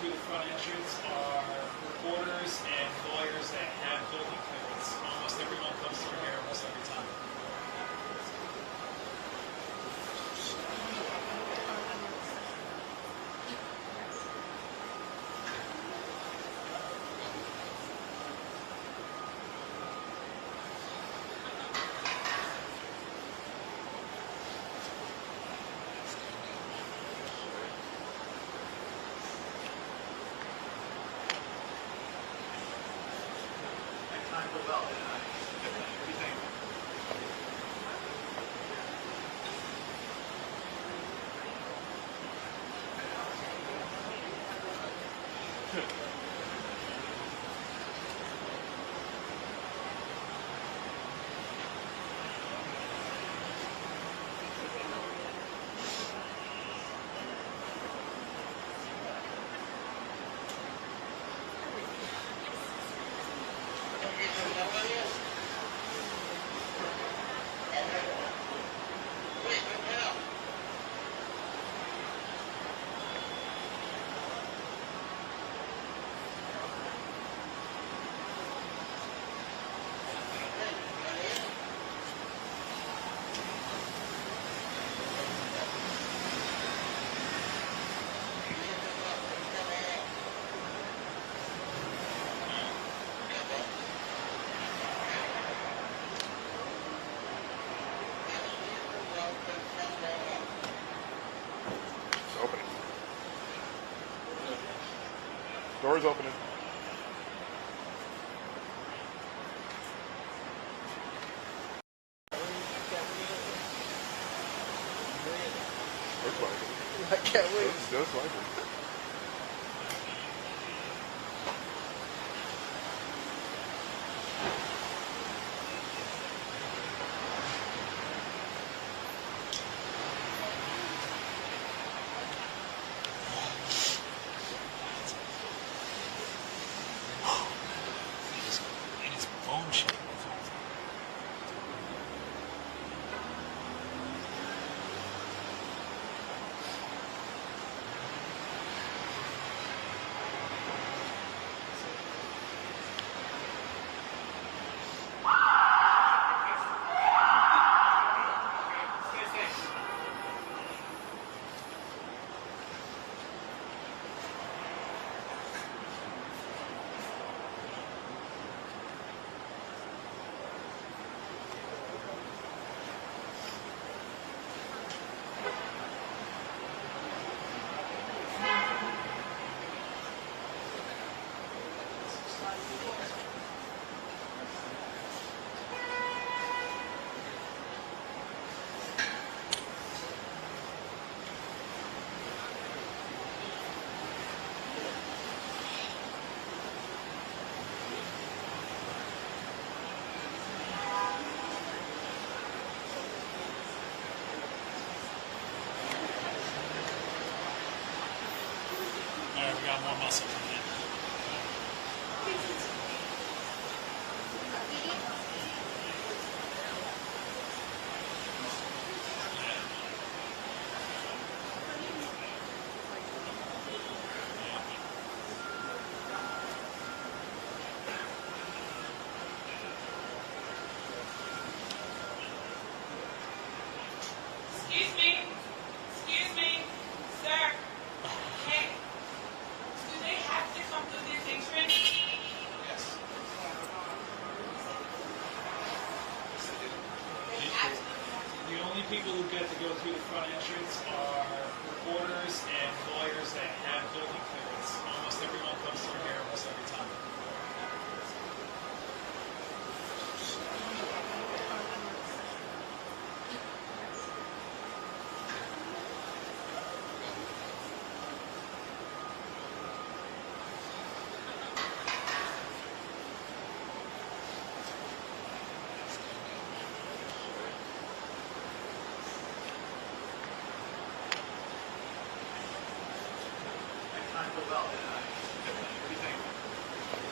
through the front entrance are reporters and lawyers that have building clearance. Almost everyone comes through here almost every time. Doors opening. Looks like it. I can't wait. Looks like it. We got more muscle coming in. Excuse me, sir. Hey, do they have to come through this entrance? Yes. They have to. The only people who get to go through the front entrance are reporters and lawyers that have building clearance. Almost everyone comes through here almost every time. Time to well. What do you think?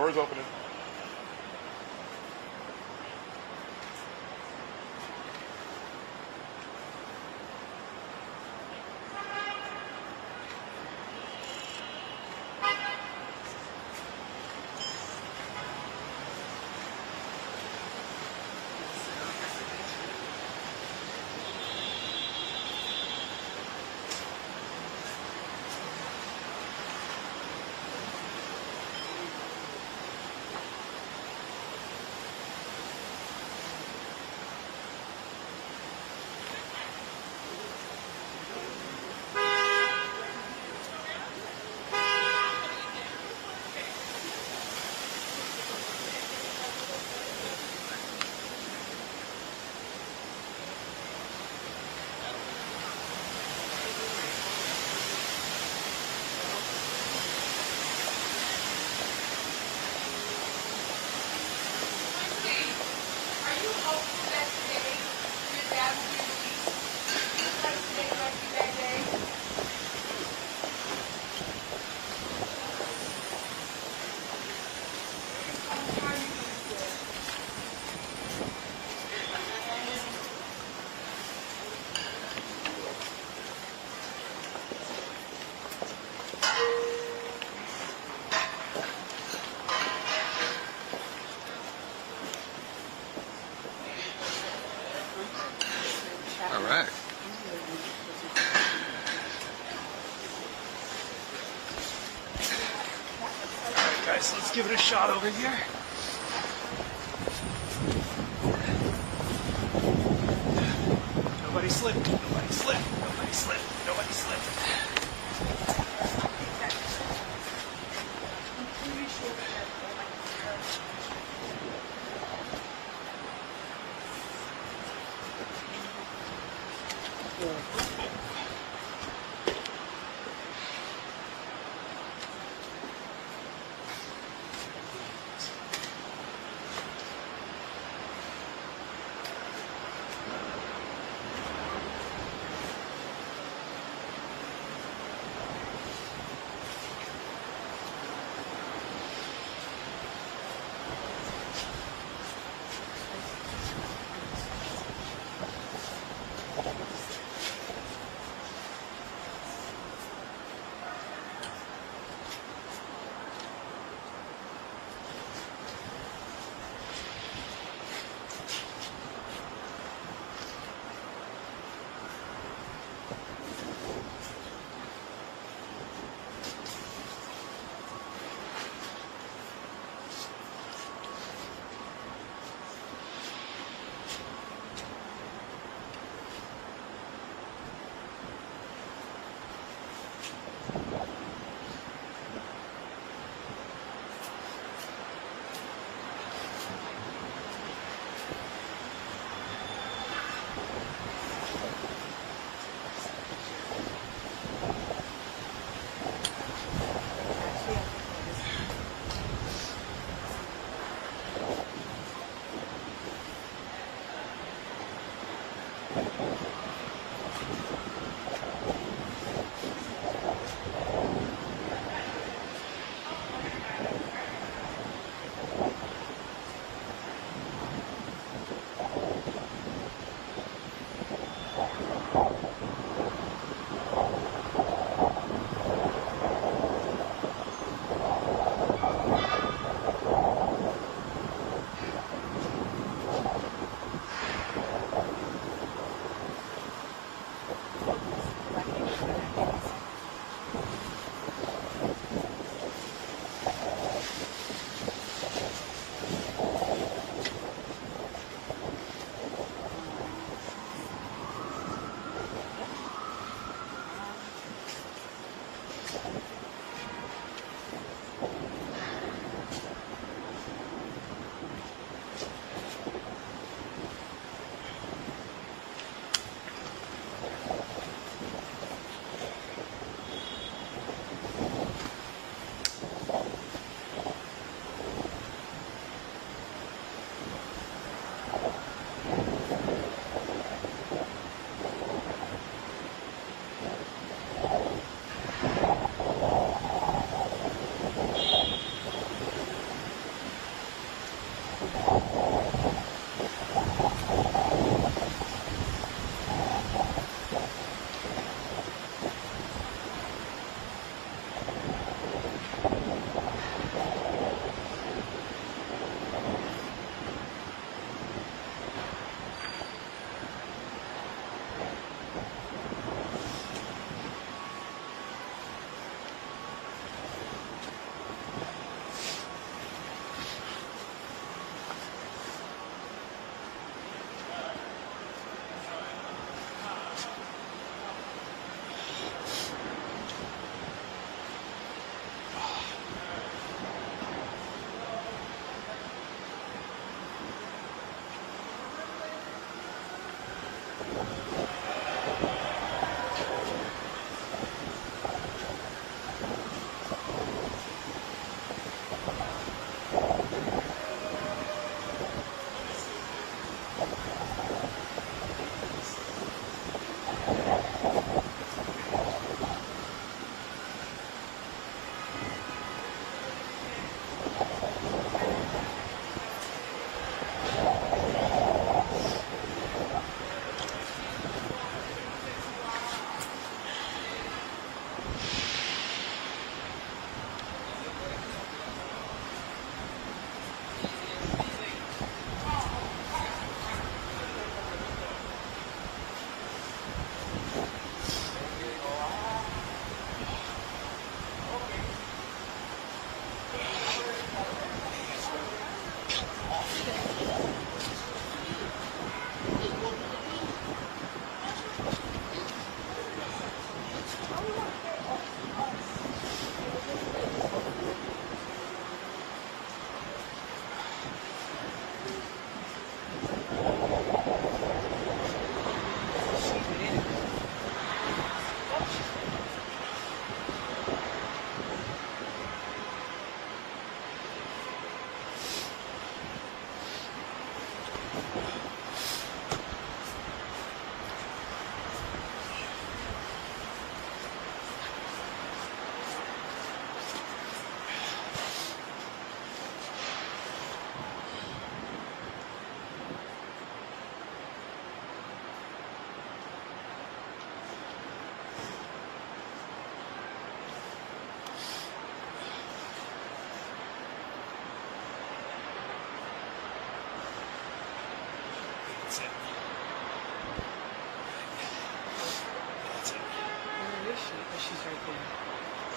Doors opening. Are you hopeful that today your dad will be released? That today might be that day? How are you going to do it? All right. Guys, let's give it a shot over here. Nobody slipped. Nobody slipped. Nobody slipped. Nobody slipped. I'm pretty sure that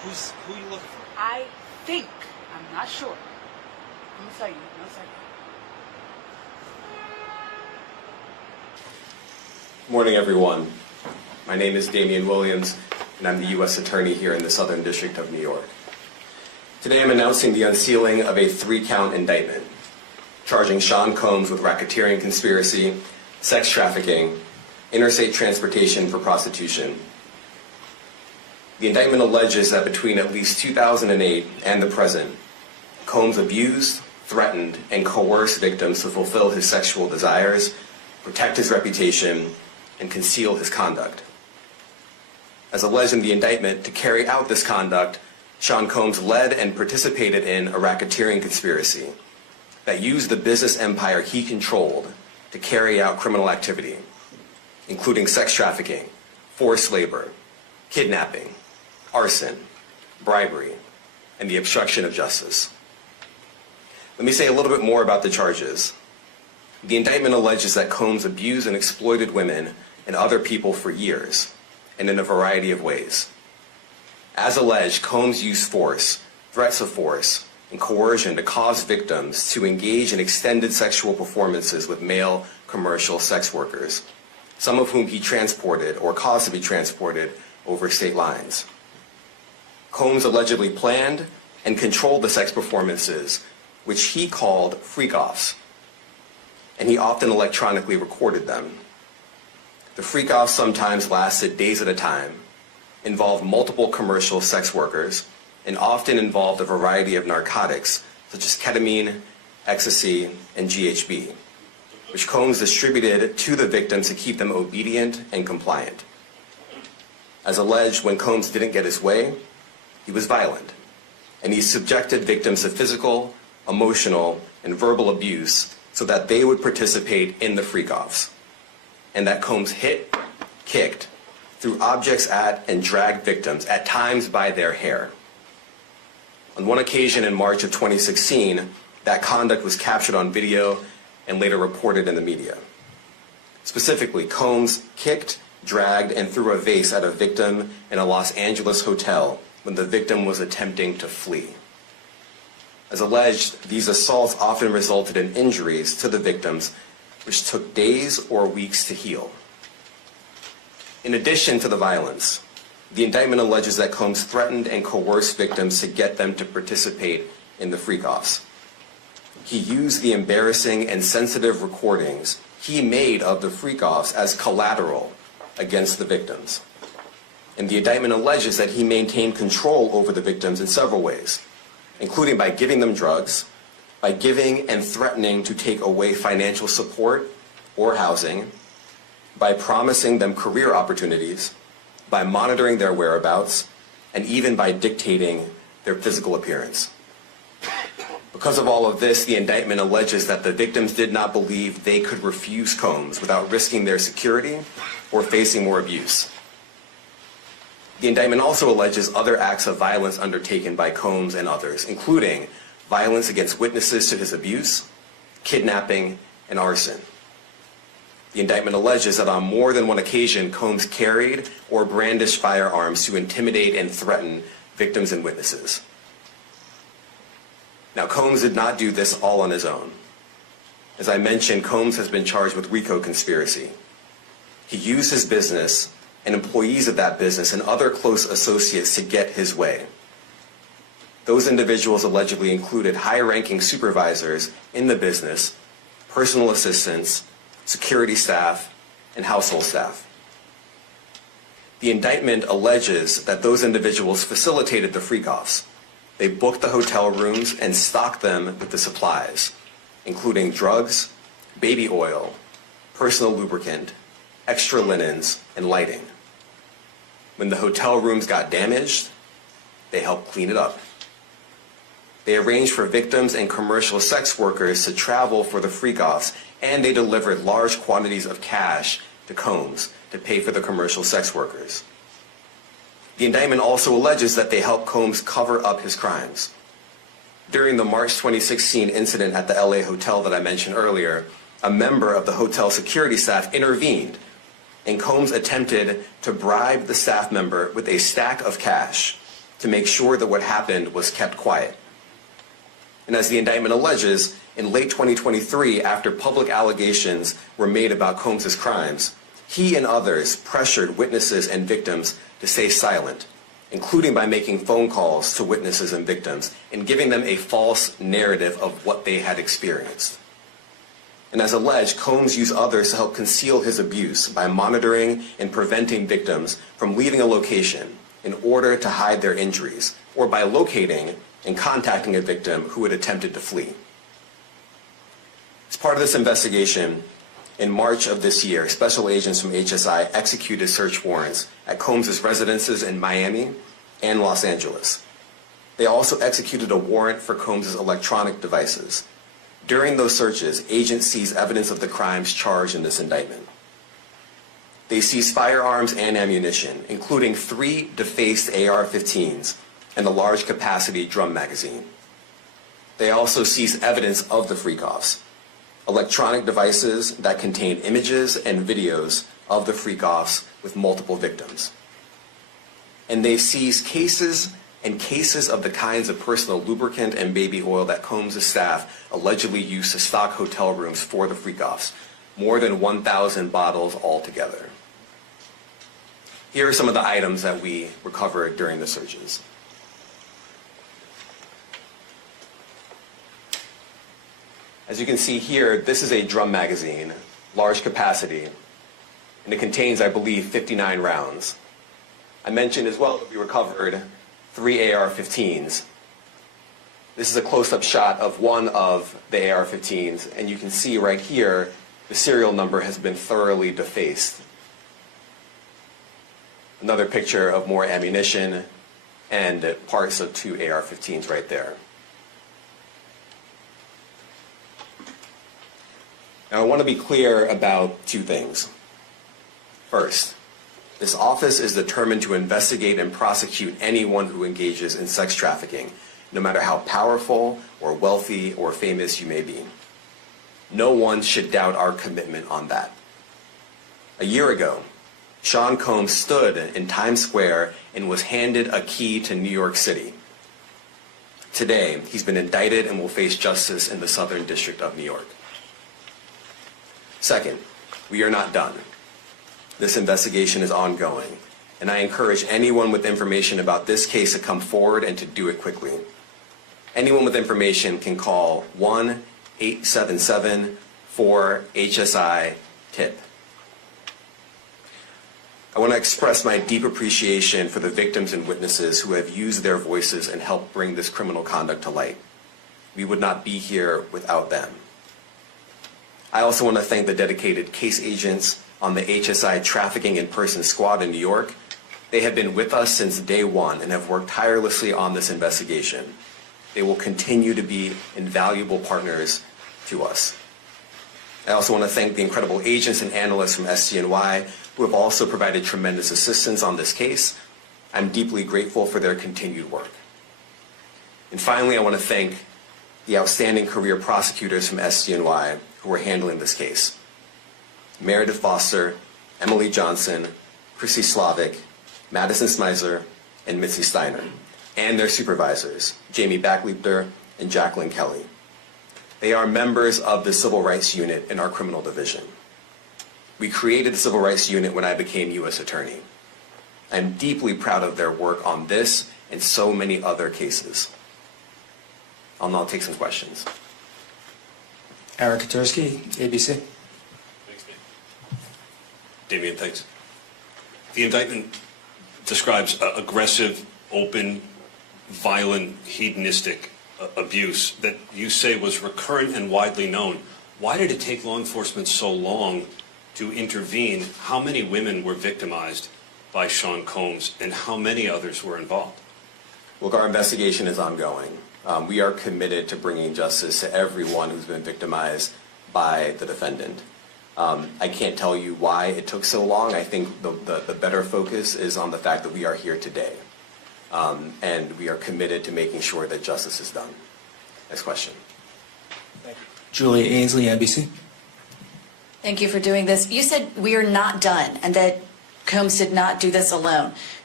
Who are you looking for? I think, I'm not sure. I'm gonna tell you, no second. Morning, everyone. My name is Damian Williams, and I'm the U.S. Attorney here in the Southern District of New York. Today I'm announcing the unsealing of a 3-count indictment, charging Sean Combs with racketeering conspiracy, sex trafficking, interstate transportation for prostitution. The indictment alleges that between at least 2008 and the present, Combs abused, threatened, and coerced victims to fulfill his sexual desires, protect his reputation, and conceal his conduct. As alleged in the indictment, to carry out this conduct, Sean Combs led and participated in a racketeering conspiracy that used the business empire he controlled to carry out criminal activity, including sex trafficking, forced labor, kidnapping, arson, bribery, and the obstruction of justice. Let me say a little bit more about the charges. The indictment alleges that Combs abused and exploited women and other people for years, and in a variety of ways. As alleged, Combs used force, threats of force, and coercion to cause victims to engage in extended sexual performances with male commercial sex workers, some of whom he transported or caused to be transported over state lines. Combs allegedly planned and controlled the sex performances, which he called freak-offs, and he often electronically recorded them. The freak-offs sometimes lasted days at a time, involved multiple commercial sex workers, and often involved a variety of narcotics such as ketamine, ecstasy, and GHB, which Combs distributed to the victims to keep them obedient and compliant. As alleged, when Combs didn't get his way, he was violent, and he subjected victims to physical, emotional, and verbal abuse so that they would participate in the freak-offs, and that Combs hit, kicked, threw objects at, and dragged victims, at times by their hair. On one occasion in March of 2016, that conduct was captured on video and later reported in the media. Specifically, Combs kicked, dragged, and threw a vase at a victim in a Los Angeles hotel when the victim was attempting to flee. As alleged, these assaults often resulted in injuries to the victims, which took days or weeks to heal. In addition to the violence, the indictment alleges that Combs threatened and coerced victims to get them to participate in the freak-offs. He used the embarrassing and sensitive recordings he made of the freak-offs as collateral against the victims. And the indictment alleges that he maintained control over the victims in several ways, including by giving them drugs, by giving and threatening to take away financial support or housing, by promising them career opportunities, by monitoring their whereabouts, and even by dictating their physical appearance. Because of all of this, the indictment alleges that the victims did not believe they could refuse Combs without risking their security or facing more abuse. The indictment also alleges other acts of violence undertaken by Combs and others, including violence against witnesses to his abuse, kidnapping, and arson. The indictment alleges that on more than one occasion, Combs carried or brandished firearms to intimidate and threaten victims and witnesses. Now, Combs did not do this all on his own. As I mentioned, Combs has been charged with RICO conspiracy. He used his business and employees of that business and other close associates to get his way. Those individuals allegedly included high-ranking supervisors in the business, personal assistants, security staff, and household staff. The indictment alleges that those individuals facilitated the freak-offs. They booked the hotel rooms and stocked them with the supplies, including drugs, baby oil, personal lubricant, extra linens, and lighting. When the hotel rooms got damaged, they helped clean it up. They arranged for victims and commercial sex workers to travel for the freak-offs, and they delivered large quantities of cash to Combs to pay for the commercial sex workers. The indictment also alleges that they helped Combs cover up his crimes. During the March 2016 incident at the LA hotel that I mentioned earlier, a member of the hotel security staff intervened, and Combs attempted to bribe the staff member with a stack of cash to make sure that what happened was kept quiet. And as the indictment alleges, in late 2023, after public allegations were made about Combs's crimes, he and others pressured witnesses and victims to stay silent, including by making phone calls to witnesses and victims and giving them a false narrative of what they had experienced. And as alleged, Combs used others to help conceal his abuse by monitoring and preventing victims from leaving a location in order to hide their injuries, or by locating and contacting a victim who had attempted to flee. As part of this investigation, in March of this year, special agents from HSI executed search warrants at Combs's residences in Miami and Los Angeles. They also executed a warrant for Combs's electronic devices. During those searches, agents seized evidence of the crimes charged in this indictment. They seized firearms and ammunition, including 3 defaced AR-15s and a large capacity drum magazine. They also seized evidence of the freak-offs, electronic devices that contained images and videos of the freak-offs with multiple victims. And they seized cases and cases of the kinds of personal lubricant and baby oil that Combs' staff allegedly used to stock hotel rooms for the freak-offs, more than 1,000 bottles altogether. Here are some of the items that we recovered during the searches. As you can see here, this is a drum magazine, large capacity, and it contains, I believe, 59 rounds. I mentioned as well that we recovered 3 AR-15s. This is a close-up shot of one of the AR-15s, and you can see right here, the serial number has been thoroughly defaced. Another picture of more ammunition and parts of 2 AR-15s right there. Now, I want to be clear about 2 things. First, this office is determined to investigate and prosecute anyone who engages in sex trafficking, no matter how powerful or wealthy or famous you may be. No one should doubt our commitment on that. A year ago, Sean Combs stood in Times Square and was handed a key to New York City. Today, he's been indicted and will face justice in the Southern District of New York. Second, we are not done. This investigation is ongoing, and I encourage anyone with information about this case to come forward and to do it quickly. Anyone with information can call 1-877-4HSI-TIP. I want to express my deep appreciation for the victims and witnesses who have used their voices and helped bring this criminal conduct to light. We would not be here without them. I also want to thank the dedicated case agents on the HSI Trafficking in Person Squad in New York. They have been with us since day one and have worked tirelessly on this investigation. They will continue to be invaluable partners to us. I also want to thank the incredible agents and analysts from SDNY who have also provided tremendous assistance on this case. I'm deeply grateful for their continued work. And finally, I want to thank the outstanding career prosecutors from SDNY who are handling this case. Meredith Foster, Emily Johnson, Chrissy Slavic, Madison Smizer, and Mitzi Steiner, and their supervisors, Jamie Backleiter and Jacqueline Kelly. They are members of the Civil Rights Unit in our criminal division. We created the Civil Rights Unit when I became U.S. Attorney. I'm deeply proud of their work on this and so many other cases. I'll now take some questions. Eric Katursky, ABC. Thanks, Damien, thanks. The indictment describes aggressive, open, violent, hedonistic abuse that you say was recurrent and widely known. Why did it take law enforcement so long to intervene? How many women were victimized by Sean Combs, and how many others were involved? Look, our investigation is ongoing. We are committed to bringing justice to everyone who's been victimized by the defendant. I can't tell you why it took so long. I think the better focus is on the fact that we are here today. And we are committed to making sure that justice is done. Next question. Thank you. Julia Ainsley, NBC. Thank you for doing this. You said we are not done and that Combs did not do this alone.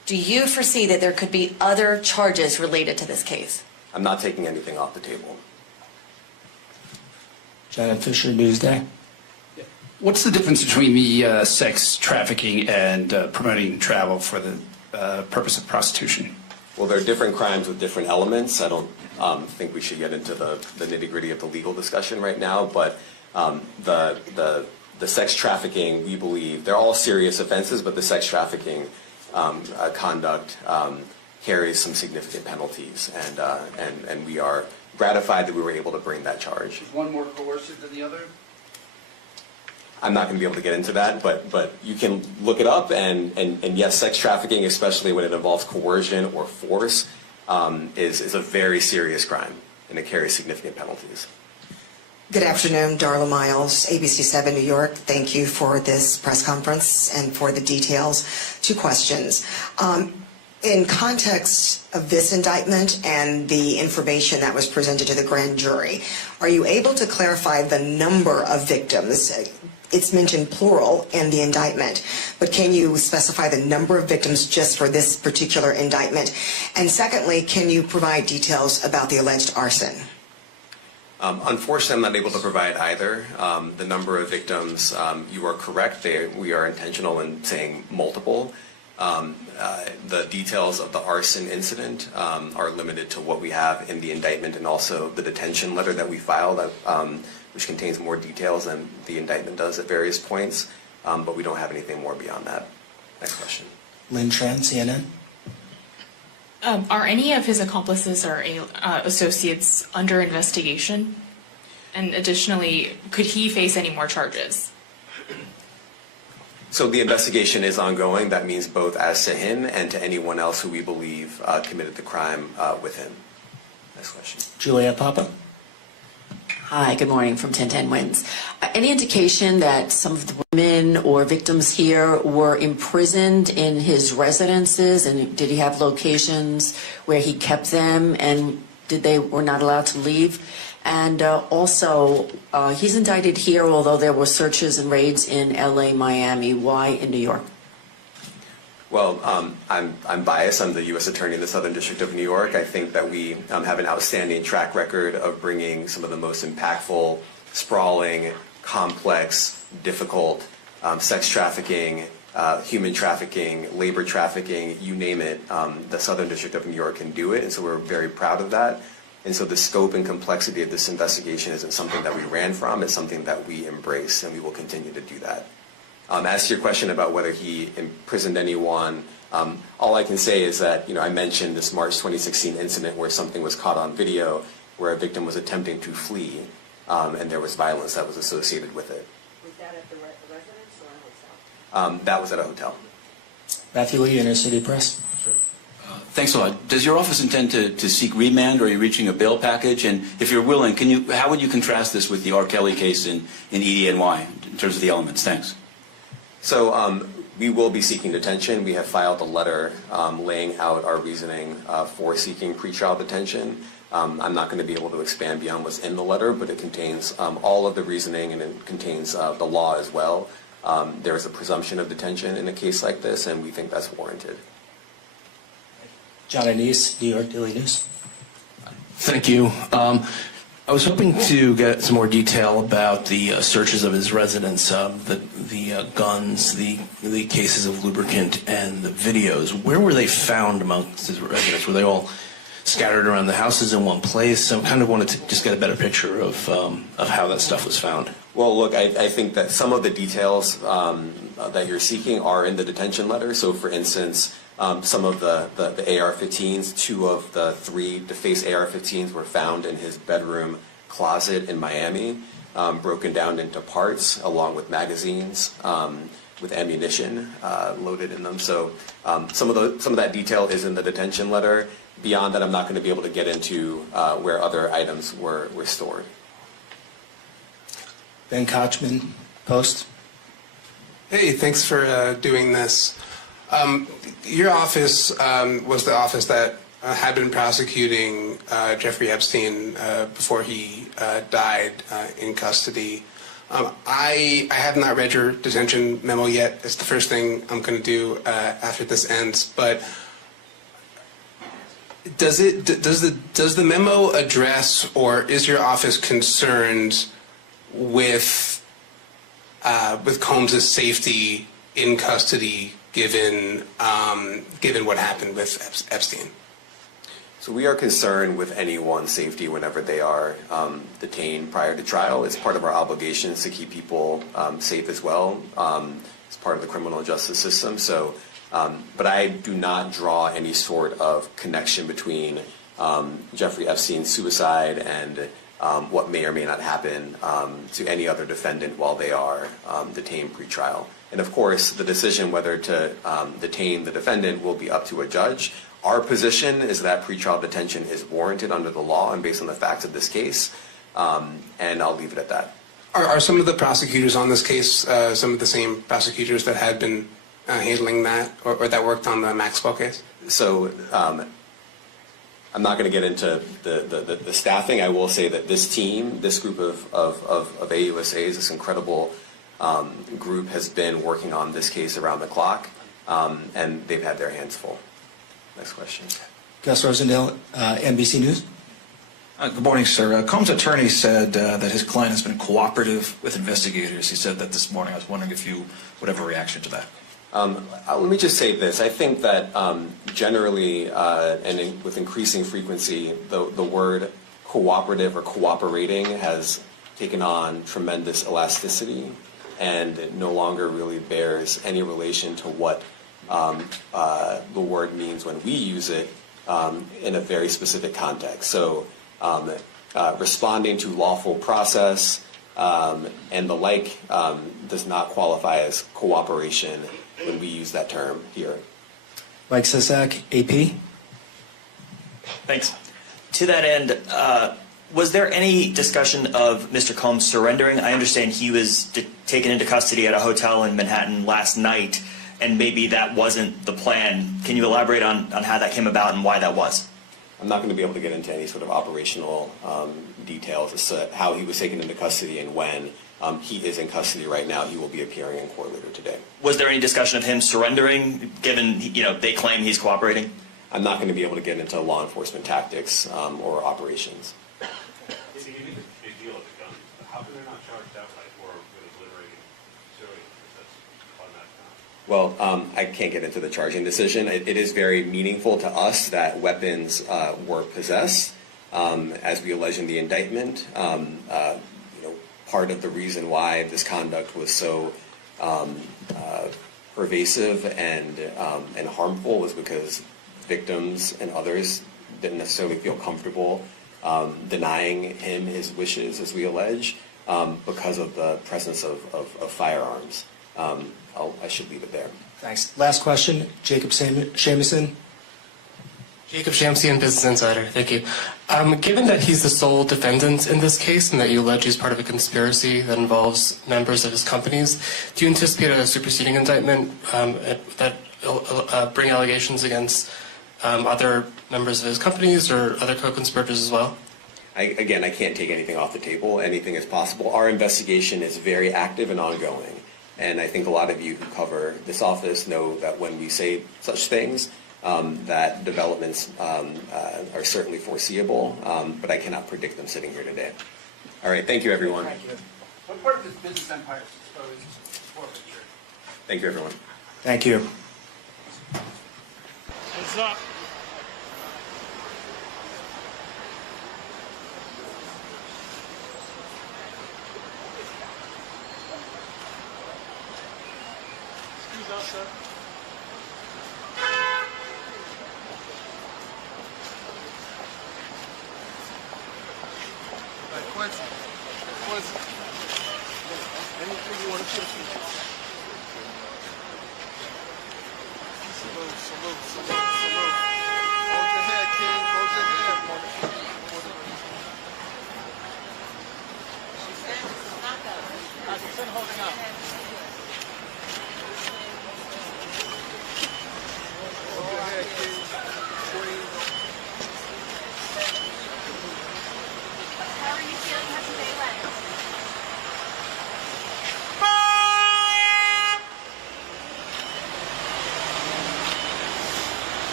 Do you foresee that there could be other charges related to this case? I'm not taking anything off the table. Janet Fisher, Newsday. What's the difference between the sex trafficking and promoting travel for the purpose of prostitution? Well, there are different crimes with different elements. I don't think we should get into the nitty-gritty of the legal discussion right now, but the sex trafficking, we believe, they're all serious offenses, but the sex trafficking conduct carries some significant penalties, and we are gratified that we were able to bring that charge. Is one more coercive than the other? I'm not going to be able to get into that, but you can look it up, and yes, sex trafficking, especially when it involves coercion or force, is a very serious crime, and it carries significant penalties. Good afternoon, Darla Miles, ABC 7 New York. Thank you for this press conference and for the details. 2 questions. In context of this indictment and the information that was presented to the grand jury, are you able to clarify the number of victims? It's mentioned plural in the indictment, but can you specify the number of victims just for this particular indictment? And secondly, can you provide details about the alleged arson? Unfortunately, I'm not able to provide either. The number of victims, you are correct. We are intentional in saying multiple. The details of the arson incident are limited to what we have in the indictment and also the detention letter that we filed, which contains more details than the indictment does at various points, but we don't have anything more beyond that. Next question. Lynn Tran, CNN. Are any of his accomplices or associates under investigation? And additionally, could he face any more charges? So the investigation is ongoing. That means both as to him and to anyone else who we believe committed the crime with him. Next question. Juliet Papa. Hi, good morning from 1010 Wins. Any indication that some of the women or victims here were imprisoned in his residences, and did he have locations where he kept them, and were not allowed to leave? And also, he's indicted here, although there were searches and raids in LA, Miami. Why in New York? Well, I'm biased. I'm the U.S. Attorney in the Southern District of New York. I think that we have an outstanding track record of bringing some of the most impactful, sprawling, complex, difficult sex trafficking, human trafficking, labor trafficking, you name it. The Southern District of New York can do it, and so we're very proud of that. And so the scope and complexity of this investigation isn't something that we ran from. It's something that we embrace, and we will continue to do that. As to your question about whether he imprisoned anyone, all I can say is that, I mentioned this March 2016 incident where something was caught on video where a victim was attempting to flee, and there was violence that was associated with it. Was that at the residence or a hotel? That was at a hotel. Matthew Lee, Inner City Press. Thanks a lot. Does your office intend to seek remand, or are you reaching a bail package? And if you're willing, how would you contrast this with the R. Kelly case in EDNY in terms of the elements? Thanks. So we will be seeking detention. We have filed a letter laying out our reasoning for seeking pretrial detention. I'm not going to be able to expand beyond what's in the letter, but it contains all of the reasoning, and it contains the law as well. There is a presumption of detention in a case like this, and we think that's warranted. John Anise, New York Daily News. Thank you. I was hoping to get some more detail about the searches of his residence, the guns, the cases of lubricant, and the videos. Where were they found amongst his residence? Were they all scattered around the houses in one place? So I kind of wanted to just get a better picture of how that stuff was found. Well, look, I think that some of the details that you're seeking are in the detention letter. So, for instance, some of the AR-15s, 2 of the 3 DeFace AR-15s were found in his bedroom closet in Miami, broken down into parts, along with magazines, with ammunition loaded in them. So some of that detail is in the detention letter. Beyond that, I'm not going to be able to get into where other items were stored. Ben Kochman, Post. Hey, thanks for doing this. Your office was the office that had been prosecuting Jeffrey Epstein before he died in custody. I have not read your detention memo yet. It's the first thing I'm going to do after this ends. But does the memo address, or is your office concerned with Combs' safety in custody, given what happened with Epstein? So we are concerned with anyone's safety whenever they are detained prior to trial. It's part of our obligations to keep people safe as well. It's part of the criminal justice system. So, but I do not draw any sort of connection between Jeffrey Epstein's suicide and what may or may not happen to any other defendant while they are detained pre-trial. And of course, the decision whether to detain the defendant will be up to a judge. Our position is that pretrial detention is warranted under the law and based on the facts of this case, and I'll leave it at that. Are some of the prosecutors on this case some of the same prosecutors that had been handling that, or that worked on the Maxwell case? So I'm not going to get into the staffing. I will say that this team, this group of AUSAs, this incredible group has been working on this case around the clock, and they've had their hands full. Next question. Gus Rosendale, NBC News. Good morning, sir. Combs' attorney said that his client has been cooperative with investigators. He said that this morning. I was wondering if you would have a reaction to that. Let me just say this. I think that generally and with increasing frequency, the word cooperative or cooperating has taken on tremendous elasticity and it no longer really bears any relation to what the word means when we use it in a very specific context. So responding to lawful process and the like does not qualify as cooperation when we use that term here. Mike Sisak, AP. Thanks. To that end, was there any discussion of Mr. Combs surrendering? I understand he was taken into custody at a hotel in Manhattan last night, and maybe that wasn't the plan. Can you elaborate on how that came about and why that was? I'm not going to be able to get into any sort of operational details as to how he was taken into custody and when. He is in custody right now. He will be appearing in court later today. Was there any discussion of him surrendering, given they claim he's cooperating? I'm not going to be able to get into law enforcement tactics or operations. If you make a big deal of the gun, how come they're not charged outright or with obliterating civilians? That's on that count. Well, I can't get into the charging decision. It is very meaningful to us that weapons were possessed, as we allege in the indictment. Part of the reason why this conduct was so pervasive and harmful was because victims and others didn't necessarily feel comfortable denying him his wishes, as we allege, because of the presence of firearms. I should leave it there. Thanks. Last question, Jacob Shamison. Jacob Shamsian, Business Insider. Thank you. Given that he's the sole defendant in this case and that you allege he's part of a conspiracy that involves members of his companies, do you anticipate a superseding indictment that bring allegations against other members of his companies or other co-conspirators as well? I can't take anything off the table. Anything is possible. Our investigation is very active and ongoing. And I think a lot of you who cover this office know that when we say such things, that developments are certainly foreseeable, but I cannot predict them sitting here today. All right, thank you, everyone. Thank you. What part of this business empire is exposed forfeiture? Thank you, everyone. Thank you. What's up? Excuse us, sir. Quincy. Anything you want to say? Salute. Hold your head, King. Hold your head. She's holding up. Hold your head, King. Queen. How are you feeling? How's your day went?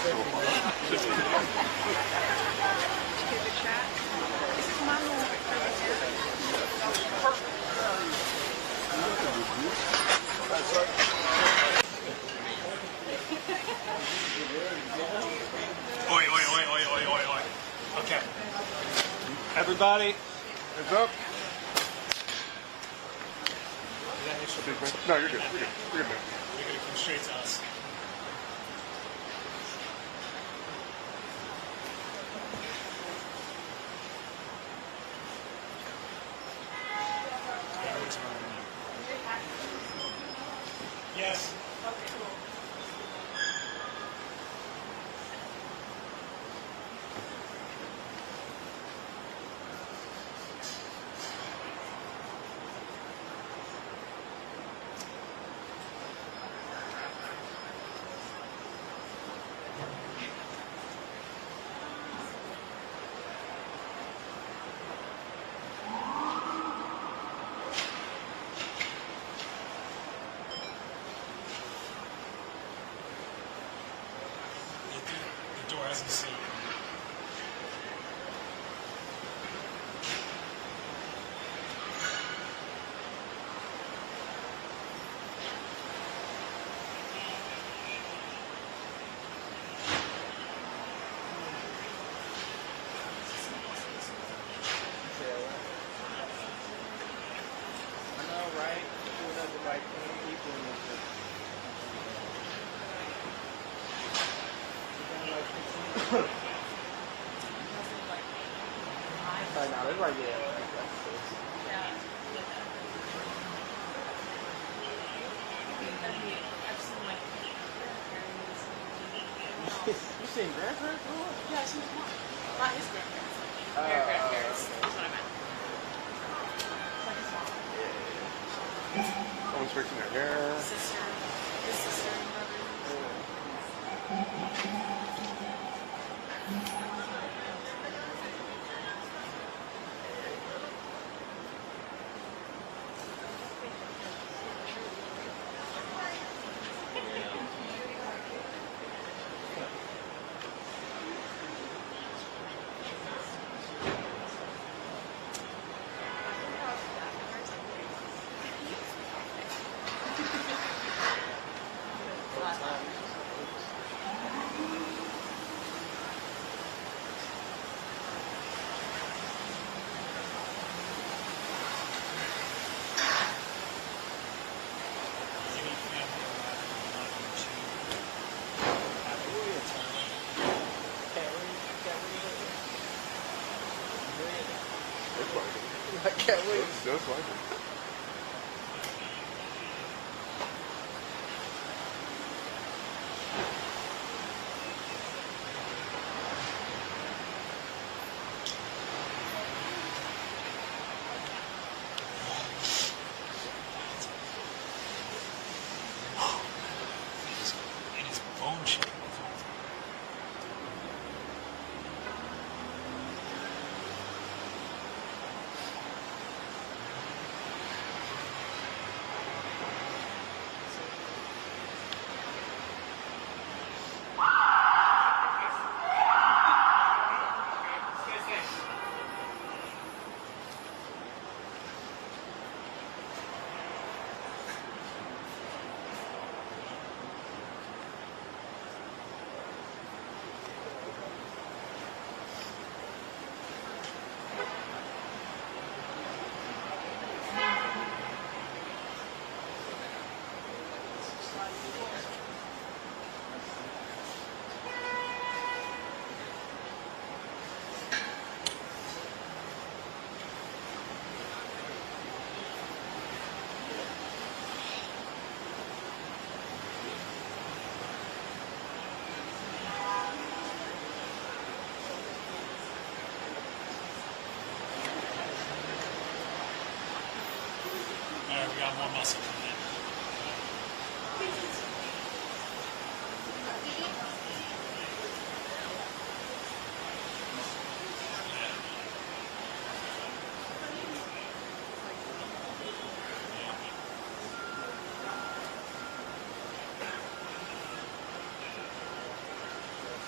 Oi, oi, oi, oi, oi, oi, oi. Okay. Everybody. Hands up. No, you're good. You're good. You're good, man. You're going to come straight to us. Yes. The door hasn't seen you. I know, right? Doing the right thing, people in this. Now, it's right there. You seen grandparents? Yeah, she was one. Not his grandparents. Their grandparents. That's what I meant. Like his mom. Someone's fixing their hair. Sister. His sister and brother. I can't wait. Just like it. It is bone shaking. All right, we got more muscle coming in.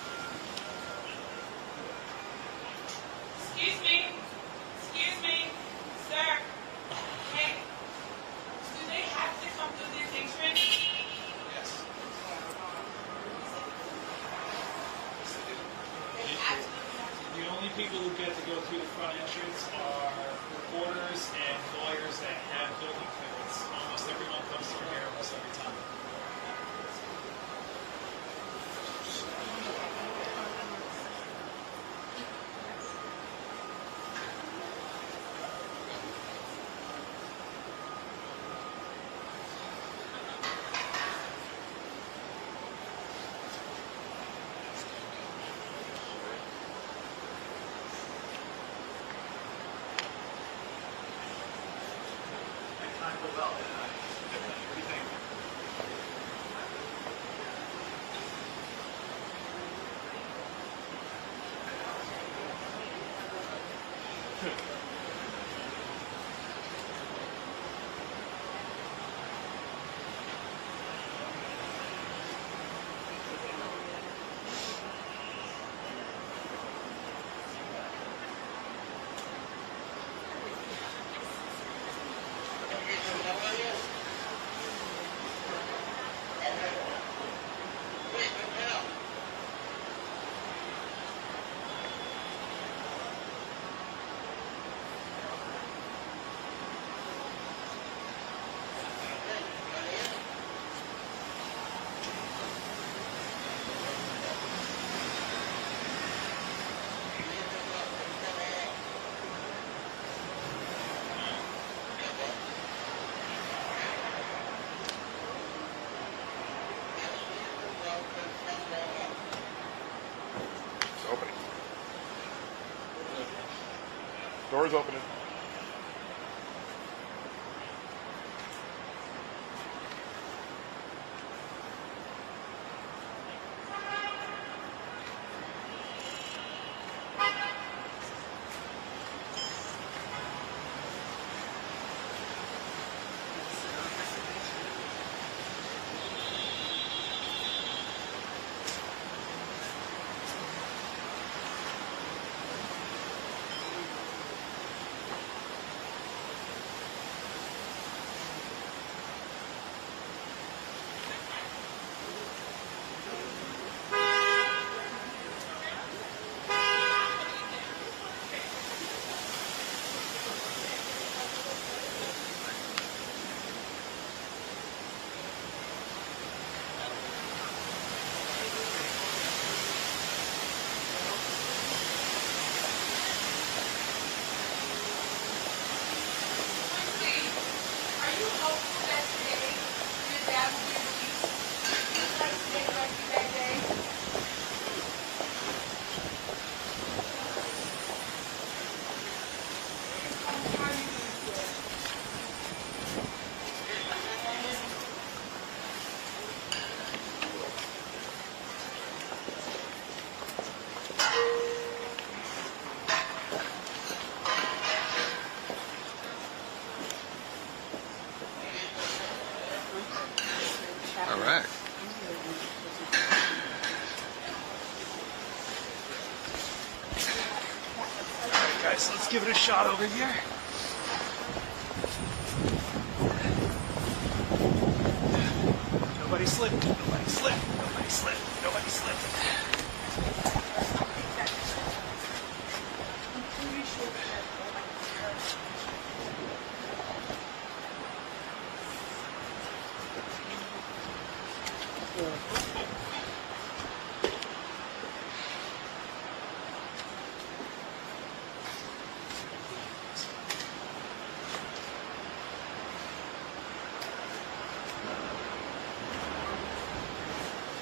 entrance are reporters and lawyers that have building clearance. Almost everyone comes through here almost every time. Doors opening. All right. Guys, let's give it a shot over here. Nobody slipped. Nobody slipped. Nobody slipped. Nobody slipped.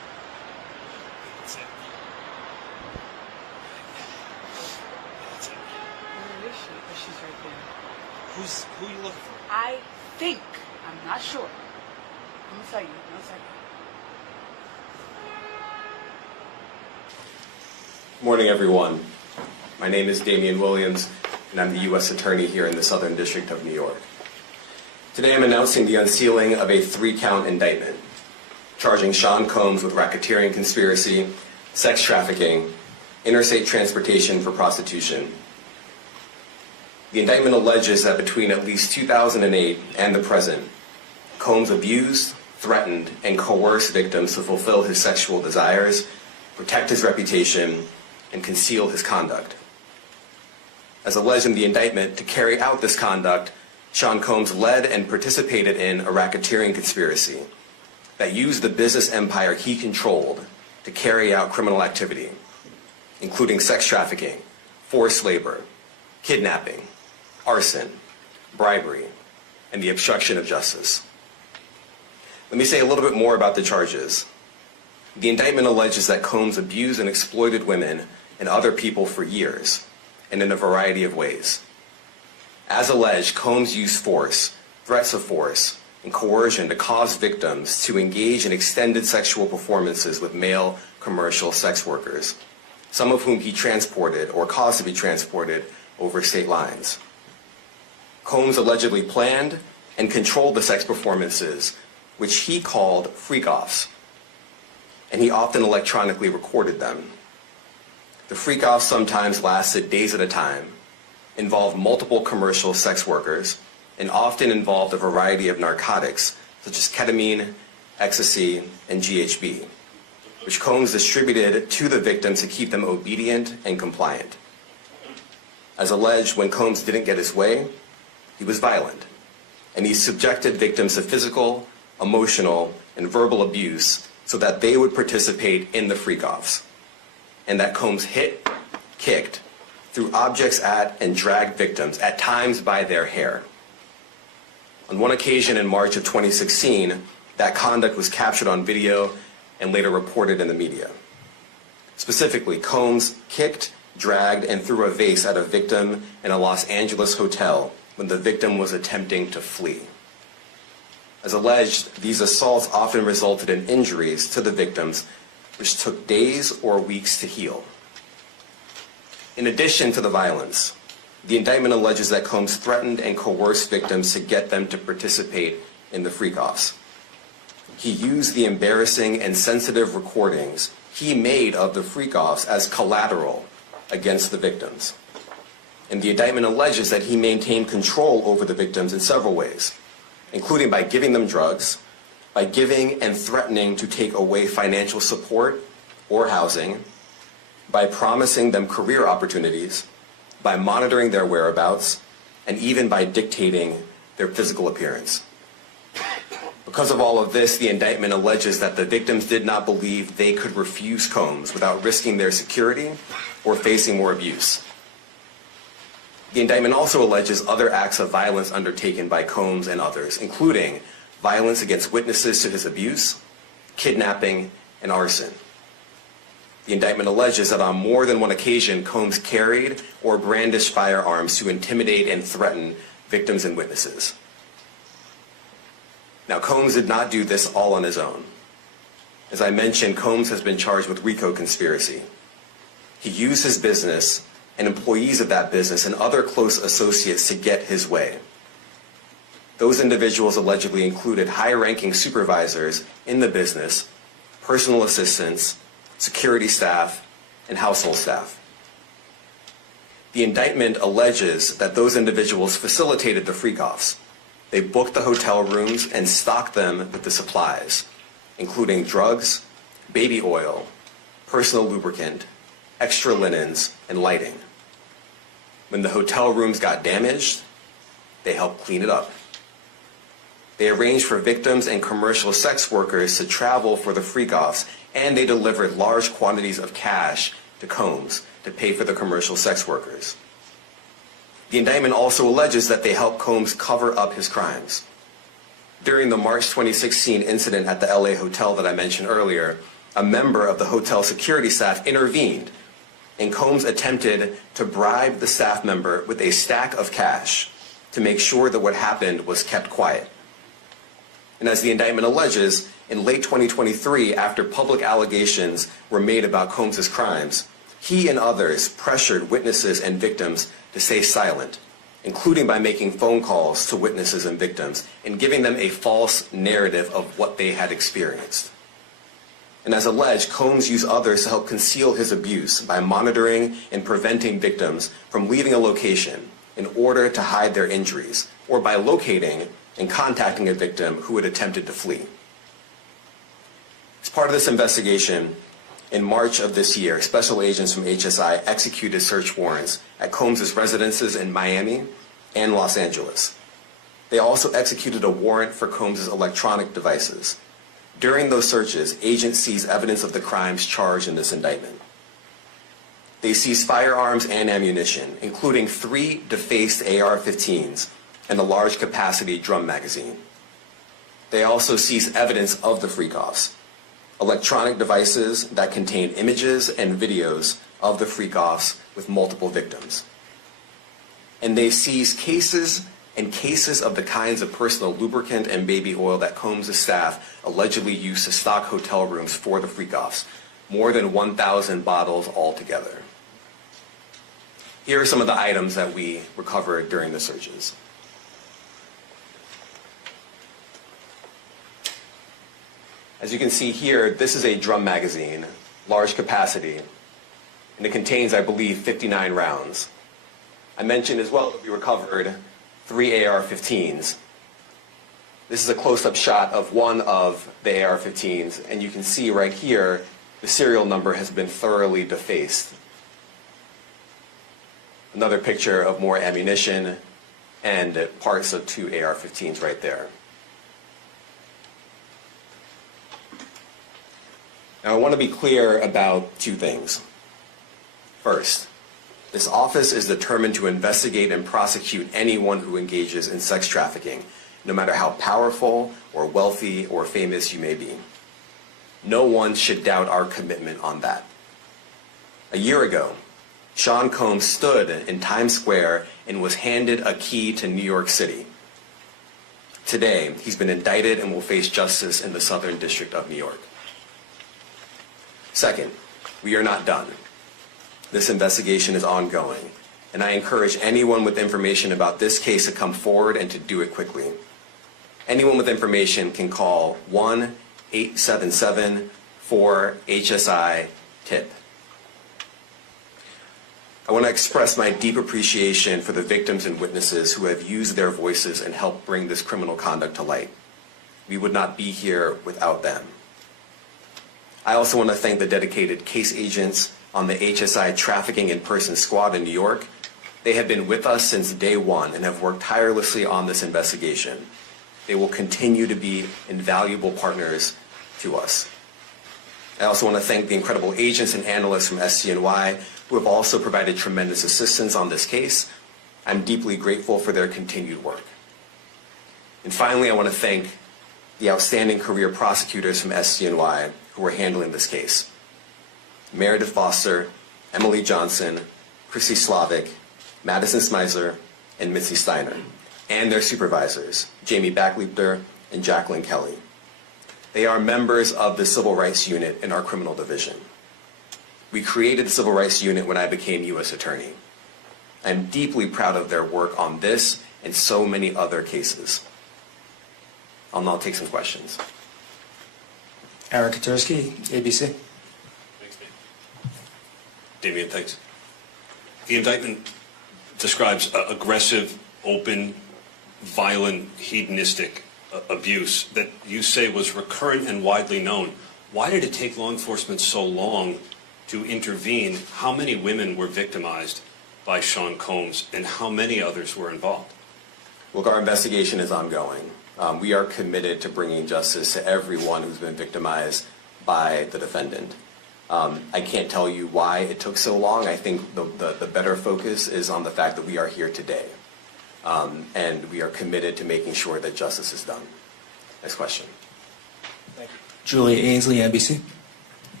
That's it. That's it. Where is she? Oh, she's right there. Who are you looking for? I think. I'm not sure. I'm gonna tell you. No second. Morning, everyone. My name is Damian Williams, and I'm the U.S. Attorney here in the Southern District of New York. Today I'm announcing the unsealing of a 3-count indictment, charging Sean Combs with racketeering conspiracy, sex trafficking, interstate transportation for prostitution. The indictment alleges that between at least 2008 and the present, Combs abused, threatened, and coerced victims to fulfill his sexual desires, protect his reputation, and conceal his conduct. As alleged in the indictment, to carry out this conduct, Sean Combs led and participated in a racketeering conspiracy that used the business empire he controlled to carry out criminal activity, including sex trafficking, forced labor, kidnapping, arson, bribery, and the obstruction of justice. Let me say a little bit more about the charges. The indictment alleges that Combs abused and exploited women and other people for years, and in a variety of ways. As alleged, Combs used force, threats of force, and coercion to cause victims to engage in extended sexual performances with male commercial sex workers, some of whom he transported or caused to be transported over state lines. Combs allegedly planned and controlled the sex performances, which he called freak-offs, and he often electronically recorded them. The freak-offs sometimes lasted days at a time, involved multiple commercial sex workers, and often involved a variety of narcotics such as ketamine, ecstasy, and GHB, which Combs distributed to the victims to keep them obedient and compliant. As alleged, when Combs didn't get his way, he was violent, and he subjected victims to physical, emotional, and verbal abuse so that they would participate in the freak-offs, and that Combs hit, kicked, threw objects at, and dragged victims, at times by their hair. On one occasion in March of 2016, that conduct was captured on video and later reported in the media. Specifically, Combs kicked, dragged, and threw a vase at a victim in a Los Angeles hotel when the victim was attempting to flee. As alleged, these assaults often resulted in injuries to the victims, which took days or weeks to heal. In addition to the violence, the indictment alleges that Combs threatened and coerced victims to get them to participate in the freak-offs. He used the embarrassing and sensitive recordings he made of the freak-offs as collateral against the victims. And the indictment alleges that he maintained control over the victims in several ways, including by giving them drugs, by giving and threatening to take away financial support or housing, by promising them career opportunities, by monitoring their whereabouts, and even by dictating their physical appearance. Because of all of this, the indictment alleges that the victims did not believe they could refuse Combs without risking their security or facing more abuse. The indictment also alleges other acts of violence undertaken by Combs and others, including violence against witnesses to his abuse, kidnapping, and arson. The indictment alleges that on more than one occasion, Combs carried or brandished firearms to intimidate and threaten victims and witnesses. Now, Combs did not do this all on his own. As I mentioned, Combs has been charged with RICO conspiracy. He used his business and employees of that business and other close associates to get his way. Those individuals allegedly included high-ranking supervisors in the business, personal assistants, security staff, and household staff. The indictment alleges that those individuals facilitated the freak-offs. They booked the hotel rooms and stocked them with the supplies, including drugs, baby oil, personal lubricant, extra linens, and lighting. When the hotel rooms got damaged, they helped clean it up. They arranged for victims and commercial sex workers to travel for the freak-offs, and they delivered large quantities of cash to Combs to pay for the commercial sex workers. The indictment also alleges that they helped Combs cover up his crimes. During the March 2016 incident at the LA hotel that I mentioned earlier, a member of the hotel security staff intervened, and Combs attempted to bribe the staff member with a stack of cash to make sure that what happened was kept quiet. And as the indictment alleges, in late 2023, after public allegations were made about Combs' crimes, he and others pressured witnesses and victims to stay silent, including by making phone calls to witnesses and victims and giving them a false narrative of what they had experienced. And as alleged, Combs used others to help conceal his abuse by monitoring and preventing victims from leaving a location in order to hide their injuries, or by locating and contacting a victim who had attempted to flee. As part of this investigation, in March of this year, special agents from HSI executed search warrants at Combs' residences in Miami and Los Angeles. They also executed a warrant for Combs' electronic devices. During those searches, agents seized evidence of the crimes charged in this indictment. They seized firearms and ammunition, including 3 defaced AR-15s and a large capacity drum magazine. They also seized evidence of the freak-offs, electronic devices that contained images and videos of the freak-offs with multiple victims. And they seized cases and cases of the kinds of personal lubricant and baby oil that Combs' staff allegedly used to stock hotel rooms for the freak-offs, more than 1,000 bottles altogether. Here are some of the items that we recovered during the searches. As you can see here, this is a drum magazine, large capacity, and it contains, I believe, 59 rounds. I mentioned as well that we recovered 3 AR-15s. This is a close-up shot of one of the AR-15s, and you can see right here the serial number has been thoroughly defaced. Another picture of more ammunition and parts of 2 AR-15s right there. Now, I want to be clear about 2 things. First, this office is determined to investigate and prosecute anyone who engages in sex trafficking, no matter how powerful or wealthy or famous you may be. No one should doubt our commitment on that. A year ago, Sean Combs stood in Times Square and was handed a key to New York City. Today, he's been indicted and will face justice in the Southern District of New York. Second, we are not done. This investigation is ongoing, and I encourage anyone with information about this case to come forward and to do it quickly. Anyone with information can call 1-877-4-HSI-TIP. I want to express my deep appreciation for the victims and witnesses who have used their voices and helped bring this criminal conduct to light. We would not be here without them. I also want to thank the dedicated case agents on the HSI Trafficking in Person Squad in New York. They have been with us since day one and have worked tirelessly on this investigation. They will continue to be invaluable partners to us. I also want to thank the incredible agents and analysts from SCNY who have also provided tremendous assistance on this case. I'm deeply grateful for their continued work. And finally, I want to thank the outstanding career prosecutors from SCNY who are handling this case. Meredith Foster, Emily Johnson, Chrissy Slavic, Madison Smizer, and Mitzi Steiner, and their supervisors, Jamie Backleiter and Jacqueline Kelly. They are members of the Civil Rights Unit in our criminal division. We created the Civil Rights Unit when I became U.S. Attorney. I'm deeply proud of their work on this and so many other cases. I'll now take some questions. Eric Katursky, ABC. Damien, thanks. The indictment describes aggressive, open, violent, hedonistic abuse that you say was recurrent and widely known. Why did it take law enforcement so long to intervene? How many women were victimized by Sean Combs, and how many others were involved? Look, our investigation is ongoing. We are committed to bringing justice to everyone who's been victimized by the defendant. I can't tell you why it took so long. I think the better focus is on the fact that we are here today. And we are committed to making sure that justice is done. Next question. Julia Ainsley, NBC.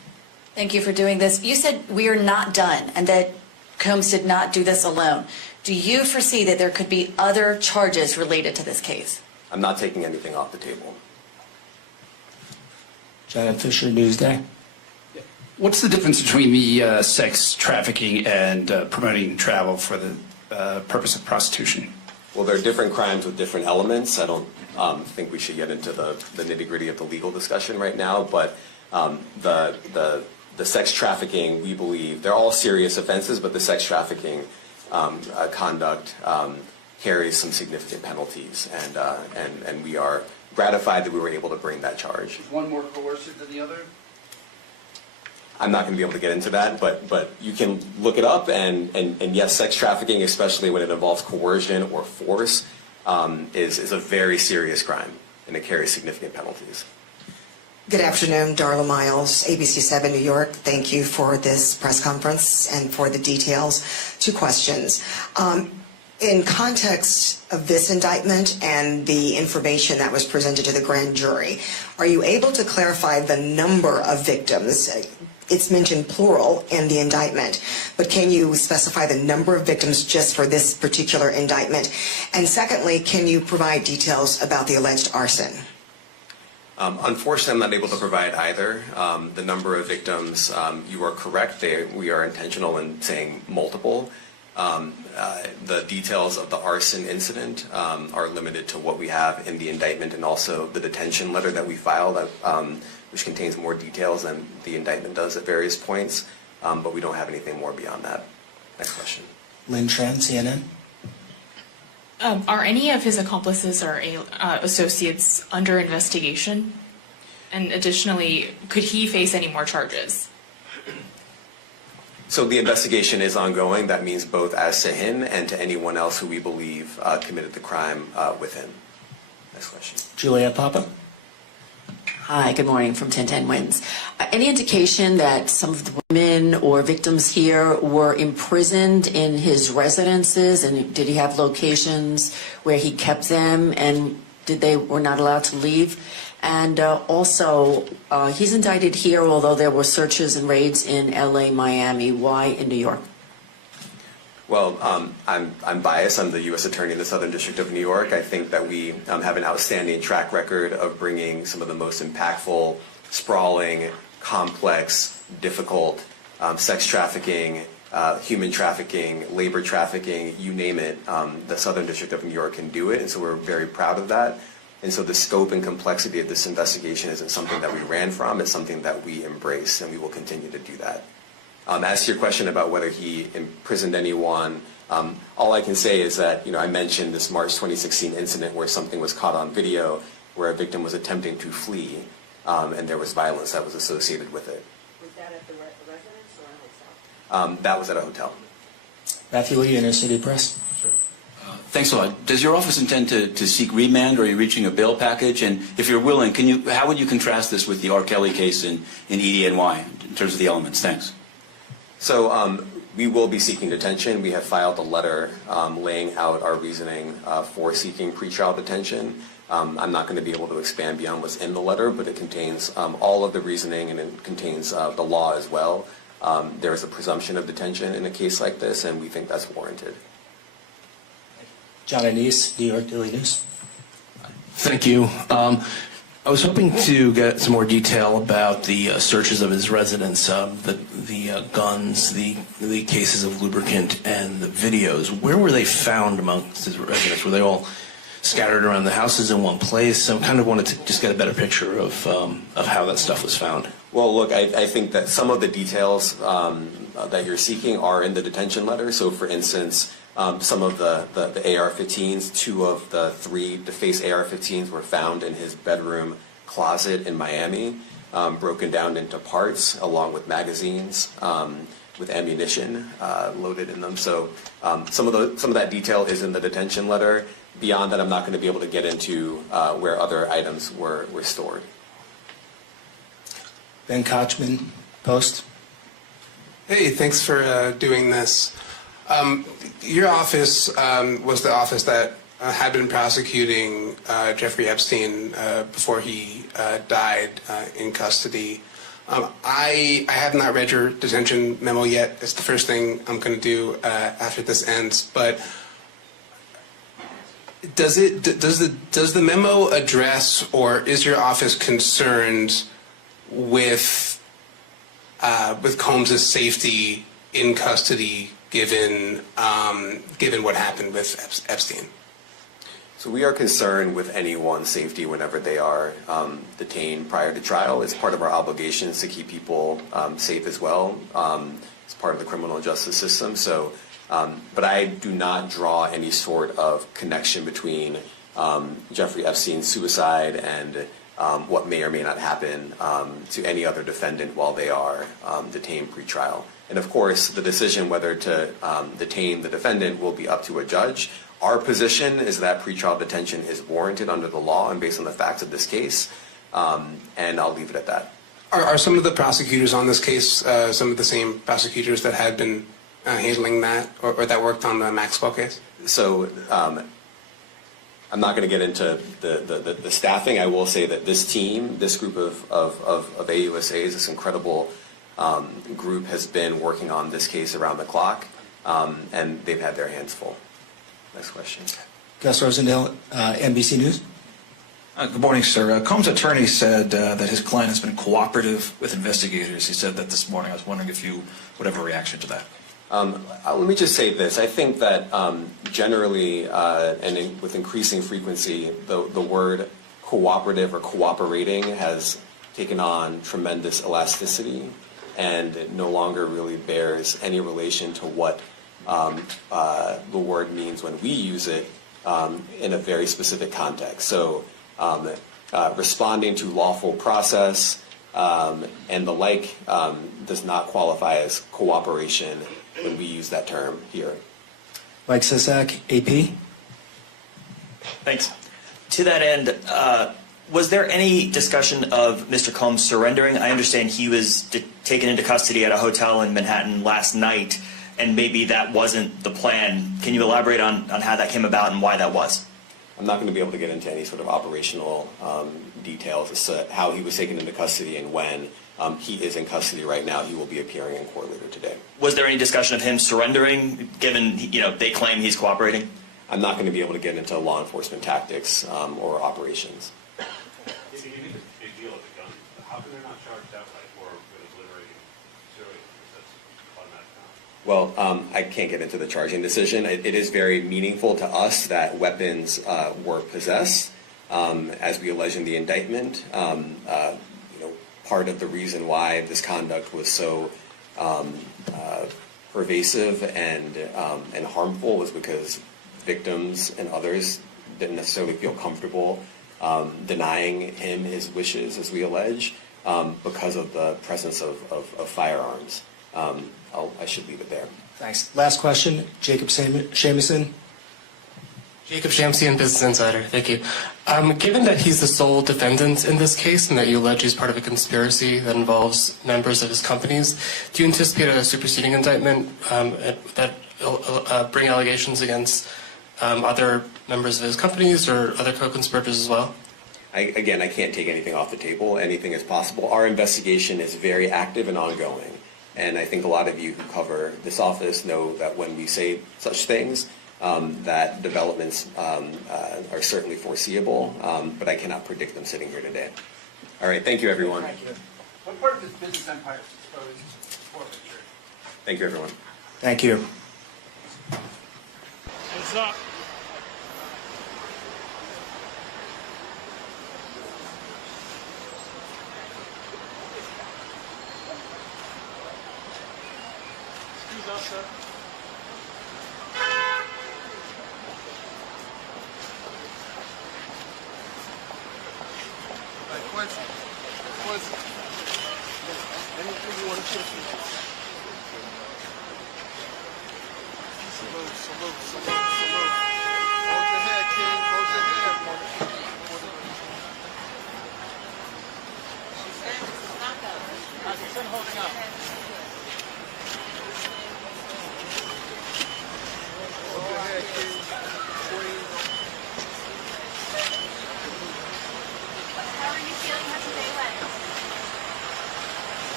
Thank you for doing this. You said we are not done and that Combs did not do this alone. Do you foresee that there could be other charges related to this case? I'm not taking anything off the table. Janet Fisher, Newsday. What's the difference between the sex trafficking and promoting travel for the purpose of prostitution? Well, there are different crimes with different elements. I don't think we should get into the nitty-gritty of the legal discussion right now, but the sex trafficking, we believe, they're all serious offenses, but the sex trafficking conduct carries some significant penalties, and we are gratified that we were able to bring that charge. Is one more coercive than the other? I'm not going to be able to get into that, but you can look it up, and yes, sex trafficking, especially when it involves coercion or force, is a very serious crime, and it carries significant penalties. Good afternoon, Darla Miles, ABC 7 New York. Thank you for this press conference and for the details. 2 questions. In context of this indictment and the information that was presented to the grand jury, are you able to clarify the number of victims? It's mentioned plural in the indictment, but can you specify the number of victims just for this particular indictment? And secondly, can you provide details about the alleged arson? Unfortunately, I'm not able to provide either. The number of victims, you are correct. We are intentional in saying multiple. The details of the arson incident are limited to what we have in the indictment and also the detention letter that we filed, which contains more details than the indictment does at various points, but we don't have anything more beyond that. Next question. Lynn Tran, CNN. Are any of his accomplices or associates under investigation? And additionally, could he face any more charges? So the investigation is ongoing. That means both as to him and to anyone else who we believe committed the crime with him. Next question. Juliet Papa. Hi, good morning from 1010 Wins. Any indication that some of the women or victims here were imprisoned in his residences, and did he have locations where he kept them, and were not allowed to leave? And also, he's indicted here, although there were searches and raids in LA, Miami. Why in New York? Well, I'm biased. I'm the U.S. Attorney in the Southern District of New York. I think that we have an outstanding track record of bringing some of the most impactful, sprawling, complex, difficult sex trafficking, human trafficking, labor trafficking, you name it. The Southern District of New York can do it, and so we're very proud of that. And so the scope and complexity of this investigation isn't something that we ran from. It's something that we embrace, and we will continue to do that. As to your question about whether he imprisoned anyone, all I can say is that, I mentioned this March 2016 incident where something was caught on video where a victim was attempting to flee, and there was violence that was associated with it. Was that at the residence or a hotel? That was at a hotel. Matthew Lee, Inner City Press. Thanks a lot. Does your office intend to seek remand, or are you reaching a bail package? And if you're willing, how would you contrast this with the R. Kelly case in ED&Y in terms of the elements? Thanks. So we will be seeking detention. We have filed a letter laying out our reasoning for seeking pretrial detention. I'm not going to be able to expand beyond what's in the letter, but it contains all of the reasoning, and it contains the law as well. There is a presumption of detention in a case like this, and we think that's warranted. John Anise, New York Daily News. Thank you. I was hoping to get some more detail about the searches of his residence, the guns, the cases of lubricant, and the videos. Where were they found amongst his residence? Were they all scattered around the houses in one place? I kind of wanted to just get a better picture of how that stuff was found. Well, look, I think that some of the details that you're seeking are in the detention letter. So, for instance, some of the AR-15s, 2 of the 3 DeFace AR-15s were found in his bedroom closet in Miami, broken down into parts along with magazines with ammunition loaded in them. So some of that detail is in the detention letter. Beyond that, I'm not going to be able to get into where other items were stored. Ben Kochman, Post. Hey, thanks for doing this. Your office was the office that had been prosecuting Jeffrey Epstein before he died in custody. I have not read your detention memo yet. It's the first thing I'm going to do after this ends. But does the memo address, or is your office concerned with Combs' safety in custody, given what happened with Epstein? So we are concerned with anyone's safety whenever they are detained prior to trial. It's part of our obligations to keep people safe as well. It's part of the criminal justice system. So, but I do not draw any sort of connection between Jeffrey Epstein's suicide and what may or may not happen to any other defendant while they are detained pre-trial. And of course, the decision whether to detain the defendant will be up to a judge. Our position is that pretrial detention is warranted under the law and based on the facts of this case, and I'll leave it at that. Are some of the prosecutors on this case some of the same prosecutors that had been handling that, or that worked on the Maxwell case? So I'm not going to get into the staffing. I will say that this team, this group of AUSAs, this incredible group has been working on this case around the clock, and they've had their hands full. Next question. Gus Rosendale, NBC News. Good morning, sir. Combs' attorney said that his client has been cooperative with investigators. He said that this morning. I was wondering if you would have a reaction to that. Let me just say this. I think that generally and with increasing frequency, the word cooperative or cooperating has taken on tremendous elasticity, and it no longer really bears any relation to what the word means when we use it in a very specific context. So responding to lawful process and the like does not qualify as cooperation when we use that term here. Mike Sisak, AP. Thanks. To that end, was there any discussion of Mr. Combs surrendering? I understand he was taken into custody at a hotel in Manhattan last night, and maybe that wasn't the plan. Can you elaborate on how that came about and why that was? I'm not going to be able to get into any sort of operational details as to how he was taken into custody and when. He is in custody right now. He will be appearing in court later today. Was there any discussion of him surrendering, given they claim he's cooperating? I'm not going to be able to get into law enforcement tactics or operations. Well, I can't get into the charging decision. It is very meaningful to us that weapons were possessed, as we allege in the indictment. Part of the reason why this conduct was so pervasive and harmful was because victims and others didn't necessarily feel comfortable denying him his wishes, as we allege, because of the presence of firearms. I should leave it there. Thanks. Last question, Jacob Shamison. Jacob Shamsian, Business Insider. Thank you. Given that he's the sole defendant in this case and that you allege he's part of a conspiracy that involves members of his companies, do you anticipate a superseding indictment that bring allegations against other members of his companies or other co-conspirators as well? Again, I can't take anything off the table. Anything is possible. Our investigation is very active and ongoing. And I think a lot of you who cover this office know that when we say such things, that developments are certainly foreseeable, but I cannot predict them sitting here today. All right, thank you, everyone. Thank you. What part of his business empire is exposed forfeiture? Thank you, everyone. Thank you. What's up? Excuse us, sir. Quincy, anything you want to say? Salute. Hold your head, King. Hold your head, mother. Holding up. Hold your head, King. Queen. How are you feeling? How's your day went?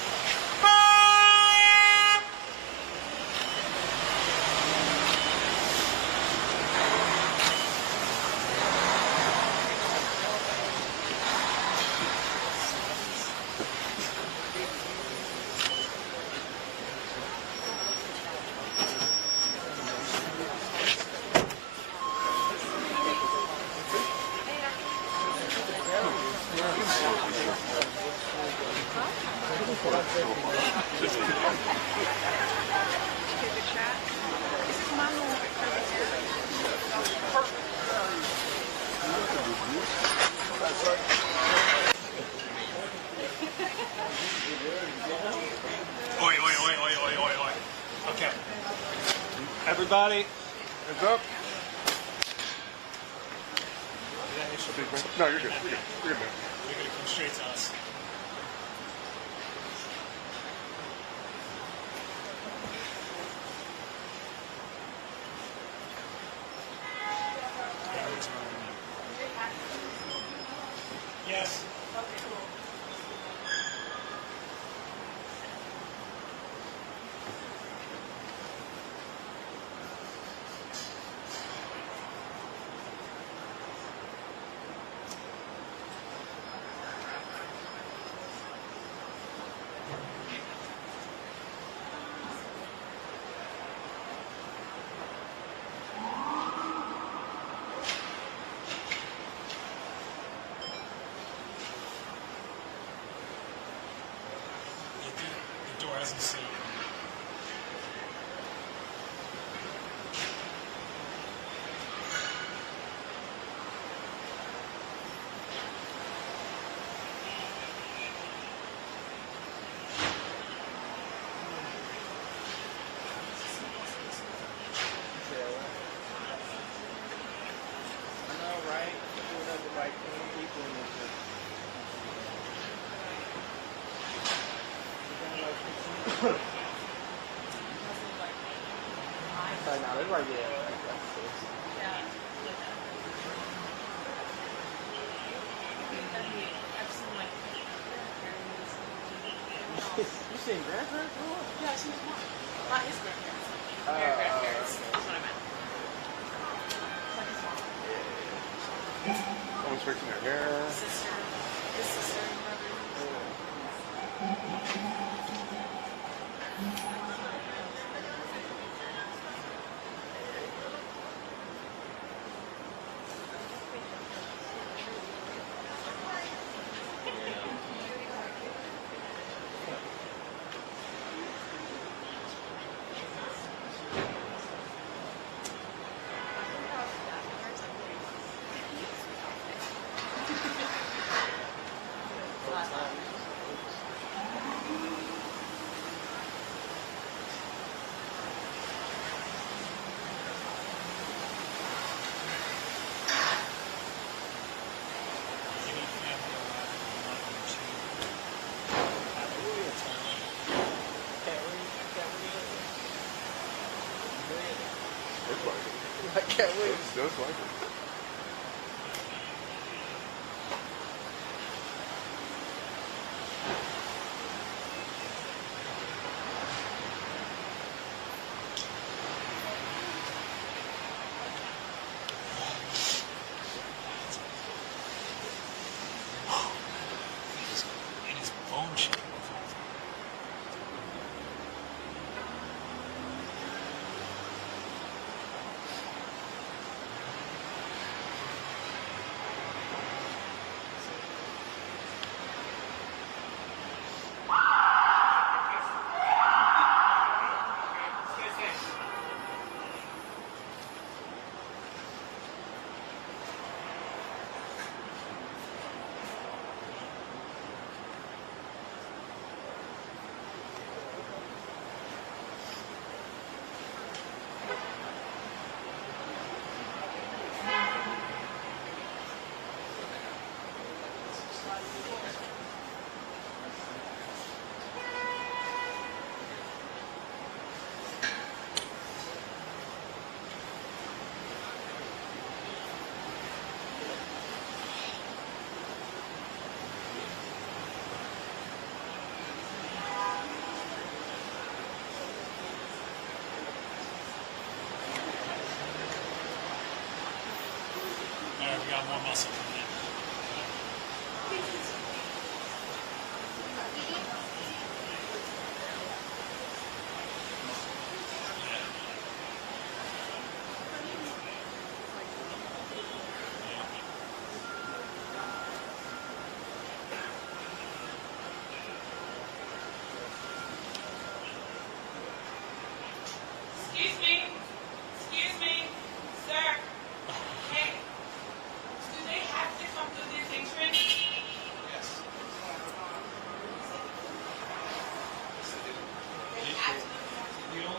Oi, oi, oi, oi, oi, oi, oi. Okay. Everybody. Hands up. No, you're good. You're good. You're good, man. You're going to come straight to us. Yes. The door hasn't seen. I know, right? Doing up the right thing, people in this shit. Sorry, now it's right there. You seen grandparents? Yeah, she was mom. Not his grandparents. Their grandparents. That's what I meant. Like his mom. Someone's fixing their hair. Sister. His sister and brother. I can't wait. It's just like it. It is bone shit.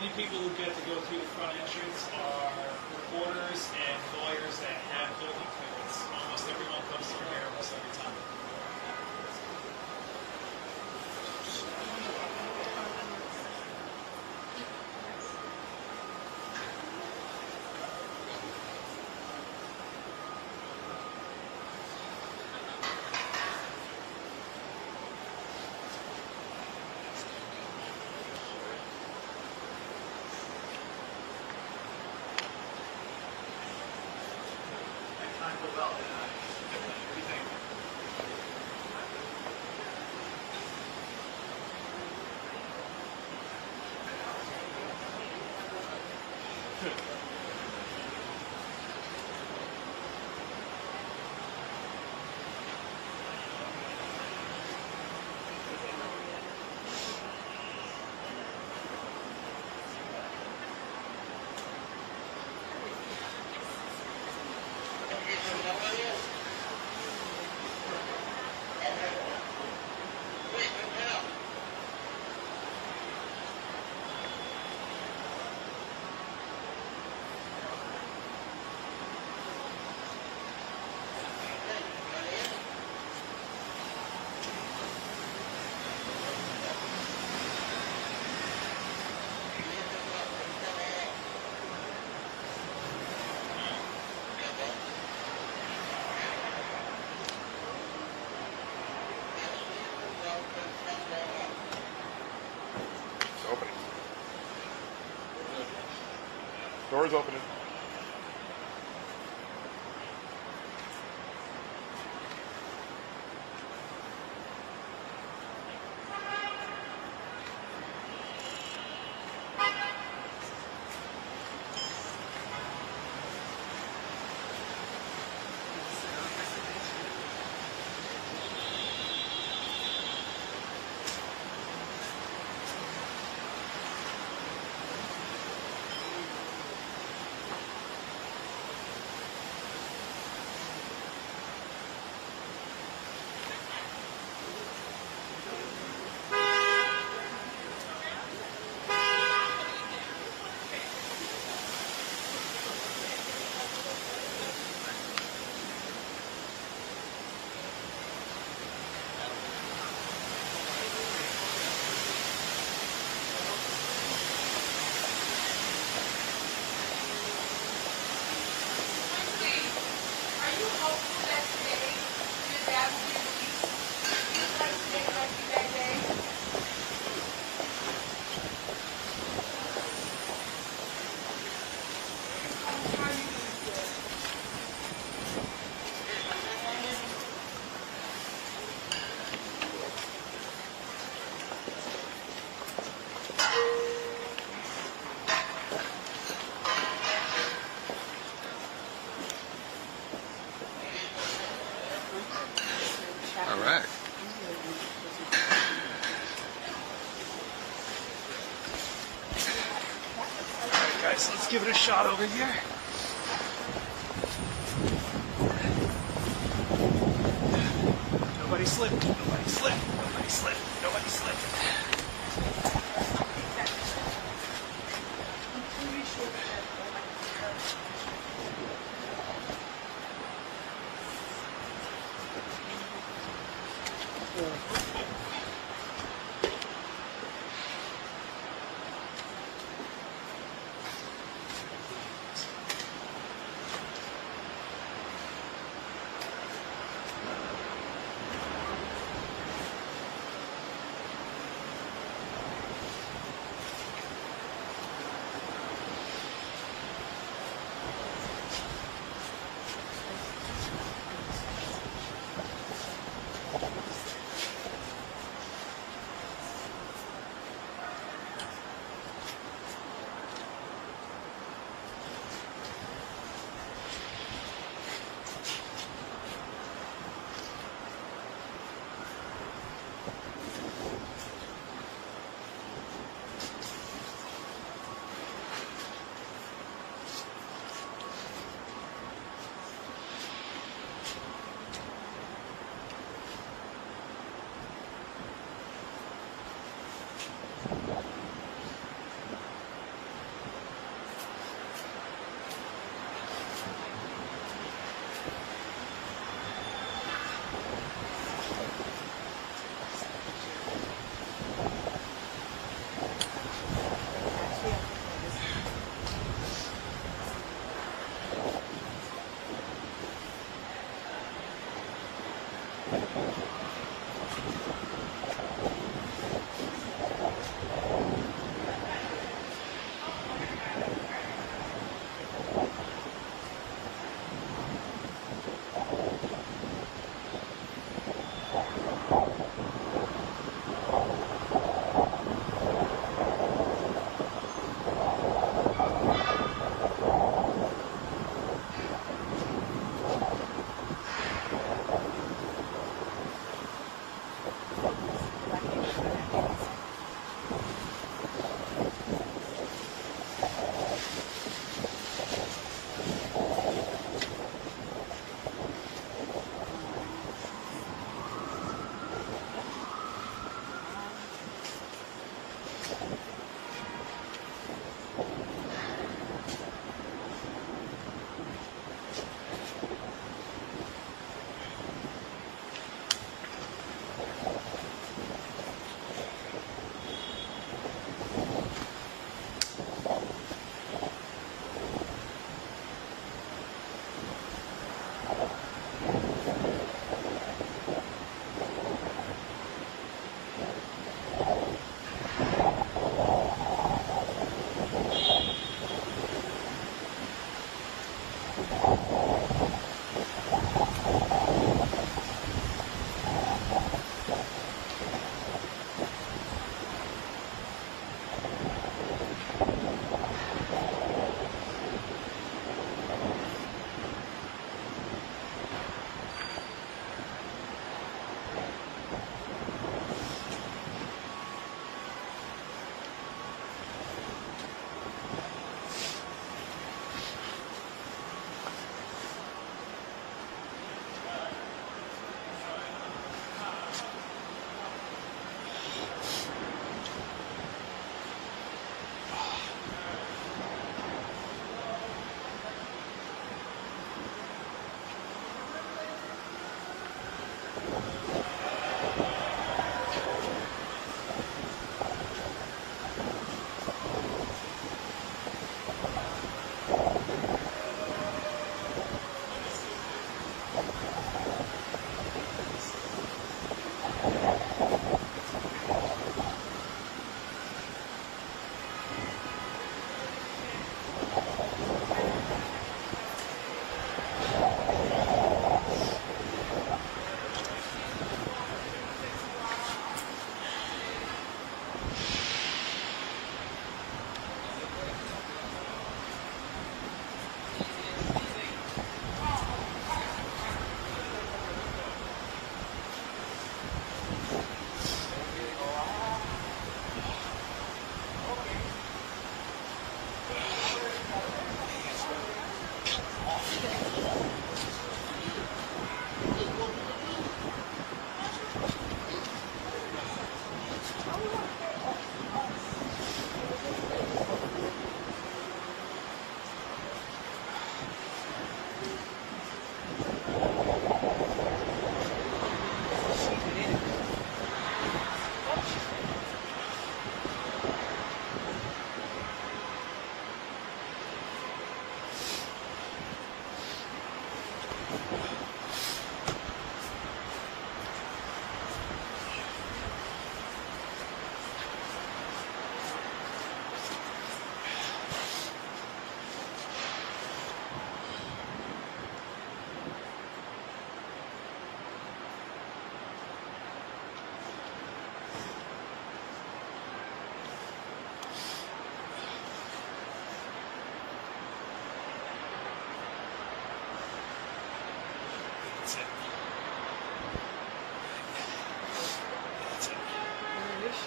only people who get to go through the front entrance are reporters and lawyers that have building clearance. Almost everyone comes through here almost every time. Door's opening. All right. Guys, let's give it a shot over here. Nobody slip, nobody slip, nobody slip, nobody slip.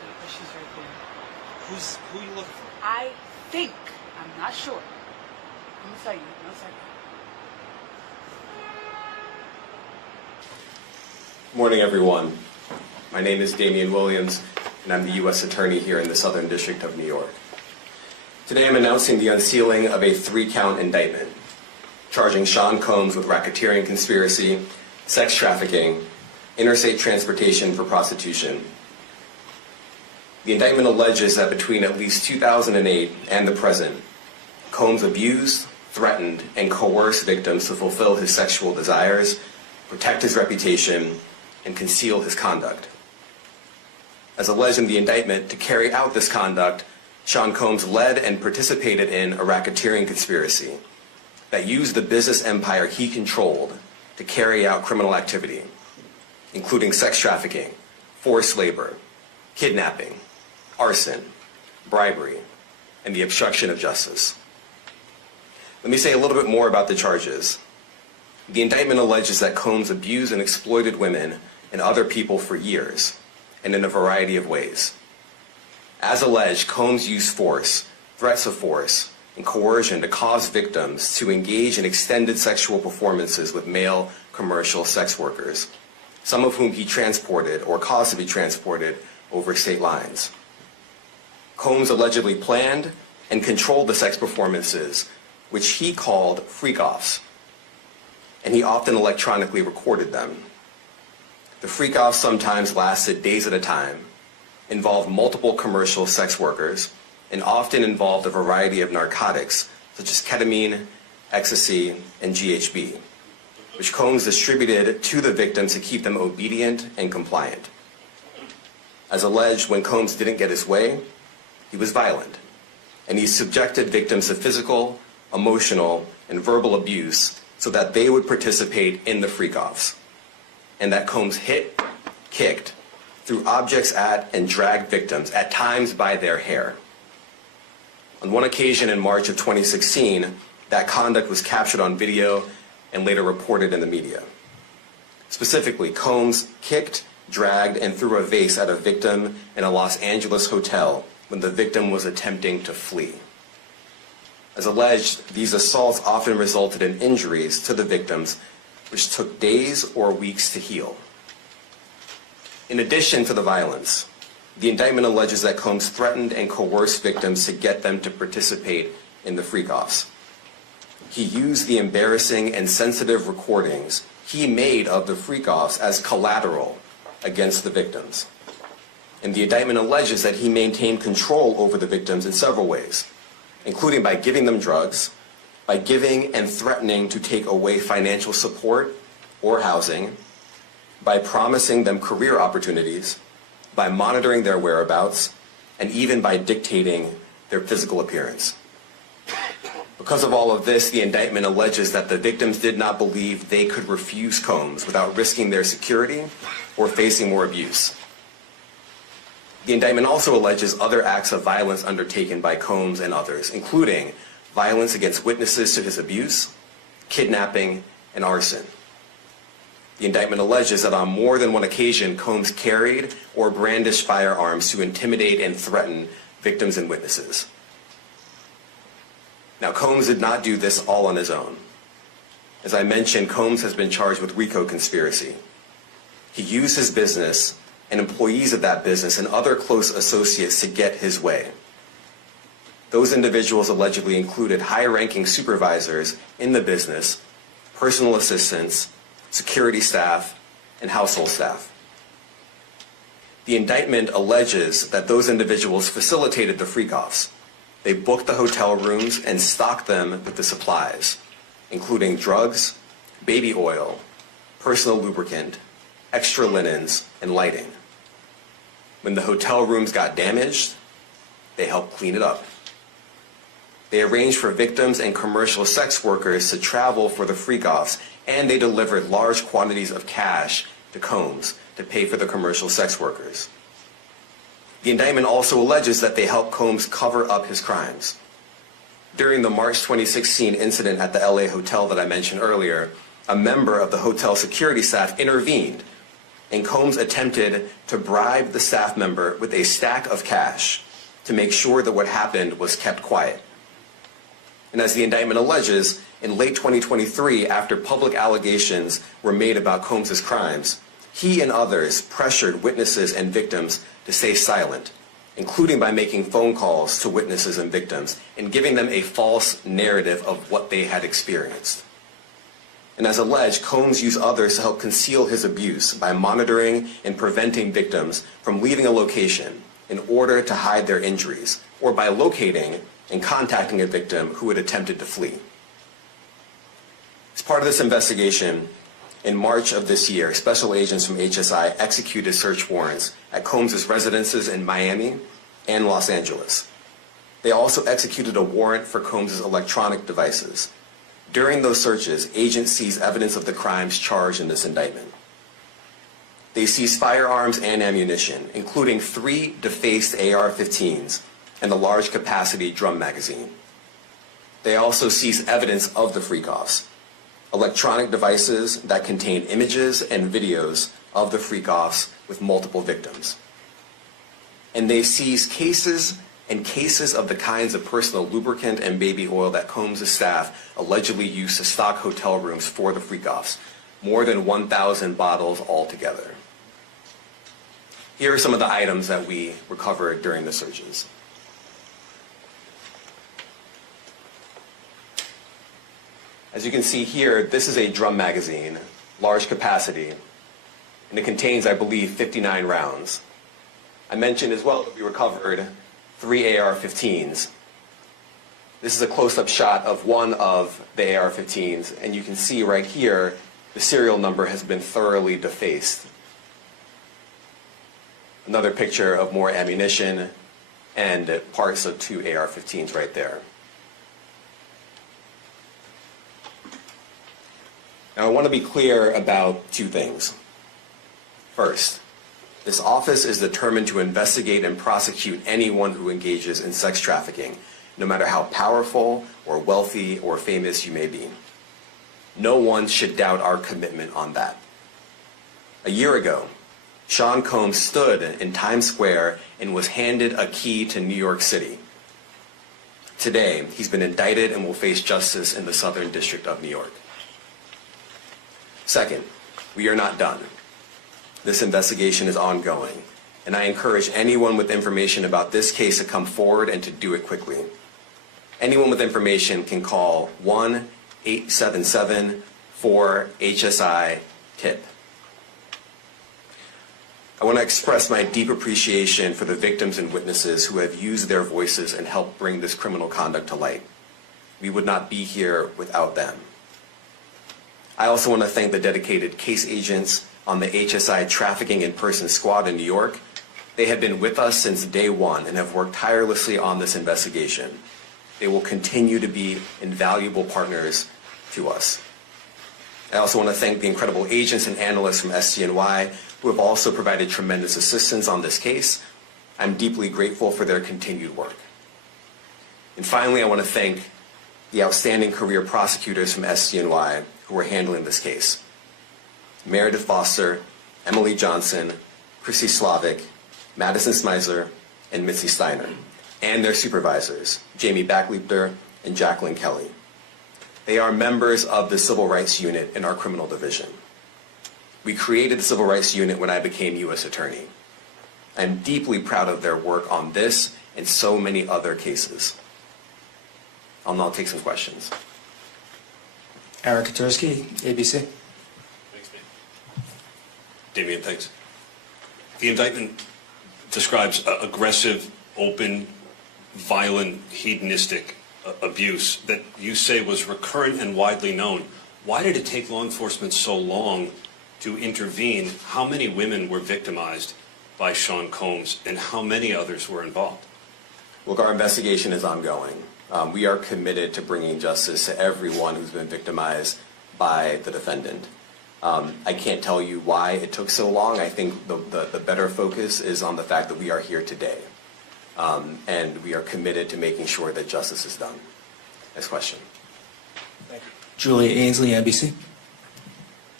she's right there. Who are you looking for? I think. I'm not sure. I'm gonna tell you. No second. Morning, everyone. My name is Damian Williams, and I'm the U.S. Attorney here in the Southern District of New York. Today I'm announcing the unsealing of a 3-count indictment, charging Sean Combs with racketeering conspiracy, sex trafficking, interstate transportation for prostitution. The indictment alleges that between at least 2008 and the present, Combs abused, threatened, and coerced victims to fulfill his sexual desires, protect his reputation, and conceal his conduct. As alleged in the indictment, to carry out this conduct, Sean Combs led and participated in a racketeering conspiracy that used the business empire he controlled to carry out criminal activity, including sex trafficking, forced labor, kidnapping, arson, bribery, and the obstruction of justice. Let me say a little bit more about the charges. The indictment alleges that Combs abused and exploited women and other people for years, and in a variety of ways. As alleged, Combs used force, threats of force, and coercion to cause victims to engage in extended sexual performances with male commercial sex workers, some of whom he transported or caused to be transported over state lines. Combs allegedly planned and controlled the sex performances, which he called freak-offs, and he often electronically recorded them. The freak-offs sometimes lasted days at a time, involved multiple commercial sex workers, and often involved a variety of narcotics such as ketamine, ecstasy, and GHB, which Combs distributed to the victims to keep them obedient and compliant. As alleged, when Combs didn't get his way, he was violent, and he subjected victims to physical, emotional, and verbal abuse so that they would participate in the freak-offs, and that Combs hit, kicked, threw objects at, and dragged victims, at times by their hair. On one occasion in March of 2016, that conduct was captured on video and later reported in the media. Specifically, Combs kicked, dragged, and threw a vase at a victim in a Los Angeles hotel when the victim was attempting to flee. As alleged, these assaults often resulted in injuries to the victims, which took days or weeks to heal. In addition to the violence, the indictment alleges that Combs threatened and coerced victims to get them to participate in the freak-offs. He used the embarrassing and sensitive recordings he made of the freak-offs as collateral against the victims. And the indictment alleges that he maintained control over the victims in several ways, including by giving them drugs, by giving and threatening to take away financial support or housing, by promising them career opportunities, by monitoring their whereabouts, and even by dictating their physical appearance. Because of all of this, the indictment alleges that the victims did not believe they could refuse Combs without risking their security or facing more abuse. The indictment also alleges other acts of violence undertaken by Combs and others, including violence against witnesses to his abuse, kidnapping, and arson. The indictment alleges that on more than one occasion, Combs carried or brandished firearms to intimidate and threaten victims and witnesses. Now, Combs did not do this all on his own. As I mentioned, Combs has been charged with RICO conspiracy. He used his business and employees of that business and other close associates to get his way. Those individuals allegedly included high-ranking supervisors in the business, personal assistants, security staff, and household staff. The indictment alleges that those individuals facilitated the freak-offs. They booked the hotel rooms and stocked them with the supplies, including drugs, baby oil, personal lubricant, extra linens, and lighting. When the hotel rooms got damaged, they helped clean it up. They arranged for victims and commercial sex workers to travel for the freak-offs, and they delivered large quantities of cash to Combs to pay for the commercial sex workers. The indictment also alleges that they helped Combs cover up his crimes. During the March 2016 incident at the LA hotel that I mentioned earlier, a member of the hotel security staff intervened and Combs attempted to bribe the staff member with a stack of cash to make sure that what happened was kept quiet. And as the indictment alleges, in late 2023, after public allegations were made about Combs' crimes, he and others pressured witnesses and victims to stay silent, including by making phone calls to witnesses and victims and giving them a false narrative of what they had experienced. And as alleged, Combs used others to help conceal his abuse by monitoring and preventing victims from leaving a location in order to hide their injuries, or by locating and contacting a victim who had attempted to flee. As part of this investigation, in March of this year, special agents from HSI executed search warrants at Combs' residences in Miami and Los Angeles. They also executed a warrant for Combs' electronic devices. During those searches, agents seized evidence of the crimes charged in this indictment. They seized firearms and ammunition, including 3 defaced AR-15s and a large capacity drum magazine. They also seized evidence of the freak-offs, electronic devices that contain images and videos of the freak-offs with multiple victims. And they seized cases and cases of the kinds of personal lubricant and baby oil that Combs' staff allegedly used to stock hotel rooms for the freak-offs, more than 1,000 bottles altogether. Here are some of the items that we recovered during the searches. As you can see here, this is a drum magazine, large capacity, and it contains, I believe, 59 rounds. I mentioned as well that we recovered 3 AR-15s. This is a close-up shot of one of the AR-15s, and you can see right here, the serial number has been thoroughly defaced. Another picture of more ammunition and parts of 2 AR-15s right there. Now, I want to be clear about 2 things. First, this office is determined to investigate and prosecute anyone who engages in sex trafficking, no matter how powerful or wealthy or famous you may be. No one should doubt our commitment on that. A year ago, Sean Combs stood in Times Square and was handed a key to New York City. Today, he's been indicted and will face justice in the Southern District of New York. Second, we are not done. This investigation is ongoing, and I encourage anyone with information about this case to come forward and to do it quickly. Anyone with information can call 1-877-4HSI-TIP. I want to express my deep appreciation for the victims and witnesses who have used their voices and helped bring this criminal conduct to light. We would not be here without them. I also want to thank the dedicated case agents on the HSI Trafficking in Person Squad in New York. They have been with us since day one and have worked tirelessly on this investigation. They will continue to be invaluable partners to us. I also want to thank the incredible agents and analysts from SDNY who have also provided tremendous assistance on this case. I'm deeply grateful for their continued work. And finally, I want to thank the outstanding career prosecutors from SDNY who are handling this case. Meredith Foster, Emily Johnson, Chrissy Slavic, Madison Smeisler, and Mitzi Steiner, and their supervisors, Jamie Backleiter and Jacqueline Kelly. They are members of the Civil Rights Unit in our criminal division. We created the Civil Rights Unit when I became U.S. Attorney. I'm deeply proud of their work on this and so many other cases. I'll now take some questions. Aaron Katursky, ABC. Thanks, Damien, thanks. The indictment describes aggressive, open, violent, hedonistic abuse that you say was recurrent and widely known. Why did it take law enforcement so long to intervene? How many women were victimized by Sean Combs, and how many others were involved? Look, our investigation is ongoing. We are committed to bringing justice to everyone who's been victimized by the defendant. I can't tell you why it took so long. I think the better focus is on the fact that we are here today. And we are committed to making sure that justice is done. Next question. Julia Ainsley, NBC.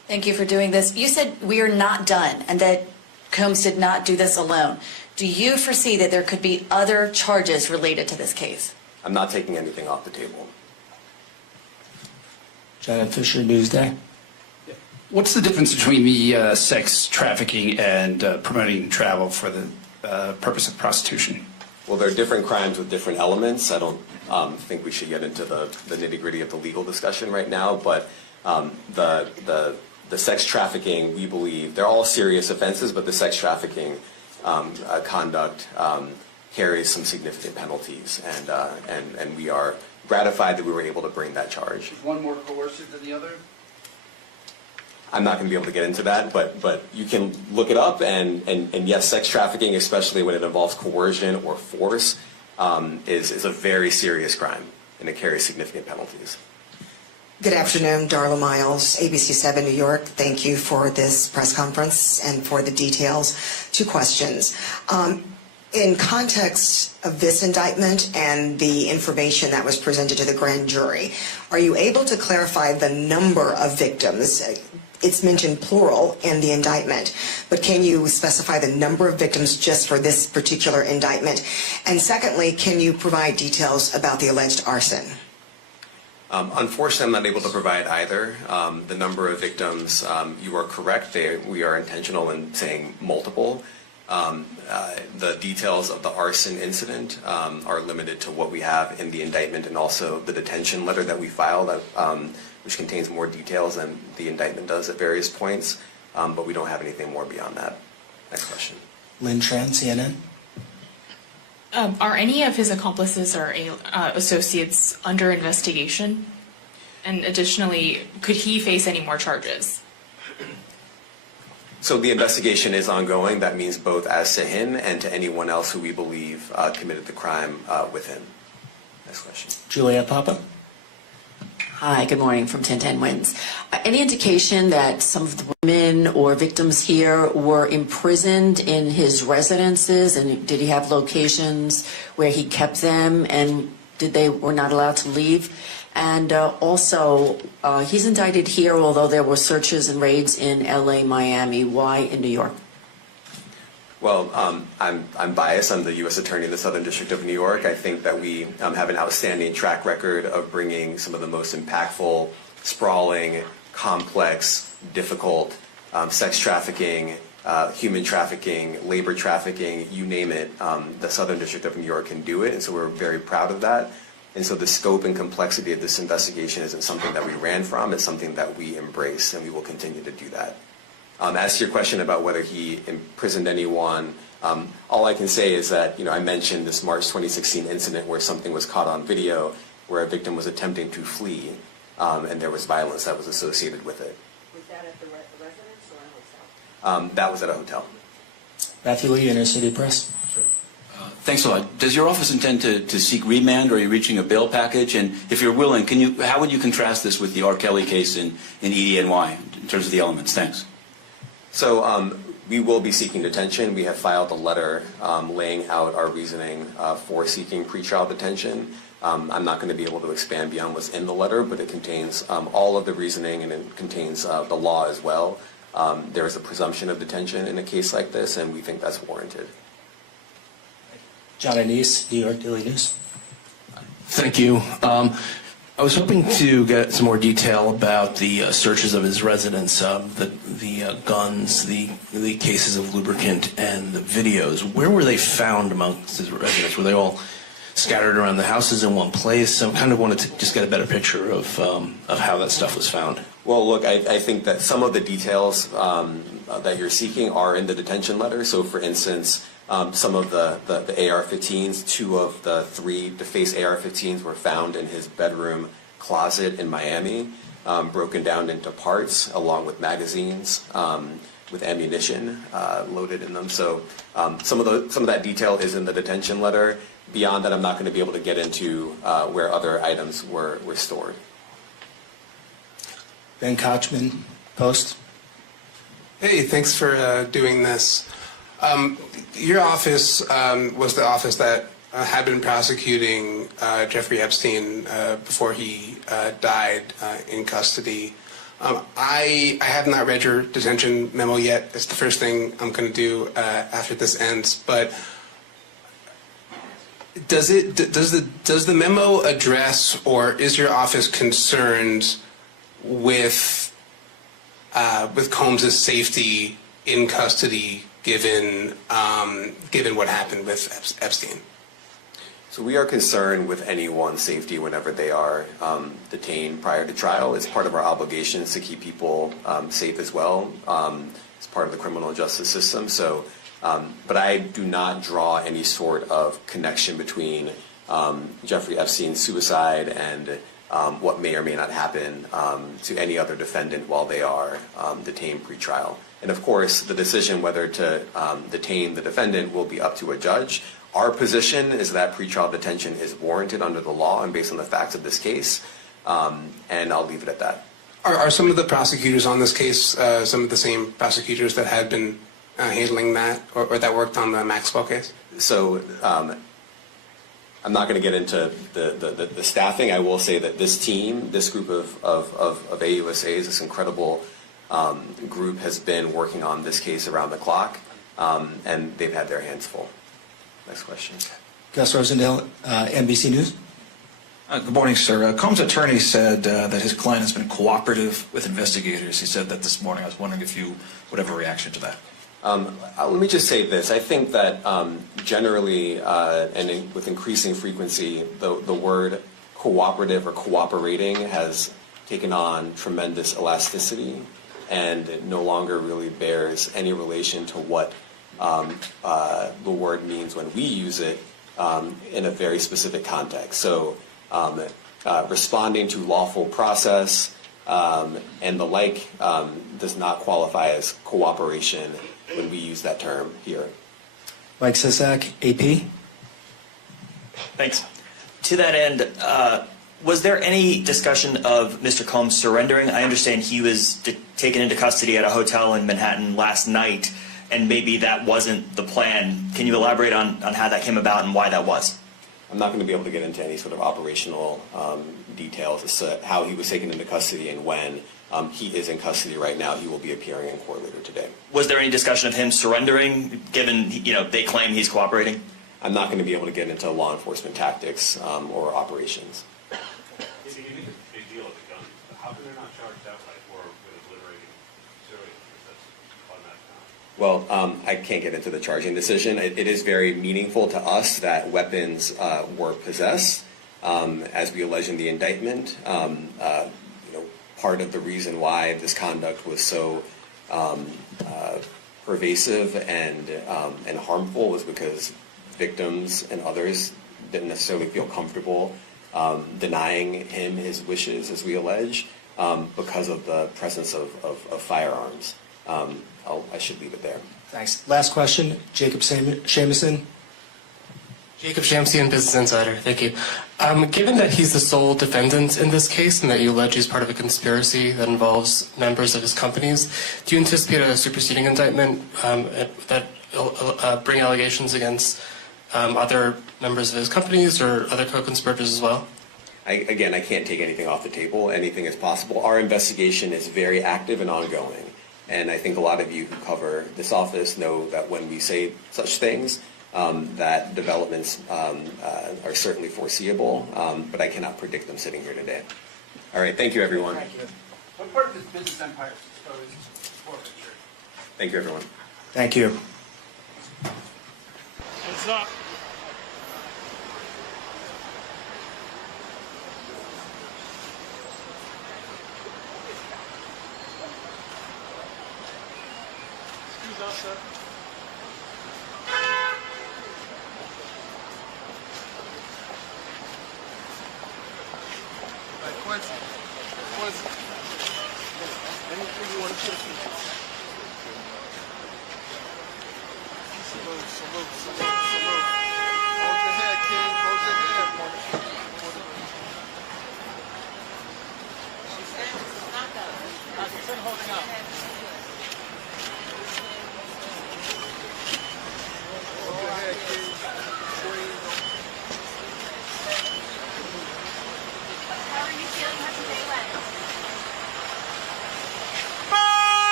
Thank you for doing this. You said we are not done and that Combs did not do this alone. Do you foresee that there could be other charges related to this case? I'm not taking anything off the table. Janet Fisher, Newsday. What's the difference between the sex trafficking and promoting travel for the purpose of prostitution? Well, there are different crimes with different elements. I don't think we should get into the nitty-gritty of the legal discussion right now, but the sex trafficking, we believe, they're all serious offenses, but the sex trafficking conduct carries some significant penalties, and we are gratified that we were able to bring that charge. Is one more coercive than the other? I'm not going to be able to get into that, but you can look it up, and yes, sex trafficking, especially when it involves coercion or force, is a very serious crime, and it carries significant penalties. Good afternoon, Darla Miles, ABC 7 New York. Thank you for this press conference and for the details. Two questions. In context of this indictment and the information that was presented to the grand jury, are you able to clarify the number of victims? It's mentioned plural in the indictment, but can you specify the number of victims just for this particular indictment? And secondly, can you provide details about the alleged arson? Unfortunately, I'm not able to provide either. The number of victims, you are correct. We are intentional in saying multiple. The details of the arson incident are limited to what we have in the indictment and also the detention letter that we filed, which contains more details than the indictment does at various points, but we don't have anything more beyond that. Next question. Lynn Tran, CNN. Are any of his accomplices or associates under investigation? And additionally, could he face any more charges? So the investigation is ongoing. That means both as to him and to anyone else who we believe committed the crime with him. Next question. Juliet Papa. Hi, good morning from 1010 Wins. Any indication that some of the women or victims here were imprisoned in his residences, and did he have locations where he kept them, and were not allowed to leave? And also, he's indicted here, although there were searches and raids in LA, Miami. Why in New York? Well, I'm biased. I'm the U.S. Attorney in the Southern District of New York. I think that we have an outstanding track record of bringing some of the most impactful, sprawling, complex, difficult sex trafficking, human trafficking, labor trafficking, you name it. The Southern District of New York can do it, and so we're very proud of that. And so the scope and complexity of this investigation isn't something that we ran from. It's something that we embrace, and we will continue to do that. As to your question about whether he imprisoned anyone, all I can say is that, I mentioned this March 2016 incident where something was caught on video where a victim was attempting to flee, and there was violence that was associated with it. Was that at the residence or a hotel? That was at a hotel. Matthew Lee, Inner City Press. Thanks a lot. Does your office intend to seek remand, or are you reaching a bail package? And if you're willing, how would you contrast this with the R. Kelly case in ED&Y in terms of the elements? Thanks. So we will be seeking detention. We have filed a letter laying out our reasoning for seeking pretrial detention. I'm not going to be able to expand beyond what's in the letter, but it contains all of the reasoning, and it contains the law as well. There is a presumption of detention in a case like this, and we think that's warranted. John Anise, New York Daily News. Thank you. I was hoping to get some more detail about the searches of his residence, the guns, the cases of lubricant, and the videos. Where were they found amongst his residence? Were they all scattered around the houses in one place? I kind of wanted to just get a better picture of how that stuff was found. Well, look, I think that some of the details that you're seeking are in the detention letter. So, for instance, some of the AR-15s, 2 of the 3 defaced AR-15s were found in his bedroom closet in Miami, broken down into parts along with magazines with ammunition loaded in them. So some of that detail is in the detention letter. Beyond that, I'm not going to be able to get into where other items were stored. Ben Kochman, Post. Hey, thanks for doing this. Your office was the office that had been prosecuting Jeffrey Epstein before he died in custody. I have not read your detention memo yet. It's the first thing I'm going to do after this ends. But does the memo address, or is your office concerned with Combs' safety in custody, given what happened with Epstein? So we are concerned with anyone's safety whenever they are detained prior to trial. It's part of our obligations to keep people safe as well. It's part of the criminal justice system. So, but I do not draw any sort of connection between Jeffrey Epstein's suicide and what may or may not happen to any other defendant while they are detained pre-trial. And of course, the decision whether to detain the defendant will be up to a judge. Our position is that pretrial detention is warranted under the law and based on the facts of this case, and I'll leave it at that. Are some of the prosecutors on this case some of the same prosecutors that had been handling that, or that worked on the Maxwell case? So I'm not going to get into the staffing. I will say that this team, this group of AUSAs, this incredible group has been working on this case around the clock, and they've had their hands full. Next question. Gus Rosendale, NBC News. Good morning, sir. Combs' attorney said that his client has been cooperative with investigators. He said that this morning. I was wondering if you would have a reaction to that. Let me just say this. I think that generally with increasing frequency, the word cooperative or cooperating has taken on tremendous elasticity and it no longer really bears any relation to what the word means when we use it in a very specific context. So responding to lawful process and the like does not qualify as cooperation when we use that term here. Mike Sisak, AP. Thanks. To that end, was there any discussion of Mr. Combs surrendering? I understand he was taken into custody at a hotel in Manhattan last night, and maybe that wasn't the plan. Can you elaborate on how that came about and why that was? I'm not going to be able to get into any sort of operational details as to how he was taken into custody and when. He is in custody right now. He will be appearing in court later today. Was there any discussion of him surrendering, given they claim he's cooperating? I'm not going to be able to get into law enforcement tactics or operations. It's a big deal with the gun. How come they're not charged outright or with obliterating civilians? That's automatic. Well, I can't get into the charging decision. It is very meaningful to us that weapons were possessed, as we allege in the indictment. Part of the reason why this conduct was so pervasive and harmful was because victims and others didn't necessarily feel comfortable denying him his wishes, as we allege, because of the presence of firearms. I should leave it there. Thanks. Last question, Jacob Shamison. Jacob Shamsian, Business Insider. Thank you. Given that he's the sole defendant in this case and that you allege he's part of a conspiracy that involves members of his companies, do you anticipate a superseding indictment that bring allegations against other members of his companies or other co-conspirators as well? I can't take anything off the table. Anything is possible. Our investigation is very active and ongoing. And I think a lot of you who cover this office know that when we say such things, that developments are certainly foreseeable, but I cannot predict them sitting here today. All right, thank you, everyone. Thank you. What part of his business empire is exposed for Richard? Thank you, everyone. Thank you. What's up? Excuse us, sir. Quincy. Anything you want to say? Salute. Hold your head, King. Hold your head. She's holding up. Hold your head, King. Queen. How are you feeling? How's your day went?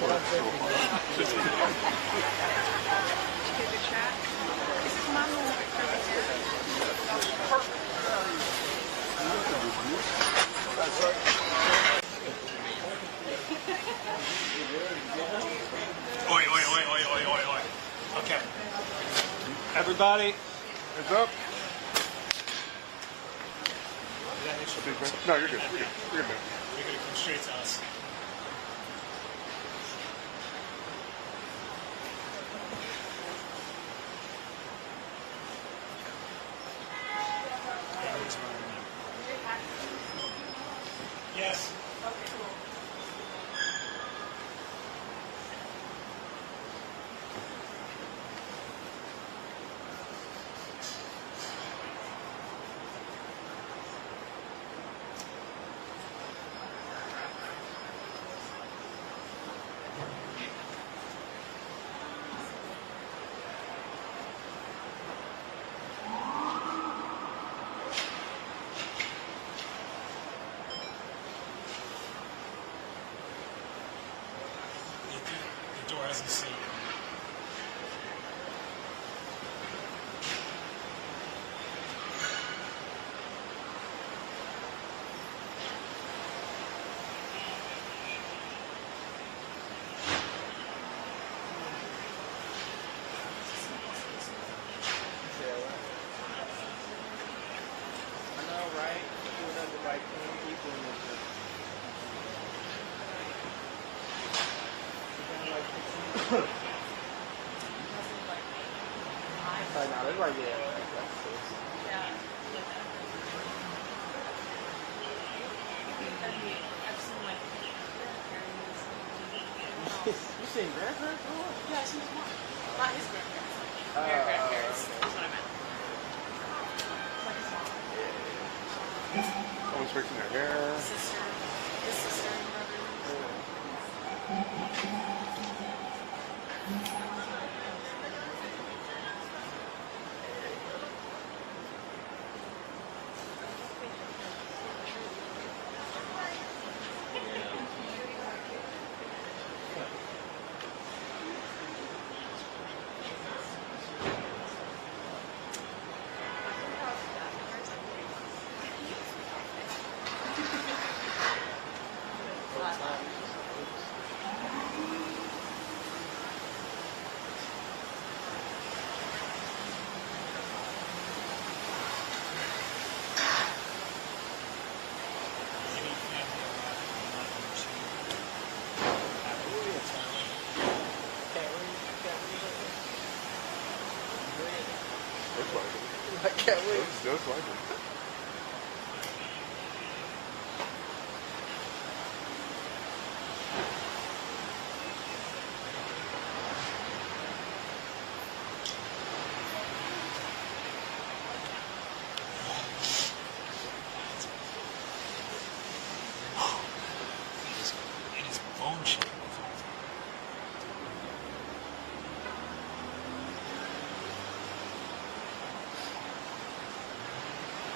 Oi, oi, oi, oi, oi, oi, oi. Okay. Everybody. Hands up. No, you're good. You're good. You're good, man. You're going to come straight to us. Yes. The door hasn't seen you. I know, right? Doing nothing like 10 people in this. Now that's right there. You seen grandparents? Yeah, she was one. Not his grandparents. Their grandparents. That's what I meant. Like his mom. Someone's fixing their hair. Sister. His sister and brother. I can't wait. Just like it. It is bone shaking.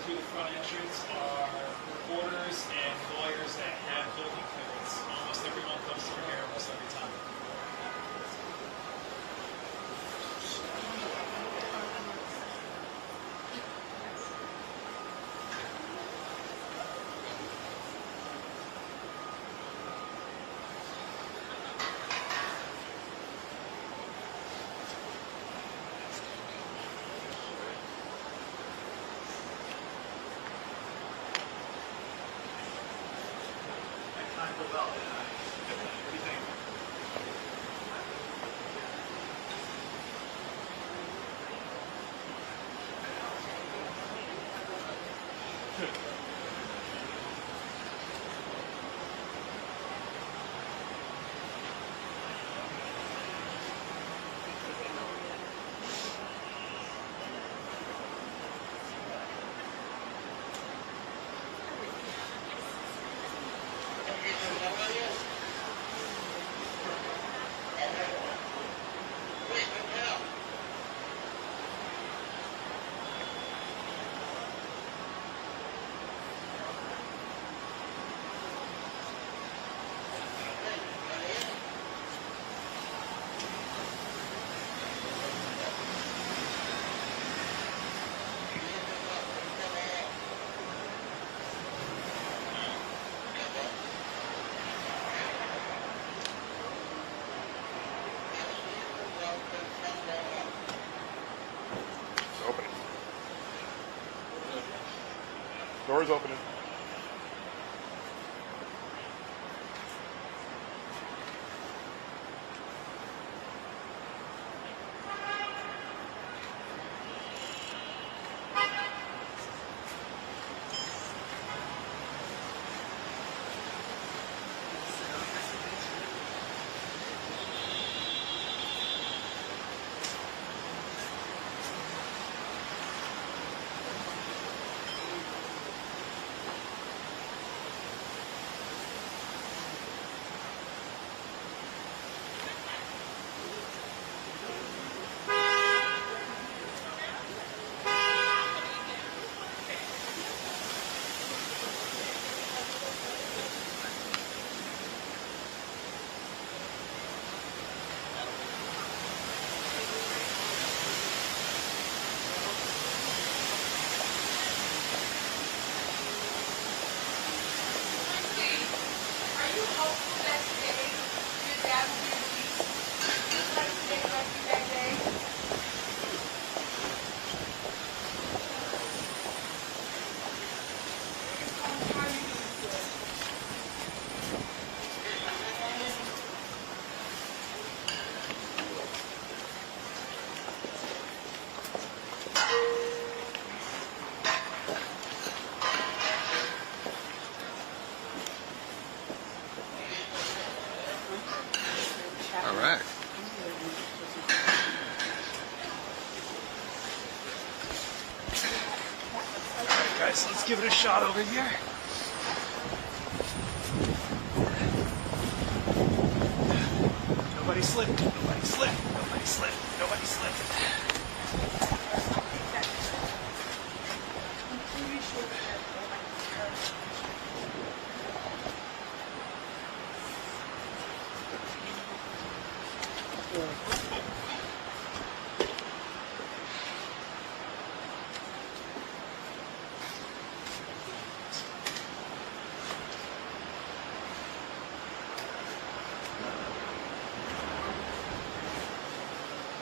through the front entrance are reporters and lawyers that have building clearance. Almost everyone comes through here almost every time. Doors opening. All right. Guys, let's give it a shot over here. Nobody slipped. Nobody slipped. Nobody slipped. Nobody slipped.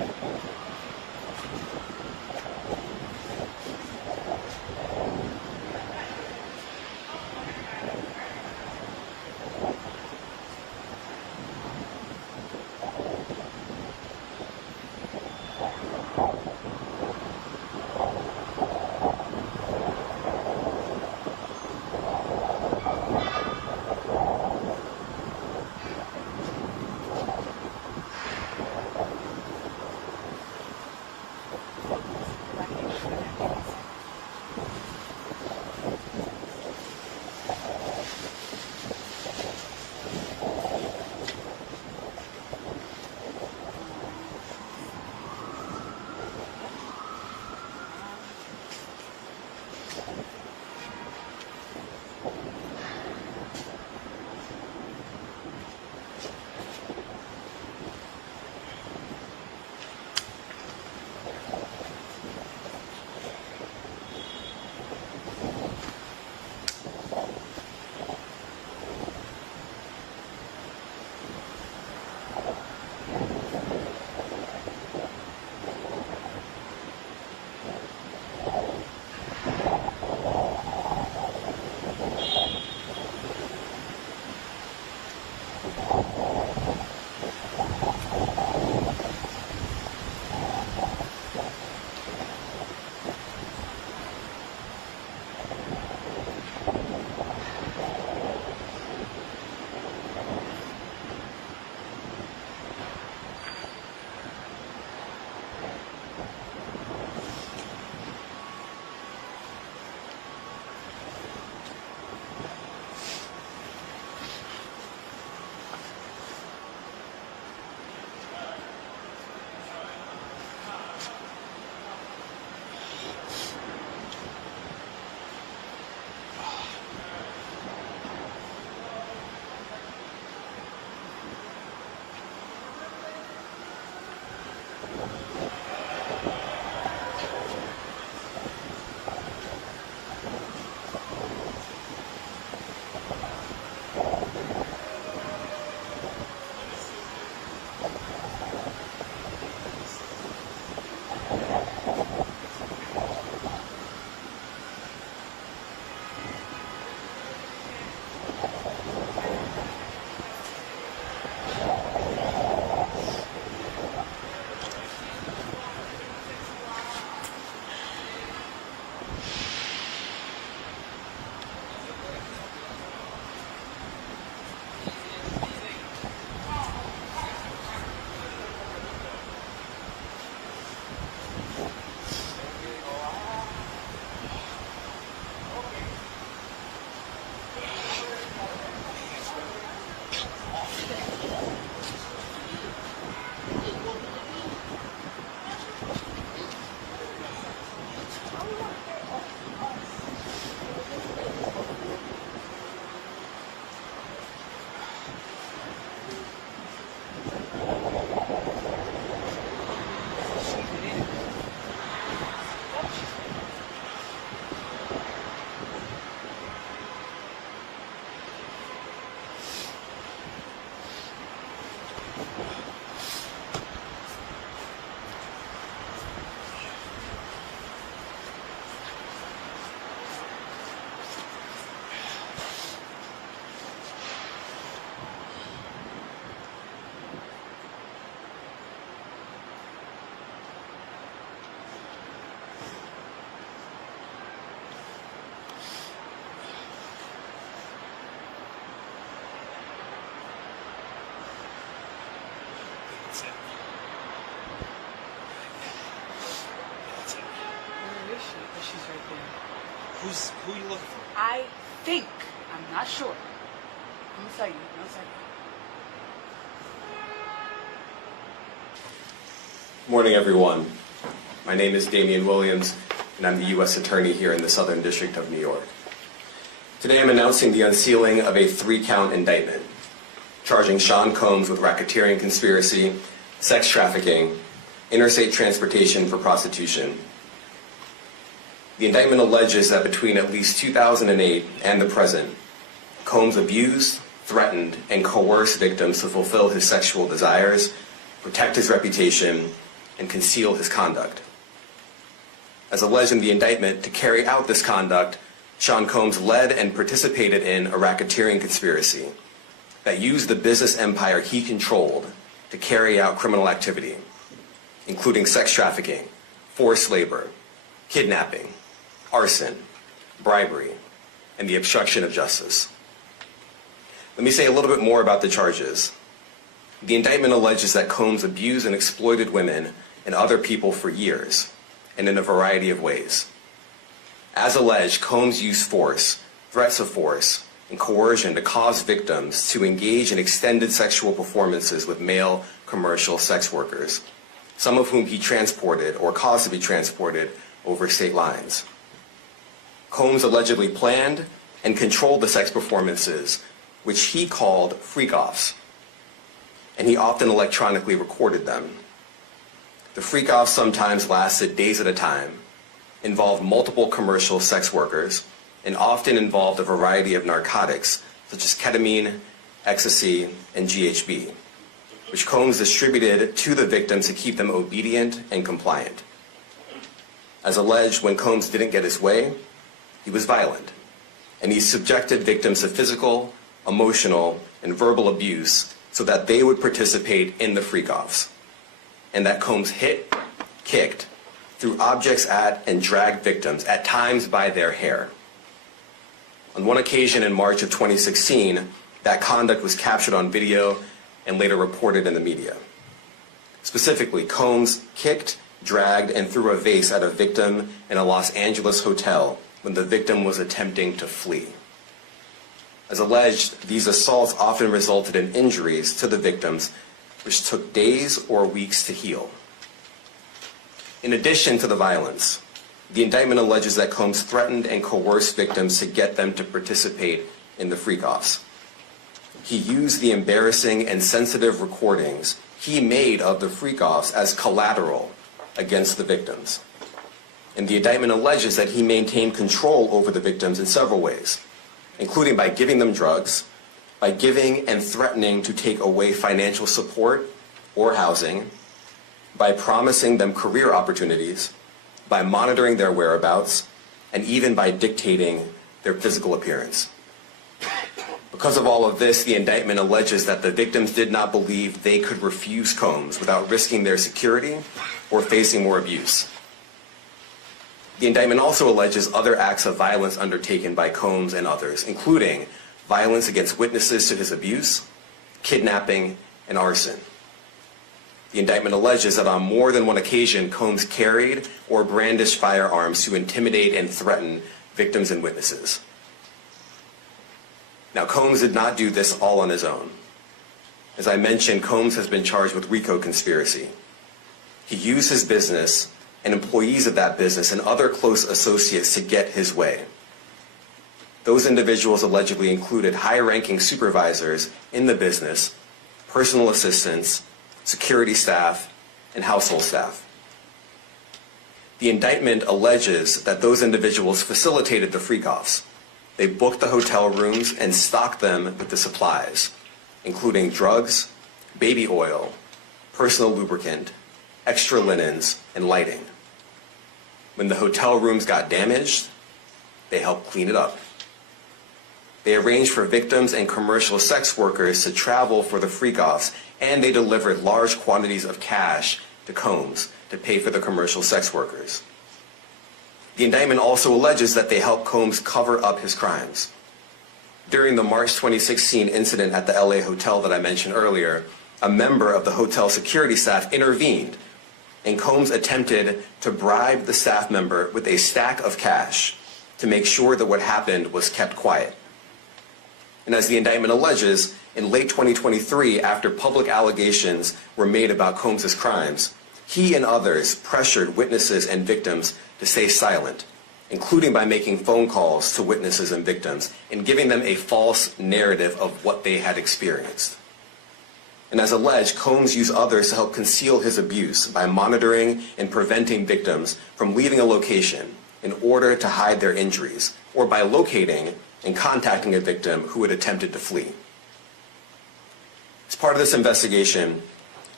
Who are you looking for? I think. I'm not sure. I'm gonna tell you. No second. Morning, everyone. My name is Damian Williams, and I'm the U.S. Attorney here in the Southern District of New York. Today I'm announcing the unsealing of a 3-count indictment, charging Sean Combs with racketeering conspiracy, sex trafficking, interstate transportation for prostitution. The indictment alleges that between at least 2008 and the present, Combs abused, threatened, and coerced victims to fulfill his sexual desires, protect his reputation, and conceal his conduct. As alleged in the indictment, to carry out this conduct, Sean Combs led and participated in a racketeering conspiracy that used the business empire he controlled to carry out criminal activity, including sex trafficking, forced labor, kidnapping, arson, bribery, and the obstruction of justice. Let me say a little bit more about the charges. The indictment alleges that Combs abused and exploited women and other people for years, and in a variety of ways. As alleged, Combs used force, threats of force, and coercion to cause victims to engage in extended sexual performances with male commercial sex workers, some of whom he transported or caused to be transported over state lines. Combs allegedly planned and controlled the sex performances, which he called freak-offs, and he often electronically recorded them. The freak-offs sometimes lasted days at a time, involved multiple commercial sex workers, and often involved a variety of narcotics such as ketamine, ecstasy, and GHB, which Combs distributed to the victims to keep them obedient and compliant. As alleged, when Combs didn't get his way, he was violent, and he subjected victims to physical, emotional, and verbal abuse so that they would participate in the freak-offs, and that Combs hit, kicked, threw objects at, and dragged victims, at times by their hair. On one occasion in March of 2016, that conduct was captured on video and later reported in the media. Specifically, Combs kicked, dragged, and threw a vase at a victim in a Los Angeles hotel when the victim was attempting to flee. As alleged, these assaults often resulted in injuries to the victims, which took days or weeks to heal. In addition to the violence, the indictment alleges that Combs threatened and coerced victims to get them to participate in the freak-offs. He used the embarrassing and sensitive recordings he made of the freak-offs as collateral against the victims. And the indictment alleges that he maintained control over the victims in several ways, including by giving them drugs, by giving and threatening to take away financial support or housing, by promising them career opportunities, by monitoring their whereabouts, and even by dictating their physical appearance. Because of all of this, the indictment alleges that the victims did not believe they could refuse Combs without risking their security or facing more abuse. The indictment also alleges other acts of violence undertaken by Combs and others, including violence against witnesses to his abuse, kidnapping, and arson. The indictment alleges that on more than one occasion, Combs carried or brandished firearms to intimidate and threaten victims and witnesses. Now, Combs did not do this all on his own. As I mentioned, Combs has been charged with RICO conspiracy. He used his business and employees of that business and other close associates to get his way. Those individuals allegedly included high-ranking supervisors in the business, personal assistants, security staff, and household staff. The indictment alleges that those individuals facilitated the freak-offs. They booked the hotel rooms and stocked them with the supplies, including drugs, baby oil, personal lubricant, extra linens, and lighting. When the hotel rooms got damaged, they helped clean it up. They arranged for victims and commercial sex workers to travel for the freak-offs, and they delivered large quantities of cash to Combs to pay for the commercial sex workers. The indictment also alleges that they helped Combs cover up his crimes. During the March 2016 incident at the LA hotel that I mentioned earlier, a member of the hotel security staff intervened, and Combs attempted to bribe the staff member with a stack of cash to make sure that what happened was kept quiet. And as the indictment alleges, in late 2023, after public allegations were made about Combs' crimes, he and others pressured witnesses and victims to stay silent, including by making phone calls to witnesses and victims and giving them a false narrative of what they had experienced. And as alleged, Combs used others to help conceal his abuse by monitoring and preventing victims from leaving a location in order to hide their injuries, or by locating and contacting a victim who had attempted to flee. As part of this investigation,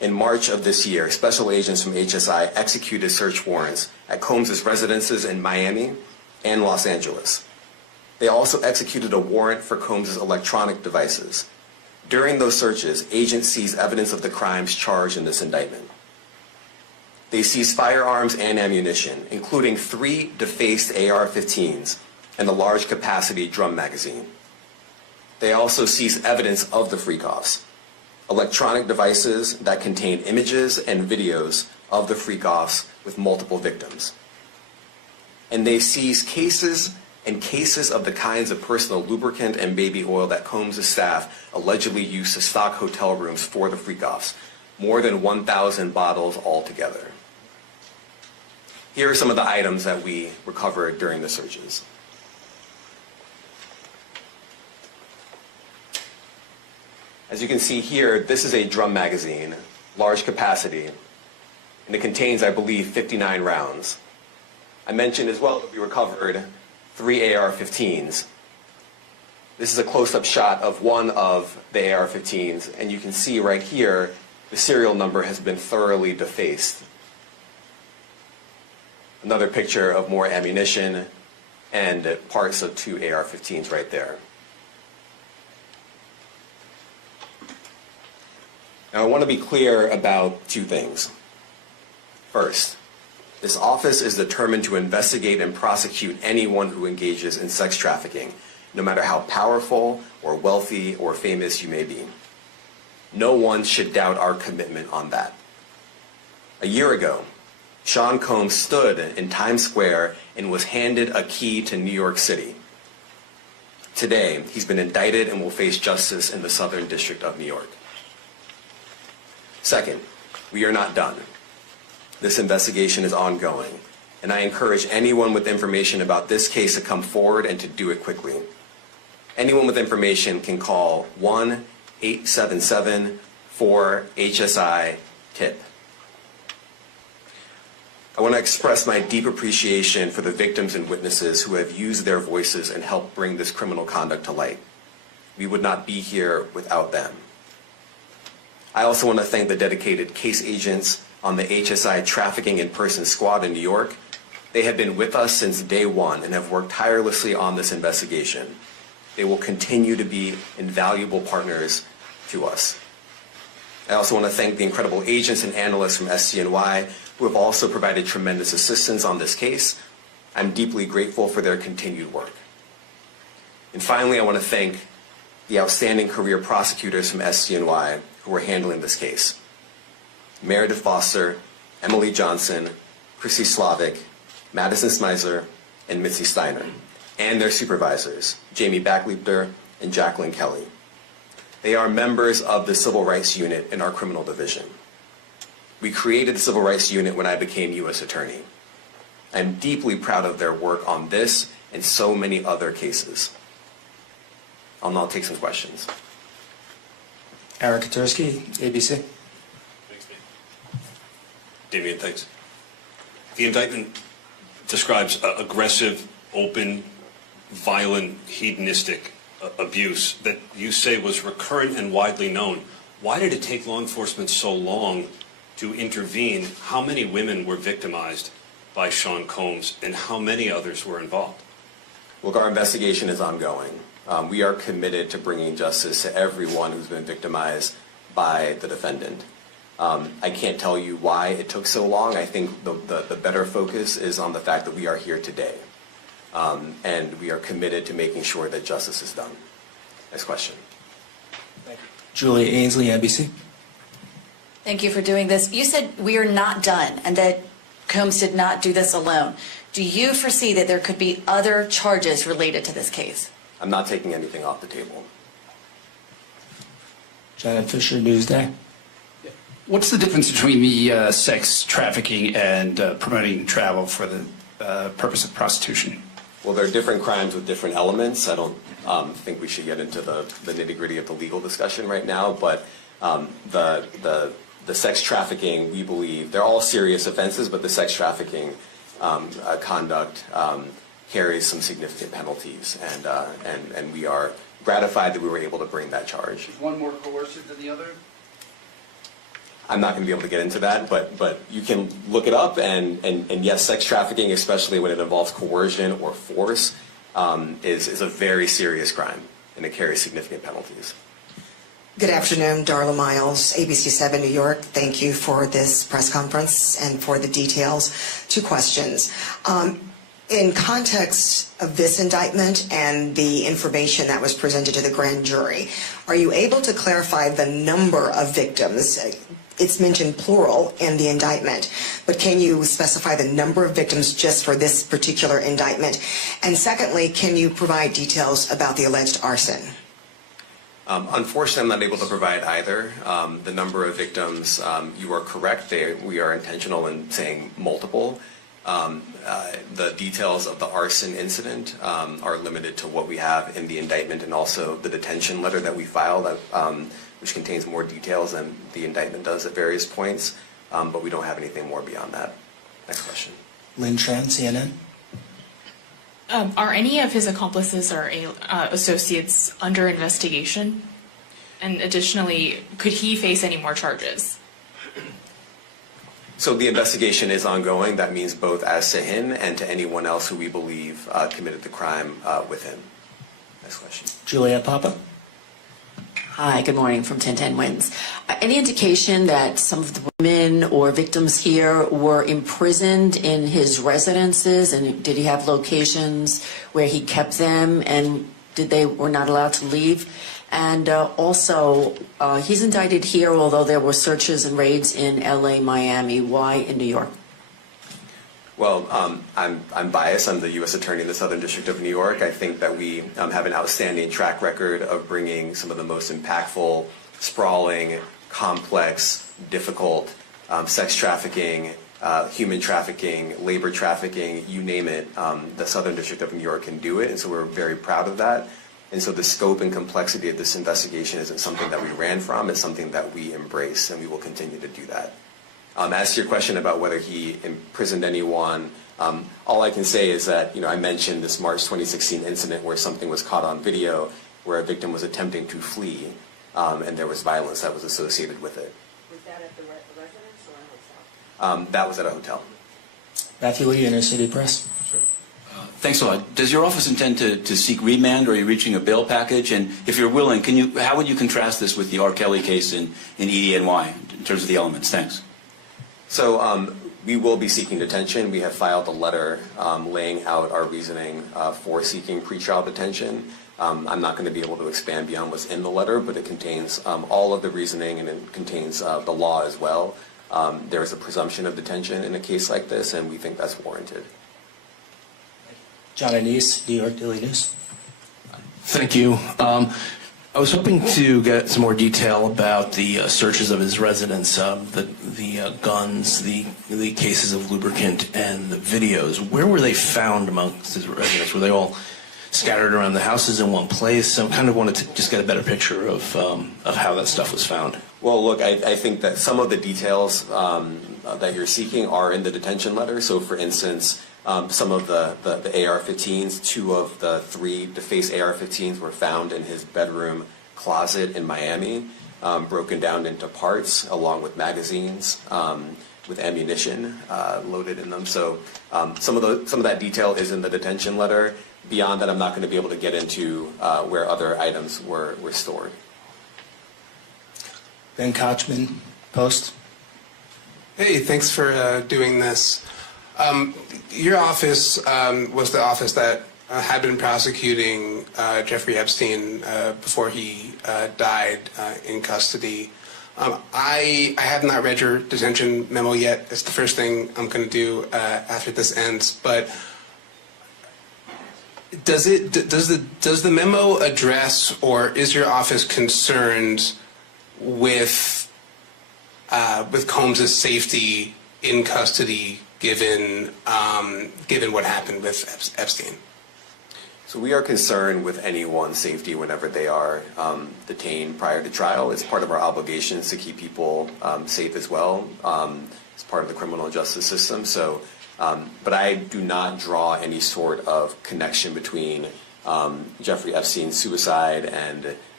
In March of this year, special agents from HSI executed search warrants at Combs' residences in Miami and Los Angeles. They also executed a warrant for Combs' electronic devices. During those searches, agents seized evidence of the crimes charged in this indictment. They seized firearms and ammunition, including 3 defaced AR-15s and a large capacity drum magazine. They also seized evidence of the freak-offs, electronic devices that contain images and videos of the freak-offs with multiple victims. And they seized cases and cases of the kinds of personal lubricant and baby oil that Combs' staff allegedly used to stock hotel rooms for the freak-offs, more than 1,000 bottles altogether. Here are some of the items that we recovered during the searches. As you can see here, this is a drum magazine, large capacity, and it contains, I believe, 59 rounds. I mentioned as well that we recovered 3 AR-15s. This is a close-up shot of one of the AR-15s, and you can see right here the serial number has been thoroughly defaced. Another picture of more ammunition and parts of 2 AR-15s right there. Now, I want to be clear about 2 things. First, this office is determined to investigate and prosecute anyone who engages in sex trafficking, no matter how powerful or wealthy or famous you may be. No one should doubt our commitment on that. A year ago, Sean Combs stood in Times Square and was handed a key to New York City. Today, he's been indicted and will face justice in the Southern District of New York. Second, we are not done. This investigation is ongoing, and I encourage anyone with information about this case to come forward and to do it quickly. Anyone with information can call 1-877-4-HSI-TIP. I want to express my deep appreciation for the victims and witnesses who have used their voices and helped bring this criminal conduct to light. We would not be here without them. I also want to thank the dedicated case agents on the HSI Trafficking in Person Squad in New York. They have been with us since day one and have worked tirelessly on this investigation. They will continue to be invaluable partners to us. I also want to thank the incredible agents and analysts from SCNY who have also provided tremendous assistance on this case. I'm deeply grateful for their continued work. And finally, I want to thank the outstanding career prosecutors from SCNY who are handling this case. Meredith Foster, Emily Johnson, Chrissy Slavic, Madison Smeisler, and Mitzi Steiner, and their supervisors, Jamie Backleiter and Jacqueline Kelly. They are members of the Civil Rights Unit in our criminal division. We created the Civil Rights Unit when I became U.S. Attorney. I'm deeply proud of their work on this and so many other cases. I'll now take some questions. Eric Katursky, ABC. Thanks, Damien, thanks. The indictment describes aggressive, open, violent, hedonistic abuse that you say was recurrent and widely known. Why did it take law enforcement so long to intervene? How many women were victimized by Sean Combs, and how many others were involved? Look, our investigation is ongoing. We are committed to bringing justice to everyone who's been victimized by the defendant. I can't tell you why it took so long. I think the better focus is on the fact that we are here today. And we are committed to making sure that justice is done. Next question. Thank you. Julia Ainsley, NBC. Thank you for doing this. You said we are not done and that Combs did not do this alone. Do you foresee that there could be other charges related to this case? I'm not taking anything off the table. Janet Fisher, Newsday. What's the difference between the sex trafficking and promoting travel for the purpose of prostitution? Well, there are different crimes with different elements. I don't think we should get into the nitty-gritty of the legal discussion right now, but the sex trafficking, we believe, they're all serious offenses, but the sex trafficking conduct carries some significant penalties, and we are gratified that we were able to bring that charge. Is one more coercive than the other? I'm not going to be able to get into that, but you can look it up, and yes, sex trafficking, especially when it involves coercion or force, is a very serious crime, and it carries significant penalties. Good afternoon, Darla Miles, ABC 7 New York. Thank you for this press conference and for the details. 2 questions. In context of this indictment and the information that was presented to the grand jury, are you able to clarify the number of victims? It's mentioned plural in the indictment, but can you specify the number of victims just for this particular indictment? And secondly, can you provide details about the alleged arson? Unfortunately, I'm not able to provide either. The number of victims, you are correct. We are intentional in saying multiple. The details of the arson incident are limited to what we have in the indictment and also the detention letter that we filed, which contains more details than the indictment does at various points, but we don't have anything more beyond that. Next question. Lynn Tran, CNN. Are any of his accomplices or associates under investigation? And additionally, could he face any more charges? So the investigation is ongoing. That means both as to him and to anyone else who we believe committed the crime with him. Next question. Juliet Papa. Hi, good morning from 1010 Wins. Any indication that some of the women or victims here were imprisoned in his residences, and did he have locations where he kept them, and were not allowed to leave? And also, he's indicted here, although there were searches and raids in LA, Miami. Why in New York? Well, I'm biased. I'm the U.S. Attorney in the Southern District of New York. I think that we have an outstanding track record of bringing some of the most impactful, sprawling, complex, difficult sex trafficking, human trafficking, labor trafficking, you name it. The Southern District of New York can do it, and so we're very proud of that. And so the scope and complexity of this investigation isn't something that we ran from. It's something that we embrace, and we will continue to do that. As to your question about whether he imprisoned anyone, all I can say is that, I mentioned this March 2016 incident where something was caught on video where a victim was attempting to flee, and there was violence that was associated with it. Was that at the residence or a hotel? That was at a hotel. Matthew Lee, Inner City Press. Thanks a lot. Does your office intend to seek remand, or are you reaching a bail package? And if you're willing, how would you contrast this with the R. Kelly case in EDNY in terms of the elements? Thanks. So we will be seeking detention. We have filed a letter laying out our reasoning for seeking pretrial detention. I'm not going to be able to expand beyond what's in the letter, but it contains all of the reasoning, and it contains the law as well. There is a presumption of detention in a case like this, and we think that's warranted. John Anise, New York Daily News. Thank you. I was hoping to get some more detail about the searches of his residence, the guns, the cases of lubricant, and the videos. Where were they found amongst his residence? Were they all scattered around the houses in one place? I kind of wanted to just get a better picture of how that stuff was found. Well, look, I think that some of the details that you're seeking are in the detention letter. So, for instance, some of the AR-15s, 2 of the 3 defaced AR-15s were found in his bedroom closet in Miami, broken down into parts along with magazines with ammunition loaded in them. So some of that detail is in the detention letter. Beyond that, I'm not going to be able to get into where other items were stored. Ben Kochman, Post. Hey, thanks for doing this. Your office was the office that had been prosecuting Jeffrey Epstein before he died in custody. I have not read your detention memo yet. It's the first thing I'm going to do after this ends. But does the memo address, or is your office concerned with Combs' safety in custody, given what happened with Epstein? So we are concerned with anyone's safety whenever they are detained prior to trial. It's part of our obligations to keep people safe as well. It's part of the criminal justice system. So, but I do not draw any sort of connection between Jeffrey Epstein's suicide and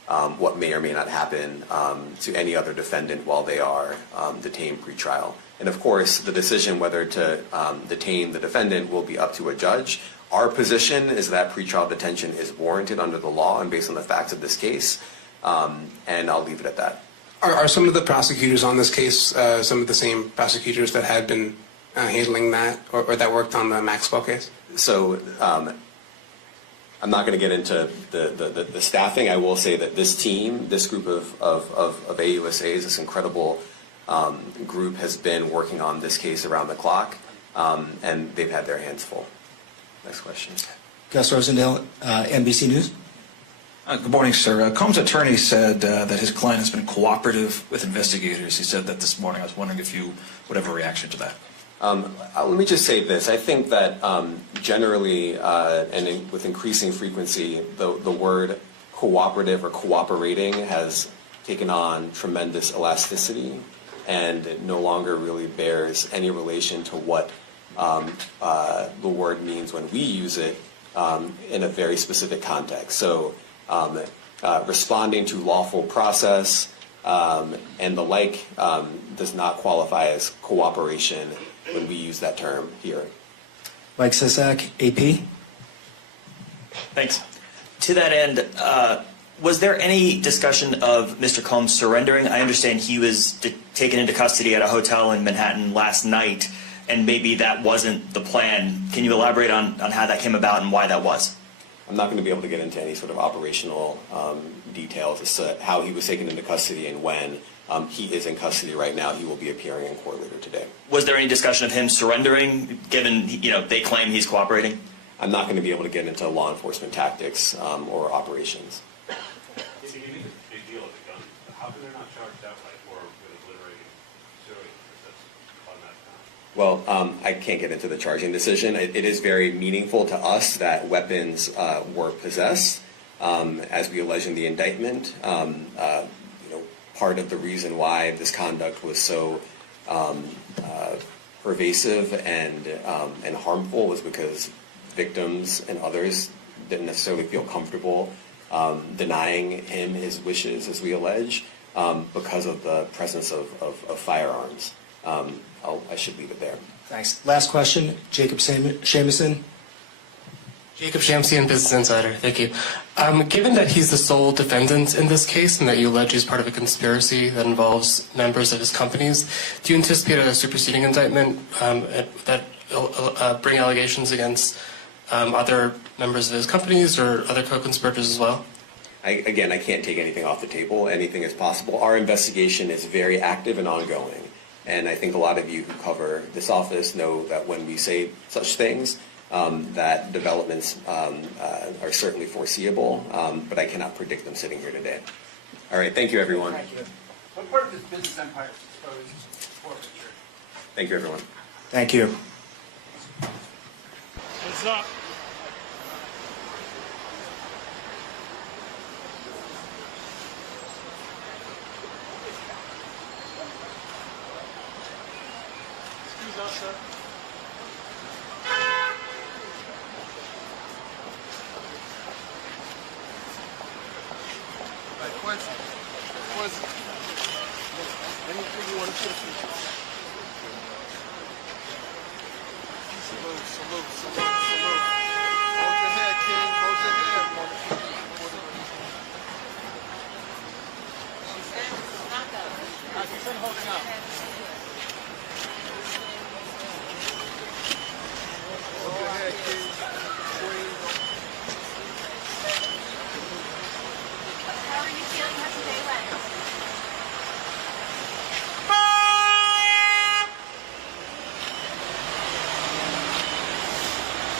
what may or may not happen to any other defendant while they are detained pretrial. And of course, the decision whether to detain the defendant will be up to a judge. Our position is that pretrial detention is warranted under the law and based on the facts of this case, and I'll leave it at that. Are some of the prosecutors on this case some of the same prosecutors that had been handling that or that worked on the Maxwell case? So I'm not going to get into the staffing. I will say that this team, this group of AUSAs, this incredible group has been working on this case around the clock, and they've had their hands full. Next question. Gus Rosendale, NBC News. Good morning, sir. Combs' attorney said that his client has been cooperative with investigators. He said that this morning. I was wondering if you would have a reaction to that. Let me just say this. I think that generally and with increasing frequency, the word cooperative or cooperating has taken on tremendous elasticity, and it no longer really bears any relation to what the word means when we use it in a very specific context. So responding to lawful process and the like does not qualify as cooperation when we use that term here. Mike Sisak, AP. Thanks. To that end, was there any discussion of Mr. Combs surrendering? I understand he was taken into custody at a hotel in Manhattan last night, and maybe that wasn't the plan. Can you elaborate on how that came about and why that was? I'm not going to be able to get into any sort of operational details as to how he was taken into custody and when. He is in custody right now. He will be appearing in court later today. Was there any discussion of him surrendering, given they claim he's cooperating? I'm not going to be able to get into law enforcement tactics or operations. You make a big deal of the gun. How come they're not charged outright or with obliterating Syria? On that time? Well, I can't get into the charging decision. It is very meaningful to us that weapons were possessed, as we allege in the indictment. Part of the reason why this conduct was so pervasive and harmful was because victims and others didn't necessarily feel comfortable denying him his wishes, as we allege, because of the presence of firearms. I should leave it there. Thanks. Last question, Jacob Shamison. Jacob Shamsian, Business Insider. Thank you. Given that he's the sole defendant in this case and that you allege he's part of a conspiracy that involves members of his companies, do you anticipate a superseding indictment that bring allegations against other members of his companies or other co-conspirators as well? I can't take anything off the table. Anything is possible. Our investigation is very active and ongoing. And I think a lot of you who cover this office know that when we say such things, that developments are certainly foreseeable, but I cannot predict them sitting here today. All right, thank you, everyone. Thank you. What part of this business empire is exposed forfeiture? Thank you, everyone. Thank you. What's up? Excuse us, sir. Anything you want to say? Salute, salute, salute, salute. Hold your head, King. Hold your head. She said holding up. Hold your head, King. Queen. How are you feeling? How's your day went?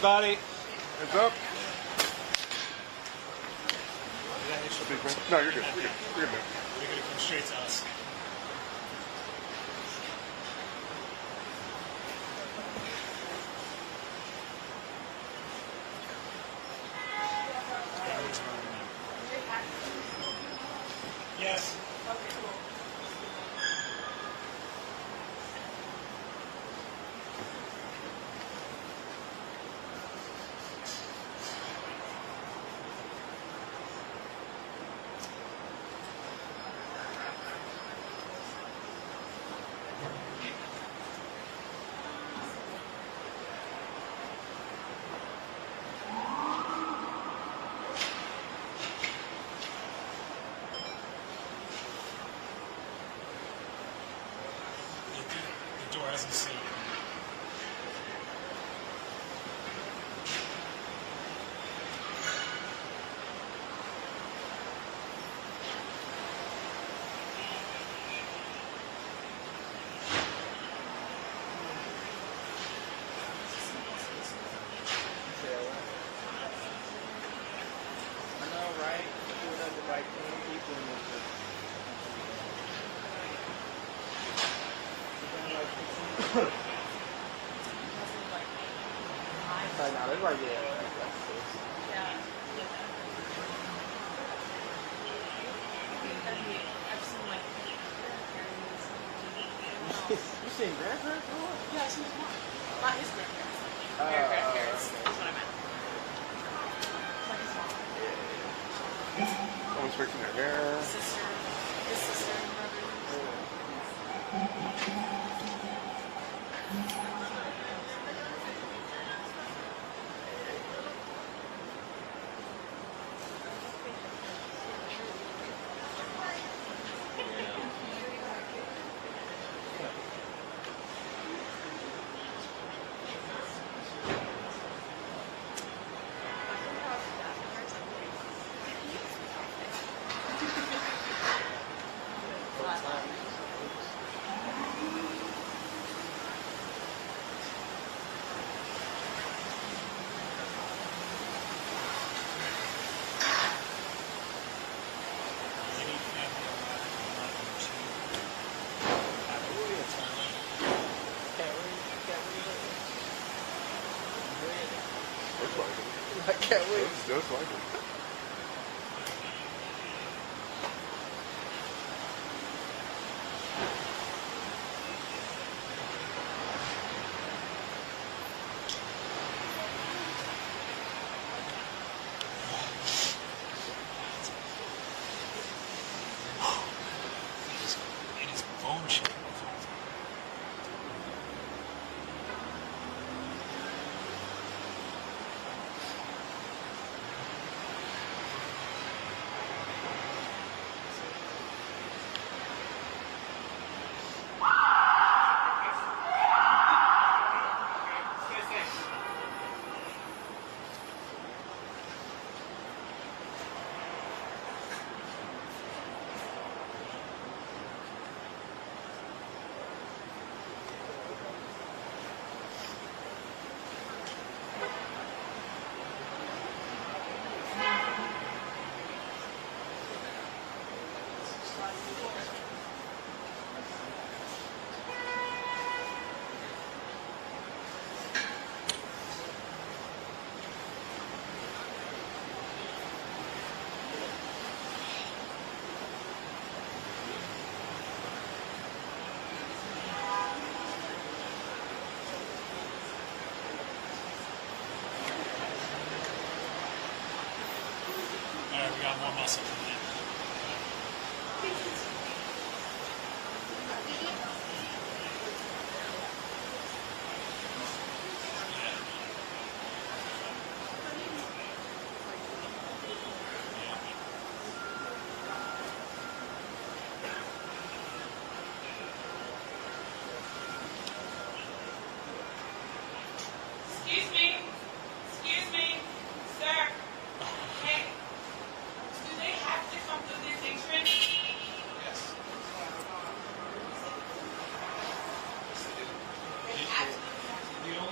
everybody. Heads up. No, you're good. You're good, man. You're going to come straight to us. Yes. The door hasn't seen. I know, right? Doing the right thing, people in this. Right now, it's like, yeah. You seen grandparents? Yeah, she was one. Not his grandparents. Their grandparents. That's what I meant. Like his mom. Someone's fixing their hair. Sister. His sister and brother. I can't wait. Just like it. It is bone chilling. Alright, we got more muscle coming in. Excuse me. Excuse me. Sir. Hey. Do they have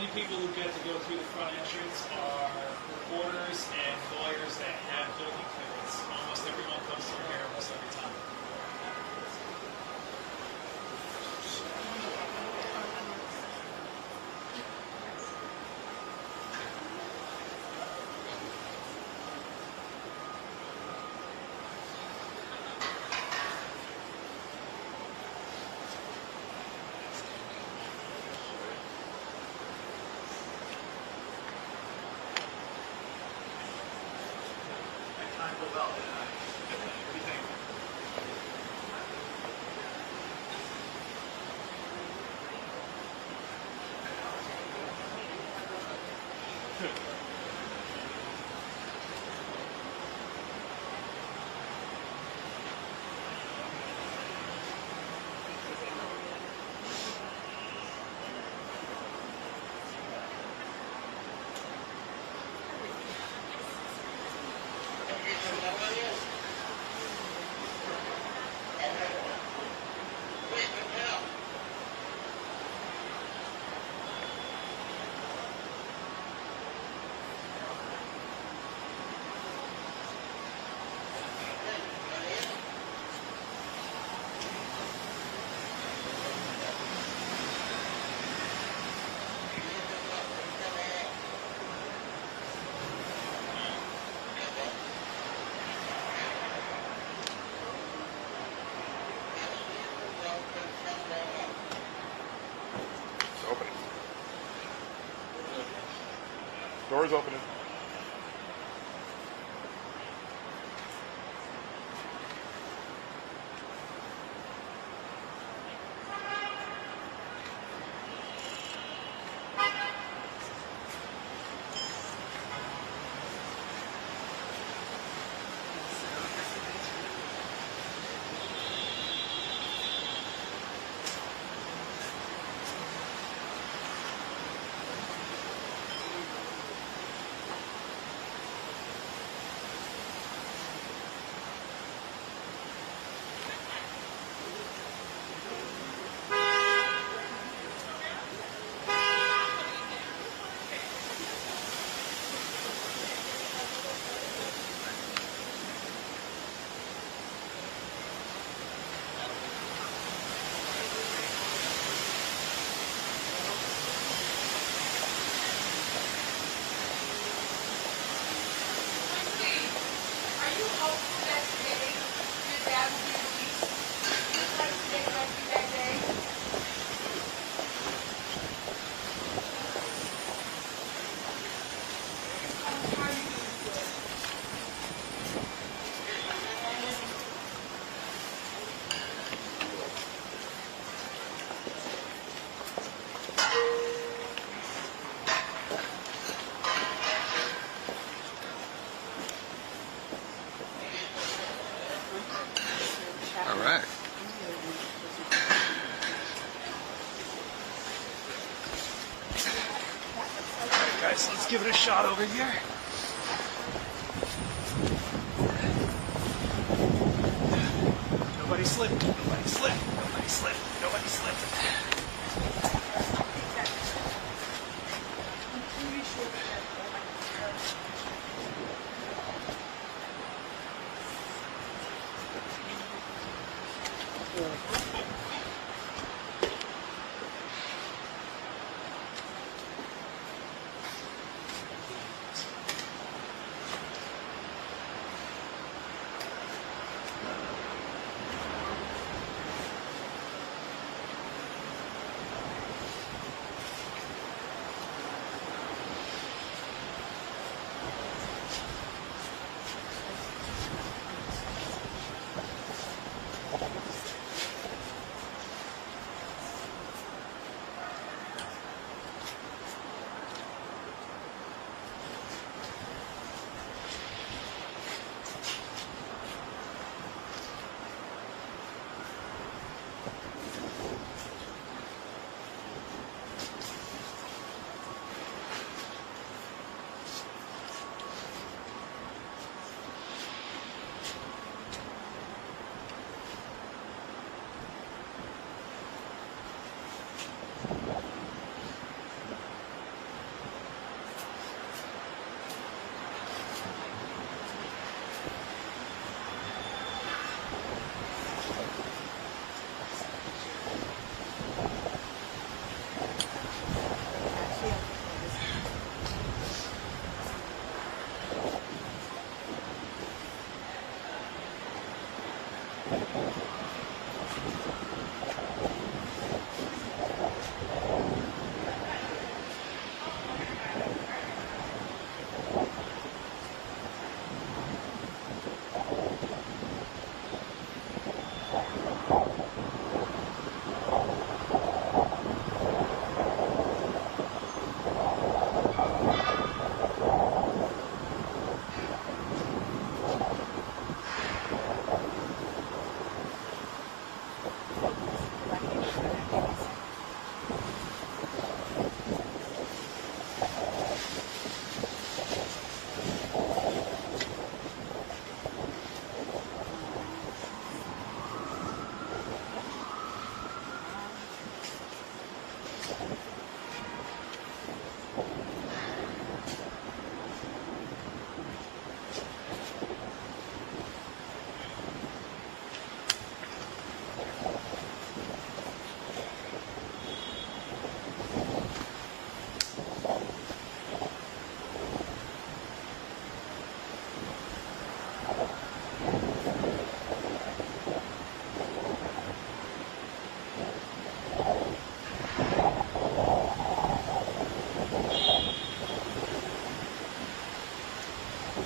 only people who get to go through the front entrance are reporters and lawyers that have building clearance. Almost everyone comes through here almost every time. Door's opening. All right. Guys, let's give it a shot over here. Nobody slip. Nobody slip. Nobody slip. Nobody slip.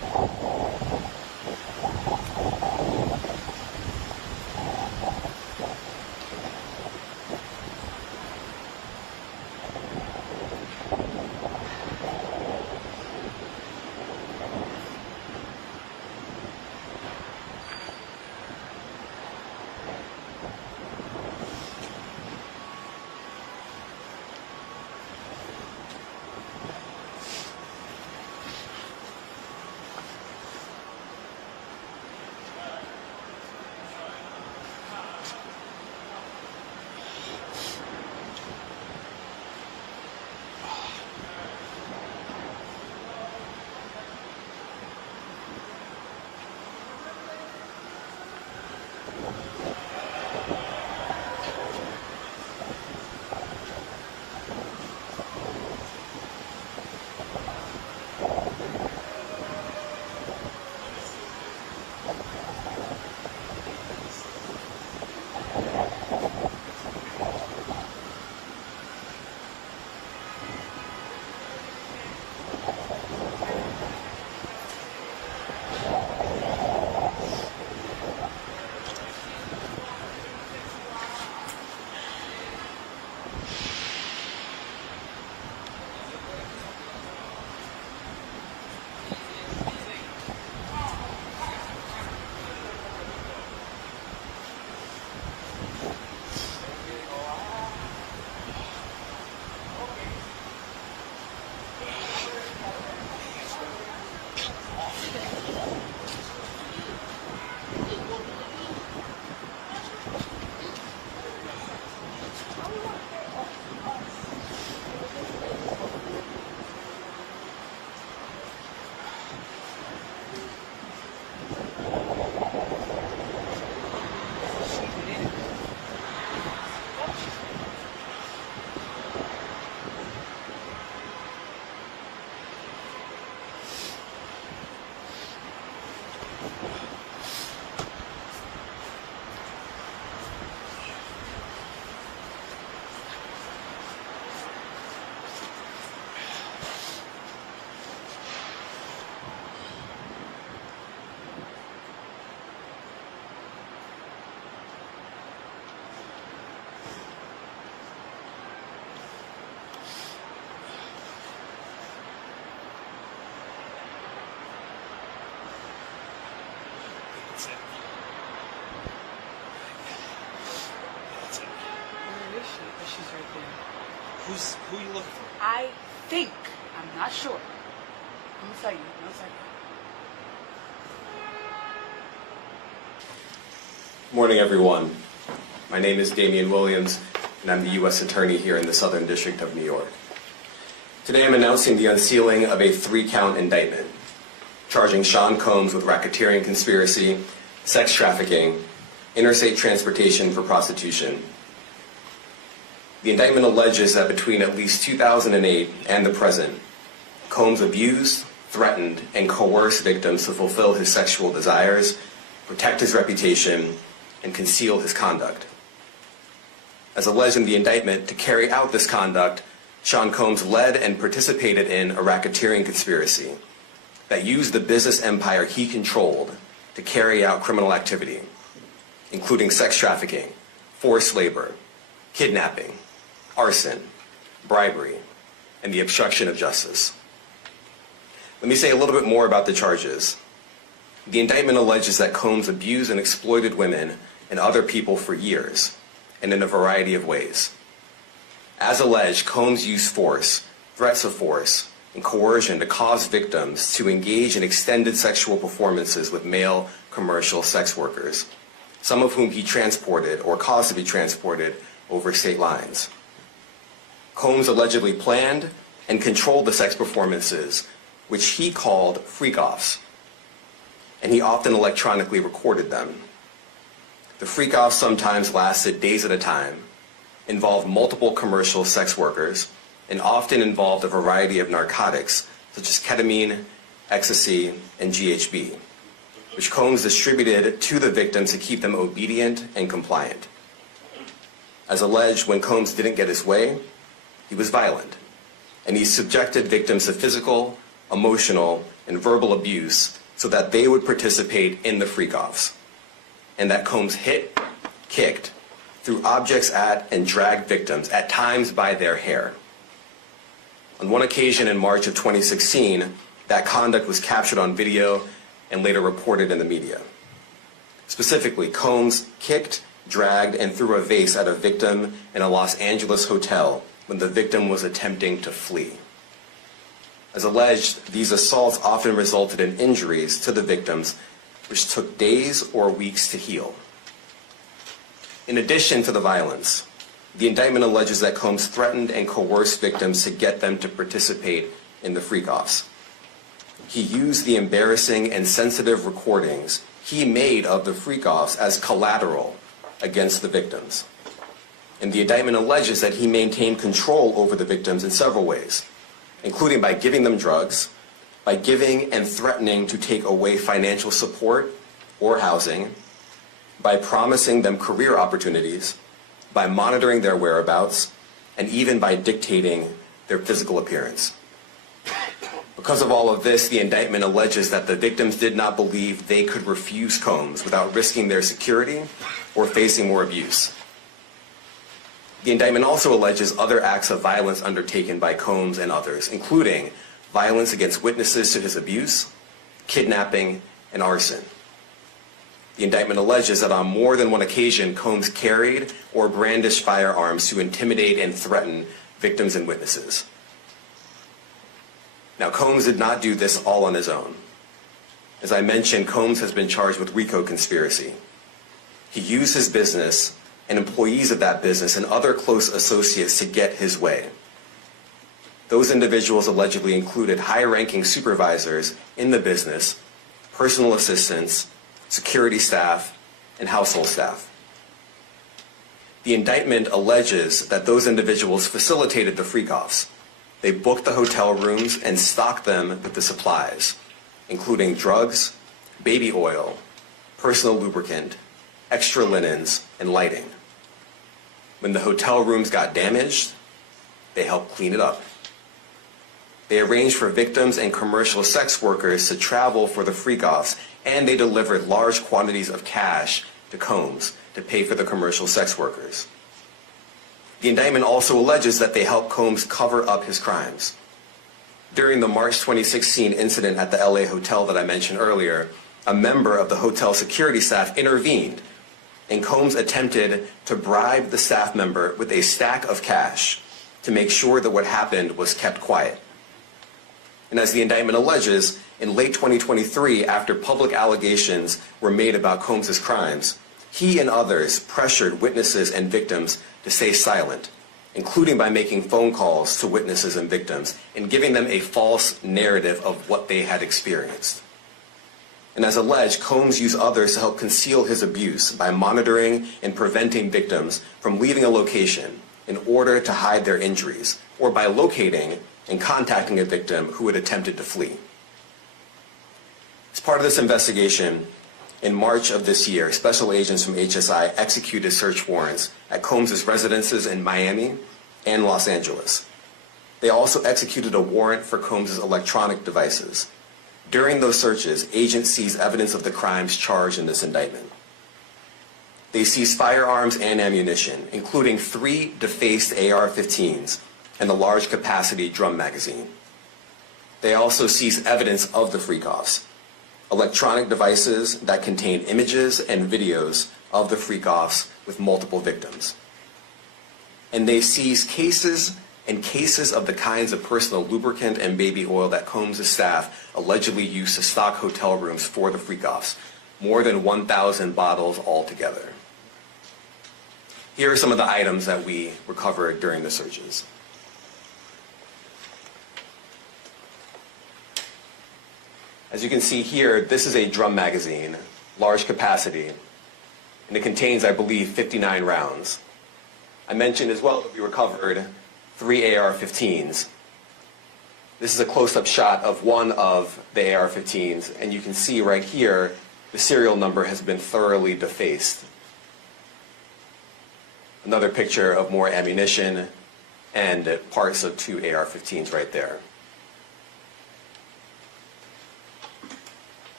She's right there. Who are you looking for? I think. I'm not sure. I'm gonna tell you. No second. Morning, everyone. My name is Damian Williams, and I'm the U.S. Attorney here in the Southern District of New York. Today I'm announcing the unsealing of a 3-count indictment, charging Sean Combs with racketeering conspiracy, sex trafficking, interstate transportation for prostitution. The indictment alleges that between at least 2008 and the present, Combs abused, threatened, and coerced victims to fulfill his sexual desires, protect his reputation, and conceal his conduct. As alleged in the indictment, to carry out this conduct, Sean Combs led and participated in a racketeering conspiracy that used the business empire he controlled to carry out criminal activity, including sex trafficking, forced labor, kidnapping, arson, bribery, and the obstruction of justice. Let me say a little bit more about the charges. The indictment alleges that Combs abused and exploited women and other people for years, and in a variety of ways. As alleged, Combs used force, threats of force, and coercion to cause victims to engage in extended sexual performances with male commercial sex workers, some of whom he transported or caused to be transported over state lines. Combs allegedly planned and controlled the sex performances, which he called freak-offs, and he often electronically recorded them. The freak-offs sometimes lasted days at a time, involved multiple commercial sex workers, and often involved a variety of narcotics, such as ketamine, ecstasy, and GHB, which Combs distributed to the victims to keep them obedient and compliant. As alleged, when Combs didn't get his way, he was violent, and he subjected victims to physical, emotional, and verbal abuse so that they would participate in the freak-offs, and that Combs hit, kicked, threw objects at, and dragged victims, at times by their hair. On one occasion in March of 2016, that conduct was captured on video and later reported in the media. Specifically, Combs kicked, dragged, and threw a vase at a victim in a Los Angeles hotel when the victim was attempting to flee. As alleged, these assaults often resulted in injuries to the victims, which took days or weeks to heal. In addition to the violence, the indictment alleges that Combs threatened and coerced victims to get them to participate in the freak-offs. He used the embarrassing and sensitive recordings he made of the freak-offs as collateral against the victims. And the indictment alleges that he maintained control over the victims in several ways, including by giving them drugs, by giving and threatening to take away financial support or housing, by promising them career opportunities, by monitoring their whereabouts, and even by dictating their physical appearance. Because of all of this, the indictment alleges that the victims did not believe they could refuse Combs without risking their security or facing more abuse. The indictment also alleges other acts of violence undertaken by Combs and others, including violence against witnesses to his abuse, kidnapping, and arson. The indictment alleges that on more than one occasion, Combs carried or brandished firearms to intimidate and threaten victims and witnesses. Now, Combs did not do this all on his own. As I mentioned, Combs has been charged with RICO conspiracy. He used his business and employees of that business and other close associates to get his way. Those individuals allegedly included high-ranking supervisors in the business, personal assistants, security staff, and household staff. The indictment alleges that those individuals facilitated the freak-offs. They booked the hotel rooms and stocked them with the supplies, including drugs, baby oil, personal lubricant, extra linens, and lighting. When the hotel rooms got damaged, they helped clean it up. They arranged for victims and commercial sex workers to travel for the freak-offs, and they delivered large quantities of cash to Combs to pay for the commercial sex workers. The indictment also alleges that they helped Combs cover up his crimes. During the March 2016 incident at the LA hotel that I mentioned earlier, a member of the hotel security staff intervened, and Combs attempted to bribe the staff member with a stack of cash to make sure that what happened was kept quiet. And as the indictment alleges, in late 2023, after public allegations were made about Combs' crimes, he and others pressured witnesses and victims to stay silent, including by making phone calls to witnesses and victims and giving them a false narrative of what they had experienced. And as alleged, Combs used others to help conceal his abuse by monitoring and preventing victims from leaving a location in order to hide their injuries, or by locating and contacting a victim who had attempted to flee. As part of this investigation, in March of this year, special agents from HSI executed search warrants at Combs' residences in Miami and Los Angeles. They also executed a warrant for Combs' electronic devices. During those searches, agents seized evidence of the crimes charged in this indictment. They seized firearms and ammunition, including 3 defaced AR-15s and a large capacity drum magazine. They also seized evidence of the freak-offs, electronic devices that contain images and videos of the freak-offs with multiple victims. And they seized cases and cases of the kinds of personal lubricant and baby oil that Combs' staff allegedly used to stock hotel rooms for the freak-offs, more than 1,000 bottles altogether. Here are some of the items that we recovered during the searches. As you can see here, this is a drum magazine, large capacity, and it contains, I believe, 59 rounds. I mentioned as well that we recovered 3 AR-15s. This is a close-up shot of one of the AR-15s, and you can see right here, the serial number has been thoroughly defaced. Another picture of more ammunition and parts of 2 AR-15s right there.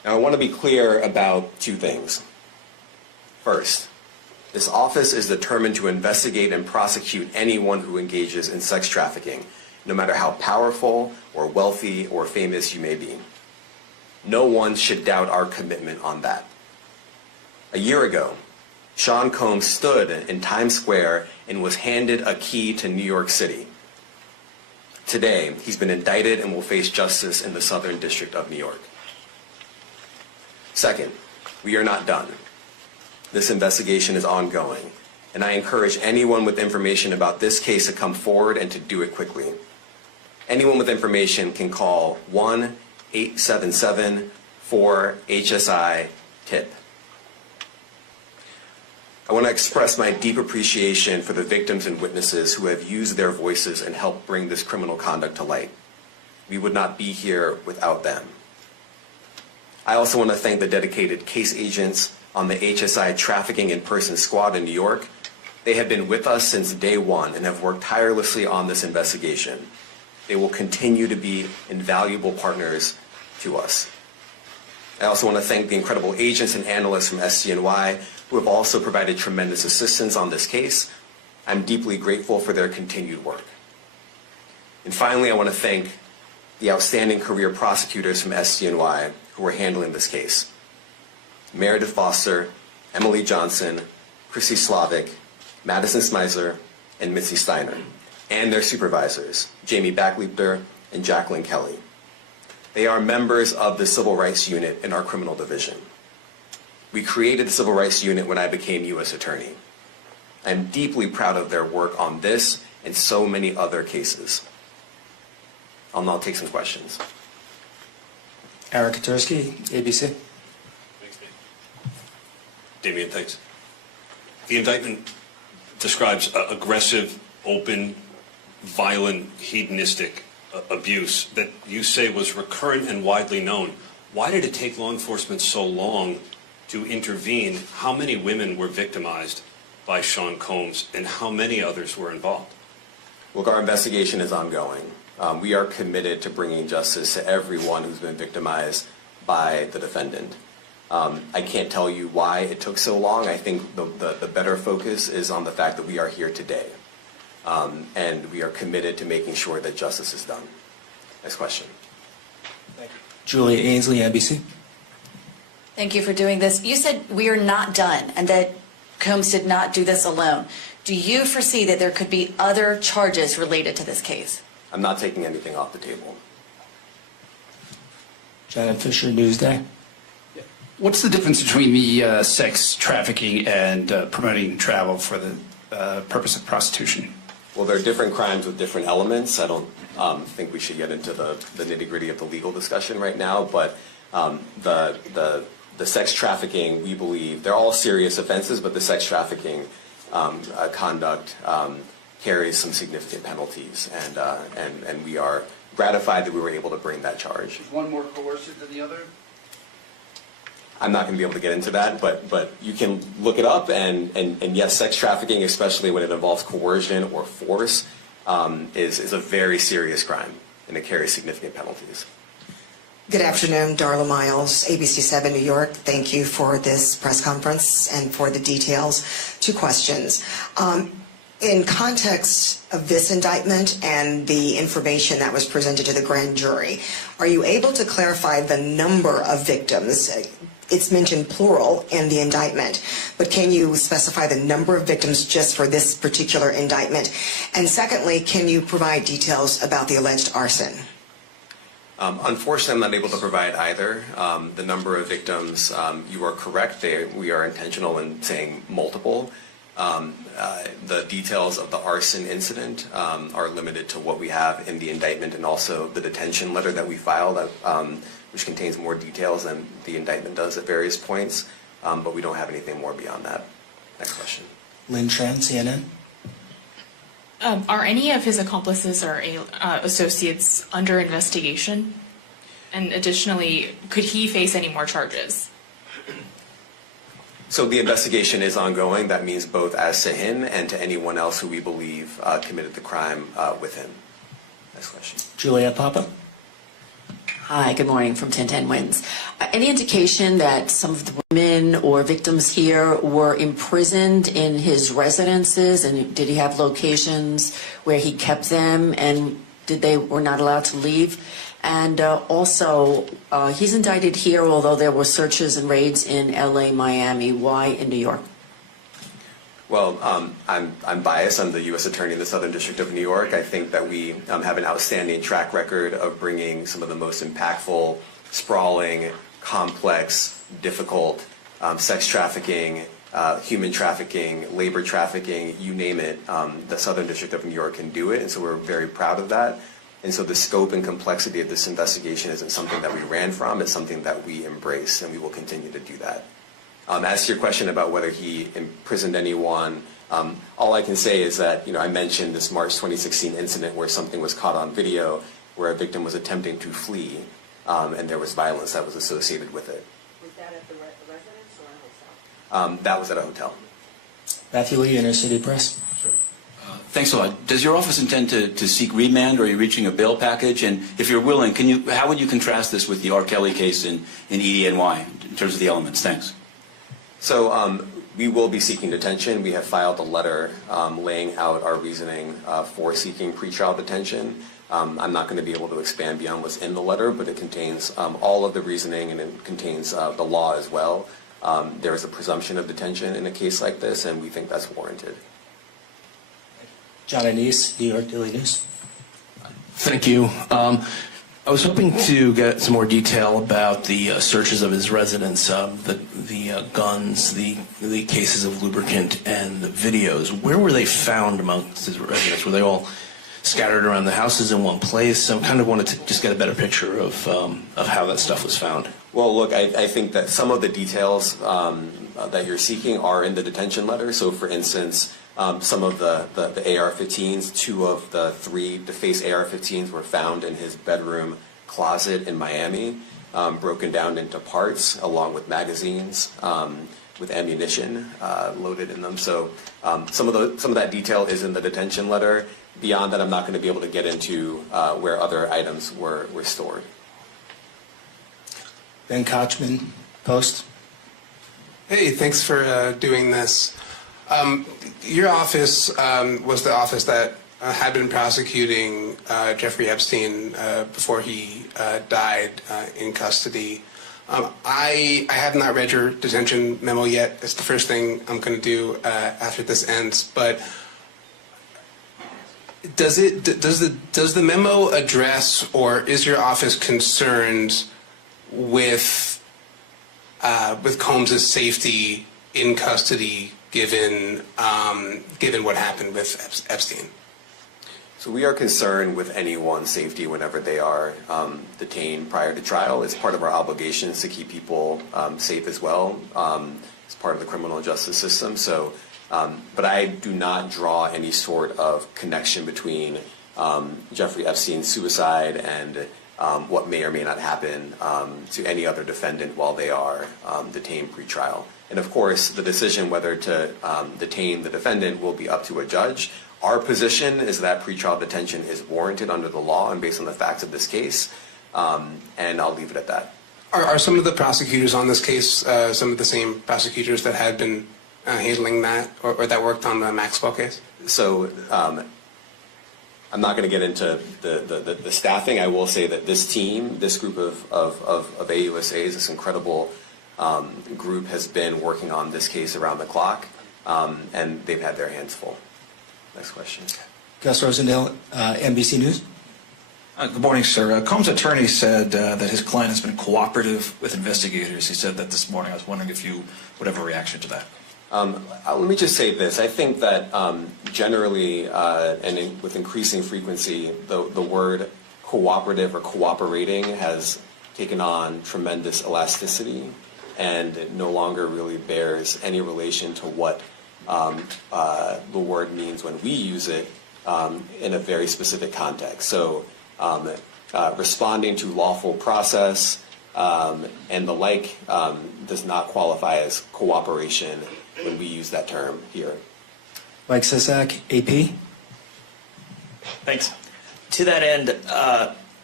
Now, I want to be clear about two things. First, this office is determined to investigate and prosecute anyone who engages in sex trafficking, no matter how powerful or wealthy or famous you may be. No one should doubt our commitment on that. A year ago, Sean Combs stood in Times Square and was handed a key to New York City. Today, he's been indicted and will face justice in the Southern District of New York. Second, we are not done. This investigation is ongoing, and I encourage anyone with information about this case to come forward and to do it quickly. Anyone with information can call 1-877-4HSI-TIP. I want to express my deep appreciation for the victims and witnesses who have used their voices and helped bring this criminal conduct to light. We would not be here without them. I also want to thank the dedicated case agents on the HSI Trafficking in Person Squad in New York. They have been with us since day one and have worked tirelessly on this investigation. They will continue to be invaluable partners to us. I also want to thank the incredible agents and analysts from SDNY who have also provided tremendous assistance on this case. I'm deeply grateful for their continued work. And finally, I want to thank the outstanding career prosecutors from SDNY who are handling this case. Meredith Foster, Emily Johnson, Chrissy Slavic, Madison Smizer, and Mitzi Steiner, and their supervisors, Jamie Backleiter and Jacqueline Kelly. They are members of the Civil Rights Unit in our criminal division. We created the Civil Rights Unit when I became U.S. Attorney. I'm deeply proud of their work on this and so many other cases. I'll now take some questions. Aaron Katursky, ABC. Damien, thanks. The indictment describes aggressive, open, violent, hedonistic abuse that you say was recurrent and widely known. Why did it take law enforcement so long to intervene? How many women were victimized by Sean Combs, and how many others were involved? Look, our investigation is ongoing. We are committed to bringing justice to everyone who's been victimized by the defendant. I can't tell you why it took so long. I think the better focus is on the fact that we are here today. And we are committed to making sure that justice is done. Next question. Thank you. Julia Ainsley, NBC. Thank you for doing this. You said we are not done and that Combs did not do this alone. Do you foresee that there could be other charges related to this case? I'm not taking anything off the table. Janet Fisher, Newsday. What's the difference between the sex trafficking and promoting travel for the purpose of prostitution? Well, there are different crimes with different elements. I don't think we should get into the nitty-gritty of the legal discussion right now, but the sex trafficking, we believe, they're all serious offenses, but the sex trafficking conduct carries some significant penalties, and we are gratified that we were able to bring that charge. Is one more coercive than the other? I'm not going to be able to get into that, but you can look it up, and yes, sex trafficking, especially when it involves coercion or force, is a very serious crime, and it carries significant penalties. Good afternoon, Darla Miles, ABC 7 New York. Thank you for this press conference and for the details. Two questions. In context of this indictment and the information that was presented to the grand jury, are you able to clarify the number of victims? It's mentioned plural in the indictment, but can you specify the number of victims just for this particular indictment? And secondly, can you provide details about the alleged arson? Unfortunately, I'm not able to provide either. The number of victims, you are correct. We are intentional in saying multiple. The details of the arson incident are limited to what we have in the indictment and also the detention letter that we filed, which contains more details than the indictment does at various points, but we don't have anything more beyond that. Next question. Lynn Tran, CNN. Are any of his accomplices or associates under investigation? And additionally, could he face any more charges? So the investigation is ongoing. That means both as to him and to anyone else who we believe committed the crime with him. Next question. Juliet Papa. Hi, good morning from 1010 Wins. Any indication that some of the women or victims here were imprisoned in his residences, and did he have locations where he kept them, and they were not allowed to leave? And also, he's indicted here, although there were searches and raids in LA, Miami. Why in New York? Well, I'm biased. I'm the U.S. Attorney in the Southern District of New York. I think that we have an outstanding track record of bringing some of the most impactful, sprawling, complex, difficult sex trafficking, human trafficking, labor trafficking, you name it. The Southern District of New York can do it, and so we're very proud of that. And so the scope and complexity of this investigation isn't something that we ran from. It's something that we embrace, and we will continue to do that. As to your question about whether he imprisoned anyone, all I can say is that, I mentioned this March 2016 incident where something was caught on video where a victim was attempting to flee, and there was violence that was associated with it. Was that at the residence or a hotel? That was at a hotel. Matthew Lee, Inner City Press. Thanks a lot. Does your office intend to seek remand, or are you reaching a bail package? And if you're willing, how would you contrast this with the R. Kelly case in EDNY in terms of the elements? Thanks. So we will be seeking detention. We have filed a letter laying out our reasoning for seeking pretrial detention. I'm not going to be able to expand beyond what's in the letter, but it contains all of the reasoning, and it contains the law as well. There is a presumption of detention in a case like this, and we think that's warranted. John Anise, New York Daily News. Thank you. I was hoping to get some more detail about the searches of his residence, the guns, the cases of lubricant, and the videos. Where were they found amongst his residence? Were they all scattered around the houses in one place? I kind of wanted to just get a better picture of how that stuff was found. Well, look, I think that some of the details that you're seeking are in the detention letter. So, for instance, some of the AR-15s, 2 of the 3 defaced AR-15s were found in his bedroom closet in Miami, broken down into parts along with magazines with ammunition loaded in them. So some of that detail is in the detention letter. Beyond that, I'm not going to be able to get into where other items were stored. Ben Kochman, Post. Hey, thanks for doing this. Your office was the office that had been prosecuting Jeffrey Epstein before he died in custody. I have not read your detention memo yet. It's the first thing I'm going to do after this ends. But does the memo address, or is your office concerned with Combs' safety in custody, given what happened with Epstein? So we are concerned with anyone's safety whenever they are detained prior to trial. It's part of our obligations to keep people safe as well. It's part of the criminal justice system. So, but I do not draw any sort of connection between Jeffrey Epstein's suicide and what may or may not happen to any other defendant while they are detained pre-trial. And of course, the decision whether to detain the defendant will be up to a judge. Our position is that pretrial detention is warranted under the law and based on the facts of this case, and I'll leave it at that. Are some of the prosecutors on this case some of the same prosecutors that had been handling that, or that worked on the Maxwell case? So I'm not going to get into the staffing. I will say that this team, this group of AUSAs, this incredible group has been working on this case around the clock, and they've had their hands full. Next question. Gus Rosendale, NBC News. Good morning, sir. Combs' attorney said that his client has been cooperative with investigators. He said that this morning. I was wondering if you would have a reaction to that. Let me just say this. I think that generally with increasing frequency, the word cooperative or cooperating has taken on tremendous elasticity, and it no longer really bears any relation to what the word means when we use it in a very specific context. So responding to lawful process and the like does not qualify as cooperation when we use that term here. Mike Sisak, AP. Thanks. To that end,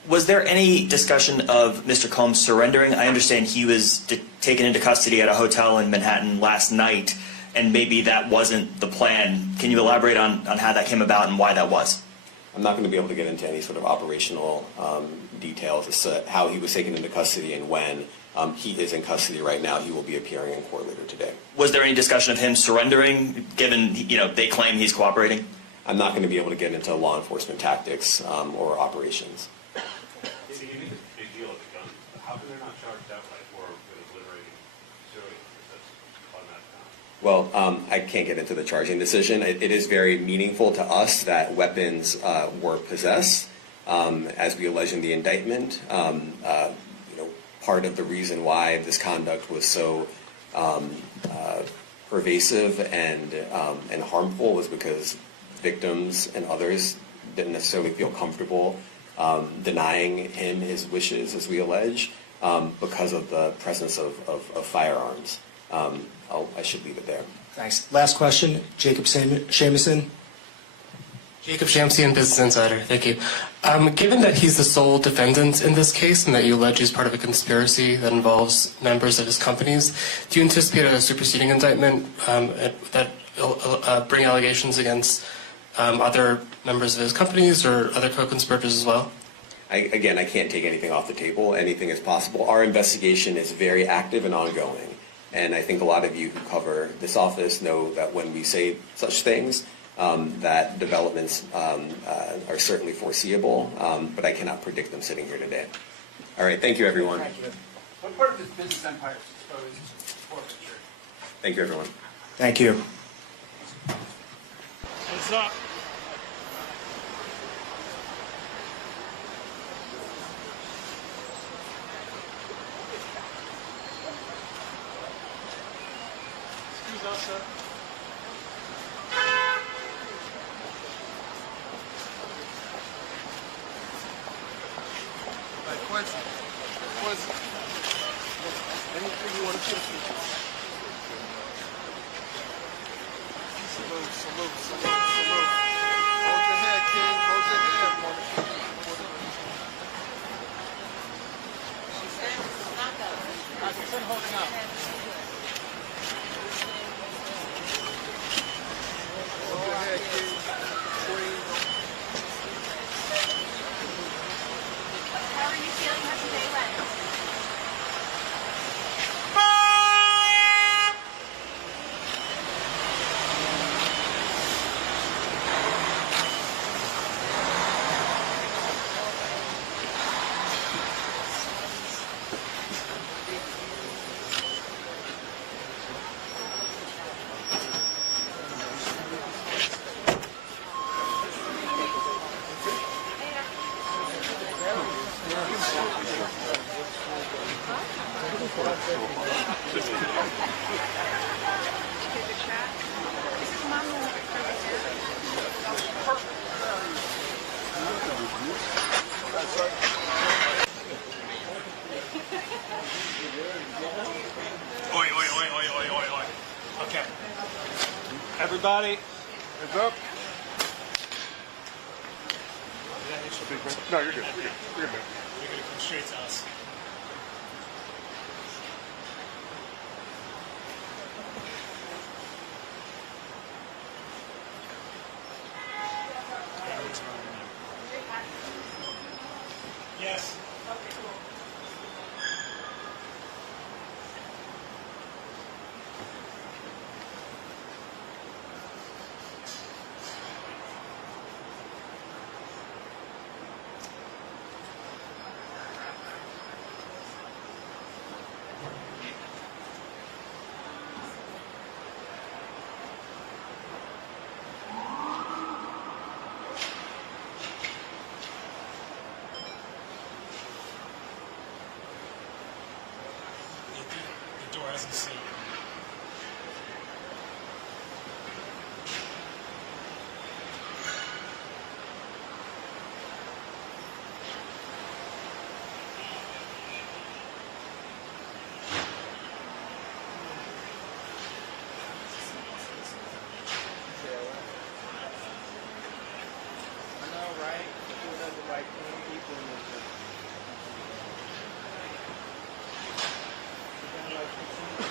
Was there any discussion of Mr. Combs surrendering? I understand he was taken into custody at a hotel in Manhattan last night, and maybe that wasn't the plan. Can you elaborate on how that came about and why that was? I'm not going to be able to get into any sort of operational details as to how he was taken into custody and when. He is in custody right now. He will be appearing in court later today. Was there any discussion of him surrendering, given they claim he's cooperating? I'm not going to be able to get into law enforcement tactics or operations. It's a big deal at the gun. How come they're not charged outright for liberating civilians? That's automatic. Well, I can't get into the charging decision. It is very meaningful to us that weapons were possessed, as we allege in the indictment. Part of the reason why this conduct was so pervasive and harmful was because victims and others didn't necessarily feel comfortable denying him his wishes, as we allege, because of the presence of firearms. I should leave it there. Thanks. Last question, Jacob Shamison. Jacob Shamsian, Business Insider. Thank you. Given that he's the sole defendant in this case and that you allege he's part of a conspiracy that involves members of his companies, do you anticipate a superseding indictment that bring allegations against other members of his companies or other co-conspirators as well? Again, I can't take anything off the table. Anything is possible. Our investigation is very active and ongoing. And I think a lot of you who cover this office know that when we say such things, that developments are certainly foreseeable, but I cannot predict them sitting here today. All right, thank you, everyone. Thank you. What part of his business empire is exposed to forfeiture? Thank you, everyone. Thank you. What's up? Excuse us, sir. Quincy. Anything you want to say? Salute. Hold your head, King. Hold your head, motherfucker. She's holding up. Hold your head, King. Queen. How are you feeling? How's your day went? Oi. Okay. Everybody. Heads up. No, you're good. You're good. You're going to come straight to us. Yes.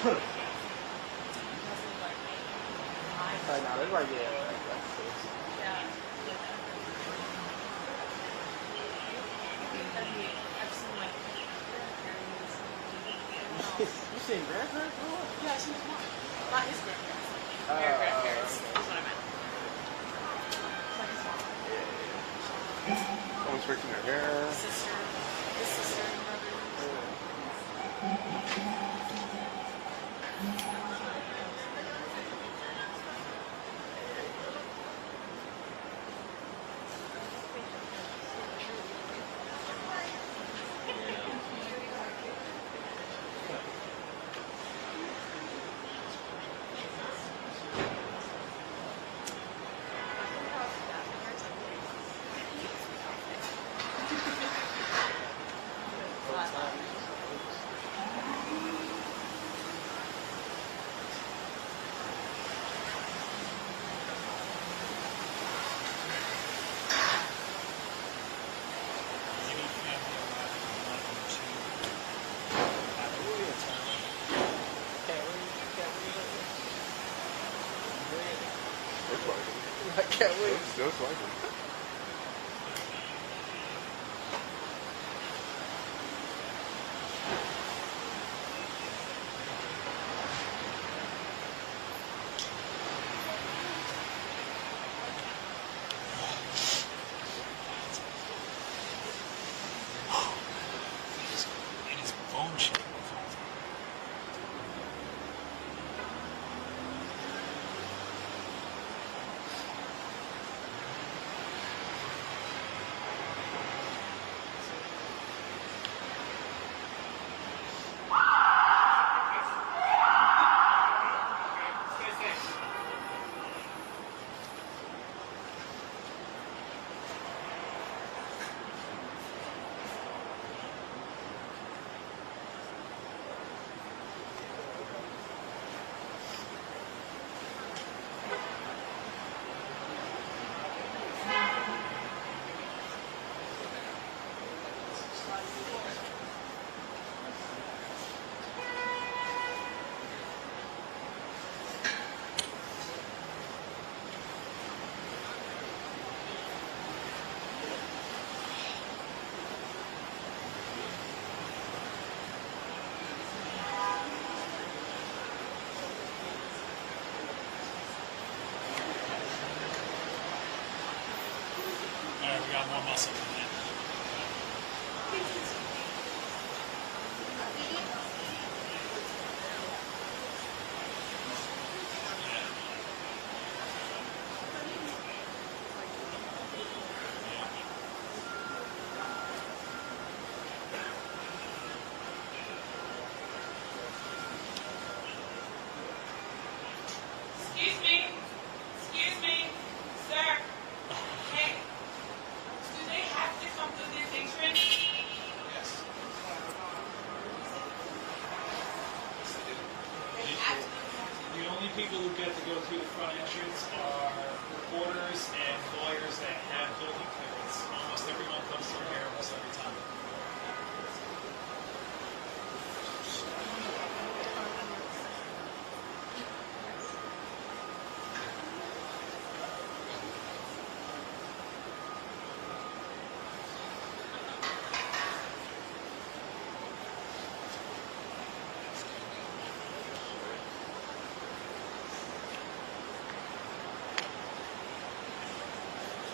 Now this right there. You seen grandparents? Yeah, she was mom. Not his grandparents. Like their grandparents. Is what I meant. Like his mom. Someone's fixing their hair. Sister. His sister and brother. I can't wait. Just like it. And his bone shape. Alright, we got more muscle coming in. Excuse me, sir. Hey, do they have to come to this entrance? Yes. They have to. The only people who get to go through the front entrance are reporters and lawyers that have building clearance. Almost everyone comes through here almost every time.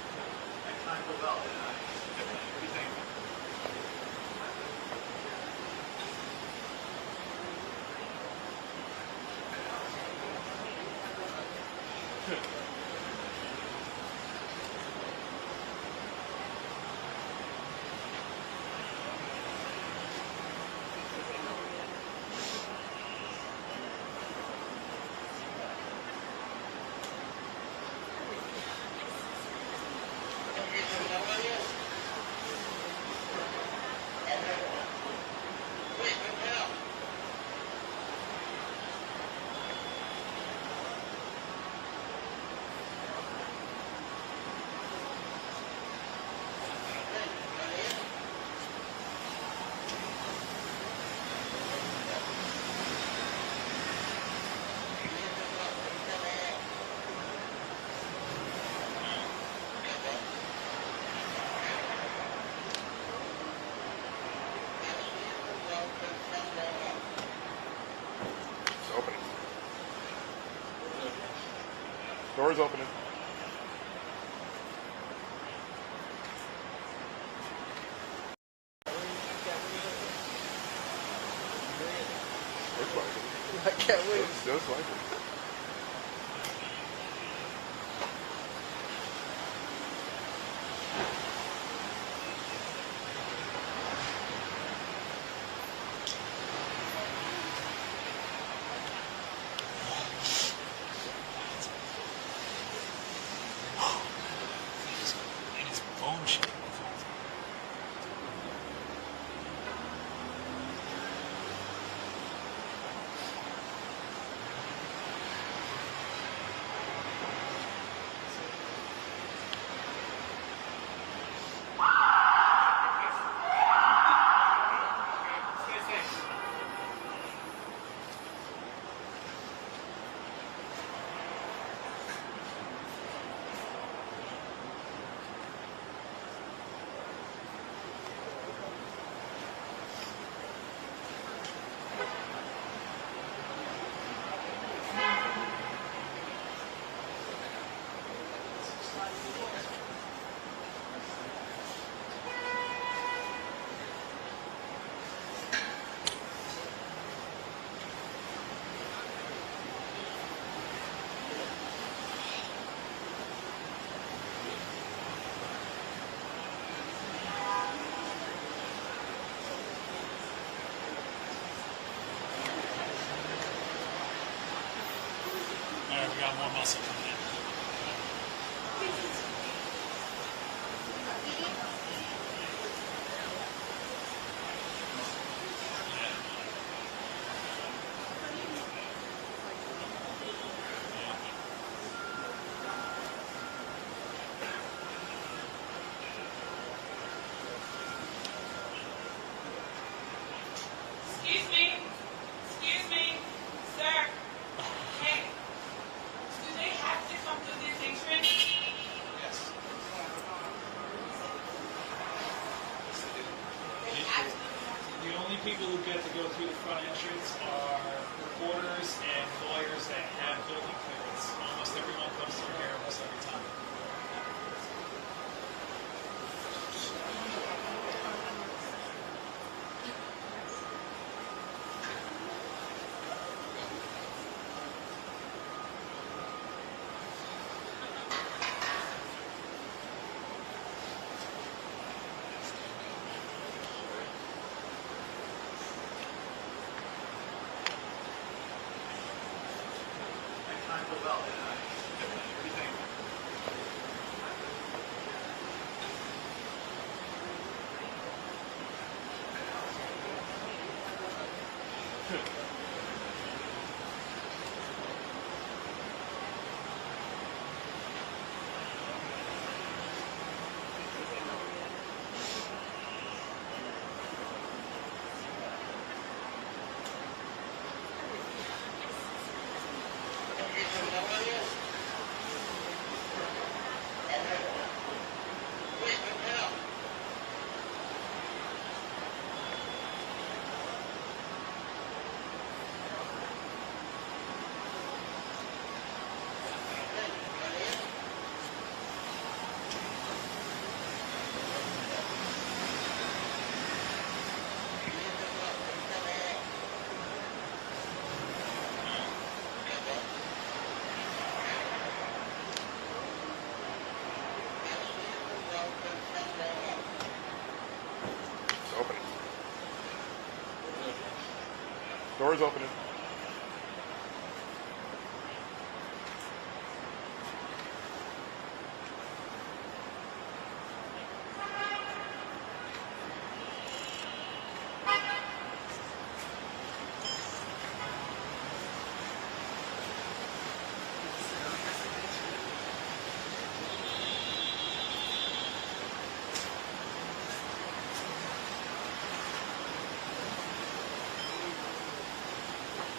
Doors opening. I can't wait. Just like it. It's bone shit. All right, we got more muscle coming in. Excuse me. Excuse me. Sir. Hey. Do they have to come to this entrance? Yes. The only people who get to go through the front entrance are reporters and lawyers that have building clearance. Almost everyone comes through here almost every time. It's opening. Doors opening.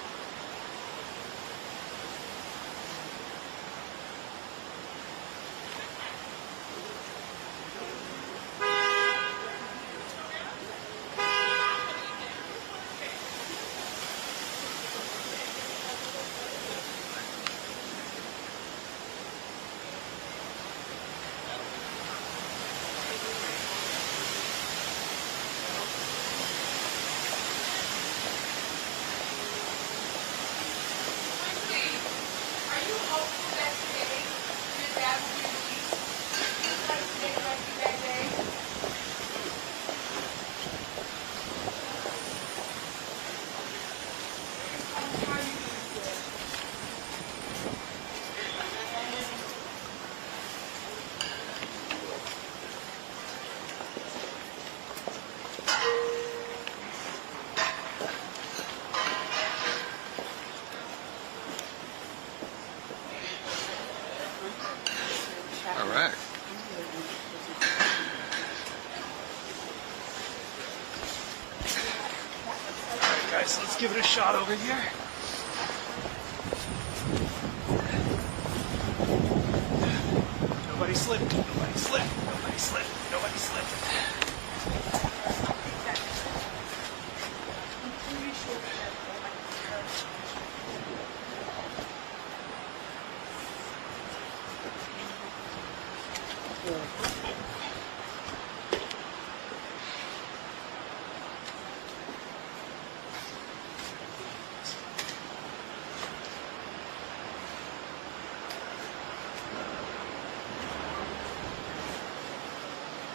right, so let's give it a shot over here. Nobody slip, nobody slip, nobody slip, nobody slip.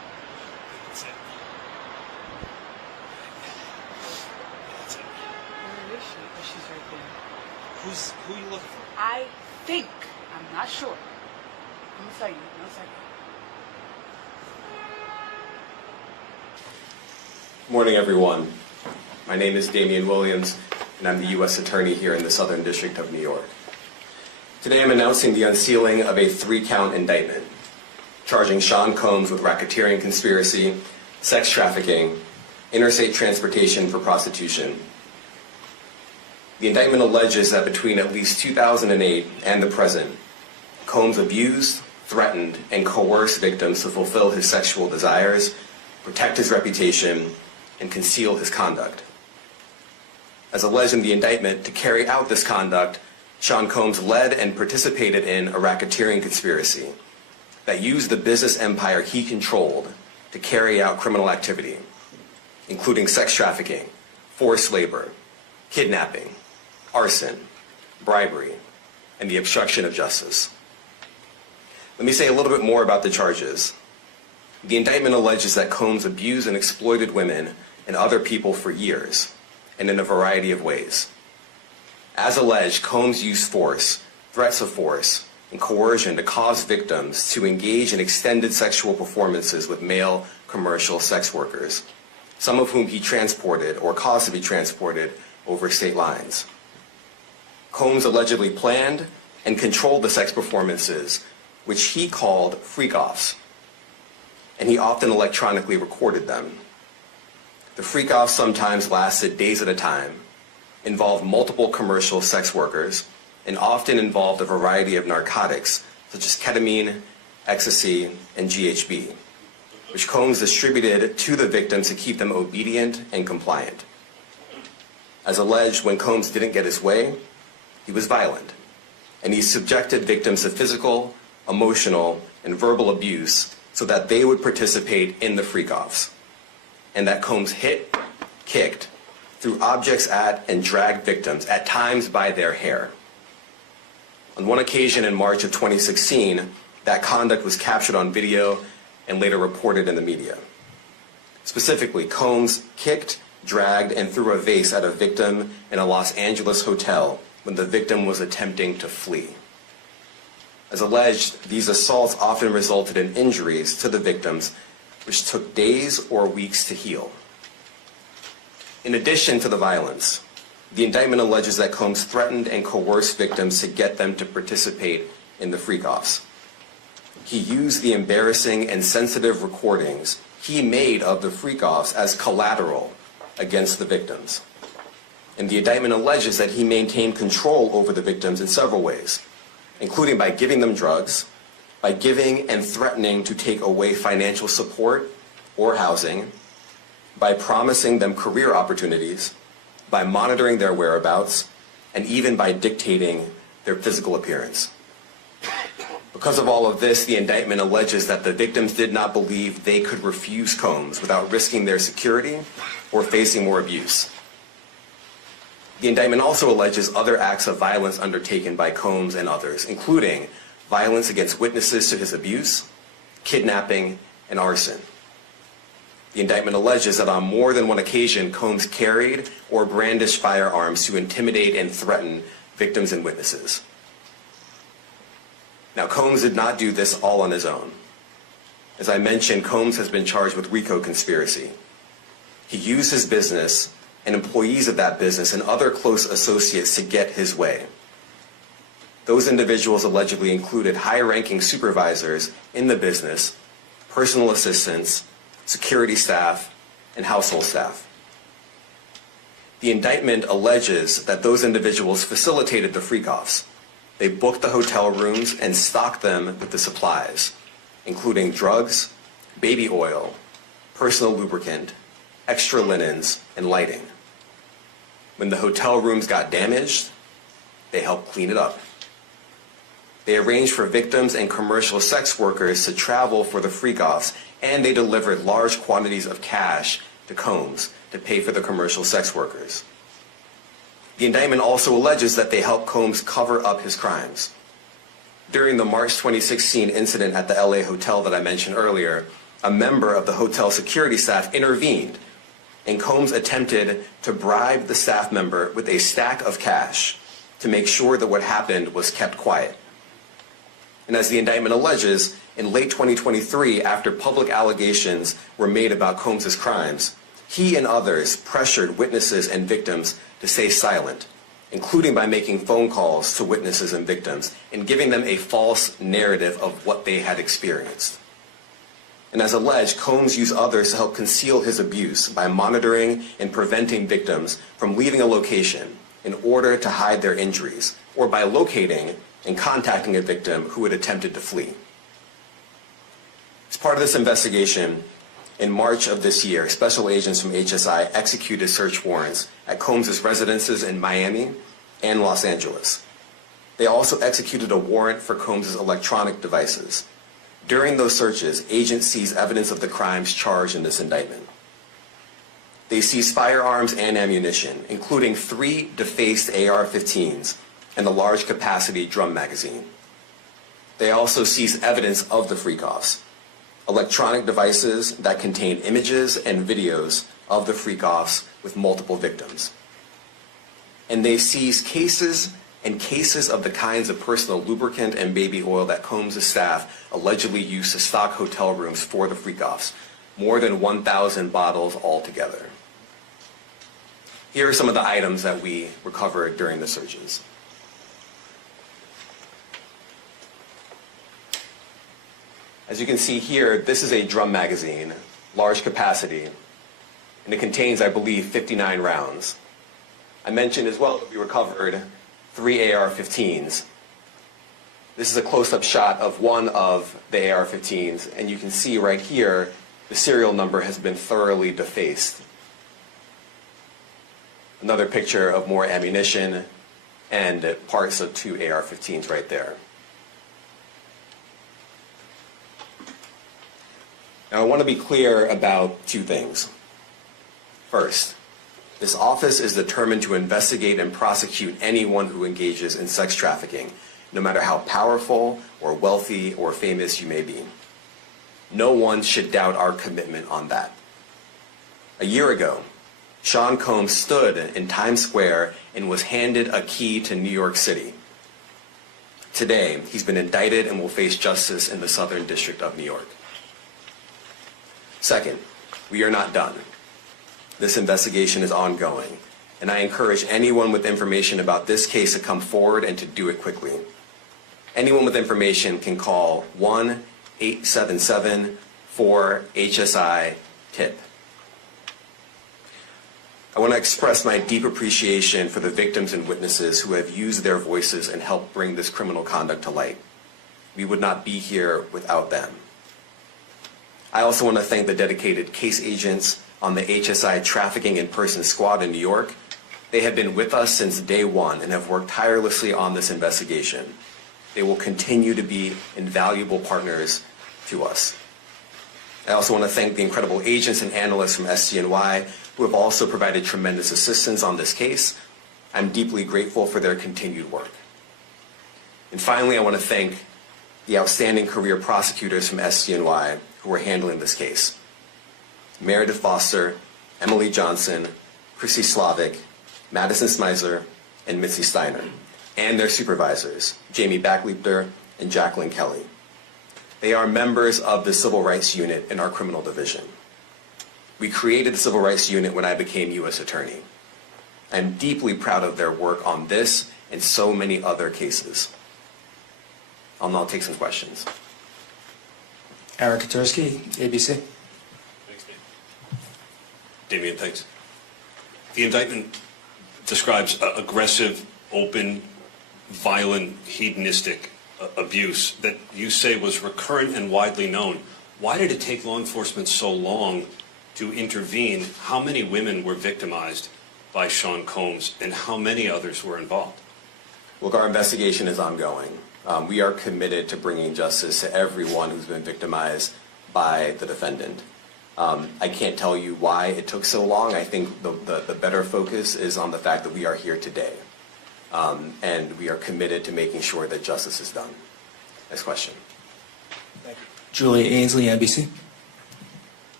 Who are you looking for? I think, I'm not sure. I'm gonna tell you in a second. Morning, everyone. My name is Damian Williams, and I'm the U.S. Attorney here in the Southern District of New York. Today I'm announcing the unsealing of a 3-count indictment, charging Sean Combs with racketeering conspiracy, sex trafficking, interstate transportation for prostitution. The indictment alleges that between at least 2008 and the present, Combs abused, threatened, and coerced victims to fulfill his sexual desires, protect his reputation, and conceal his conduct. As alleged in the indictment, to carry out this conduct, Sean Combs led and participated in a racketeering conspiracy that used the business empire he controlled to carry out criminal activity, including sex trafficking, forced labor, kidnapping, arson, bribery, and the obstruction of justice. Let me say a little bit more about the charges. The indictment alleges that Combs abused and exploited women and other people for years, and in a variety of ways. As alleged, Combs used force, threats of force, and coercion to cause victims to engage in extended sexual performances with male commercial sex workers, some of whom he transported or caused to be transported over state lines. Combs allegedly planned and controlled the sex performances, which he called freak-offs, and he often electronically recorded them. The freak-offs sometimes lasted days at a time, involved multiple commercial sex workers, and often involved a variety of narcotics such as ketamine, ecstasy, and GHB, which Combs distributed to the victims to keep them obedient and compliant. As alleged, when Combs didn't get his way, he was violent, and he subjected victims to physical, emotional, and verbal abuse so that they would participate in the freak-offs, and that Combs hit, kicked, threw objects at, and dragged victims, at times by their hair. On one occasion in March of 2016, that conduct was captured on video and later reported in the media. Specifically, Combs kicked, dragged, and threw a vase at a victim in a Los Angeles hotel when the victim was attempting to flee. As alleged, these assaults often resulted in injuries to the victims, which took days or weeks to heal. In addition to the violence, the indictment alleges that Combs threatened and coerced victims to get them to participate in the freak-offs. He used the embarrassing and sensitive recordings he made of the freak-offs as collateral against the victims. And the indictment alleges that he maintained control over the victims in several ways, including by giving them drugs, by giving and threatening to take away financial support or housing, by promising them career opportunities, by monitoring their whereabouts, and even by dictating their physical appearance. Because of all of this, the indictment alleges that the victims did not believe they could refuse Combs without risking their security or facing more abuse. The indictment also alleges other acts of violence undertaken by Combs and others, including violence against witnesses to his abuse, kidnapping, and arson. The indictment alleges that on more than one occasion, Combs carried or brandished firearms to intimidate and threaten victims and witnesses. Now, Combs did not do this all on his own. As I mentioned, Combs has been charged with RICO conspiracy. He used his business and employees of that business and other close associates to get his way. Those individuals allegedly included high-ranking supervisors in the business, personal assistants, security staff, and household staff. The indictment alleges that those individuals facilitated the freak-offs. They booked the hotel rooms and stocked them with the supplies, including drugs, baby oil, personal lubricant, extra linens, and lighting. When the hotel rooms got damaged, they helped clean it up. They arranged for victims and commercial sex workers to travel for the freak-offs, and they delivered large quantities of cash to Combs to pay for the commercial sex workers. The indictment also alleges that they helped Combs cover up his crimes. During the March 2016 incident at the LA hotel that I mentioned earlier, a member of the hotel security staff intervened and Combs attempted to bribe the staff member with a stack of cash to make sure that what happened was kept quiet. And as the indictment alleges, in late 2023, after public allegations were made about Combs' crimes, he and others pressured witnesses and victims to stay silent, including by making phone calls to witnesses and victims and giving them a false narrative of what they had experienced. And as alleged, Combs used others to help conceal his abuse by monitoring and preventing victims from leaving a location in order to hide their injuries, or by locating and contacting a victim who had attempted to flee. As part of this investigation, in March of this year, special agents from HSI executed search warrants at Combs' residences in Miami and Los Angeles. They also executed a warrant for Combs' electronic devices. During those searches, agents seized evidence of the crimes charged in this indictment. They seized firearms and ammunition, including 3 defaced AR-15s and a large capacity drum magazine. They also seized evidence of the freak-offs, electronic devices that contain images and videos of the freak-offs with multiple victims. And they seized cases and cases of the kinds of personal lubricant and baby oil that Combs' staff allegedly used to stock hotel rooms for the freak-offs, more than 1,000 bottles altogether. Here are some of the items that we recovered during the searches. As you can see here, this is a drum magazine, large capacity, and it contains, I believe, 59 rounds. I mentioned as well that we recovered 3 AR-15s. This is a close-up shot of one of the AR-15s, and you can see right here the serial number has been thoroughly defaced. Another picture of more ammunition and parts of 2 AR-15s right there. Now, I want to be clear about 2 things. First, this office is determined to investigate and prosecute anyone who engages in sex trafficking, no matter how powerful or wealthy or famous you may be. No one should doubt our commitment on that. A year ago, Sean Combs stood in Times Square and was handed a key to New York City. Today, he's been indicted and will face justice in the Southern District of New York. Second, we are not done. This investigation is ongoing, and I encourage anyone with information about this case to come forward and to do it quickly. Anyone with information can call 1-877-4HSI-TIP. I want to express my deep appreciation for the victims and witnesses who have used their voices and helped bring this criminal conduct to light. We would not be here without them. I also want to thank the dedicated case agents on the HSI Trafficking in Person Squad in New York. They have been with us since day one and have worked tirelessly on this investigation. They will continue to be invaluable partners to us. I also want to thank the incredible agents and analysts from SCNY who have also provided tremendous assistance on this case. I'm deeply grateful for their continued work. And finally, I want to thank the outstanding career prosecutors from SCNY who are handling this case. Meredith Foster, Emily Johnson, Chrissy Slavic, Madison Smeisler, and Mitzi Steiner, and their supervisors, Jamie Backleiter and Jacqueline Kelly. They are members of the Civil Rights Unit in our criminal division. We created the Civil Rights Unit when I became U.S. Attorney. I'm deeply proud of their work on this and so many other cases. I'll now take some questions. Eric Katursky, ABC. Thanks, Damien, thanks. The indictment describes aggressive, open, violent, hedonistic abuse that you say was recurrent and widely known. Why did it take law enforcement so long to intervene? How many women were victimized by Sean Combs, and how many others were involved? Look, our investigation is ongoing. We are committed to bringing justice to everyone who's been victimized by the defendant. I can't tell you why it took so long. I think the better focus is on the fact that we are here today. And we are committed to making sure that justice is done. Next question. Julia Ainsley, NBC.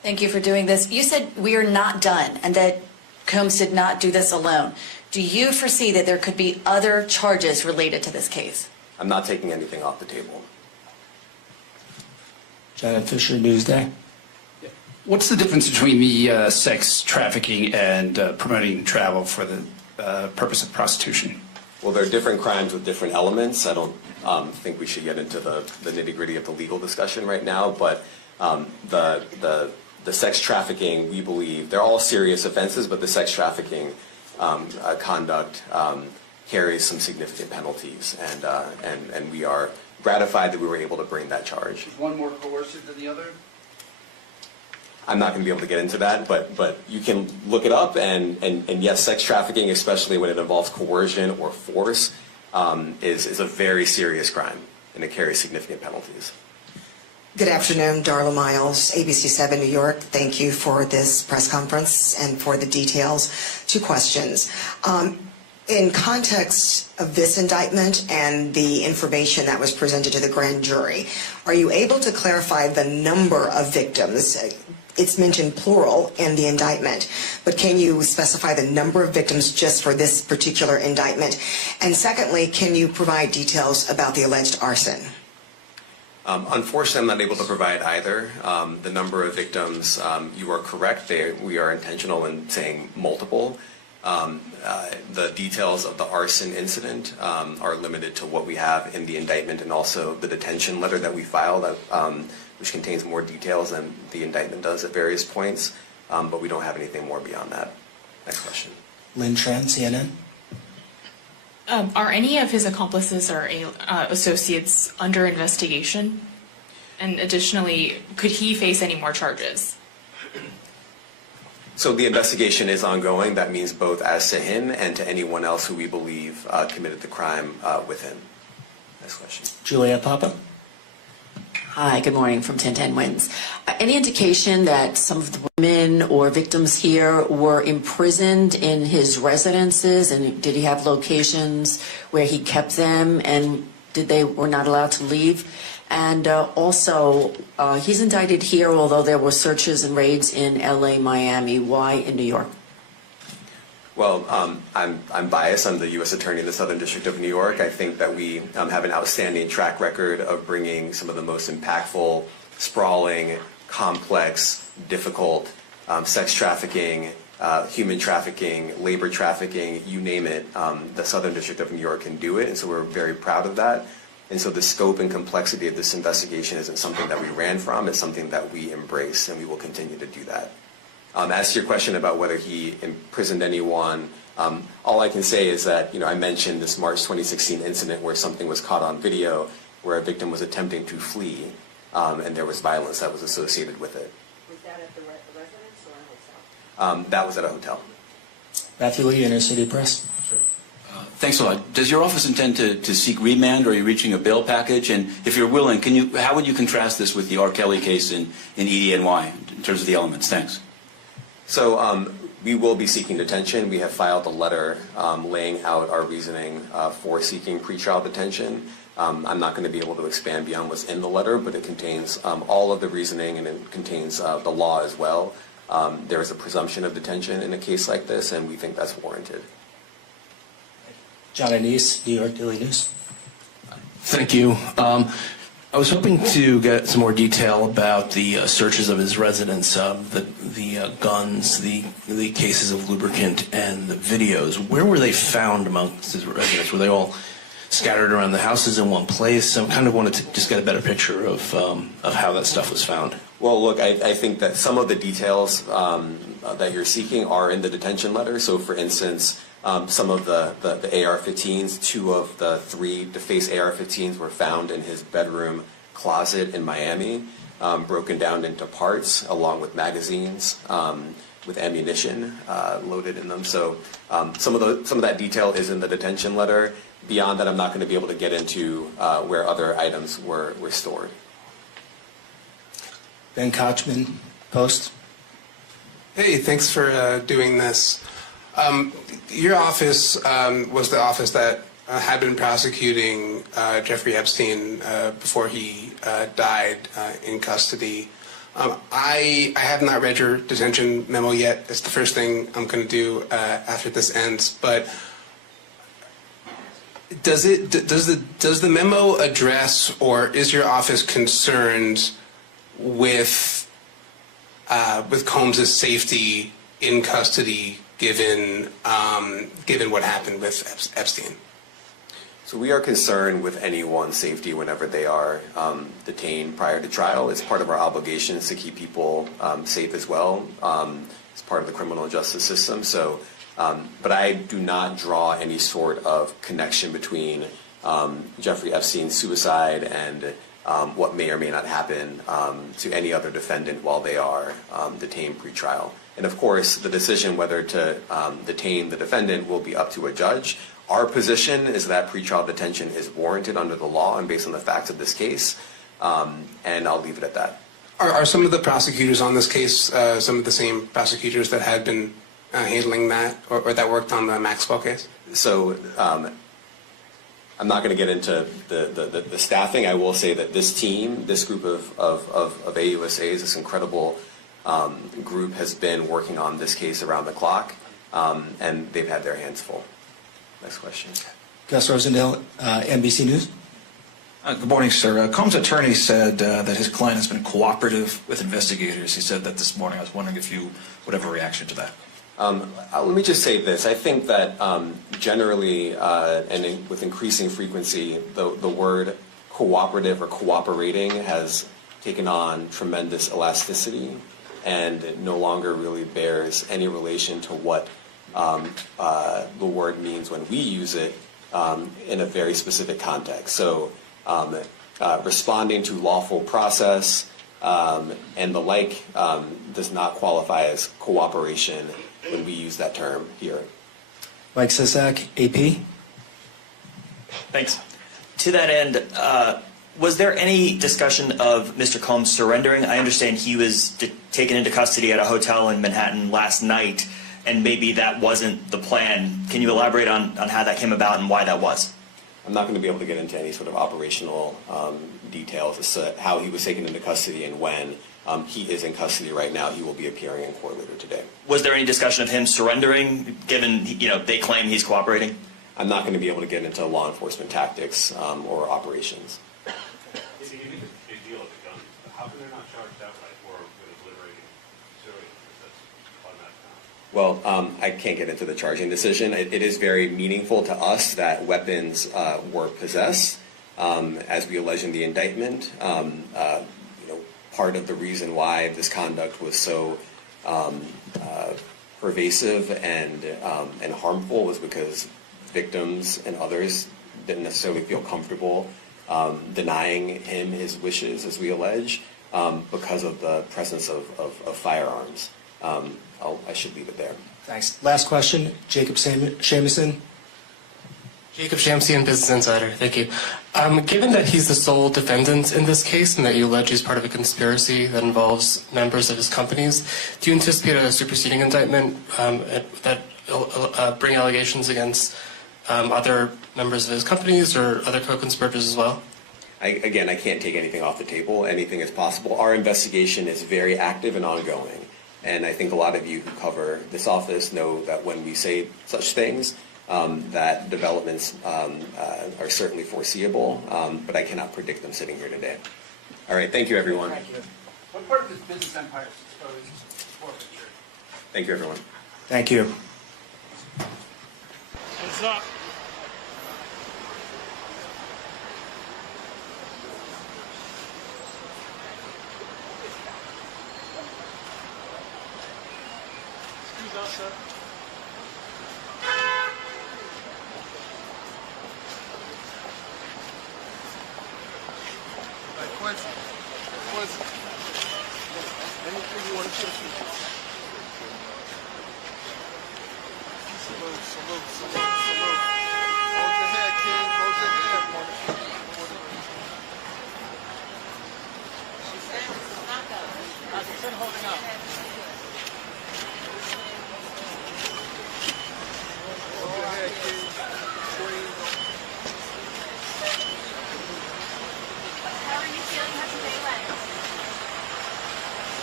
Thank you for doing this. You said we are not done and that Combs did not do this alone. Do you foresee that there could be other charges related to this case? I'm not taking anything off the table. Janet Fisher, Newsday. What's the difference between the sex trafficking and promoting travel for the purpose of prostitution? Well, there are different crimes with different elements. I don't think we should get into the nitty-gritty of the legal discussion right now, but the sex trafficking, we believe, they're all serious offenses, but the sex trafficking conduct carries some significant penalties, and we are gratified that we were able to bring that charge. Is one more coercive than the other? I'm not going to be able to get into that, but you can look it up, and yes, sex trafficking, especially when it involves coercion or force, is a very serious crime, and it carries significant penalties. Good afternoon, Darla Miles, ABC 7 New York. Thank you for this press conference and for the details. 2 questions. In context of this indictment and the information that was presented to the grand jury, are you able to clarify the number of victims? It's mentioned plural in the indictment, but can you specify the number of victims just for this particular indictment? And secondly, can you provide details about the alleged arson? Unfortunately, I'm not able to provide either. The number of victims, you are correct. We are intentional in saying multiple. The details of the arson incident are limited to what we have in the indictment and also the detention letter that we filed, which contains more details than the indictment does at various points, but we don't have anything more beyond that. Next question. Lynn Tran, CNN. Are any of his accomplices or associates under investigation? And additionally, could he face any more charges? So the investigation is ongoing. That means both as to him and to anyone else who we believe committed the crime with him. Next question. Julia Papa. Hi, good morning from 1010 Wins. Any indication that some of the women or victims here were imprisoned in his residences, and did he have locations where he kept them, and were not allowed to leave? And also, he's indicted here, although there were searches and raids in LA, Miami. Why in New York? Well, I'm biased. I'm the U.S. Attorney in the Southern District of New York. I think that we have an outstanding track record of bringing some of the most impactful, sprawling, complex, difficult sex trafficking, human trafficking, labor trafficking, you name it. The Southern District of New York can do it, and so we're very proud of that. And so the scope and complexity of this investigation isn't something that we ran from. It's something that we embrace, and we will continue to do that. As to your question about whether he imprisoned anyone, all I can say is that, I mentioned this March 2016 incident where something was caught on video where a victim was attempting to flee, and there was violence that was associated with it. Was that at the residence or a hotel? That was at a hotel. Matthew Lee, Inner City Press. Thanks a lot. Does your office intend to seek remand, or are you reaching a bail package? And if you're willing, how would you contrast this with the R. Kelly case in ED&Y in terms of the elements? Thanks. So we will be seeking detention. We have filed a letter laying out our reasoning for seeking pretrial detention. I'm not going to be able to expand beyond what's in the letter, but it contains all of the reasoning, and it contains the law as well. There is a presumption of detention in a case like this, and we think that's warranted. John Anise, New York Daily News. Thank you. I was hoping to get some more detail about the searches of his residence, the guns, the cases of lubricant, and the videos. Where were they found amongst his residence? Were they all scattered around the houses in one place? I kind of wanted to just get a better picture of how that stuff was found. Well, look, I think that some of the details that you're seeking are in the detention letter. So, for instance, some of the AR-15s, 2 of the 3 defaced AR-15s were found in his bedroom closet in Miami, broken down into parts along with magazines with ammunition loaded in them. So some of that detail is in the detention letter. Beyond that, I'm not going to be able to get into where other items were stored. Ben Kochman, Post. Hey, thanks for doing this. Your office was the office that had been prosecuting Jeffrey Epstein before he died in custody. I have not read your detention memo yet. It's the first thing I'm going to do after this ends. But does the memo address, or is your office concerned with Combs' safety in custody, given what happened with Epstein? So we are concerned with anyone's safety whenever they are detained prior to trial. It's part of our obligations to keep people safe as well. It's part of the criminal justice system. So, but I do not draw any sort of connection between Jeffrey Epstein's suicide and what may or may not happen to any other defendant while they are detained pre-trial. And of course, the decision whether to detain the defendant will be up to a judge. Our position is that pretrial detention is warranted under the law and based on the facts of this case, and I'll leave it at that. Are some of the prosecutors on this case some of the same prosecutors that had been handling that, or that worked on the Maxwell case? So I'm not going to get into the staffing. I will say that this team, this group of AUSAs, this incredible group has been working on this case around the clock, and they've had their hands full. Next question. Gus Rosendale, NBC News. Good morning, sir. Combs' attorney said that his client has been cooperative with investigators. He said that this morning. I was wondering if you would have a reaction to that. Let me just say this. I think that generally and with increasing frequency, the word cooperative or cooperating has taken on tremendous elasticity and it no longer really bears any relation to what the word means when we use it in a very specific context. So responding to lawful process and the like does not qualify as cooperation when we use that term here. Mike Sisak, AP. Thanks. To that end, was there any discussion of Mr. Combs surrendering? I understand he was taken into custody at a hotel in Manhattan last night, and maybe that wasn't the plan. Can you elaborate on how that came about and why that was? I'm not going to be able to get into any sort of operational details as to how he was taken into custody and when. He is in custody right now. He will be appearing in court later today. Was there any discussion of him surrendering, given they claim he's cooperating? I'm not going to be able to get into law enforcement tactics or operations. You make a big deal of the gun. How come they're not charged outright or with obliterating Syria? Well, I can't get into the charging decision. It is very meaningful to us that weapons were possessed, as we allege in the indictment. Part of the reason why this conduct was so pervasive and harmful was because victims and others didn't necessarily feel comfortable denying him his wishes, as we allege, because of the presence of firearms. I should leave it there. Thanks. Last question, Jacob Shamison. Jacob Shamsian, Business Insider. Thank you. Given that he's the sole defendant in this case and that you allege he's part of a conspiracy that involves members of his companies, do you anticipate a superseding indictment that bring allegations against other members of his companies or other co-conspirators as well? Again, I can't take anything off the table. Anything is possible. Our investigation is very active and ongoing. And I think a lot of you who cover this office know that when we say such things, that developments are certainly foreseeable, but I cannot predict them sitting here today. All right, thank you, everyone. Thank you. What part of this business empire is exposed to forfeiture? Thank you, everyone. Thank you. What's up? Excuse us, sir. Quincy, anything you want to say? Salute. Hold your head, King. Hold your head. She said holding up. Hold your head, King. Queen. How are you feeling? How's your day went?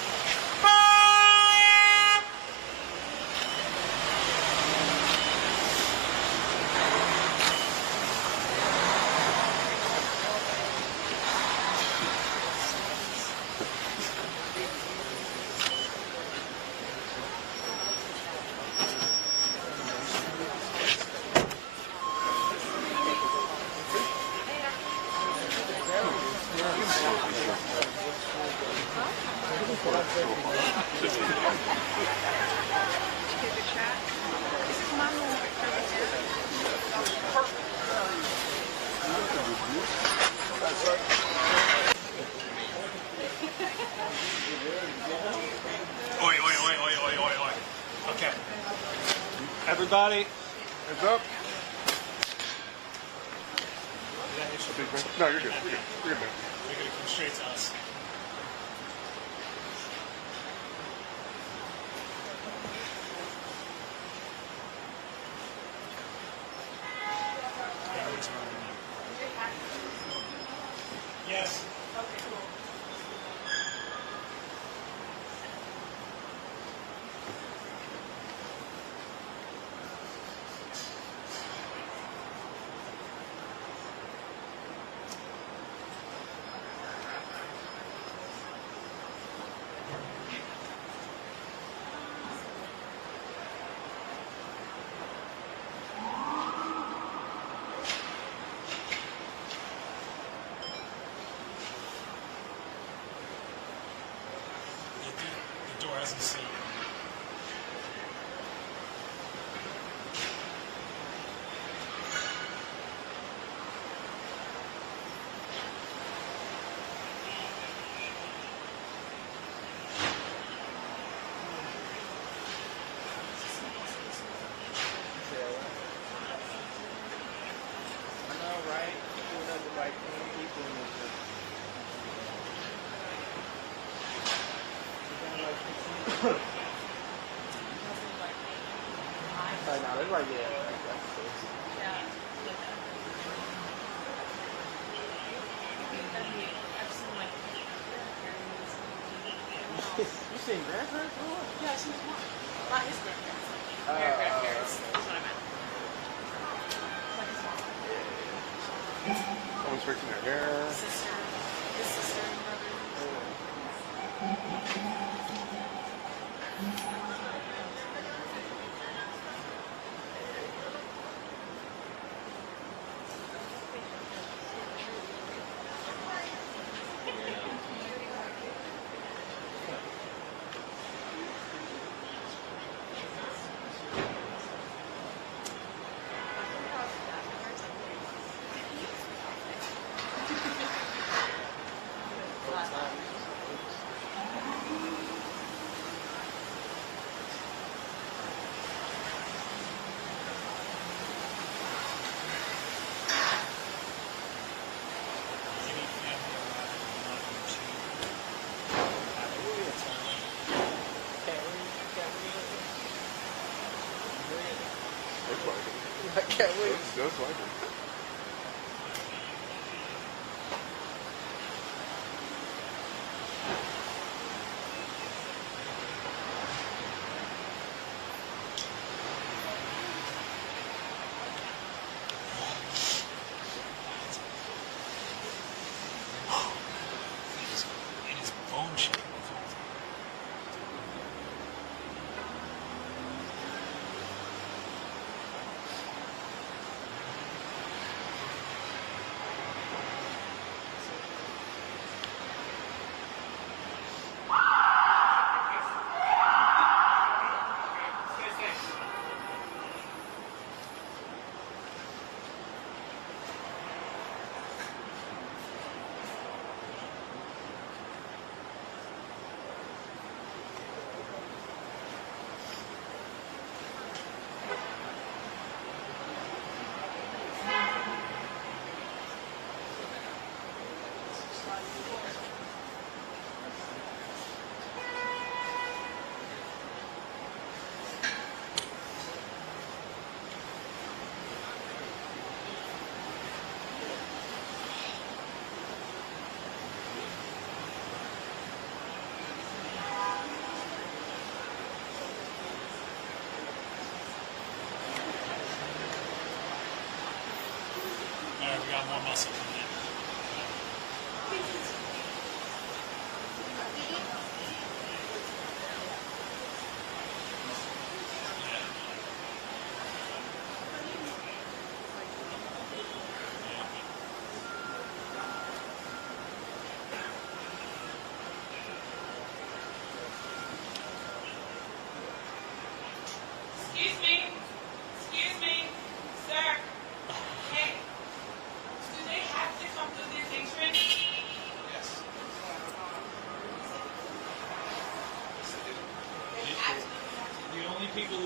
Oi, oi, oi, oi, oi, oi, oi. Okay. Everybody. Hands up. No, you're good. You're good. You're good, man. They're going to come straight to us. Yes. Okay, cool. The door hasn't seen. I know, right? Doing up the right thing, people in this shit. Right now, it's like, You seen grandparents? Yeah, she was one. Not his grandparents. Their grandparents. That's what I meant. Like his mom. Someone's fixing their hair. Sister. His sister and brother. I can't wait. That's like it. It is bone shape.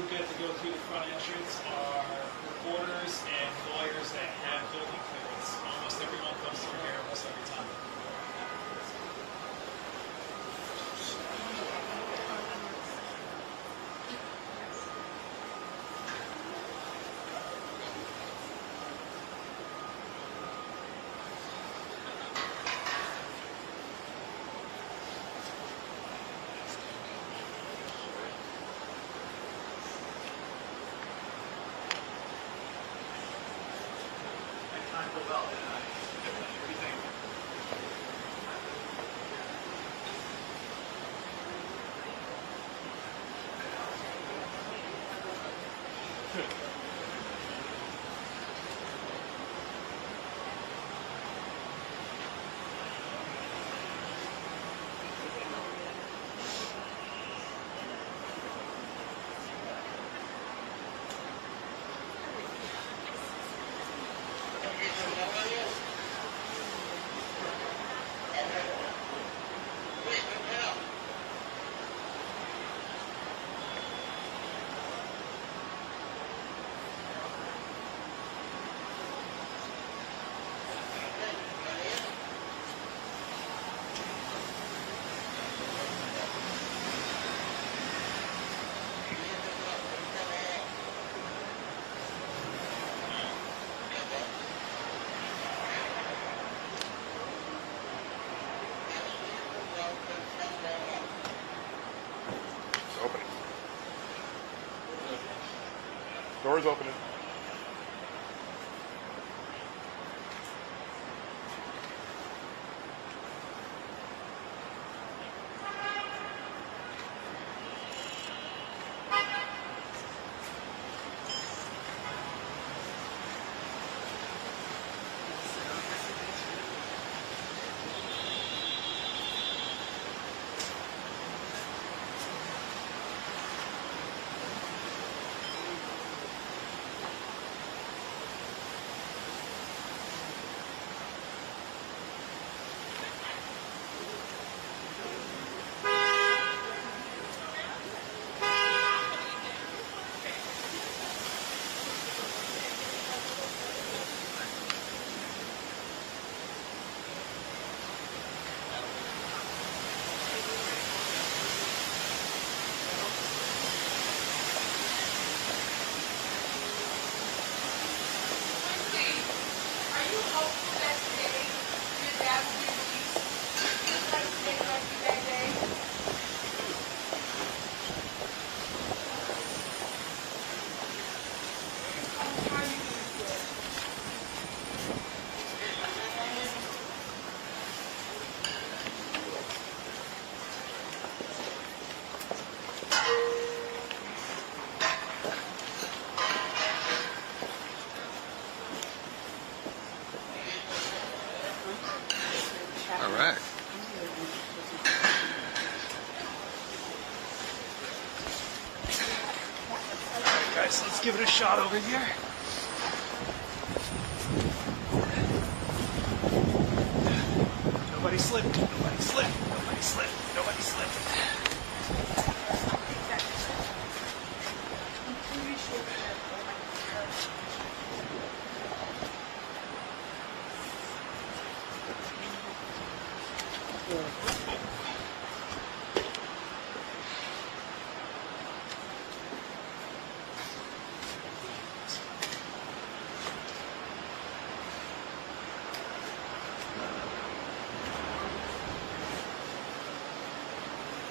who get to go through the front entrance are reporters and lawyers that have building clearance. Almost everyone comes through here almost every time. Door's opening. All right. Guys, let's give it a shot over here. Nobody slipped. Nobody slipped. Nobody slipped. Nobody slipped.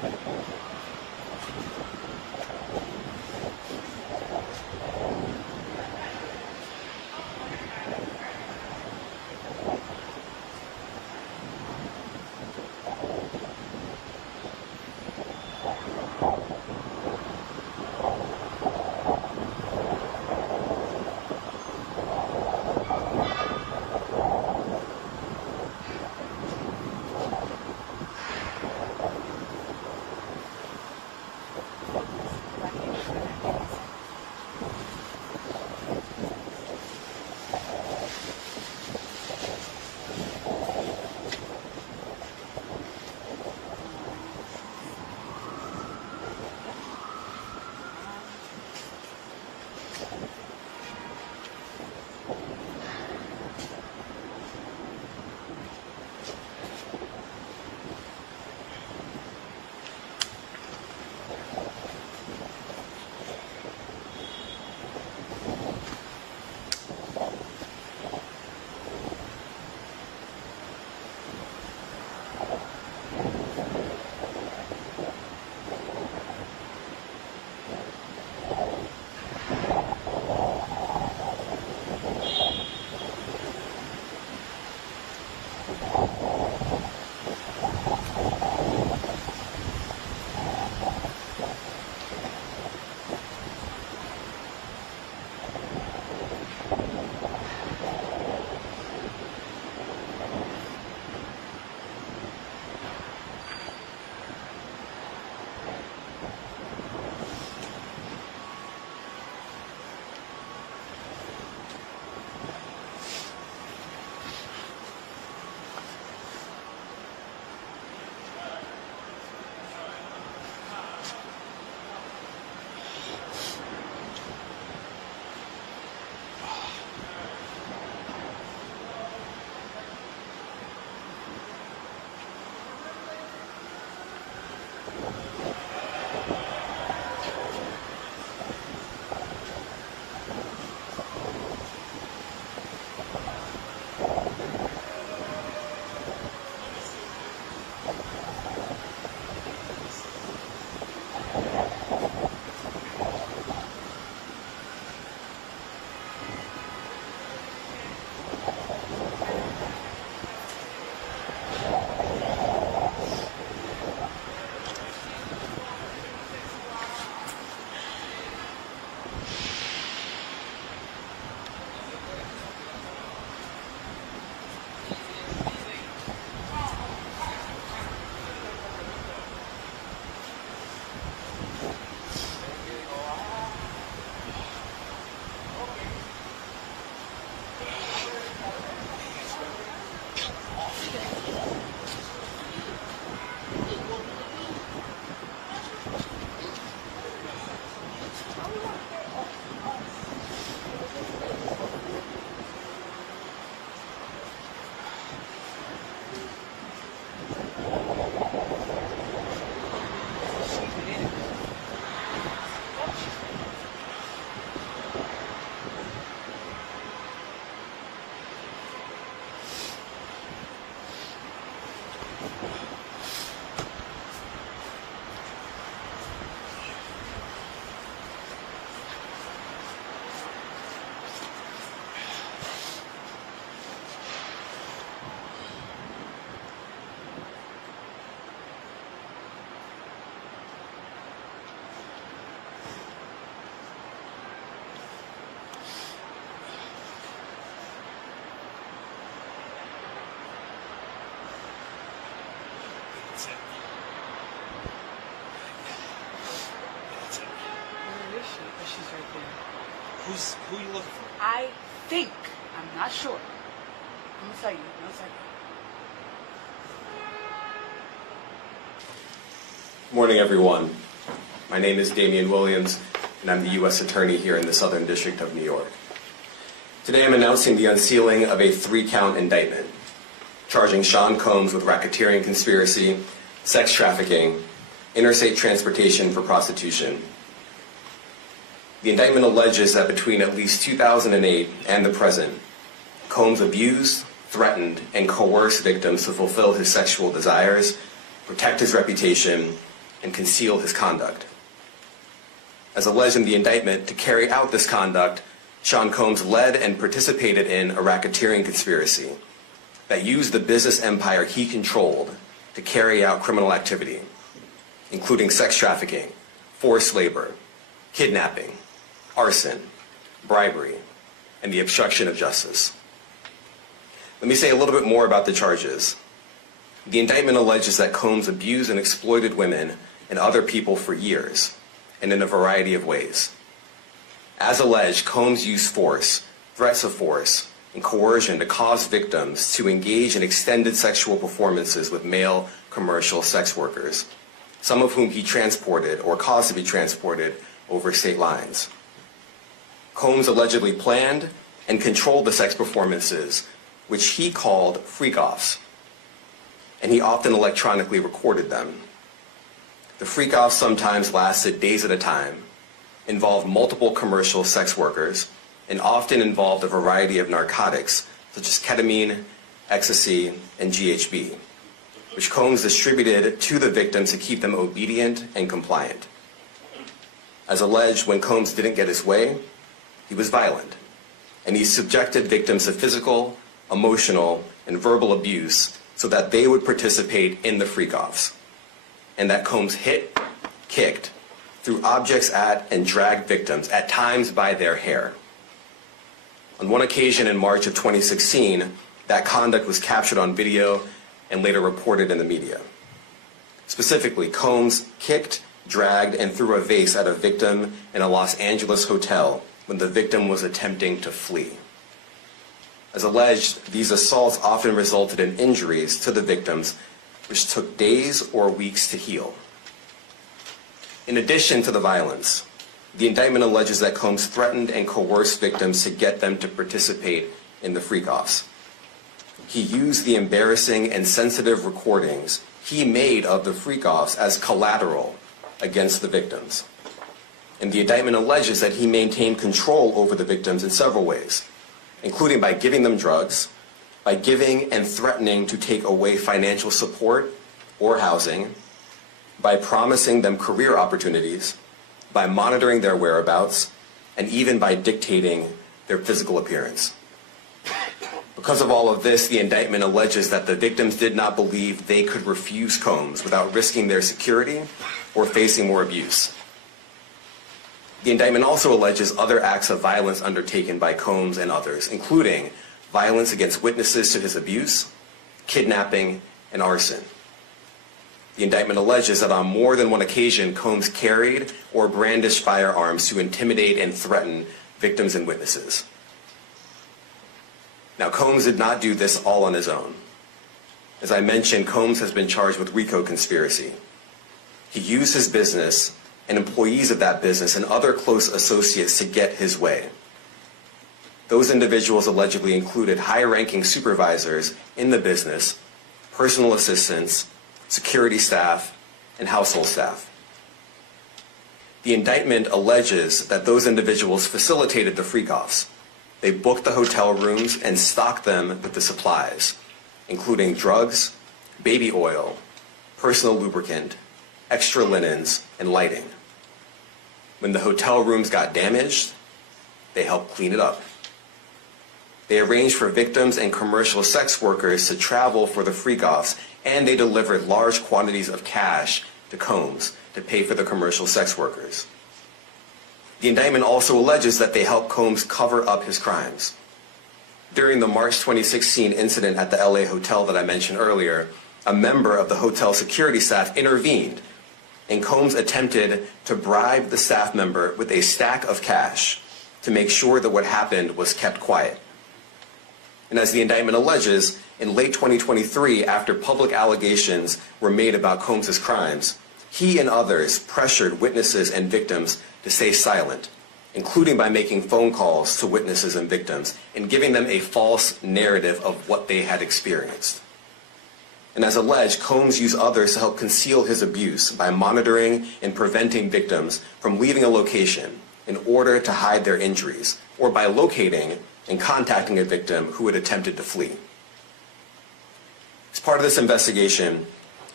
Who are you looking for? I think. I'm not sure. I'm gonna tell you. No second. Morning, everyone. My name is Damian Williams, and I'm the U.S. Attorney here in the Southern District of New York. Today I'm announcing the unsealing of a 3-count indictment, charging Sean Combs with racketeering conspiracy, sex trafficking, interstate transportation for prostitution. The indictment alleges that between at least 2008 and the present, Combs abused, threatened, and coerced victims to fulfill his sexual desires, protect his reputation, and conceal his conduct. As alleged in the indictment, to carry out this conduct, Sean Combs led and participated in a racketeering conspiracy that used the business empire he controlled to carry out criminal activity, including sex trafficking, forced labor, kidnapping, arson, bribery, and the obstruction of justice. Let me say a little bit more about the charges. The indictment alleges that Combs abused and exploited women and other people for years, and in a variety of ways. As alleged, Combs used force, threats of force, and coercion to cause victims to engage in extended sexual performances with male commercial sex workers, some of whom he transported or caused to be transported over state lines. Combs allegedly planned and controlled the sex performances, which he called freak-offs, and he often electronically recorded them. The freak-offs sometimes lasted days at a time, involved multiple commercial sex workers, and often involved a variety of narcotics such as ketamine, ecstasy, and GHB, which Combs distributed to the victims to keep them obedient and compliant. As alleged, when Combs didn't get his way, he was violent, and he subjected victims to physical, emotional, and verbal abuse so that they would participate in the freak-offs, and that Combs hit, kicked, threw objects at, and dragged victims, at times by their hair. On one occasion in March of 2016, that conduct was captured on video and later reported in the media. Specifically, Combs kicked, dragged, and threw a vase at a victim in a Los Angeles hotel when the victim was attempting to flee. As alleged, these assaults often resulted in injuries to the victims, which took days or weeks to heal. In addition to the violence, the indictment alleges that Combs threatened and coerced victims to get them to participate in the freak-offs. He used the embarrassing and sensitive recordings he made of the freak-offs as collateral against the victims. And the indictment alleges that he maintained control over the victims in several ways, including by giving them drugs, by giving and threatening to take away financial support or housing, by promising them career opportunities, by monitoring their whereabouts, and even by dictating their physical appearance. Because of all of this, the indictment alleges that the victims did not believe they could refuse Combs without risking their security or facing more abuse. The indictment also alleges other acts of violence undertaken by Combs and others, including violence against witnesses to his abuse, kidnapping, and arson. The indictment alleges that on more than one occasion, Combs carried or brandished firearms to intimidate and threaten victims and witnesses. Now, Combs did not do this all on his own. As I mentioned, Combs has been charged with RICO conspiracy. He used his business and employees of that business and other close associates to get his way. Those individuals allegedly included high-ranking supervisors in the business, personal assistants, security staff, and household staff. The indictment alleges that those individuals facilitated the freak-offs. They booked the hotel rooms and stocked them with the supplies, including drugs, baby oil, personal lubricant, extra linens, and lighting. When the hotel rooms got damaged, they helped clean it up. They arranged for victims and commercial sex workers to travel for the freak-offs, and they delivered large quantities of cash to Combs to pay for the commercial sex workers. The indictment also alleges that they helped Combs cover up his crimes. During the March 2016 incident at the LA hotel that I mentioned earlier, a member of the hotel security staff intervened, and Combs attempted to bribe the staff member with a stack of cash to make sure that what happened was kept quiet. And as the indictment alleges, in late 2023, after public allegations were made about Combs' crimes, he and others pressured witnesses and victims to stay silent, including by making phone calls to witnesses and victims and giving them a false narrative of what they had experienced. And as alleged, Combs used others to help conceal his abuse by monitoring and preventing victims from leaving a location in order to hide their injuries, or by locating and contacting a victim who had attempted to flee. As part of this investigation,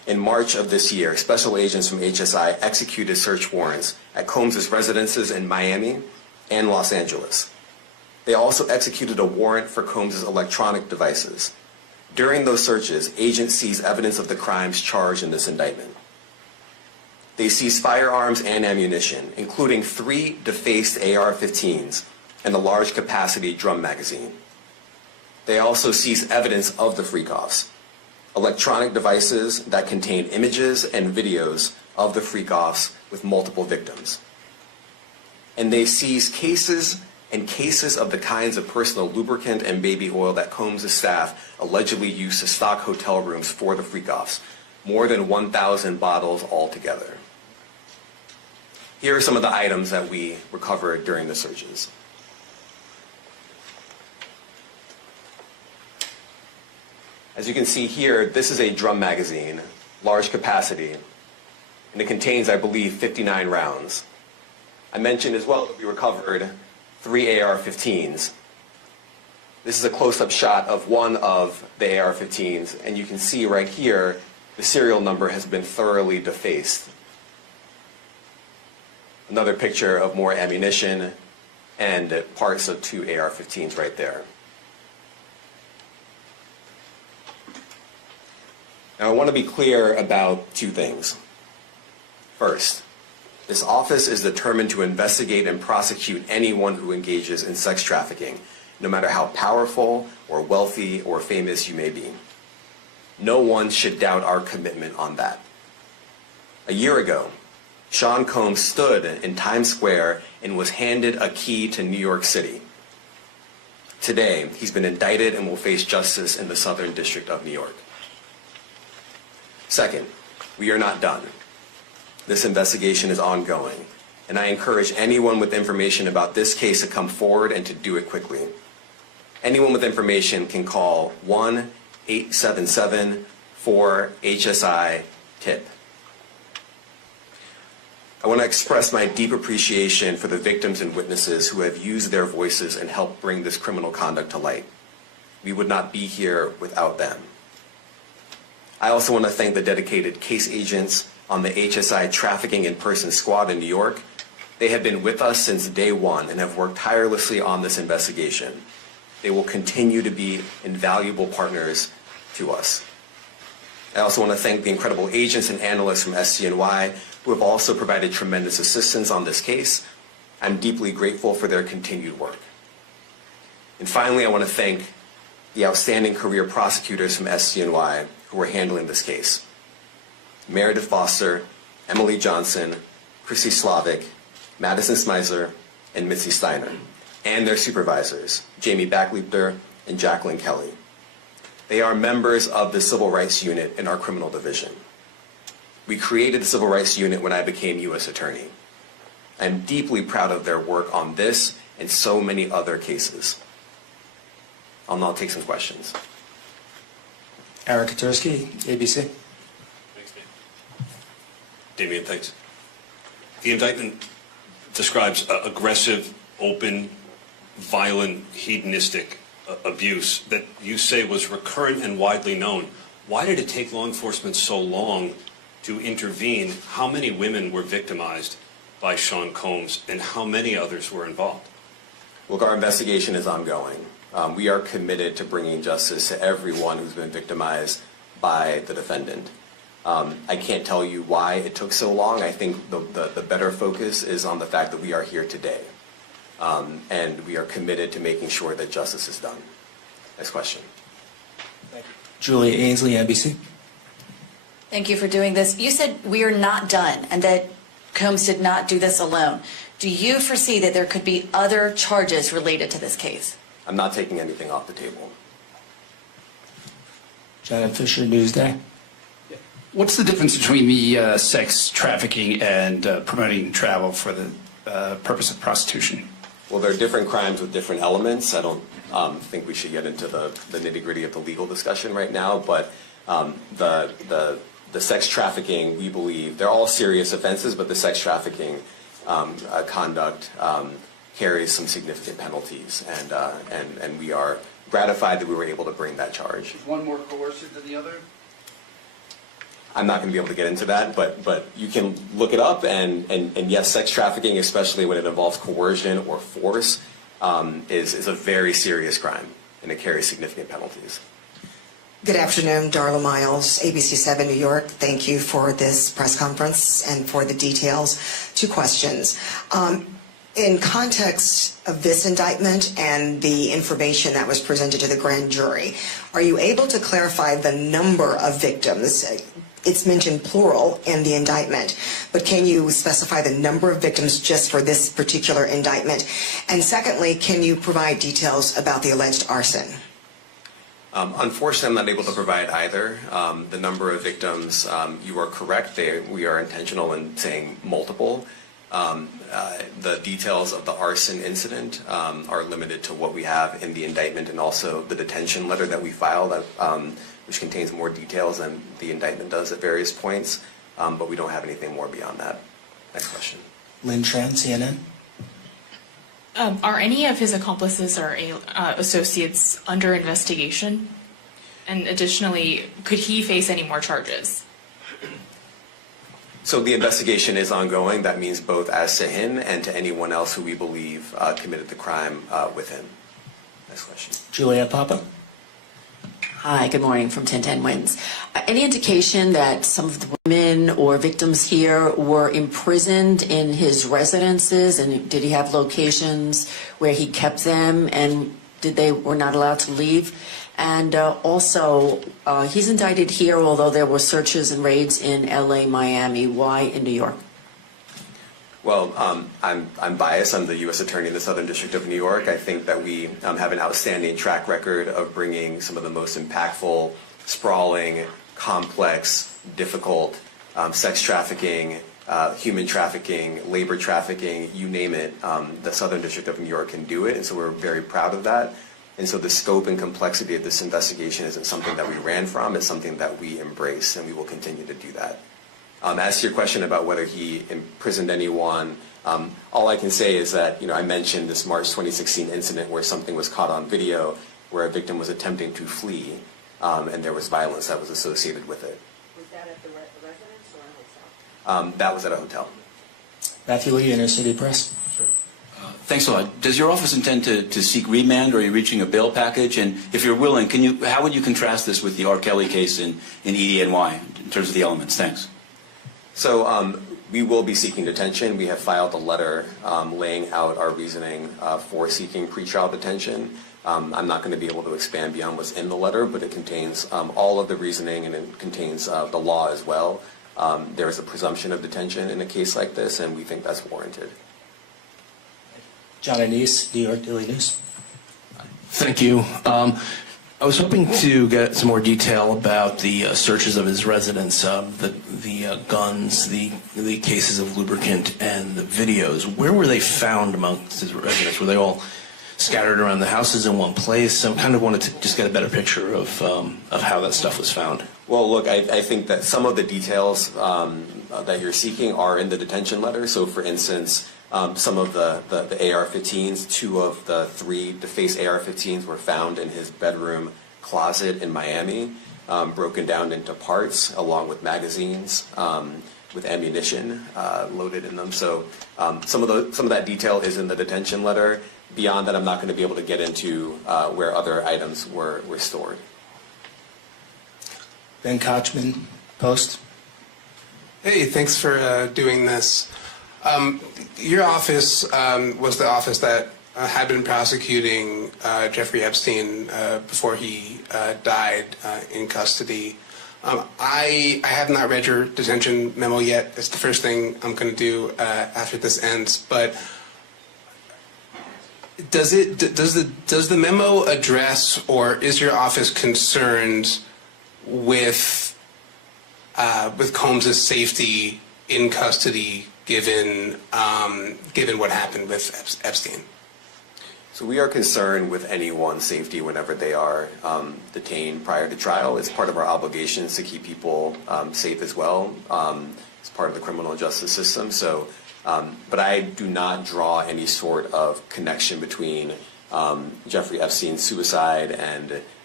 In March of this year, special agents from HSI executed search warrants at Combs' residences in Miami and Los Angeles. They also executed a warrant for Combs' electronic devices. During those searches, agents seized evidence of the crimes charged in this indictment. They seized firearms and ammunition, including 3 defaced AR-15s and a large capacity drum magazine. They also seized evidence of the freak-offs, electronic devices that contain images and videos of the freak-offs with multiple victims. And they seized cases and cases of the kinds of personal lubricant and baby oil that Combs' staff allegedly used to stock hotel rooms for the freak-offs, more than 1,000 bottles altogether. Here are some of the items that we recovered during the searches. As you can see here, this is a drum magazine, large capacity, and it contains, I believe, 59 rounds. I mentioned as well that we recovered 3 AR-15s. This is a close-up shot of one of the AR-15s, and you can see right here, the serial number has been thoroughly defaced. Another picture of more ammunition and parts of 2 AR-15s right there. Now, I want to be clear about 2 things. First, this office is determined to investigate and prosecute anyone who engages in sex trafficking, no matter how powerful or wealthy or famous you may be. No one should doubt our commitment on that. A year ago, Sean Combs stood in Times Square and was handed a key to New York City. Today, he's been indicted and will face justice in the Southern District of New York. Second, we are not done. This investigation is ongoing, and I encourage anyone with information about this case to come forward and to do it quickly. Anyone with information can call 1-877-4HSI-TIP. I want to express my deep appreciation for the victims and witnesses who have used their voices and helped bring this criminal conduct to light. We would not be here without them. I also want to thank the dedicated case agents on the HSI Trafficking in Person Squad in New York. They have been with us since day one and have worked tirelessly on this investigation. They will continue to be invaluable partners to us. I also want to thank the incredible agents and analysts from SCNY who have also provided tremendous assistance on this case. I'm deeply grateful for their continued work. And finally, I want to thank the outstanding career prosecutors from SCNY who are handling this case. Meredith Foster, Emily Johnson, Chrissy Slavic, Madison Smeisler, and Mitzi Steiner, and their supervisors, Jamie Backleiter and Jacqueline Kelly. They are members of the Civil Rights Unit in our criminal division. We created the Civil Rights Unit when I became U.S. Attorney. I'm deeply proud of their work on this and so many other cases. I'll now take some questions. Eric Katursky, ABC. Thanks, Damien, thanks. The indictment describes aggressive, open, violent, hedonistic abuse that you say was recurrent and widely known. Why did it take law enforcement so long to intervene? How many women were victimized by Sean Combs, and how many others were involved? Look, our investigation is ongoing. We are committed to bringing justice to everyone who's been victimized by the defendant. I can't tell you why it took so long. I think the better focus is on the fact that we are here today. And we are committed to making sure that justice is done. Next question. Julia Ainsley, NBC. Thank you for doing this. You said we are not done and that Combs did not do this alone. Do you foresee that there could be other charges related to this case? I'm not taking anything off the table. Janet Fisher, Newsday. What's the difference between the sex trafficking and promoting travel for the purpose of prostitution? Well, there are different crimes with different elements. I don't think we should get into the nitty-gritty of the legal discussion right now, but the sex trafficking, we believe, they're all serious offenses, but the sex trafficking conduct carries some significant penalties, and we are gratified that we were able to bring that charge. Is one more coercive than the other? I'm not going to be able to get into that, but you can look it up, and yes, sex trafficking, especially when it involves coercion or force, is a very serious crime, and it carries significant penalties. Good afternoon, Darla Miles, ABC 7 New York. Thank you for this press conference and for the details. 2 questions. In context of this indictment and the information that was presented to the grand jury, are you able to clarify the number of victims? It's mentioned plural in the indictment, but can you specify the number of victims just for this particular indictment? And secondly, can you provide details about the alleged arson? Unfortunately, I'm not able to provide either. The number of victims, you are correct. We are intentional in saying multiple. The details of the arson incident are limited to what we have in the indictment and also the detention letter that we filed, which contains more details than the indictment does at various points, but we don't have anything more beyond that. Next question. Lynn Tran, CNN. Are any of his accomplices or associates under investigation? And additionally, could he face any more charges? So the investigation is ongoing. That means both as to him and to anyone else who we believe committed the crime with him. Next question. Julia Papa. Hi, good morning from 1010 Wins. Any indication that some of the women or victims here were imprisoned in his residences, and did he have locations where he kept them, and were not allowed to leave? And also, he's indicted here, although there were searches and raids in LA, Miami. Why in New York? Well, I'm biased. I'm the U.S. Attorney in the Southern District of New York. I think that we have an outstanding track record of bringing some of the most impactful, sprawling, complex, difficult sex trafficking, human trafficking, labor trafficking, you name it. The Southern District of New York can do it, and so we're very proud of that. And so the scope and complexity of this investigation isn't something that we ran from. It's something that we embrace, and we will continue to do that. As to your question about whether he imprisoned anyone, all I can say is that, I mentioned this March 2016 incident where something was caught on video where a victim was attempting to flee, and there was violence that was associated with it. Was that at the residence or a hotel? That was at a hotel. Matthew Lee, Inner City Press. Thanks a lot. Does your office intend to seek remand, or are you reaching a bail package? And if you're willing, how would you contrast this with the R. Kelly case in ED&Y in terms of the elements? Thanks. So we will be seeking detention. We have filed a letter laying out our reasoning for seeking pretrial detention. I'm not going to be able to expand beyond what's in the letter, but it contains all of the reasoning, and it contains the law as well. There is a presumption of detention in a case like this, and we think that's warranted. John Anise, New York Daily News. Thank you. I was hoping to get some more detail about the searches of his residence, the guns, the cases of lubricant, and the videos. Where were they found amongst his residence? Were they all scattered around the houses in one place? I kind of wanted to just get a better picture of how that stuff was found. Well, look, I think that some of the details that you're seeking are in the detention letter. So, for instance, some of the AR-15s, 2 of the 3 defaced AR-15s were found in his bedroom closet in Miami, broken down into parts along with magazines with ammunition loaded in them. So some of that detail is in the detention letter. Beyond that, I'm not going to be able to get into where other items were stored. Ben Kochman, Post. Hey, thanks for doing this. Your office was the office that had been prosecuting Jeffrey Epstein before he died in custody. I have not read your detention memo yet. It's the first thing I'm going to do after this ends. But does the memo address, or is your office concerned with Combs' safety in custody, given what happened with Epstein? So we are concerned with anyone's safety whenever they are detained prior to trial. It's part of our obligations to keep people safe as well. It's part of the criminal justice system. So, but I do not draw any sort of connection between Jeffrey Epstein's suicide and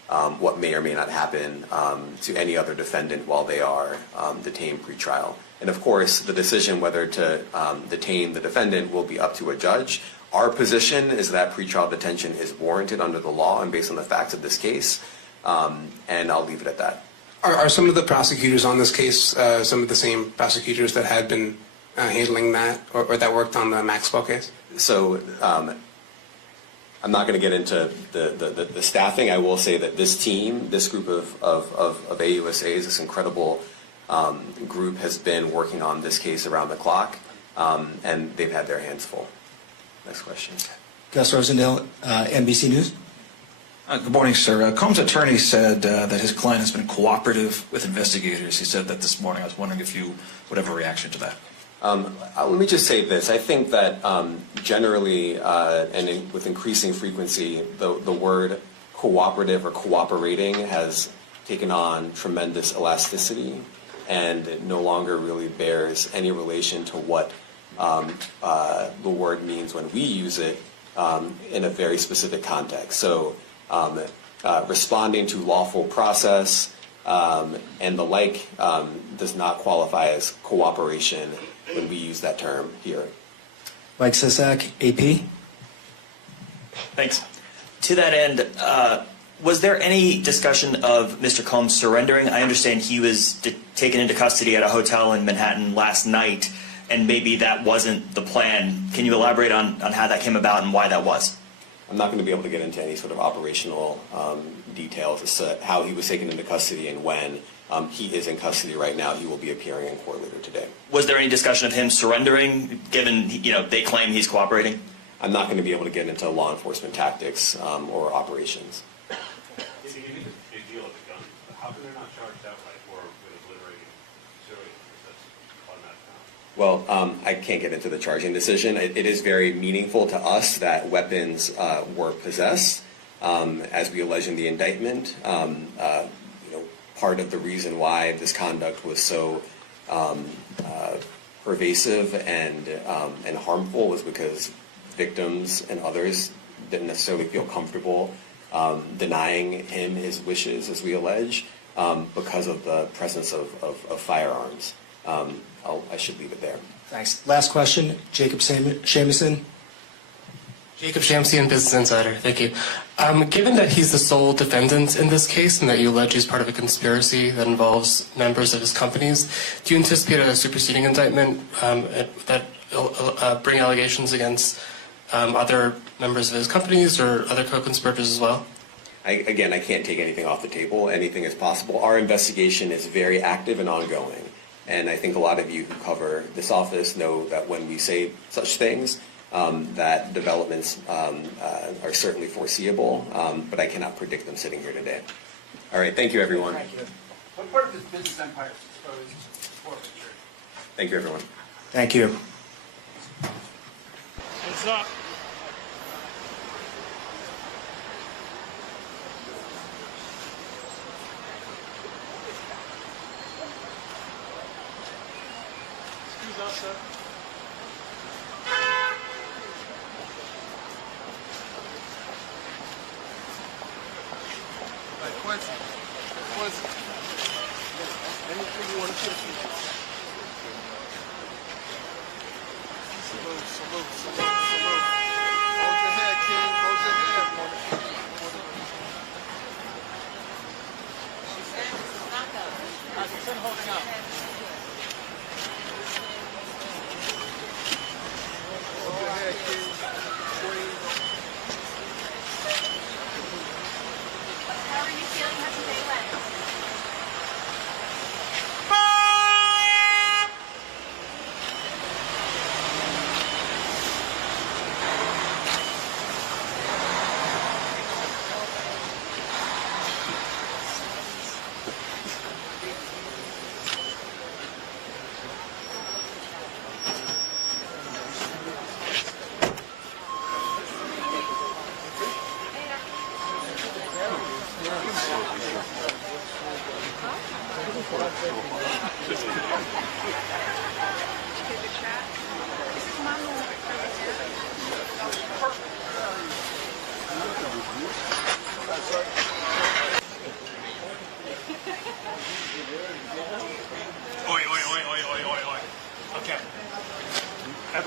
what may or may not happen to any other defendant while they are detained pretrial. And of course, the decision whether to detain the defendant will be up to a judge. Our position is that pretrial detention is warranted under the law and based on the facts of this case, and I'll leave it at that. Are some of the prosecutors on this case some of the same prosecutors that had been handling that or that worked on the Maxwell case? So I'm not going to get into the staffing. I will say that this team, this group of AUSAs, this incredible group has been working on this case around the clock, and they've had their hands full. Next question. Gus Rosendale, NBC News. Good morning, sir. Combs' attorney said that his client has been cooperative with investigators. He said that this morning. I was wondering if you would have a reaction to that. Let me just say this. I think that generally with increasing frequency, the word cooperative or cooperating has taken on tremendous elasticity, and it no longer really bears any relation to what the word means when we use it in a very specific context. So responding to lawful process and the like does not qualify as cooperation when we use that term here. Mike Sisak, AP. Thanks. To that end, was there any discussion of Mr. Combs surrendering? I understand he was taken into custody at a hotel in Manhattan last night, and maybe that wasn't the plan. Can you elaborate on how that came about and why that was? I'm not going to be able to get into any sort of operational details as to how he was taken into custody and when. He is in custody right now. He will be appearing in court later today. Was there any discussion of him surrendering, given they claim he's cooperating? I'm not going to be able to get into law enforcement tactics or operations. It's a big deal with the gun. How can they not charge outright or with obliterating civilians? That's automatic. Well, I can't get into the charging decision. It is very meaningful to us that weapons were possessed, as we allege in the indictment. Part of the reason why this conduct was so pervasive and harmful was because victims and others didn't necessarily feel comfortable denying him his wishes, as we allege, because of the presence of firearms. I should leave it there. Thanks. Last question, Jacob Shamison. Jacob Shamsian, Business Insider. Thank you. Given that he's the sole defendant in this case and that you allege he's part of a conspiracy that involves members of his companies, do you anticipate a superseding indictment that bring allegations against other members of his companies or other co-conspirators as well? I can't take anything off the table. Anything is possible. Our investigation is very active and ongoing. And I think a lot of you who cover this office know that when we say such things, that developments are certainly foreseeable, but I cannot predict them sitting here today. All right, thank you, everyone. Thank you. What part of this business empire is exposed to forfeiture? Thank you, everyone. Thank you. What's up? Excuse us, sir. Quincy. Anything you want to say? Salute. Hold your head, King. Hold your head. Holding up. Hold your head, King. Queen. How are you feeling? How's your day went?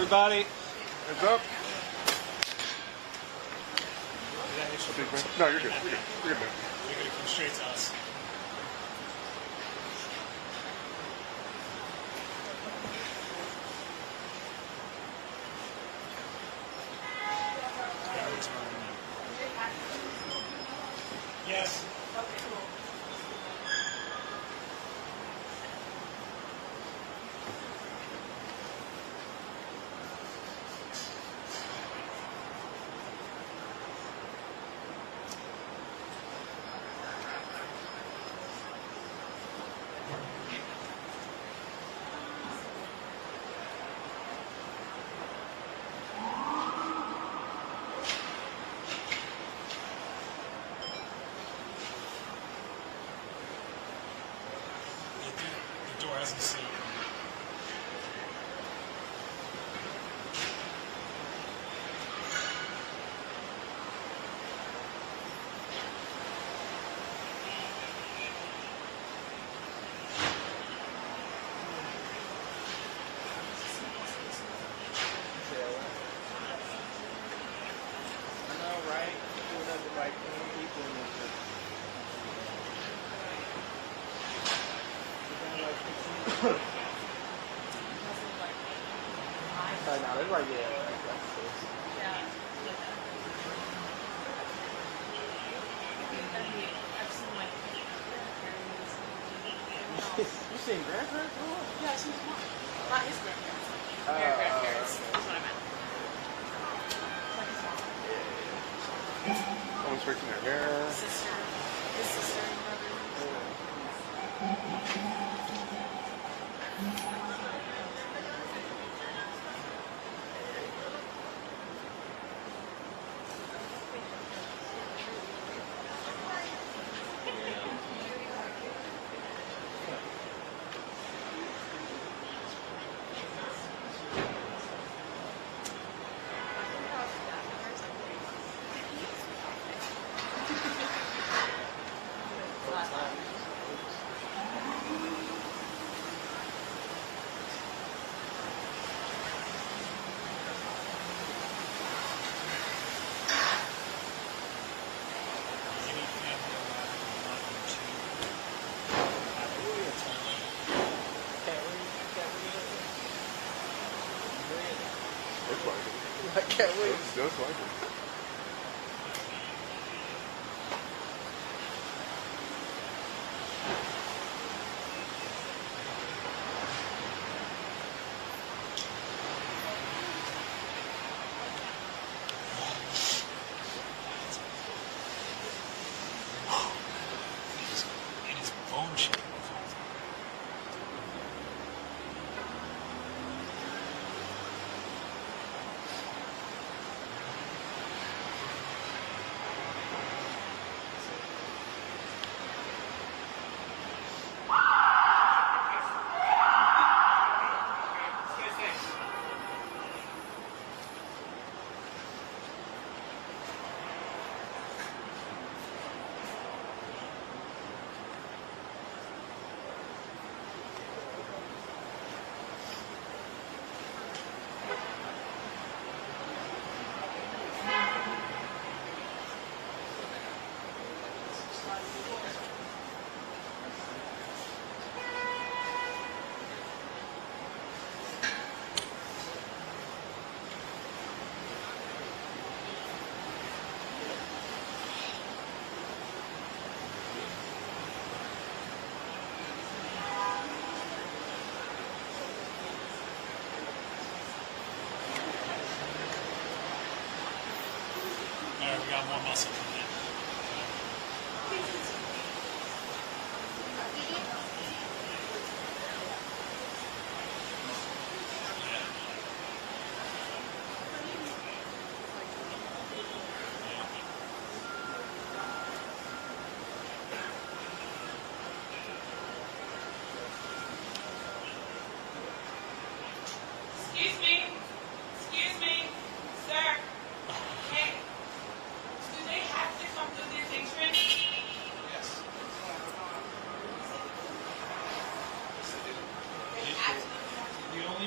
everybody. Heads up. No, you're good. You're good. You're good, man. You're going to come straight to us. Yes. The door hasn't seen. I know, right? Doing up with like 20 people in this room. No, it's like, yeah. You seen grandparents? Yeah, I seen his mom. Not his grandparents. Their grandparents. That's what I meant. Like his mom. Someone's fixing their hair. Sister. His sister and brother. I can't wait. Just like it. And his bone shape. All right, we got more muscle coming in. Excuse me. Excuse me. Sir. Hey. Do they have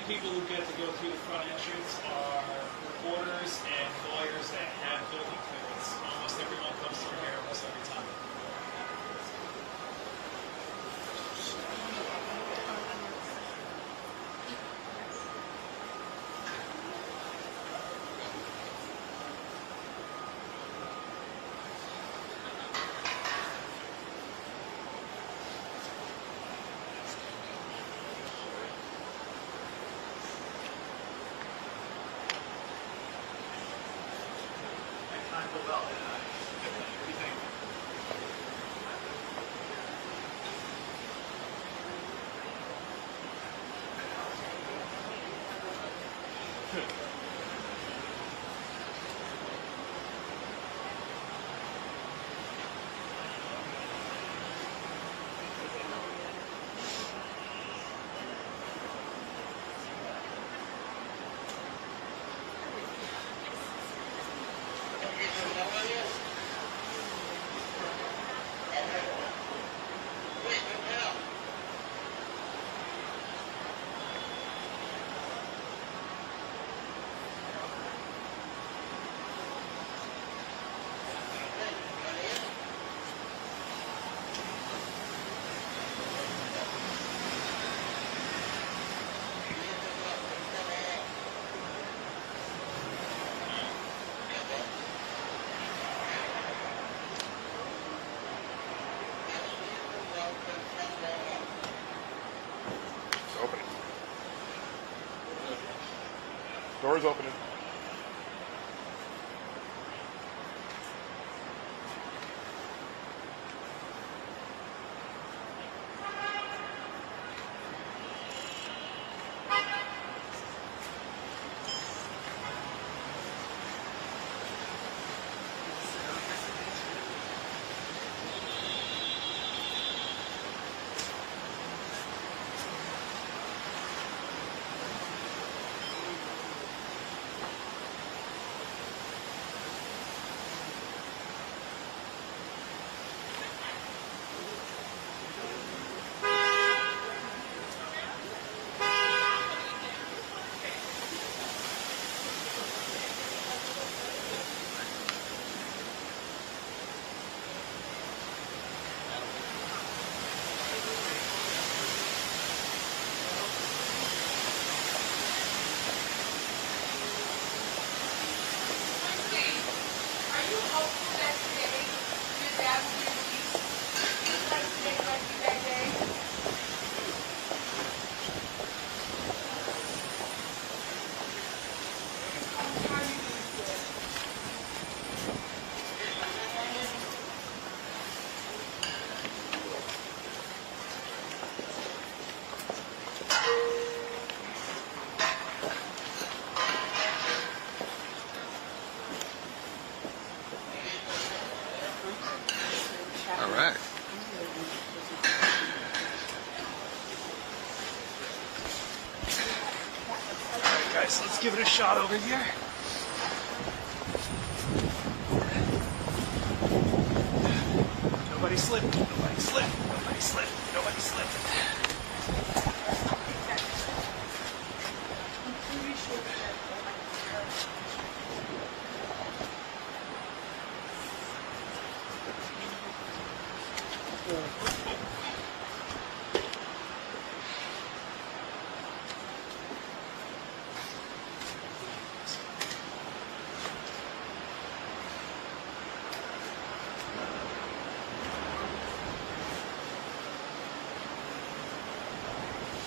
people who get to go through the front entrance are reporters and lawyers that have building clearance. Almost everyone comes through here almost every time. Door's opening. All right. Guys, let's give it a shot over here. Nobody slip. Nobody slip. Nobody slip. Nobody slip.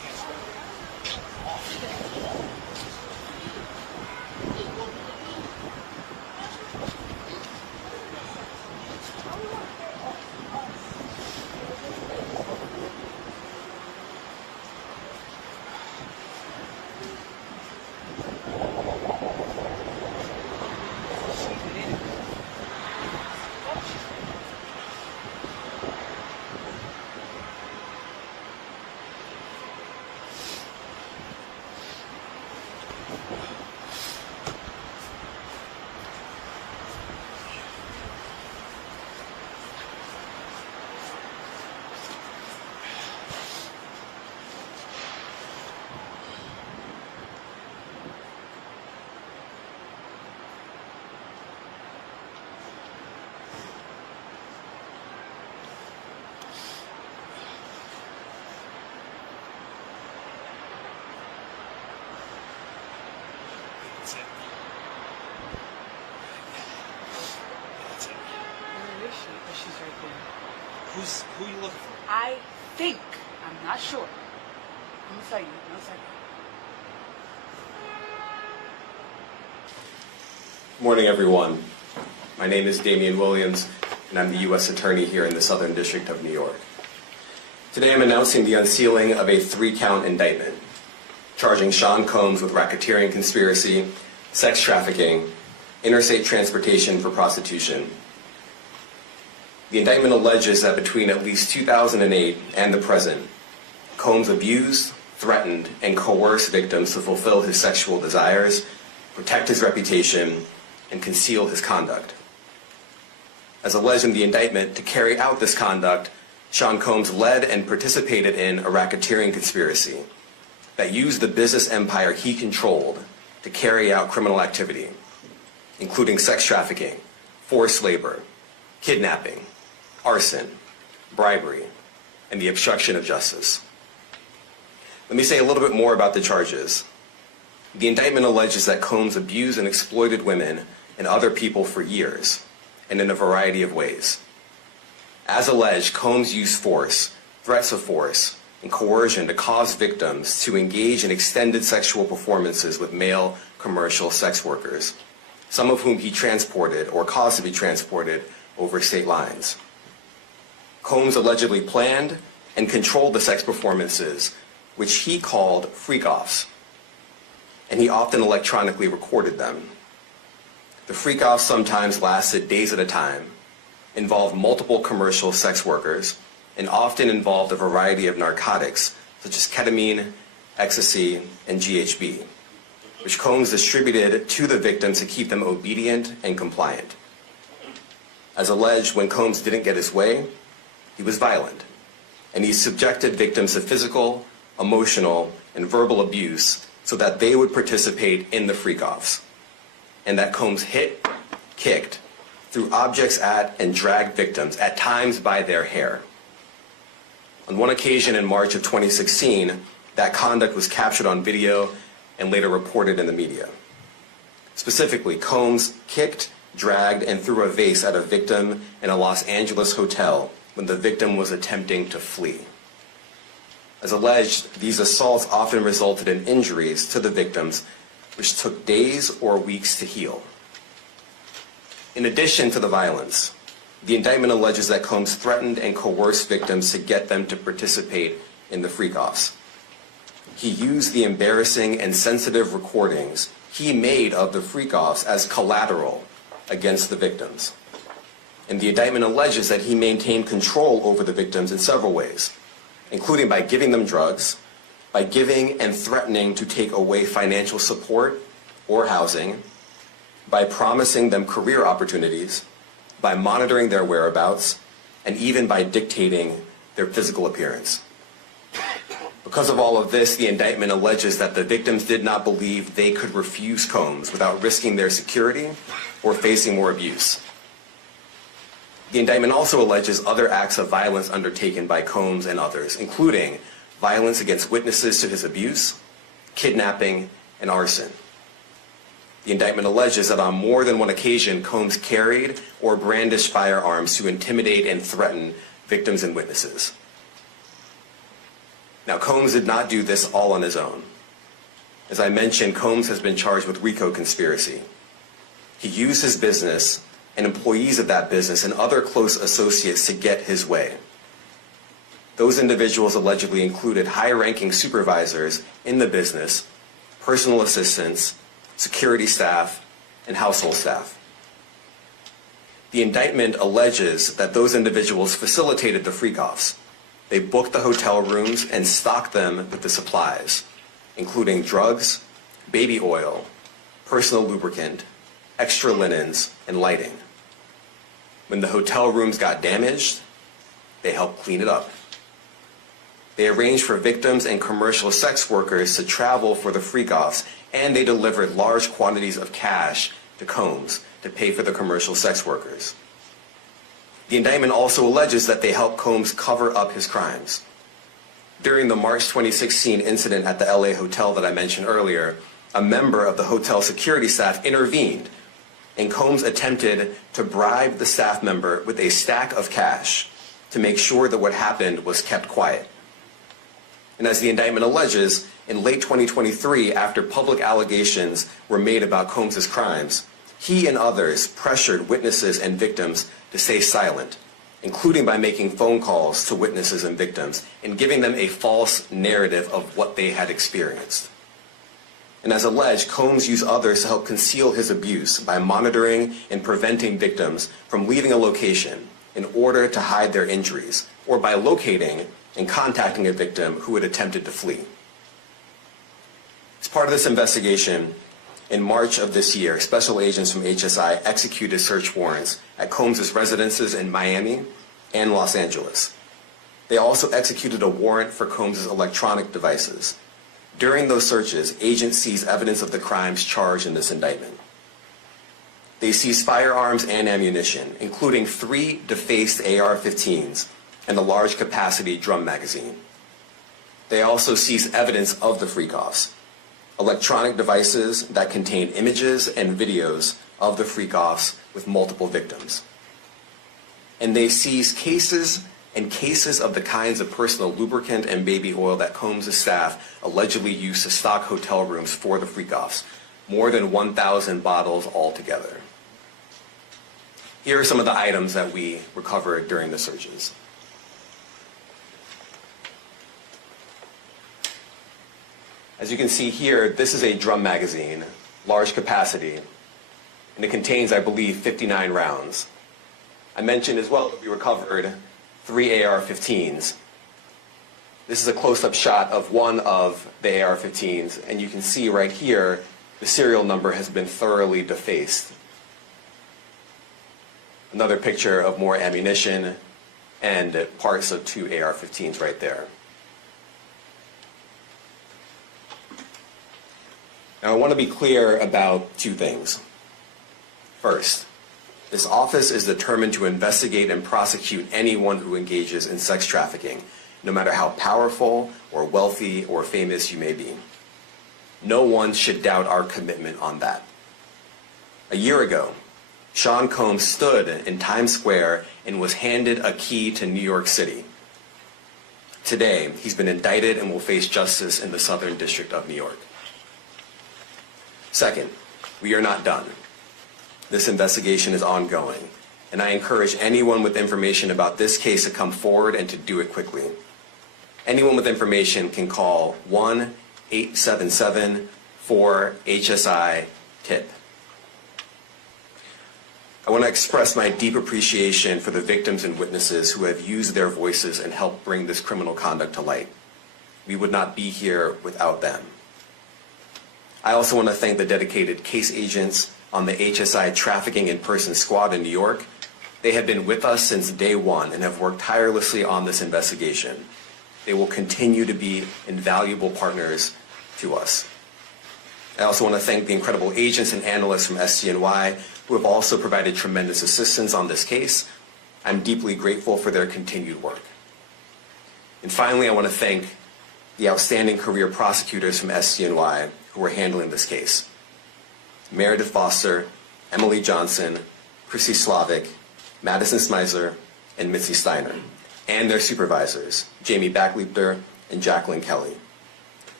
She's right there. Who are you looking for? I think. I'm not sure. I'm gonna tell you. No second. Good morning, everyone. My name is Damian Williams, and I'm the U.S. Attorney here in the Southern District of New York. Today I'm announcing the unsealing of a 3-count indictment, charging Sean Combs with racketeering conspiracy, sex trafficking, interstate transportation for prostitution. The indictment alleges that between at least 2008 and the present, Combs abused, threatened, and coerced victims to fulfill his sexual desires, protect his reputation, and conceal his conduct. As alleged in the indictment, to carry out this conduct, Sean Combs led and participated in a racketeering conspiracy that used the business empire he controlled to carry out criminal activity, including sex trafficking, forced labor, kidnapping, arson, bribery, and the obstruction of justice. Let me say a little bit more about the charges. The indictment alleges that Combs abused and exploited women and other people for years, and in a variety of ways. As alleged, Combs used force, threats of force, and coercion to cause victims to engage in extended sexual performances with male commercial sex workers, some of whom he transported or caused to be transported over state lines. Combs allegedly planned and controlled the sex performances, which he called freak-offs, and he often electronically recorded them. The freak-offs sometimes lasted days at a time, involved multiple commercial sex workers, and often involved a variety of narcotics such as ketamine, ecstasy, and GHB, which Combs distributed to the victims to keep them obedient and compliant. As alleged, when Combs didn't get his way, he was violent, and he subjected victims to physical, emotional, and verbal abuse so that they would participate in the freak-offs, and that Combs hit, kicked, threw objects at, and dragged victims, at times by their hair. On one occasion in March of 2016, that conduct was captured on video and later reported in the media. Specifically, Combs kicked, dragged, and threw a vase at a victim in a Los Angeles hotel when the victim was attempting to flee. As alleged, these assaults often resulted in injuries to the victims, which took days or weeks to heal. In addition to the violence, the indictment alleges that Combs threatened and coerced victims to get them to participate in the freak-offs. He used the embarrassing and sensitive recordings he made of the freak-offs as collateral against the victims. And the indictment alleges that he maintained control over the victims in several ways, including by giving them drugs, by giving and threatening to take away financial support or housing, by promising them career opportunities, by monitoring their whereabouts, and even by dictating their physical appearance. Because of all of this, the indictment alleges that the victims did not believe they could refuse Combs without risking their security or facing more abuse. The indictment also alleges other acts of violence undertaken by Combs and others, including violence against witnesses to his abuse, kidnapping, and arson. The indictment alleges that on more than one occasion, Combs carried or brandished firearms to intimidate and threaten victims and witnesses. Now, Combs did not do this all on his own. As I mentioned, Combs has been charged with RICO conspiracy. He used his business and employees of that business and other close associates to get his way. Those individuals allegedly included high-ranking supervisors in the business, personal assistants, security staff, and household staff. The indictment alleges that those individuals facilitated the freak-offs. They booked the hotel rooms and stocked them with the supplies, including drugs, baby oil, personal lubricant, extra linens, and lighting. When the hotel rooms got damaged, they helped clean it up. They arranged for victims and commercial sex workers to travel for the freak-offs, and they delivered large quantities of cash to Combs to pay for the commercial sex workers. The indictment also alleges that they helped Combs cover up his crimes. During the March 2016 incident at the LA hotel that I mentioned earlier, a member of the hotel security staff intervened, and Combs attempted to bribe the staff member with a stack of cash to make sure that what happened was kept quiet. And as the indictment alleges, in late 2023, after public allegations were made about Combs' crimes, he and others pressured witnesses and victims to stay silent, including by making phone calls to witnesses and victims and giving them a false narrative of what they had experienced. And as alleged, Combs used others to help conceal his abuse by monitoring and preventing victims from leaving a location in order to hide their injuries, or by locating and contacting a victim who had attempted to flee. As part of this investigation, in March of this year, special agents from HSI executed search warrants at Combs' residences in Miami and Los Angeles. They also executed a warrant for Combs' electronic devices. During those searches, agents seized evidence of the crimes charged in this indictment. They seized firearms and ammunition, including 3 defaced AR-15s and a large capacity drum magazine. They also seized evidence of the freak-offs, electronic devices that contain images and videos of the freak-offs with multiple victims. And they seized cases and cases of the kinds of personal lubricant and baby oil that Combs' staff allegedly used to stock hotel rooms for the freak-offs, more than 1,000 bottles altogether. Here are some of the items that we recovered during the searches. As you can see here, this is a drum magazine, large capacity, and it contains, I believe, 59 rounds. I mentioned as well that we recovered 3 AR-15s. This is a close-up shot of one of the AR-15s, and you can see right here, the serial number has been thoroughly defaced. Another picture of more ammunition and parts of 2 AR-15s right there. Now, I want to be clear about 2 things. First, this office is determined to investigate and prosecute anyone who engages in sex trafficking, no matter how powerful or wealthy or famous you may be. No one should doubt our commitment on that. A year ago, Sean Combs stood in Times Square and was handed a key to New York City. Today, he's been indicted and will face justice in the Southern District of New York. Second, we are not done. This investigation is ongoing, and I encourage anyone with information about this case to come forward and to do it quickly. Anyone with information can call 1-877-4HSI-TIP. I want to express my deep appreciation for the victims and witnesses who have used their voices and helped bring this criminal conduct to light. We would not be here without them. I also want to thank the dedicated case agents on the HSI Trafficking in Person Squad in New York. They have been with us since day one and have worked tirelessly on this investigation. They will continue to be invaluable partners to us. I also want to thank the incredible agents and analysts from SDNY who have also provided tremendous assistance on this case. I'm deeply grateful for their continued work. And finally, I want to thank the outstanding career prosecutors from SDNY who are handling this case. Meredith Foster, Emily Johnson, Chrissy Slavic, Madison Smeisler, and Mitzi Steiner, and their supervisors, Jamie Backleiter and Jacqueline Kelly.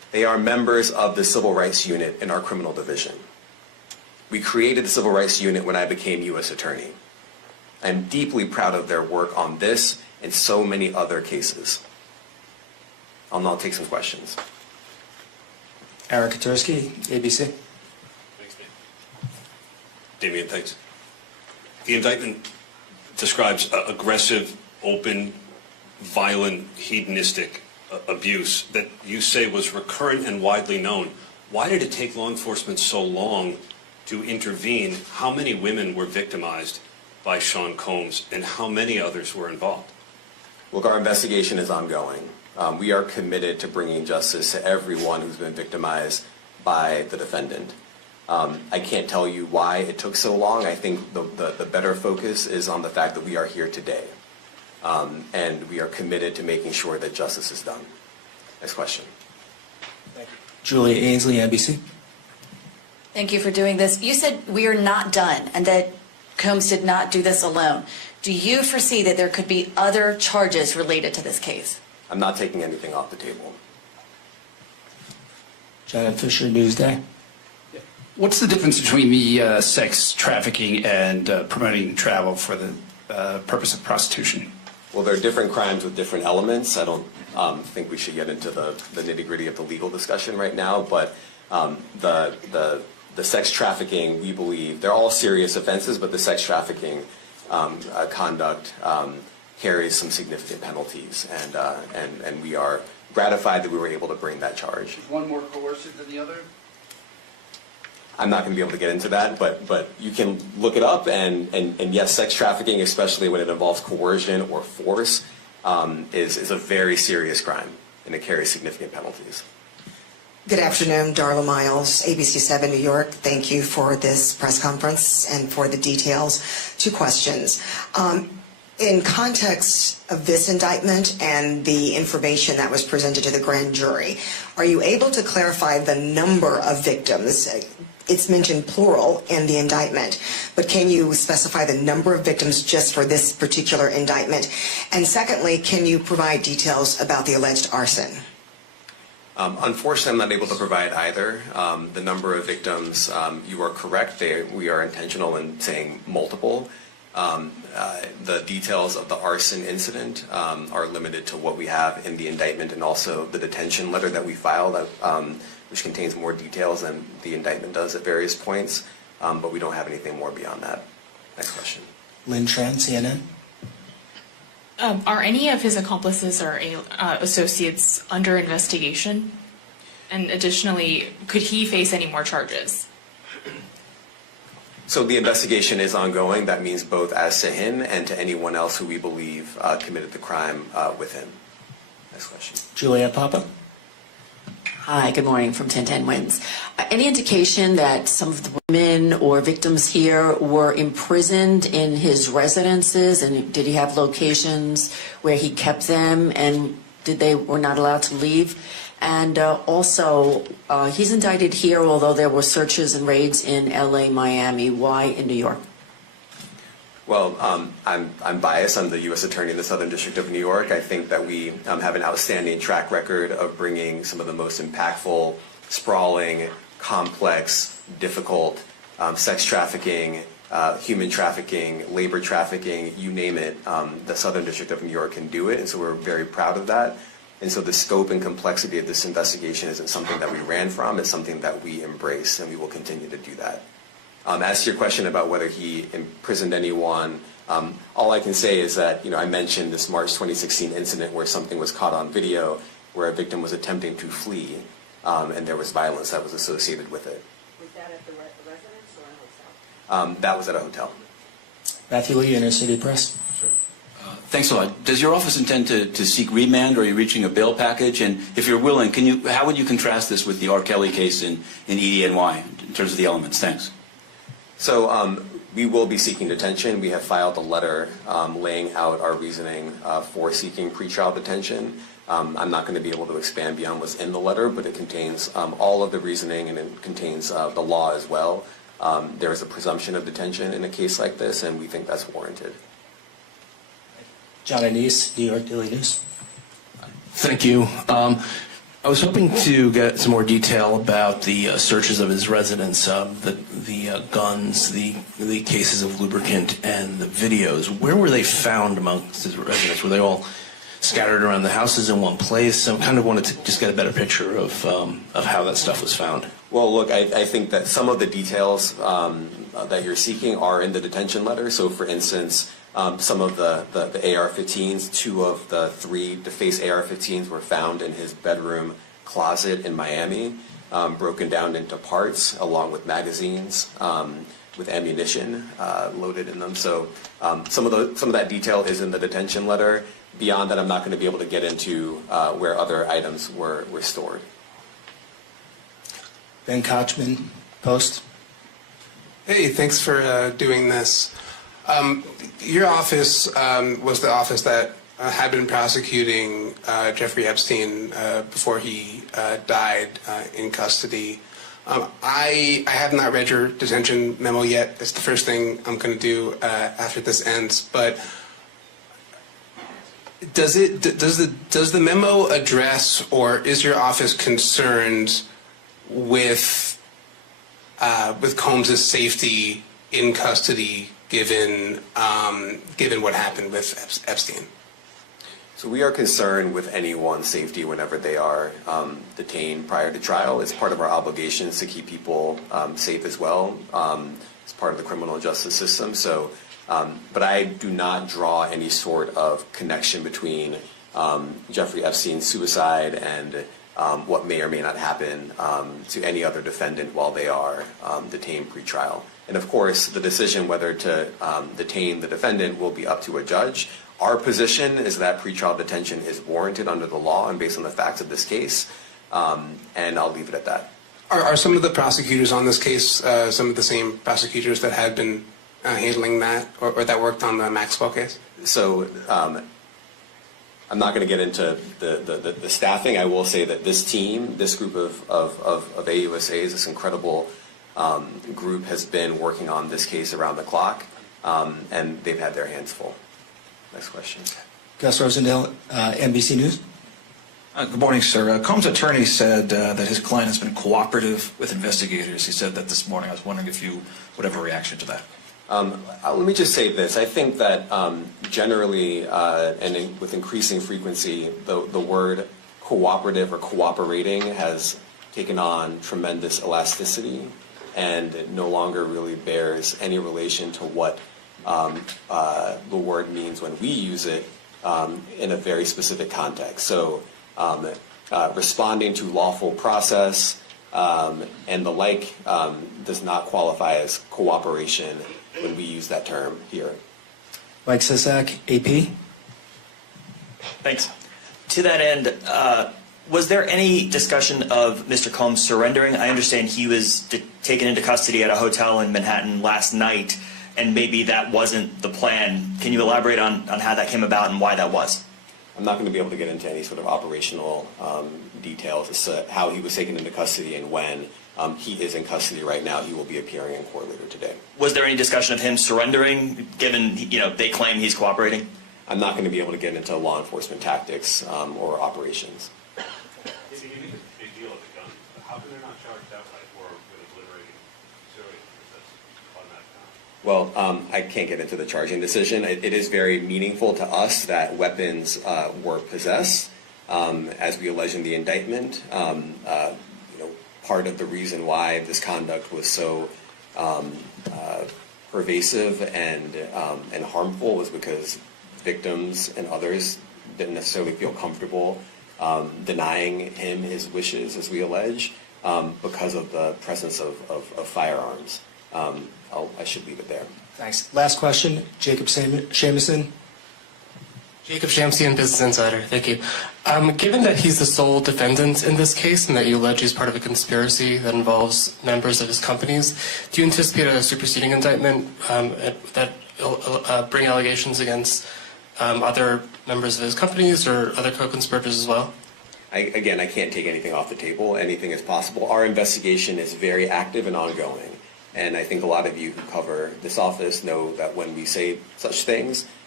They are members of the Civil Rights Unit in our criminal division. We created the Civil Rights Unit when I became U.S. Attorney. I'm deeply proud of their work on this and so many other cases. I'll now take some questions. Eric Katursky, ABC. Thanks, Damien, thanks. The indictment describes aggressive, open, violent, hedonistic abuse that you say was recurrent and widely known. Why did it take law enforcement so long to intervene? How many women were victimized by Sean Combs, and how many others were involved? Look, our investigation is ongoing. We are committed to bringing justice to everyone who's been victimized by the defendant. I can't tell you why it took so long. I think the better focus is on the fact that we are here today. And we are committed to making sure that justice is done. Next question. Thank you. Julia Ainsley, NBC. Thank you for doing this. You said we are not done and that Combs did not do this alone. Do you foresee that there could be other charges related to this case? I'm not taking anything off the table. John Fisher, Newsday. What's the difference between the sex trafficking and promoting travel for the purpose of prostitution? Well, there are different crimes with different elements. I don't think we should get into the nitty-gritty of the legal discussion right now, but the sex trafficking, we believe, they're all serious offenses, but the sex trafficking conduct carries some significant penalties, and we are gratified that we were able to bring that charge. Is one more coercive than the other? I'm not going to be able to get into that, but you can look it up, and yes, sex trafficking, especially when it involves coercion or force, is a very serious crime, and it carries significant penalties. Good afternoon, Darla Miles, ABC 7 New York. Thank you for this press conference and for the details. Two questions. In context of this indictment and the information that was presented to the grand jury, are you able to clarify the number of victims? It's mentioned plural in the indictment, but can you specify the number of victims just for this particular indictment? And secondly, can you provide details about the alleged arson? Unfortunately, I'm not able to provide either. The number of victims, you are correct. We are intentional in saying multiple. The details of the arson incident are limited to what we have in the indictment and also the detention letter that we filed, which contains more details than the indictment does at various points, but we don't have anything more beyond that. Next question. Lynn Tran, CNN. Are any of his accomplices or associates under investigation? And additionally, could he face any more charges? So the investigation is ongoing. That means both as to him and to anyone else who we believe committed the crime with him. Next question. Juliet Papa. Hi, good morning from 1010 Wins. Any indication that some of the women or victims here were imprisoned in his residences, and did he have locations where he kept them, and were not allowed to leave? And also, he's indicted here, although there were searches and raids in LA, Miami. Why in New York? Well, I'm biased. I'm the U.S. Attorney in the Southern District of New York. I think that we have an outstanding track record of bringing some of the most impactful, sprawling, complex, difficult sex trafficking, human trafficking, labor trafficking, you name it. The Southern District of New York can do it, and so we're very proud of that. And so the scope and complexity of this investigation isn't something that we ran from. It's something that we embrace, and we will continue to do that. As to your question about whether he imprisoned anyone, all I can say is that, I mentioned this March 2016 incident where something was caught on video where a victim was attempting to flee, and there was violence that was associated with it. Was that at the residence or a hotel? That was at a hotel. Matthew Lee, Inner City Press. Thanks a lot. Does your office intend to seek remand, or are you reaching a bail package? And if you're willing, how would you contrast this with the R. Kelly case in EDNY in terms of the elements? Thanks. So we will be seeking detention. We have filed a letter laying out our reasoning for seeking pretrial detention. I'm not going to be able to expand beyond what's in the letter, but it contains all of the reasoning, and it contains the law as well. There is a presumption of detention in a case like this, and we think that's warranted. John Anise, New York Daily News. Thank you. I I was hoping to get some more detail about the searches of his residence, the guns, the cases of lubricant, and the videos. Where were they found amongst his residence? Were they all scattered around the houses in one place? I kind of wanted to just get a better picture of how that stuff was found. Well, look, I think that some of the details that you're seeking are in the detention letter. So, for instance, some of the AR-15s, 2 of the 3 DeFace AR-15s were found in his bedroom closet in Miami, broken down into parts, along with magazines, with ammunition loaded in them. So, some of that detail is in the detention letter. Beyond that, I'm not going to be able to get into where other items were stored. Ben Kochman, Post. Hey, thanks for doing this. Your office was the office that had been prosecuting Jeffrey Epstein before he died in custody. I have not read your detention memo yet. It's the first thing I'm going to do after this ends. But does the memo address, or is your office concerned with Combs' safety in custody, given what happened with Epstein? So we are concerned with anyone's safety whenever they are detained prior to trial. It's part of our obligations to keep people safe as well. It's part of the criminal justice system. So, but I do not draw any sort of connection between Jeffrey Epstein's suicide and what may or may not happen to any other defendant while they are detained pre-trial. And of course, the decision whether to detain the defendant will be up to a judge. Our position is that pretrial detention is warranted under the law and based on the facts of this case, and I'll leave it at that. Are some of the prosecutors on this case some of the same prosecutors that had been handling that, or that worked on the Maxwell case? So I'm not going to get into the staffing. I will say that this team, this group of AUSAs, this incredible group has been working on this case around the clock, and they've had their hands full. Next question. Gus Rosendale, NBC News. Good morning, sir. Combs' attorney said that his client has been cooperative with investigators. He said that this morning. I was wondering if you would have a reaction to that. Let me just say this. I think that generally with increasing frequency, the word cooperative or cooperating has taken on tremendous elasticity and no longer really bears any relation to what the word means when we use it in a very specific context. So responding to lawful process and the like does not qualify as cooperation when we use that term here. Mike Sisak, AP. Thanks. To that end, was there any discussion of Mr. Combs surrendering? I understand he was taken into custody at a hotel in Manhattan last night, and maybe that wasn't the plan. Can you elaborate on how that came about and why that was? I'm not going to be able to get into any sort of operational details as to how he was taken into custody and when. He is in custody right now. He will be appearing in court later today. Was there any discussion of him surrendering, given they claim he's cooperating? I'm not going to be able to get into law enforcement tactics or operations. If you make a big deal of the gun, how come they're not charged outright or with a deliberating facility? That's automatic. Well, I can't get into the charging decision. It is very meaningful to us that weapons were possessed, as we allege in the indictment. Part of the reason why this conduct was so pervasive and harmful was because victims and others didn't necessarily feel comfortable denying him his wishes, as we allege, because of the presence of firearms. I should leave it there. Thanks. Last question, Jacob Shamison. Jacob Shamsian, Business Insider. Thank you. Given that he's the sole defendant in this case and that you allege he's part of a conspiracy that involves members of his companies, do you anticipate a superseding indictment that bring allegations against other members of his companies or other co-conspirators as well? I can't take anything off the table. Anything is possible. Our investigation is very active and ongoing. And I think a lot of you who cover this office know that when we say such things,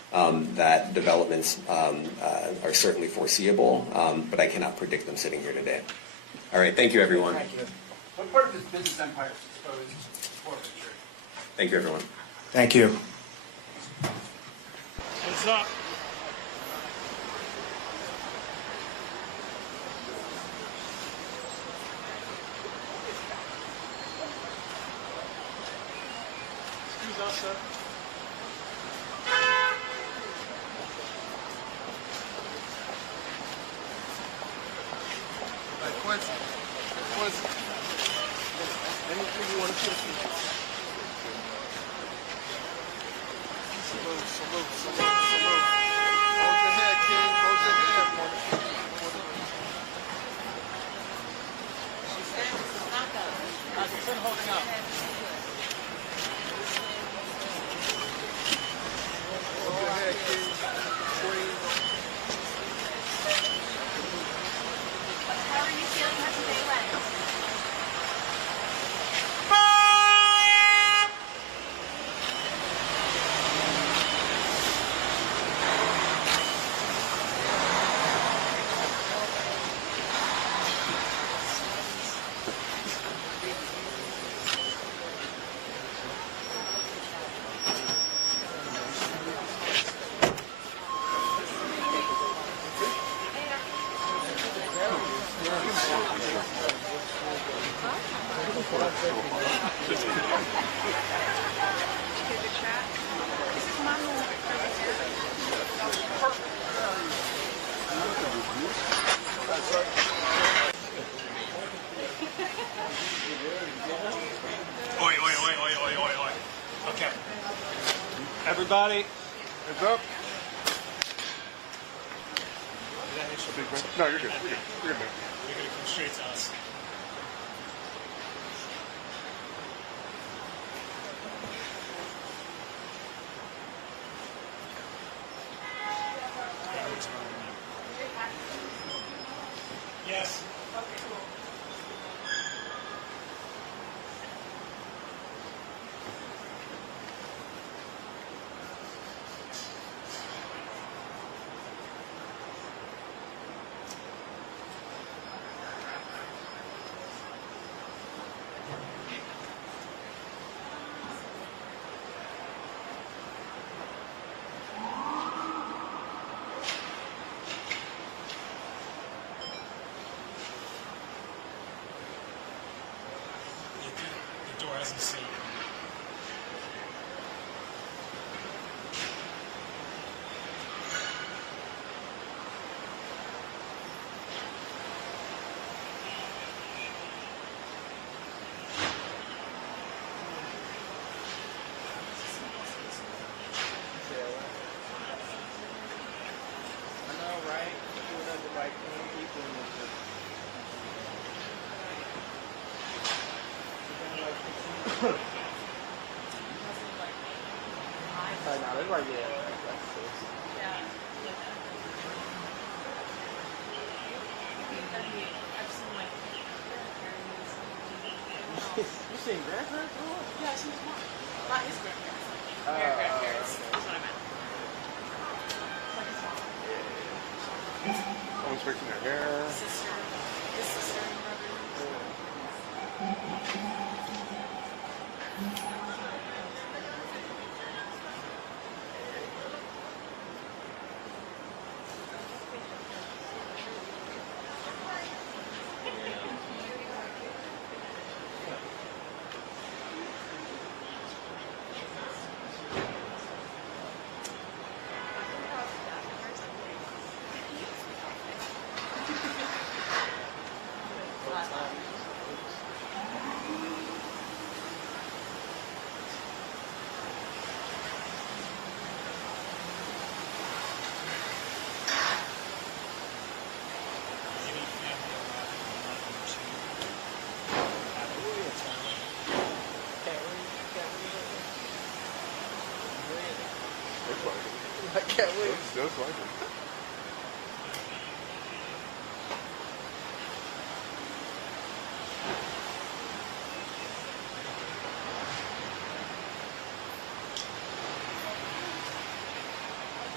that developments are certainly foreseeable, but I cannot predict them sitting here today. All right, thank you, everyone. Thank you. What part of his business empire is exposed to forfeiture? Thank you, everyone. Thank you. What's up? Excuse us, sir. Hey, Quincy. Quincy. Anything you want to say? Salute, salute, salute, salute. Hold your head, King. Hold your head. She's been holding up. Hold your head, King. Queen. How are you feeling? How's your day went? Oi, oi, oi, oi, oi, oi, oi. Okay. Everybody. Heads up. No, you're good. You're good. You're good, man. You're gonna come straight to us. Yes. The door has a seat. I know, right? Doing that to like 20 people in this shit. Like, nah, that's like, yeah, that's six. You seen grandparents? Yeah, she was mom. Not his grandparents. Like her grandparents. That's what I meant. Like his mom. Someone's fixing their hair. Sister. His sister and brother. I can't wait. Just like it.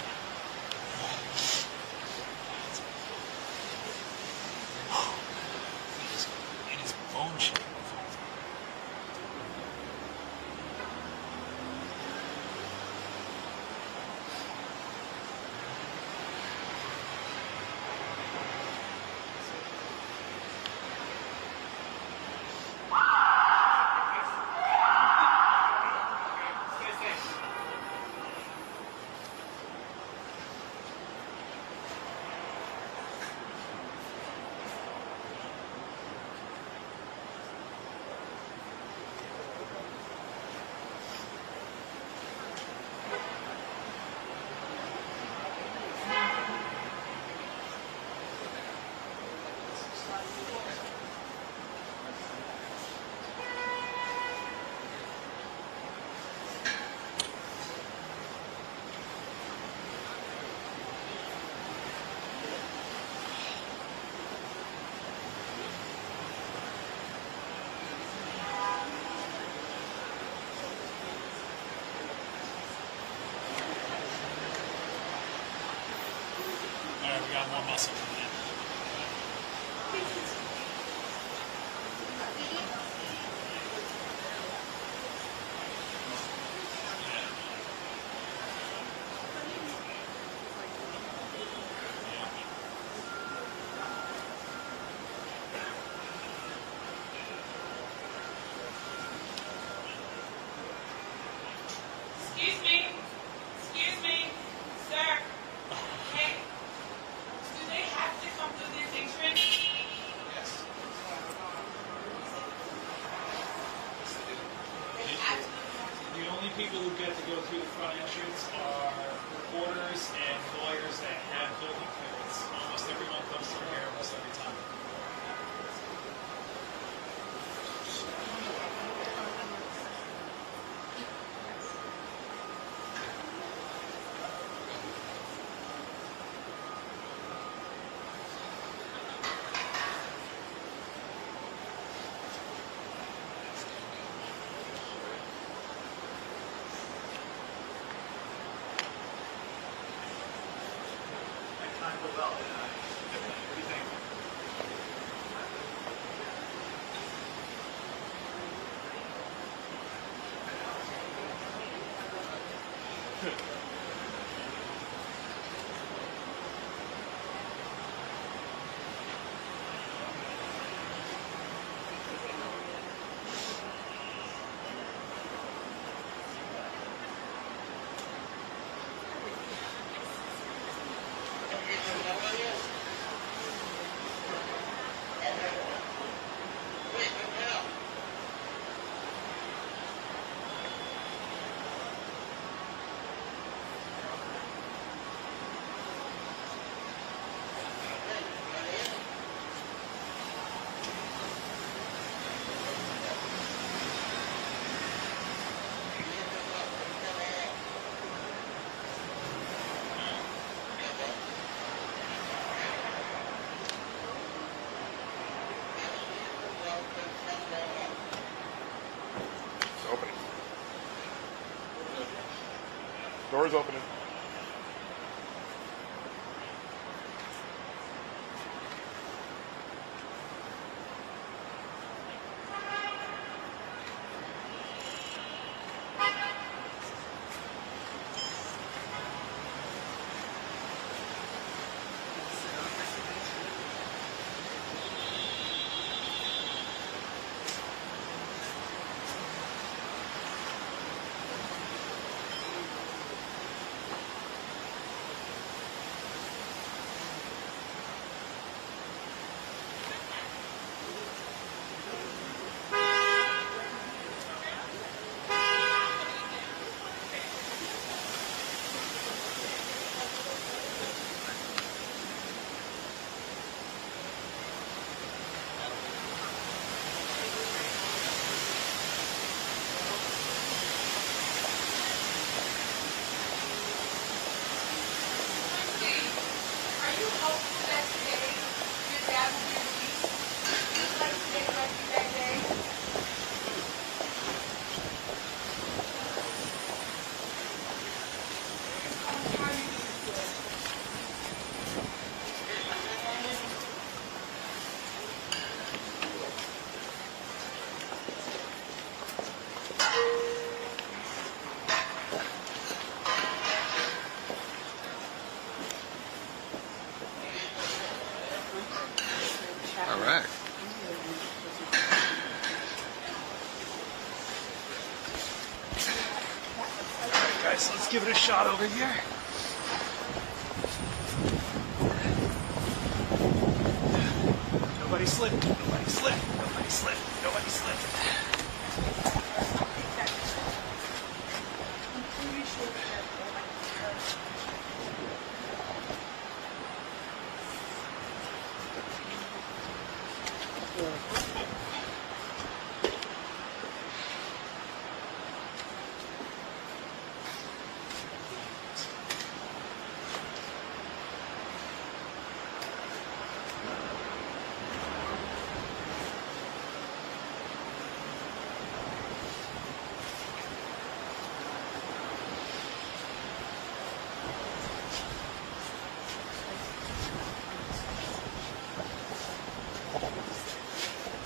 people who get to go through the front entrance are reporters and lawyers that have building clearance. Almost everyone comes through here almost every time. Door's opening. All right. Guys, let's give it a shot over here. Nobody slip. Nobody slip. Nobody slip. Nobody slip.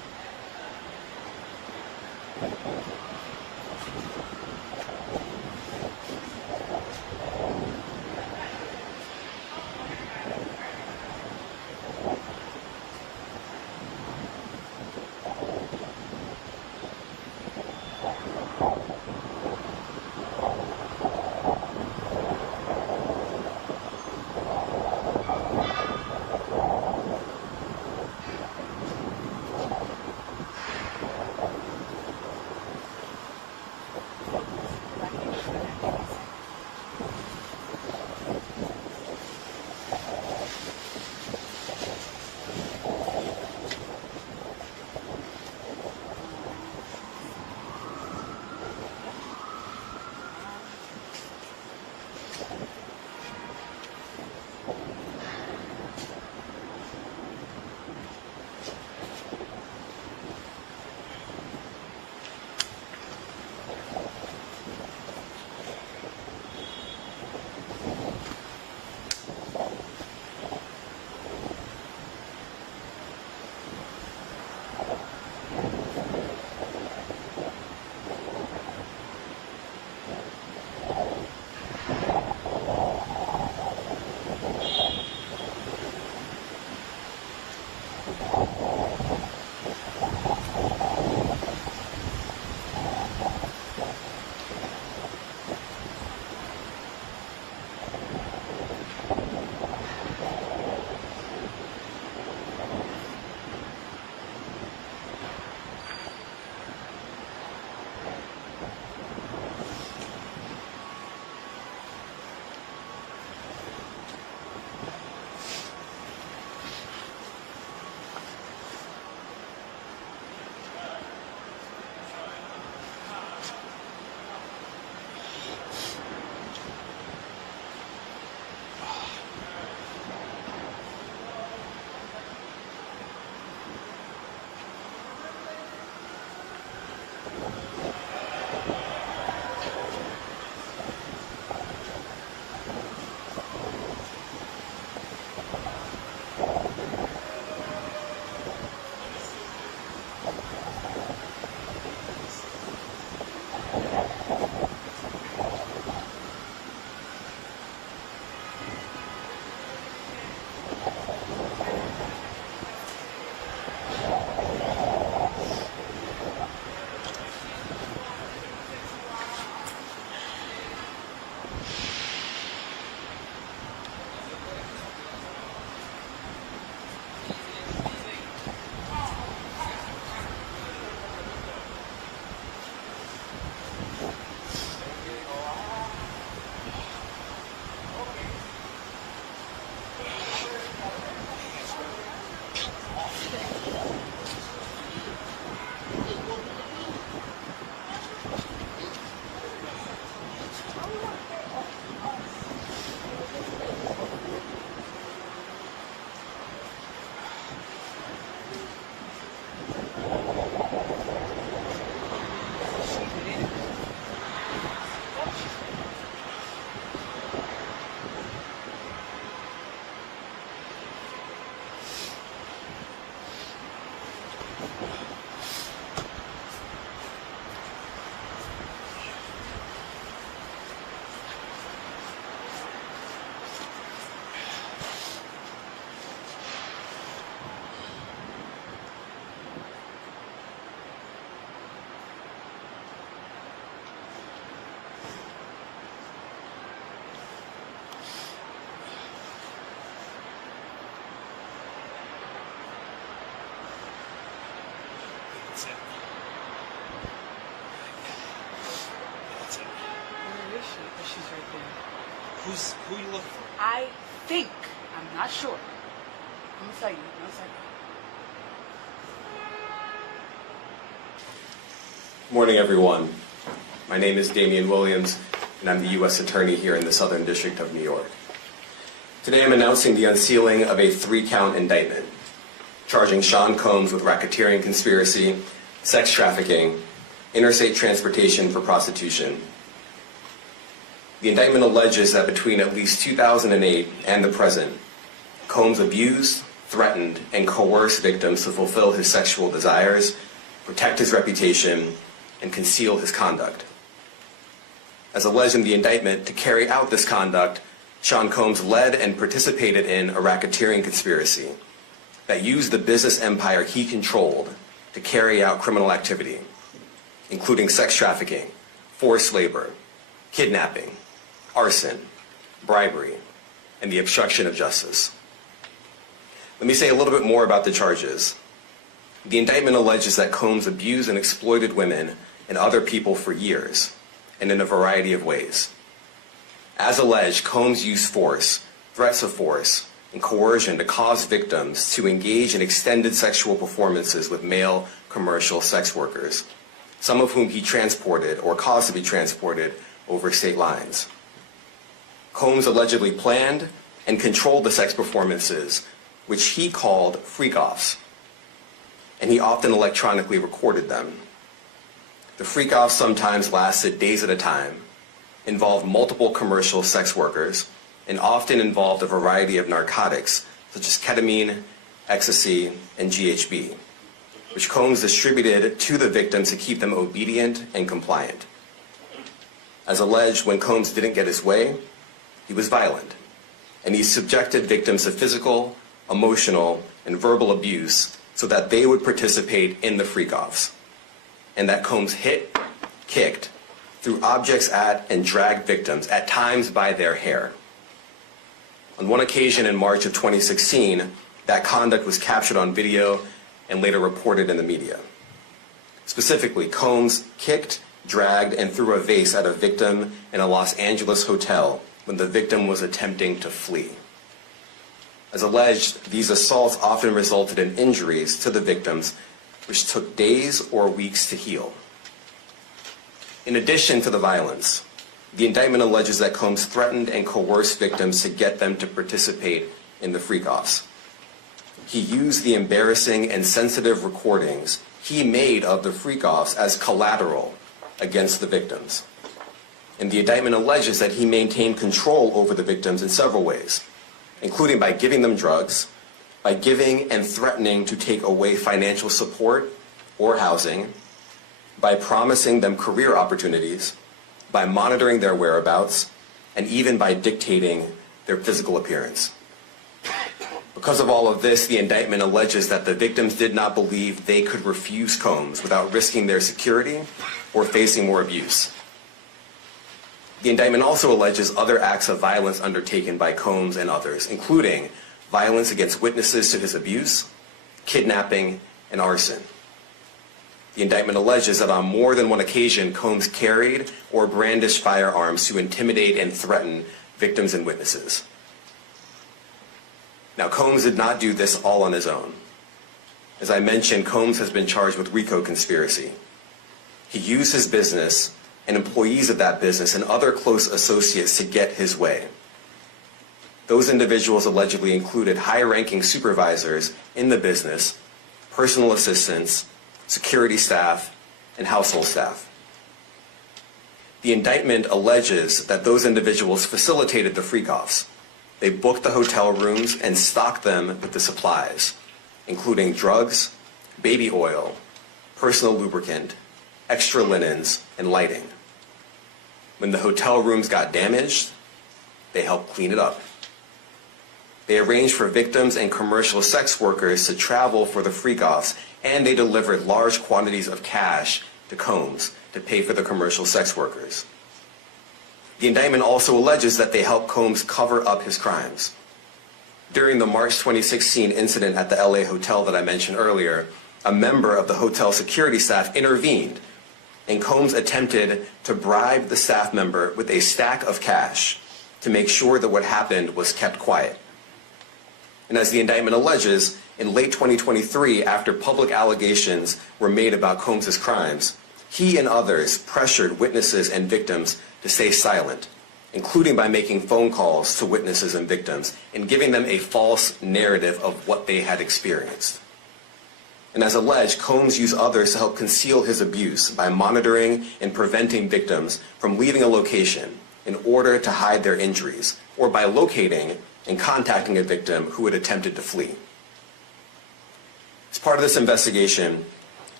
Who are you looking for? I think. I'm not sure. I'm gonna tell you. One second. Morning, everyone. My name is Damian Williams, and I'm the U.S. Attorney here in the Southern District of New York. Today I'm announcing the unsealing of a 3-count indictment, charging Sean Combs with racketeering conspiracy, sex trafficking, interstate transportation for prostitution. The indictment alleges that between at least 2008 and the present, Combs abused, threatened, and coerced victims to fulfill his sexual desires, protect his reputation, and conceal his conduct. As alleged in the indictment, to carry out this conduct, Sean Combs led and participated in a racketeering conspiracy that used the business empire he controlled to carry out criminal activity, including sex trafficking, forced labor, kidnapping, arson, bribery, and the obstruction of justice. Let me say a little bit more about the charges. The indictment alleges that Combs abused and exploited women and other people for years, and in a variety of ways. As alleged, Combs used force, threats of force, and coercion to cause victims to engage in extended sexual performances with male commercial sex workers, some of whom he transported or caused to be transported over state lines. Combs allegedly planned and controlled the sex performances, which he called freak-offs, and he often electronically recorded them. The freak-offs sometimes lasted days at a time, involved multiple commercial sex workers, and often involved a variety of narcotics such as ketamine, ecstasy, and GHB, which Combs distributed to the victims to keep them obedient and compliant. As alleged, when Combs didn't get his way, he was violent, and he subjected victims to physical, emotional, and verbal abuse so that they would participate in the freak-offs, and that Combs hit, kicked, threw objects at, and dragged victims, at times by their hair. On one occasion in March of 2016, that conduct was captured on video and later reported in the media. Specifically, Combs kicked, dragged, and threw a vase at a victim in a Los Angeles hotel when the victim was attempting to flee. As alleged, these assaults often resulted in injuries to the victims, which took days or weeks to heal. In addition to the violence, the indictment alleges that Combs threatened and coerced victims to get them to participate in the freak-offs. He used the embarrassing and sensitive recordings he made of the freak-offs as collateral against the victims. And the indictment alleges that he maintained control over the victims in several ways, including by giving them drugs, by giving and threatening to take away financial support or housing, by promising them career opportunities, by monitoring their whereabouts, and even by dictating their physical appearance. Because of all of this, the indictment alleges that the victims did not believe they could refuse Combs without risking their security or facing more abuse. The indictment also alleges other acts of violence undertaken by Combs and others, including violence against witnesses to his abuse, kidnapping, and arson. The indictment alleges that on more than one occasion, Combs carried or brandished firearms to intimidate and threaten victims and witnesses. Now, Combs did not do this all on his own. As I mentioned, Combs has been charged with RICO conspiracy. He used his business and employees of that business and other close associates to get his way. Those individuals allegedly included high-ranking supervisors in the business, personal assistants, security staff, and household staff. The indictment alleges that those individuals facilitated the freak-offs. They booked the hotel rooms and stocked them with the supplies, including drugs, baby oil, personal lubricant, extra linens, and lighting. When the hotel rooms got damaged, they helped clean it up. They arranged for victims and commercial sex workers to travel for the freak-offs, and they delivered large quantities of cash to Combs to pay for the commercial sex workers. The indictment also alleges that they helped Combs cover up his crimes. During the March 2016 incident at the LA hotel that I mentioned earlier, a member of the hotel security staff intervened, and Combs attempted to bribe the staff member with a stack of cash to make sure that what happened was kept quiet. And as the indictment alleges, in late 2023, after public allegations were made about Combs' crimes, he and others pressured witnesses and victims to stay silent, including by making phone calls to witnesses and victims and giving them a false narrative of what they had experienced. And as alleged, Combs used others to help conceal his abuse by monitoring and preventing victims from leaving a location in order to hide their injuries, or by locating and contacting a victim who had attempted to flee. As part of this investigation,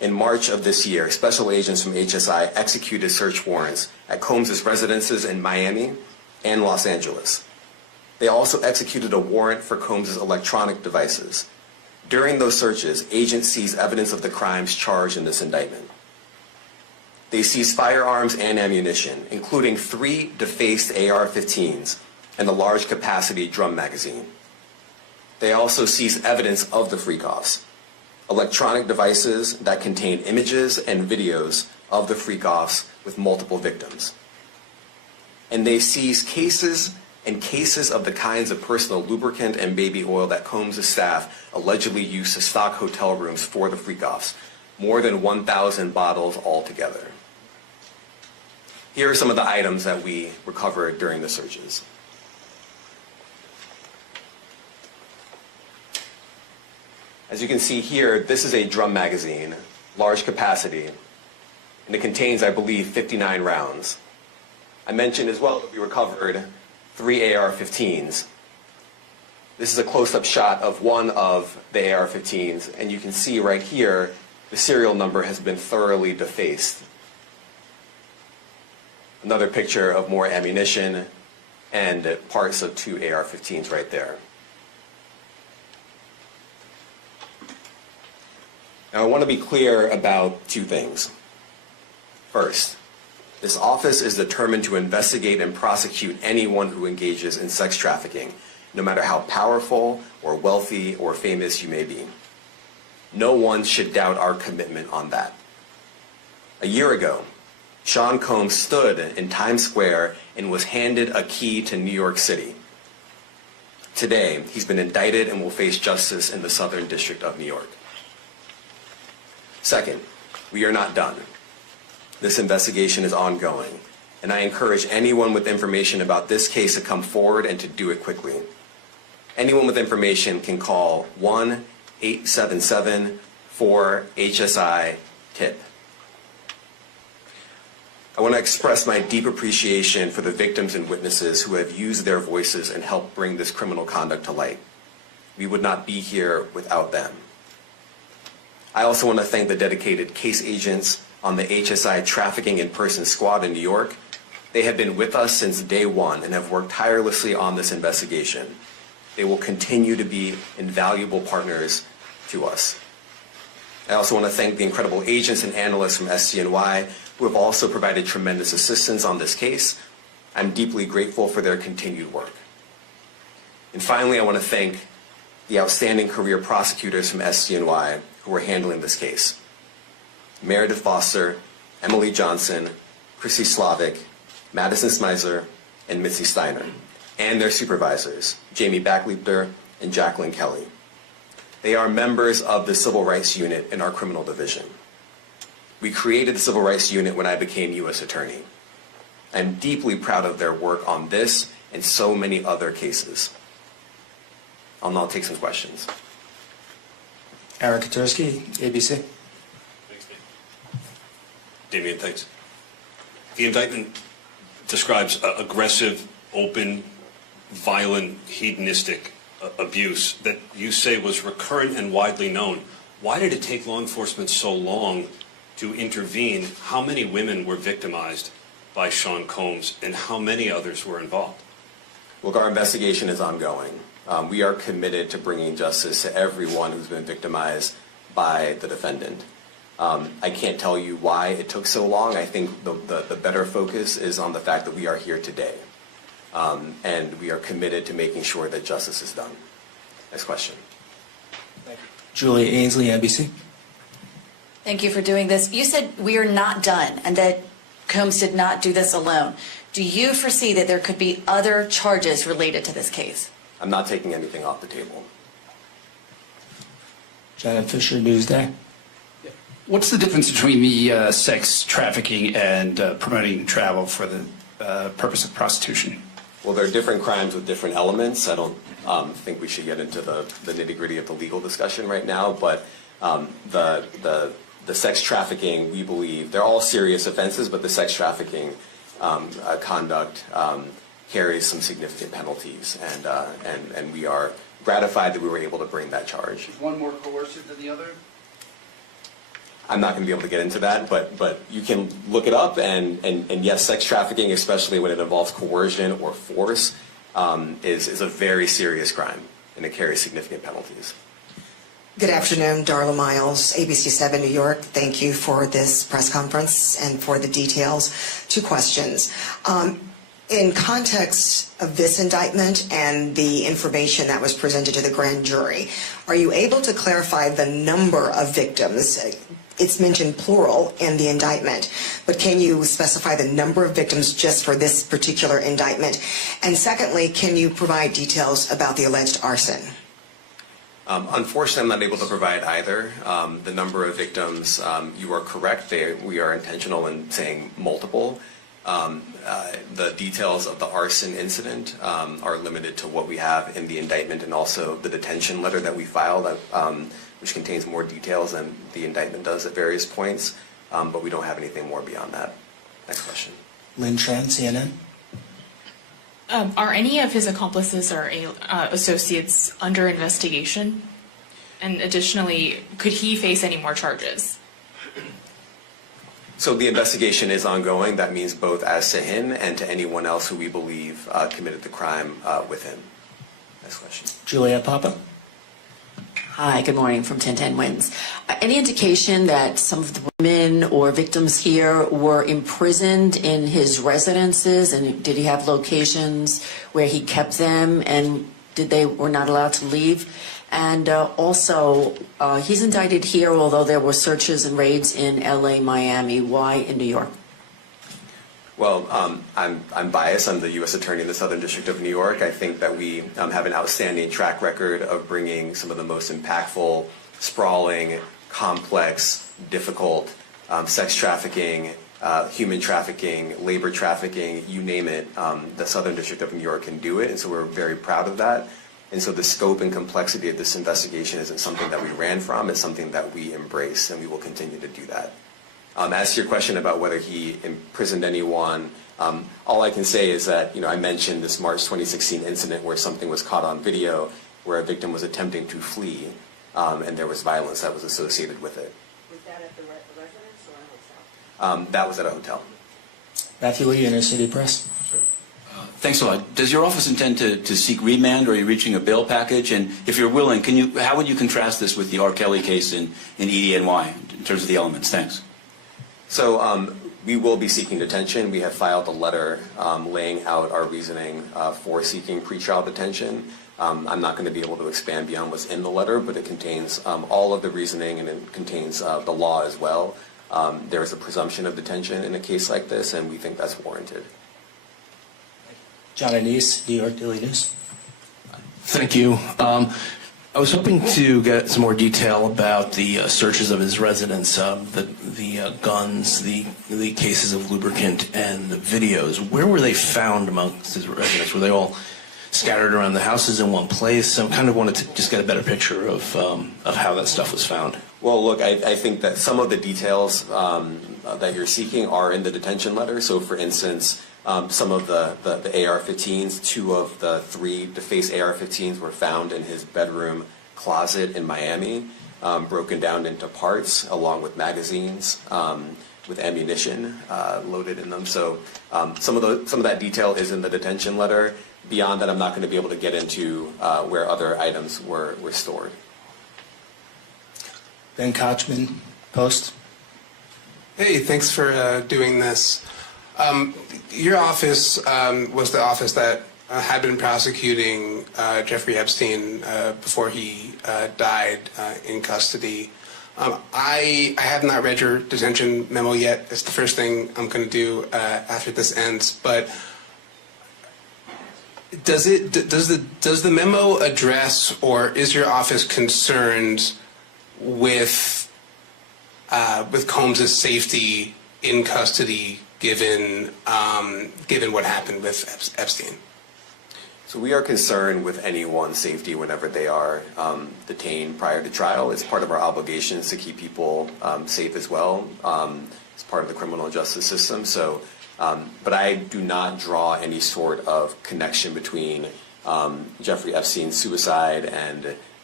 In March of this year, special agents from HSI executed search warrants at Combs' residences in Miami and Los Angeles. They also executed a warrant for Combs' electronic devices. During those searches, agents seized evidence of the crimes charged in this indictment. They seized firearms and ammunition, including 3 defaced AR-15s and a large capacity drum magazine. They also seized evidence of the freak-offs, electronic devices that contain images and videos of the freak-offs with multiple victims. And they seized cases and cases of the kinds of personal lubricant and baby oil that Combs' staff allegedly used to stock hotel rooms for the freak-offs, more than 1,000 bottles altogether. Here are some of the items that we recovered during the searches. As you can see here, this is a drum magazine, large capacity, and it contains, I believe, 59 rounds. I mentioned as well that we recovered 3 AR-15s. This is a close-up shot of one of the AR-15s, and you can see right here, the serial number has been thoroughly defaced. Another picture of more ammunition and parts of 2 AR-15s right there. Now, I want to be clear about 2 things. First, this office is determined to investigate and prosecute anyone who engages in sex trafficking, no matter how powerful or wealthy or famous you may be. No one should doubt our commitment on that. A year ago, Sean Combs stood in Times Square and was handed a key to New York City. Today, he's been indicted and will face justice in the Southern District of New York. Second, we are not done. This investigation is ongoing, and I encourage anyone with information about this case to come forward and to do it quickly. Anyone with information can call 1-877-4HSI-TIP. I want to express my deep appreciation for the victims and witnesses who have used their voices and helped bring this criminal conduct to light. We would not be here without them. I also want to thank the dedicated case agents on the HSI Trafficking in Person Squad in New York. They have been with us since day one and have worked tirelessly on this investigation. They will continue to be invaluable partners to us. I also want to thank the incredible agents and analysts from SCNY who have also provided tremendous assistance on this case. I'm deeply grateful for their continued work. And finally, I want to thank the outstanding career prosecutors from SCNY who are handling this case. Meredith Foster, Emily Johnson, Chrissy Slavic, Madison Smizer, and Mitzi Steiner, and their supervisors, Jamie Backleiter and Jacqueline Kelly. They are members of the Civil Rights Unit in our criminal division. We created the Civil Rights Unit when I became U.S. Attorney. I'm deeply proud of their work on this and so many other cases. I'll now take some questions. Eric Katursky, ABC. Thanks, Damien, thanks. The indictment describes aggressive, open, violent, hedonistic abuse that you say was recurrent and widely known. Why did it take law enforcement so long to intervene? How many women were victimized by Sean Combs, and how many others were involved? Look, our investigation is ongoing. We are committed to bringing justice to everyone who's been victimized by the defendant. I can't tell you why it took so long. I think the better focus is on the fact that we are here today. And we are committed to making sure that justice is done. Next question. Julia Ainsley, NBC. Thank you for doing this. You said we are not done and that Combs did not do this alone. Do you foresee that there could be other charges related to this case? I'm not taking anything off the table. Janet Fisher, Newsday. What's the difference between the sex trafficking and promoting travel for the purpose of prostitution? Well, there are different crimes with different elements. I don't think we should get into the nitty-gritty of the legal discussion right now, but the sex trafficking, we believe, they're all serious offenses, but the sex trafficking conduct carries some significant penalties, and we are gratified that we were able to bring that charge. Is one more coercive than the other? I'm not going to be able to get into that, but you can look it up, and yes, sex trafficking, especially when it involves coercion or force, is a very serious crime, and it carries significant penalties. Good afternoon, Darla Miles, ABC 7 New York. Thank you for this press conference and for the details. 2 questions. In context of this indictment and the information that was presented to the grand jury, are you able to clarify the number of victims? It's mentioned plural in the indictment, but can you specify the number of victims just for this particular indictment? And secondly, can you provide details about the alleged arson? Unfortunately, I'm not able to provide either. The number of victims, you are correct. We are intentional in saying multiple. The details of the arson incident are limited to what we have in the indictment and also the detention letter that we filed, which contains more details than the indictment does at various points, but we don't have anything more beyond that. Next question. Lynn Tran, CNN. Are any of his accomplices or associates under investigation? And additionally, could he face any more charges? So the investigation is ongoing. That means both as to him and to anyone else who we believe committed the crime with him. Next question. Juliet Papa. Hi, good morning from 1010 Wins. Any indication that some of the women or victims here were imprisoned in his residences, and did he have locations where he kept them, and were not allowed to leave? And also, he's indicted here, although there were searches and raids in LA, Miami. Why in New York? Well, I'm biased. I'm the U.S. Attorney in the Southern District of New York. I think that we have an outstanding track record of bringing some of the most impactful, sprawling, complex, difficult sex trafficking, human trafficking, labor trafficking, you name it. The Southern District of New York can do it, and so we're very proud of that. And so the scope and complexity of this investigation isn't something that we ran from. It's something that we embrace, and we will continue to do that. As to your question about whether he imprisoned anyone, all I can say is that, I mentioned this March 2016 incident where something was caught on video where a victim was attempting to flee, and there was violence that was associated with it. Was that at the residence or a hotel? That was at a hotel. Matthew Lee, Inner City Press. Thanks a lot. Does your office intend to seek remand, or are you reaching a bail package? And if you're willing, how would you contrast this with the R. Kelly case in ED&Y in terms of the elements? Thanks. So we will be seeking detention. We have filed a letter laying out our reasoning for seeking pretrial detention. I'm not going to be able to expand beyond what's in the letter, but it contains all of the reasoning, and it contains the law as well. There is a presumption of detention in a case like this, and we think that's warranted. John Anise, New York Daily News. Thank you. I was hoping to get some more detail about the searches of his residence, the guns, the cases of lubricant, and the videos. Where were they found amongst his residence? Were they all scattered around the houses in one place? I kind of wanted to just get a better picture of how that stuff was found. Well, look, I think that some of the details that you're seeking are in the detention letter. So, for instance, some of the AR-15s, 2 of the 3 defaced AR-15s were found in his bedroom closet in Miami, broken down into parts along with magazines with ammunition loaded in them. So some of that detail is in the detention letter. Beyond that, I'm not going to be able to get into where other items were stored. Ben Kochman, Post. Hey, thanks for doing this. Your office was the office that had been prosecuting Jeffrey Epstein before he died in custody. I have not read your detention memo yet. It's the first thing I'm going to do after this ends. But does the memo address, or is your office concerned with Combs' safety in custody, given what happened with Epstein? So we are concerned with anyone's safety whenever they are detained prior to trial. It's part of our obligations to keep people safe as well. It's part of the criminal justice system. So, but I do not draw any sort of connection between Jeffrey Epstein's suicide and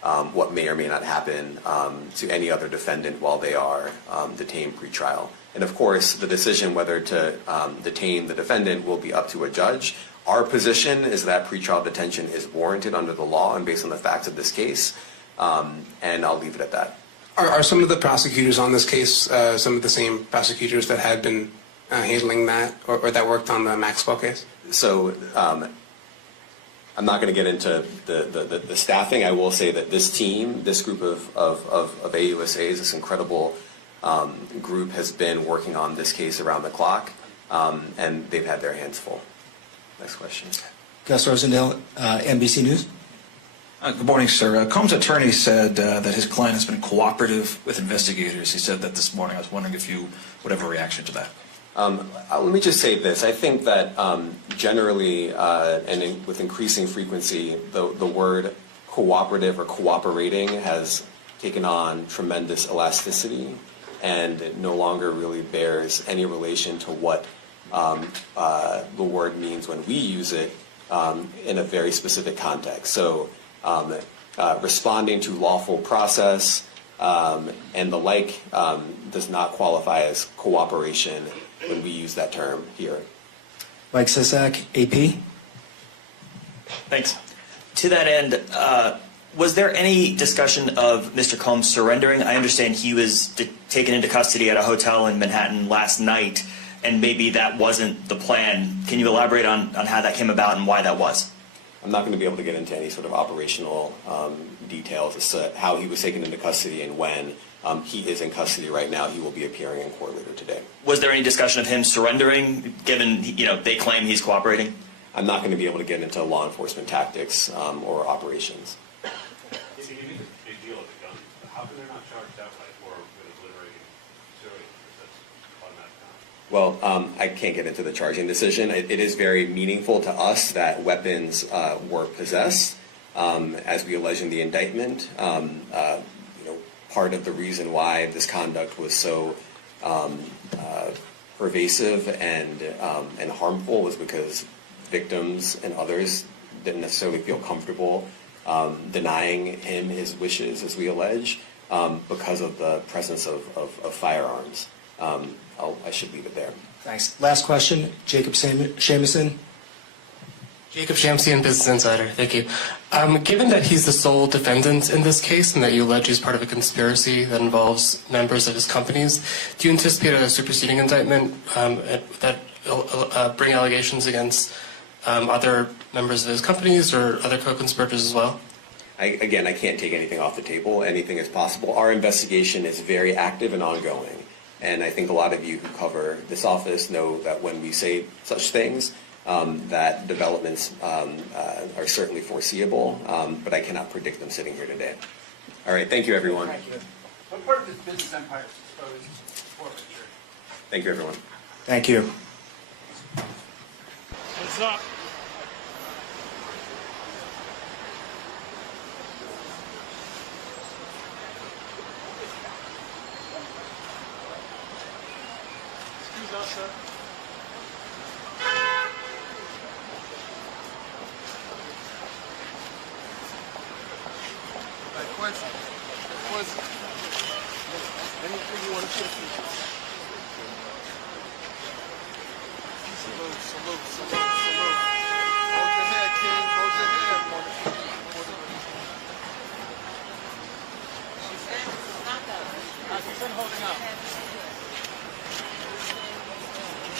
what may or may not happen to any other defendant while they are detained pretrial. And of course, the decision whether to detain the defendant will be up to a judge. Our position is that pretrial detention is warranted under the law and based on the facts of this case, and I'll leave it at that. Are some of the prosecutors on this case some of the same prosecutors that had been handling that or that worked on the Maxwell case? So I'm not going to get into the staffing. I will say that this team, this group of AUSAs, this incredible group has been working on this case around the clock, and they've had their hands full. Next question. Gus Rosendale, NBC News. Good morning, sir. Combs' attorney said that his client has been cooperative with investigators. He said that this morning. I was wondering if you would have a reaction to that. Let me just say this. I think that generally and with increasing frequency, the word cooperative or cooperating has taken on tremendous elasticity, and it no longer really bears any relation to what the word means when we use it in a very specific context. So responding to lawful process and the like does not qualify as cooperation when we use that term here. Mike Sisak, AP. Thanks. To that end, was there any discussion of Mr. Combs surrendering? I understand he was taken into custody at a hotel in Manhattan last night, and maybe that wasn't the plan. Can you elaborate on how that came about and why that was? I'm not going to be able to get into any sort of operational details as to how he was taken into custody and when. He is in custody right now. He will be appearing in court later today. Was there any discussion of him surrendering, given they claim he's cooperating? I'm not going to be able to get into law enforcement tactics or operations. It's a big deal with the gun. How come they're not charged outright or with obliterating civilians? That's automatic. Well, I can't get into the charging decision. It is very meaningful to us that weapons were possessed, as we allege in the indictment. Part of the reason why this conduct was so pervasive and harmful was because victims and others didn't necessarily feel comfortable denying him his wishes, as we allege, because of the presence of firearms. I should leave it there. Thanks. Last question, Jacob Shamison. Jacob Shamsian, Business Insider. Thank you. Given that he's the sole defendant in this case and that you allege he's part of a conspiracy that involves members of his companies, do you anticipate a superseding indictment that bring allegations against other members of his companies or other co-conspirators as well? I can't take anything off the table. Anything is possible. Our investigation is very active and ongoing. And I think a lot of you who cover this office know that when we say such things, that developments are certainly foreseeable, but I cannot predict them sitting here today. All right, thank you, everyone. Thank you. What part of his business empire is exposed forfeiture? Thank you, everyone. Thank you. What's up? Excuse us, sir. Quincy, anything you want to say? Salute. Hold your head, King. Hold your head, motherfucker. She's in holding up.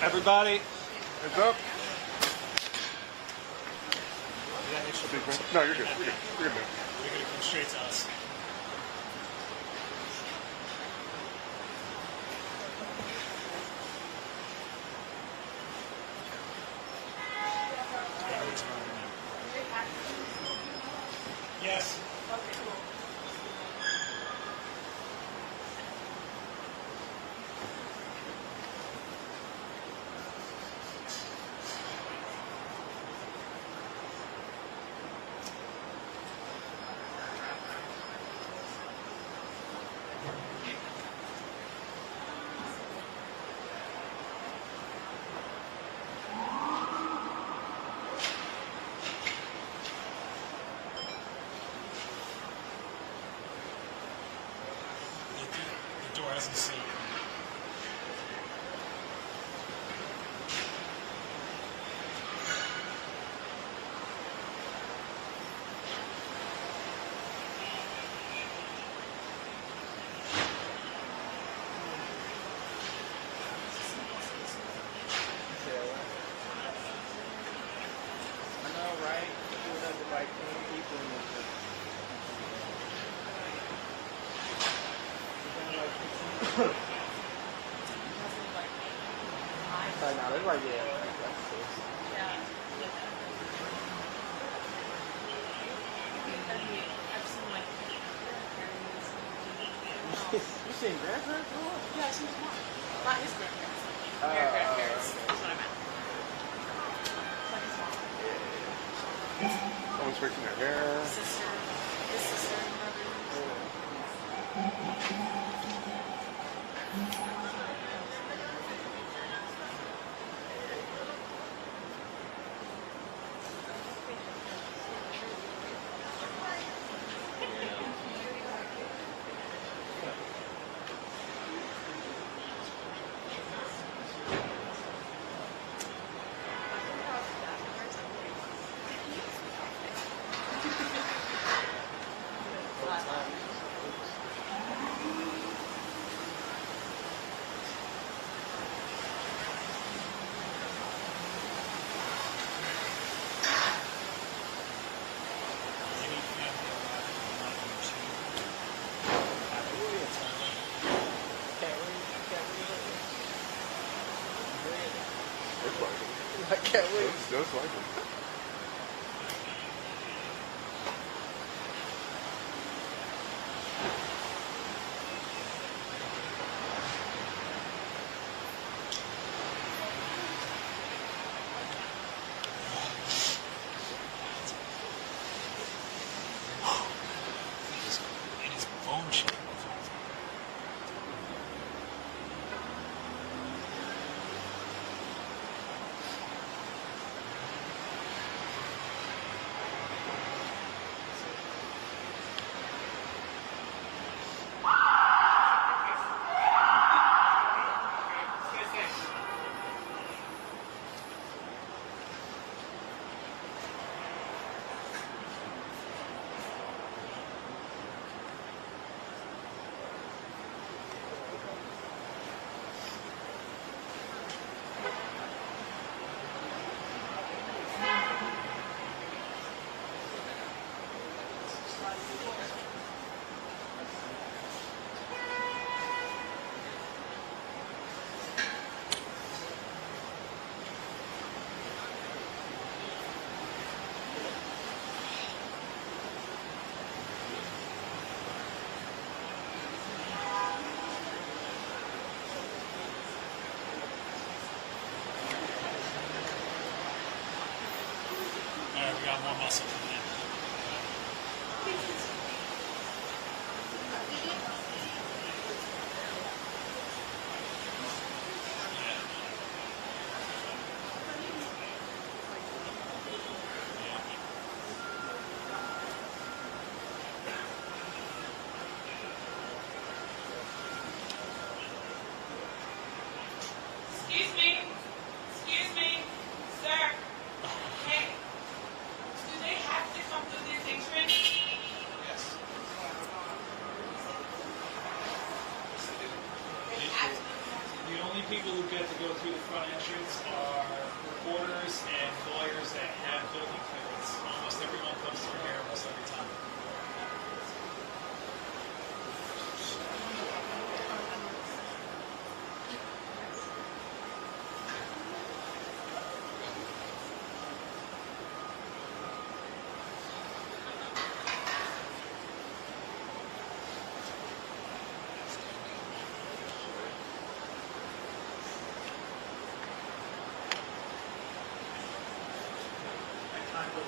Everybody. Heads up. No, you're good. You're good. You're good, man. We're going to come straight to us. Yes. The door hasn't seen you. I know, right? Doing up the right thing, people in this. Right now, it's like, yeah. You seen grandparents grow up? Yeah, she's mom. Not his grandparents. Your grandparents. Is what I meant. Like his mom. Someone's fixing their hair. Sister. His sister and brother. I can't wait. Just like it. It is bone chilling. All right, we got more muscle coming in. Excuse me, sir. Hey, do they have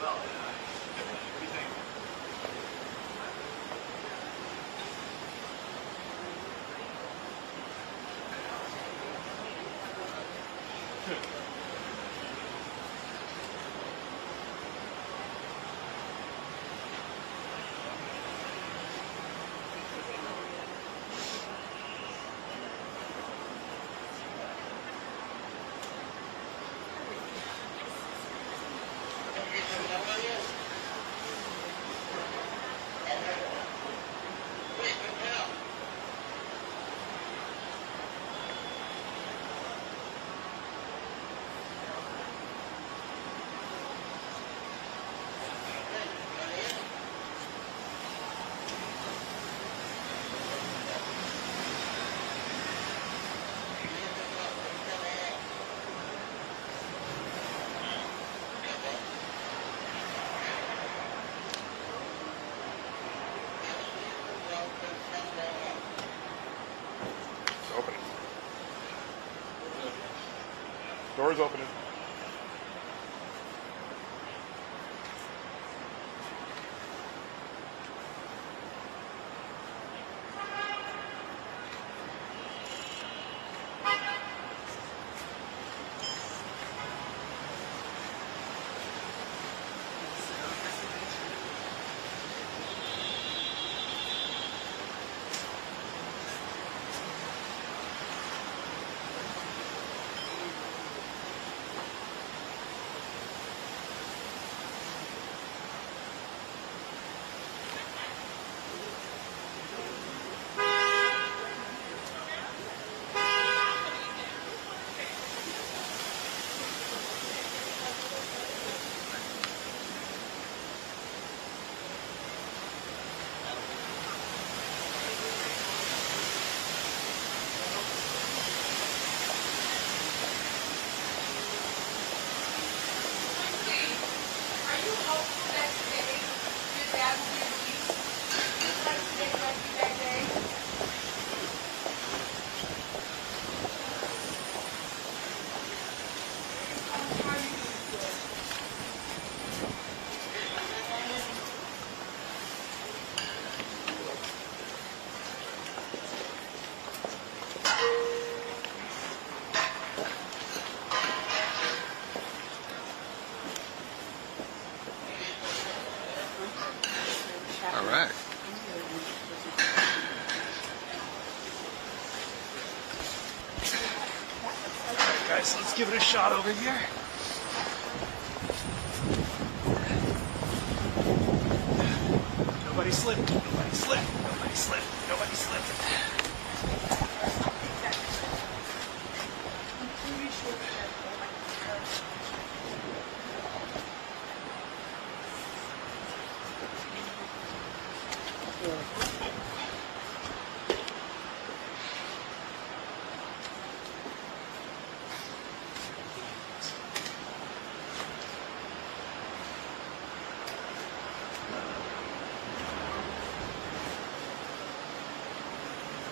Open. Door's opening. All right. Guys, let's give it a shot over here. Nobody slip. Nobody slip. Nobody slip. Nobody slip.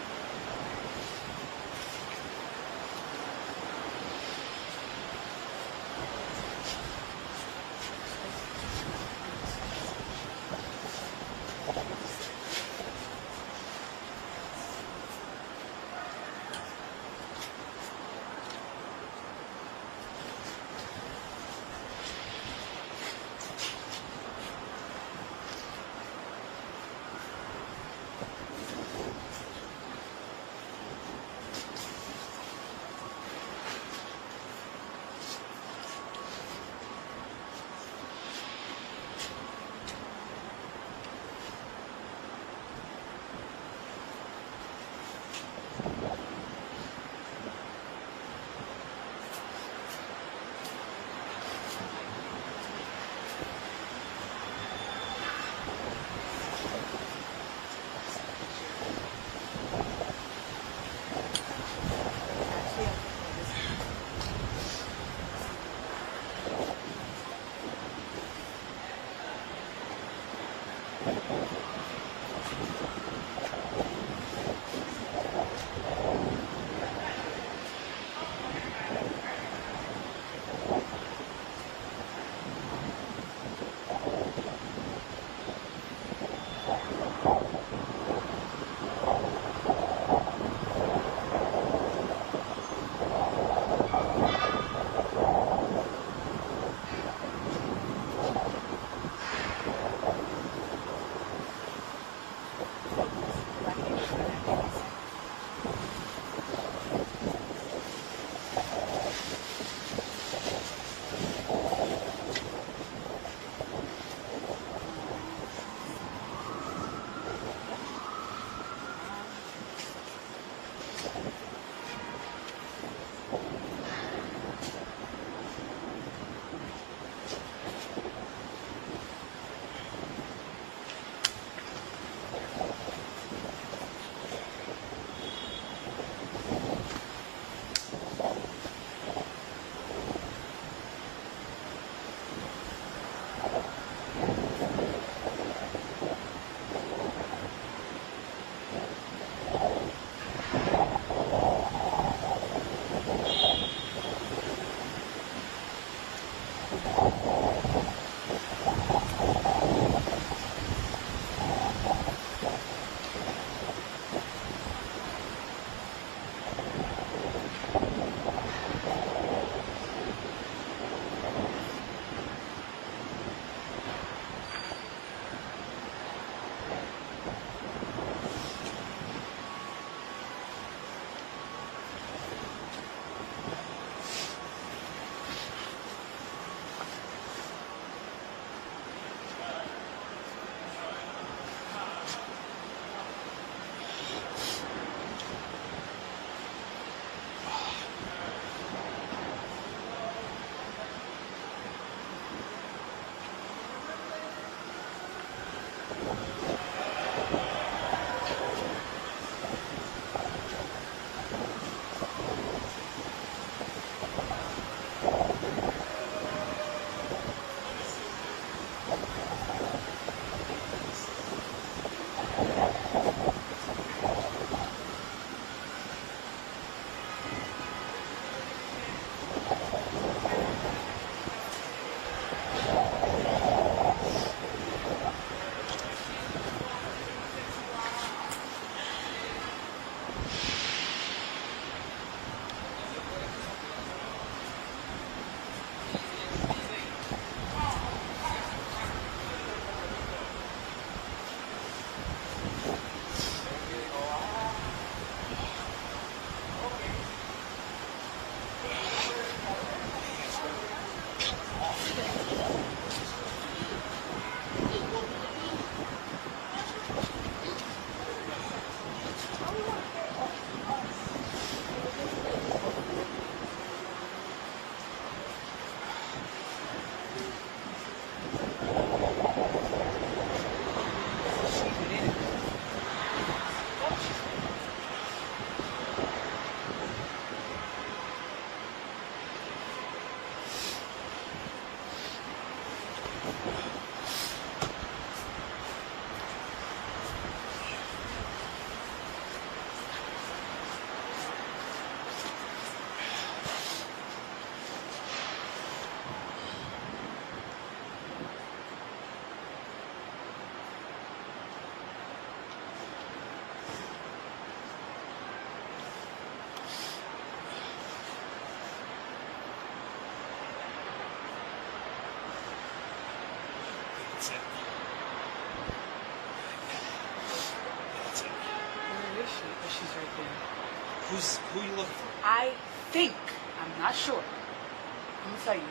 She's right there. Who are you looking for? I think, I'm not sure. I'm gonna tell you.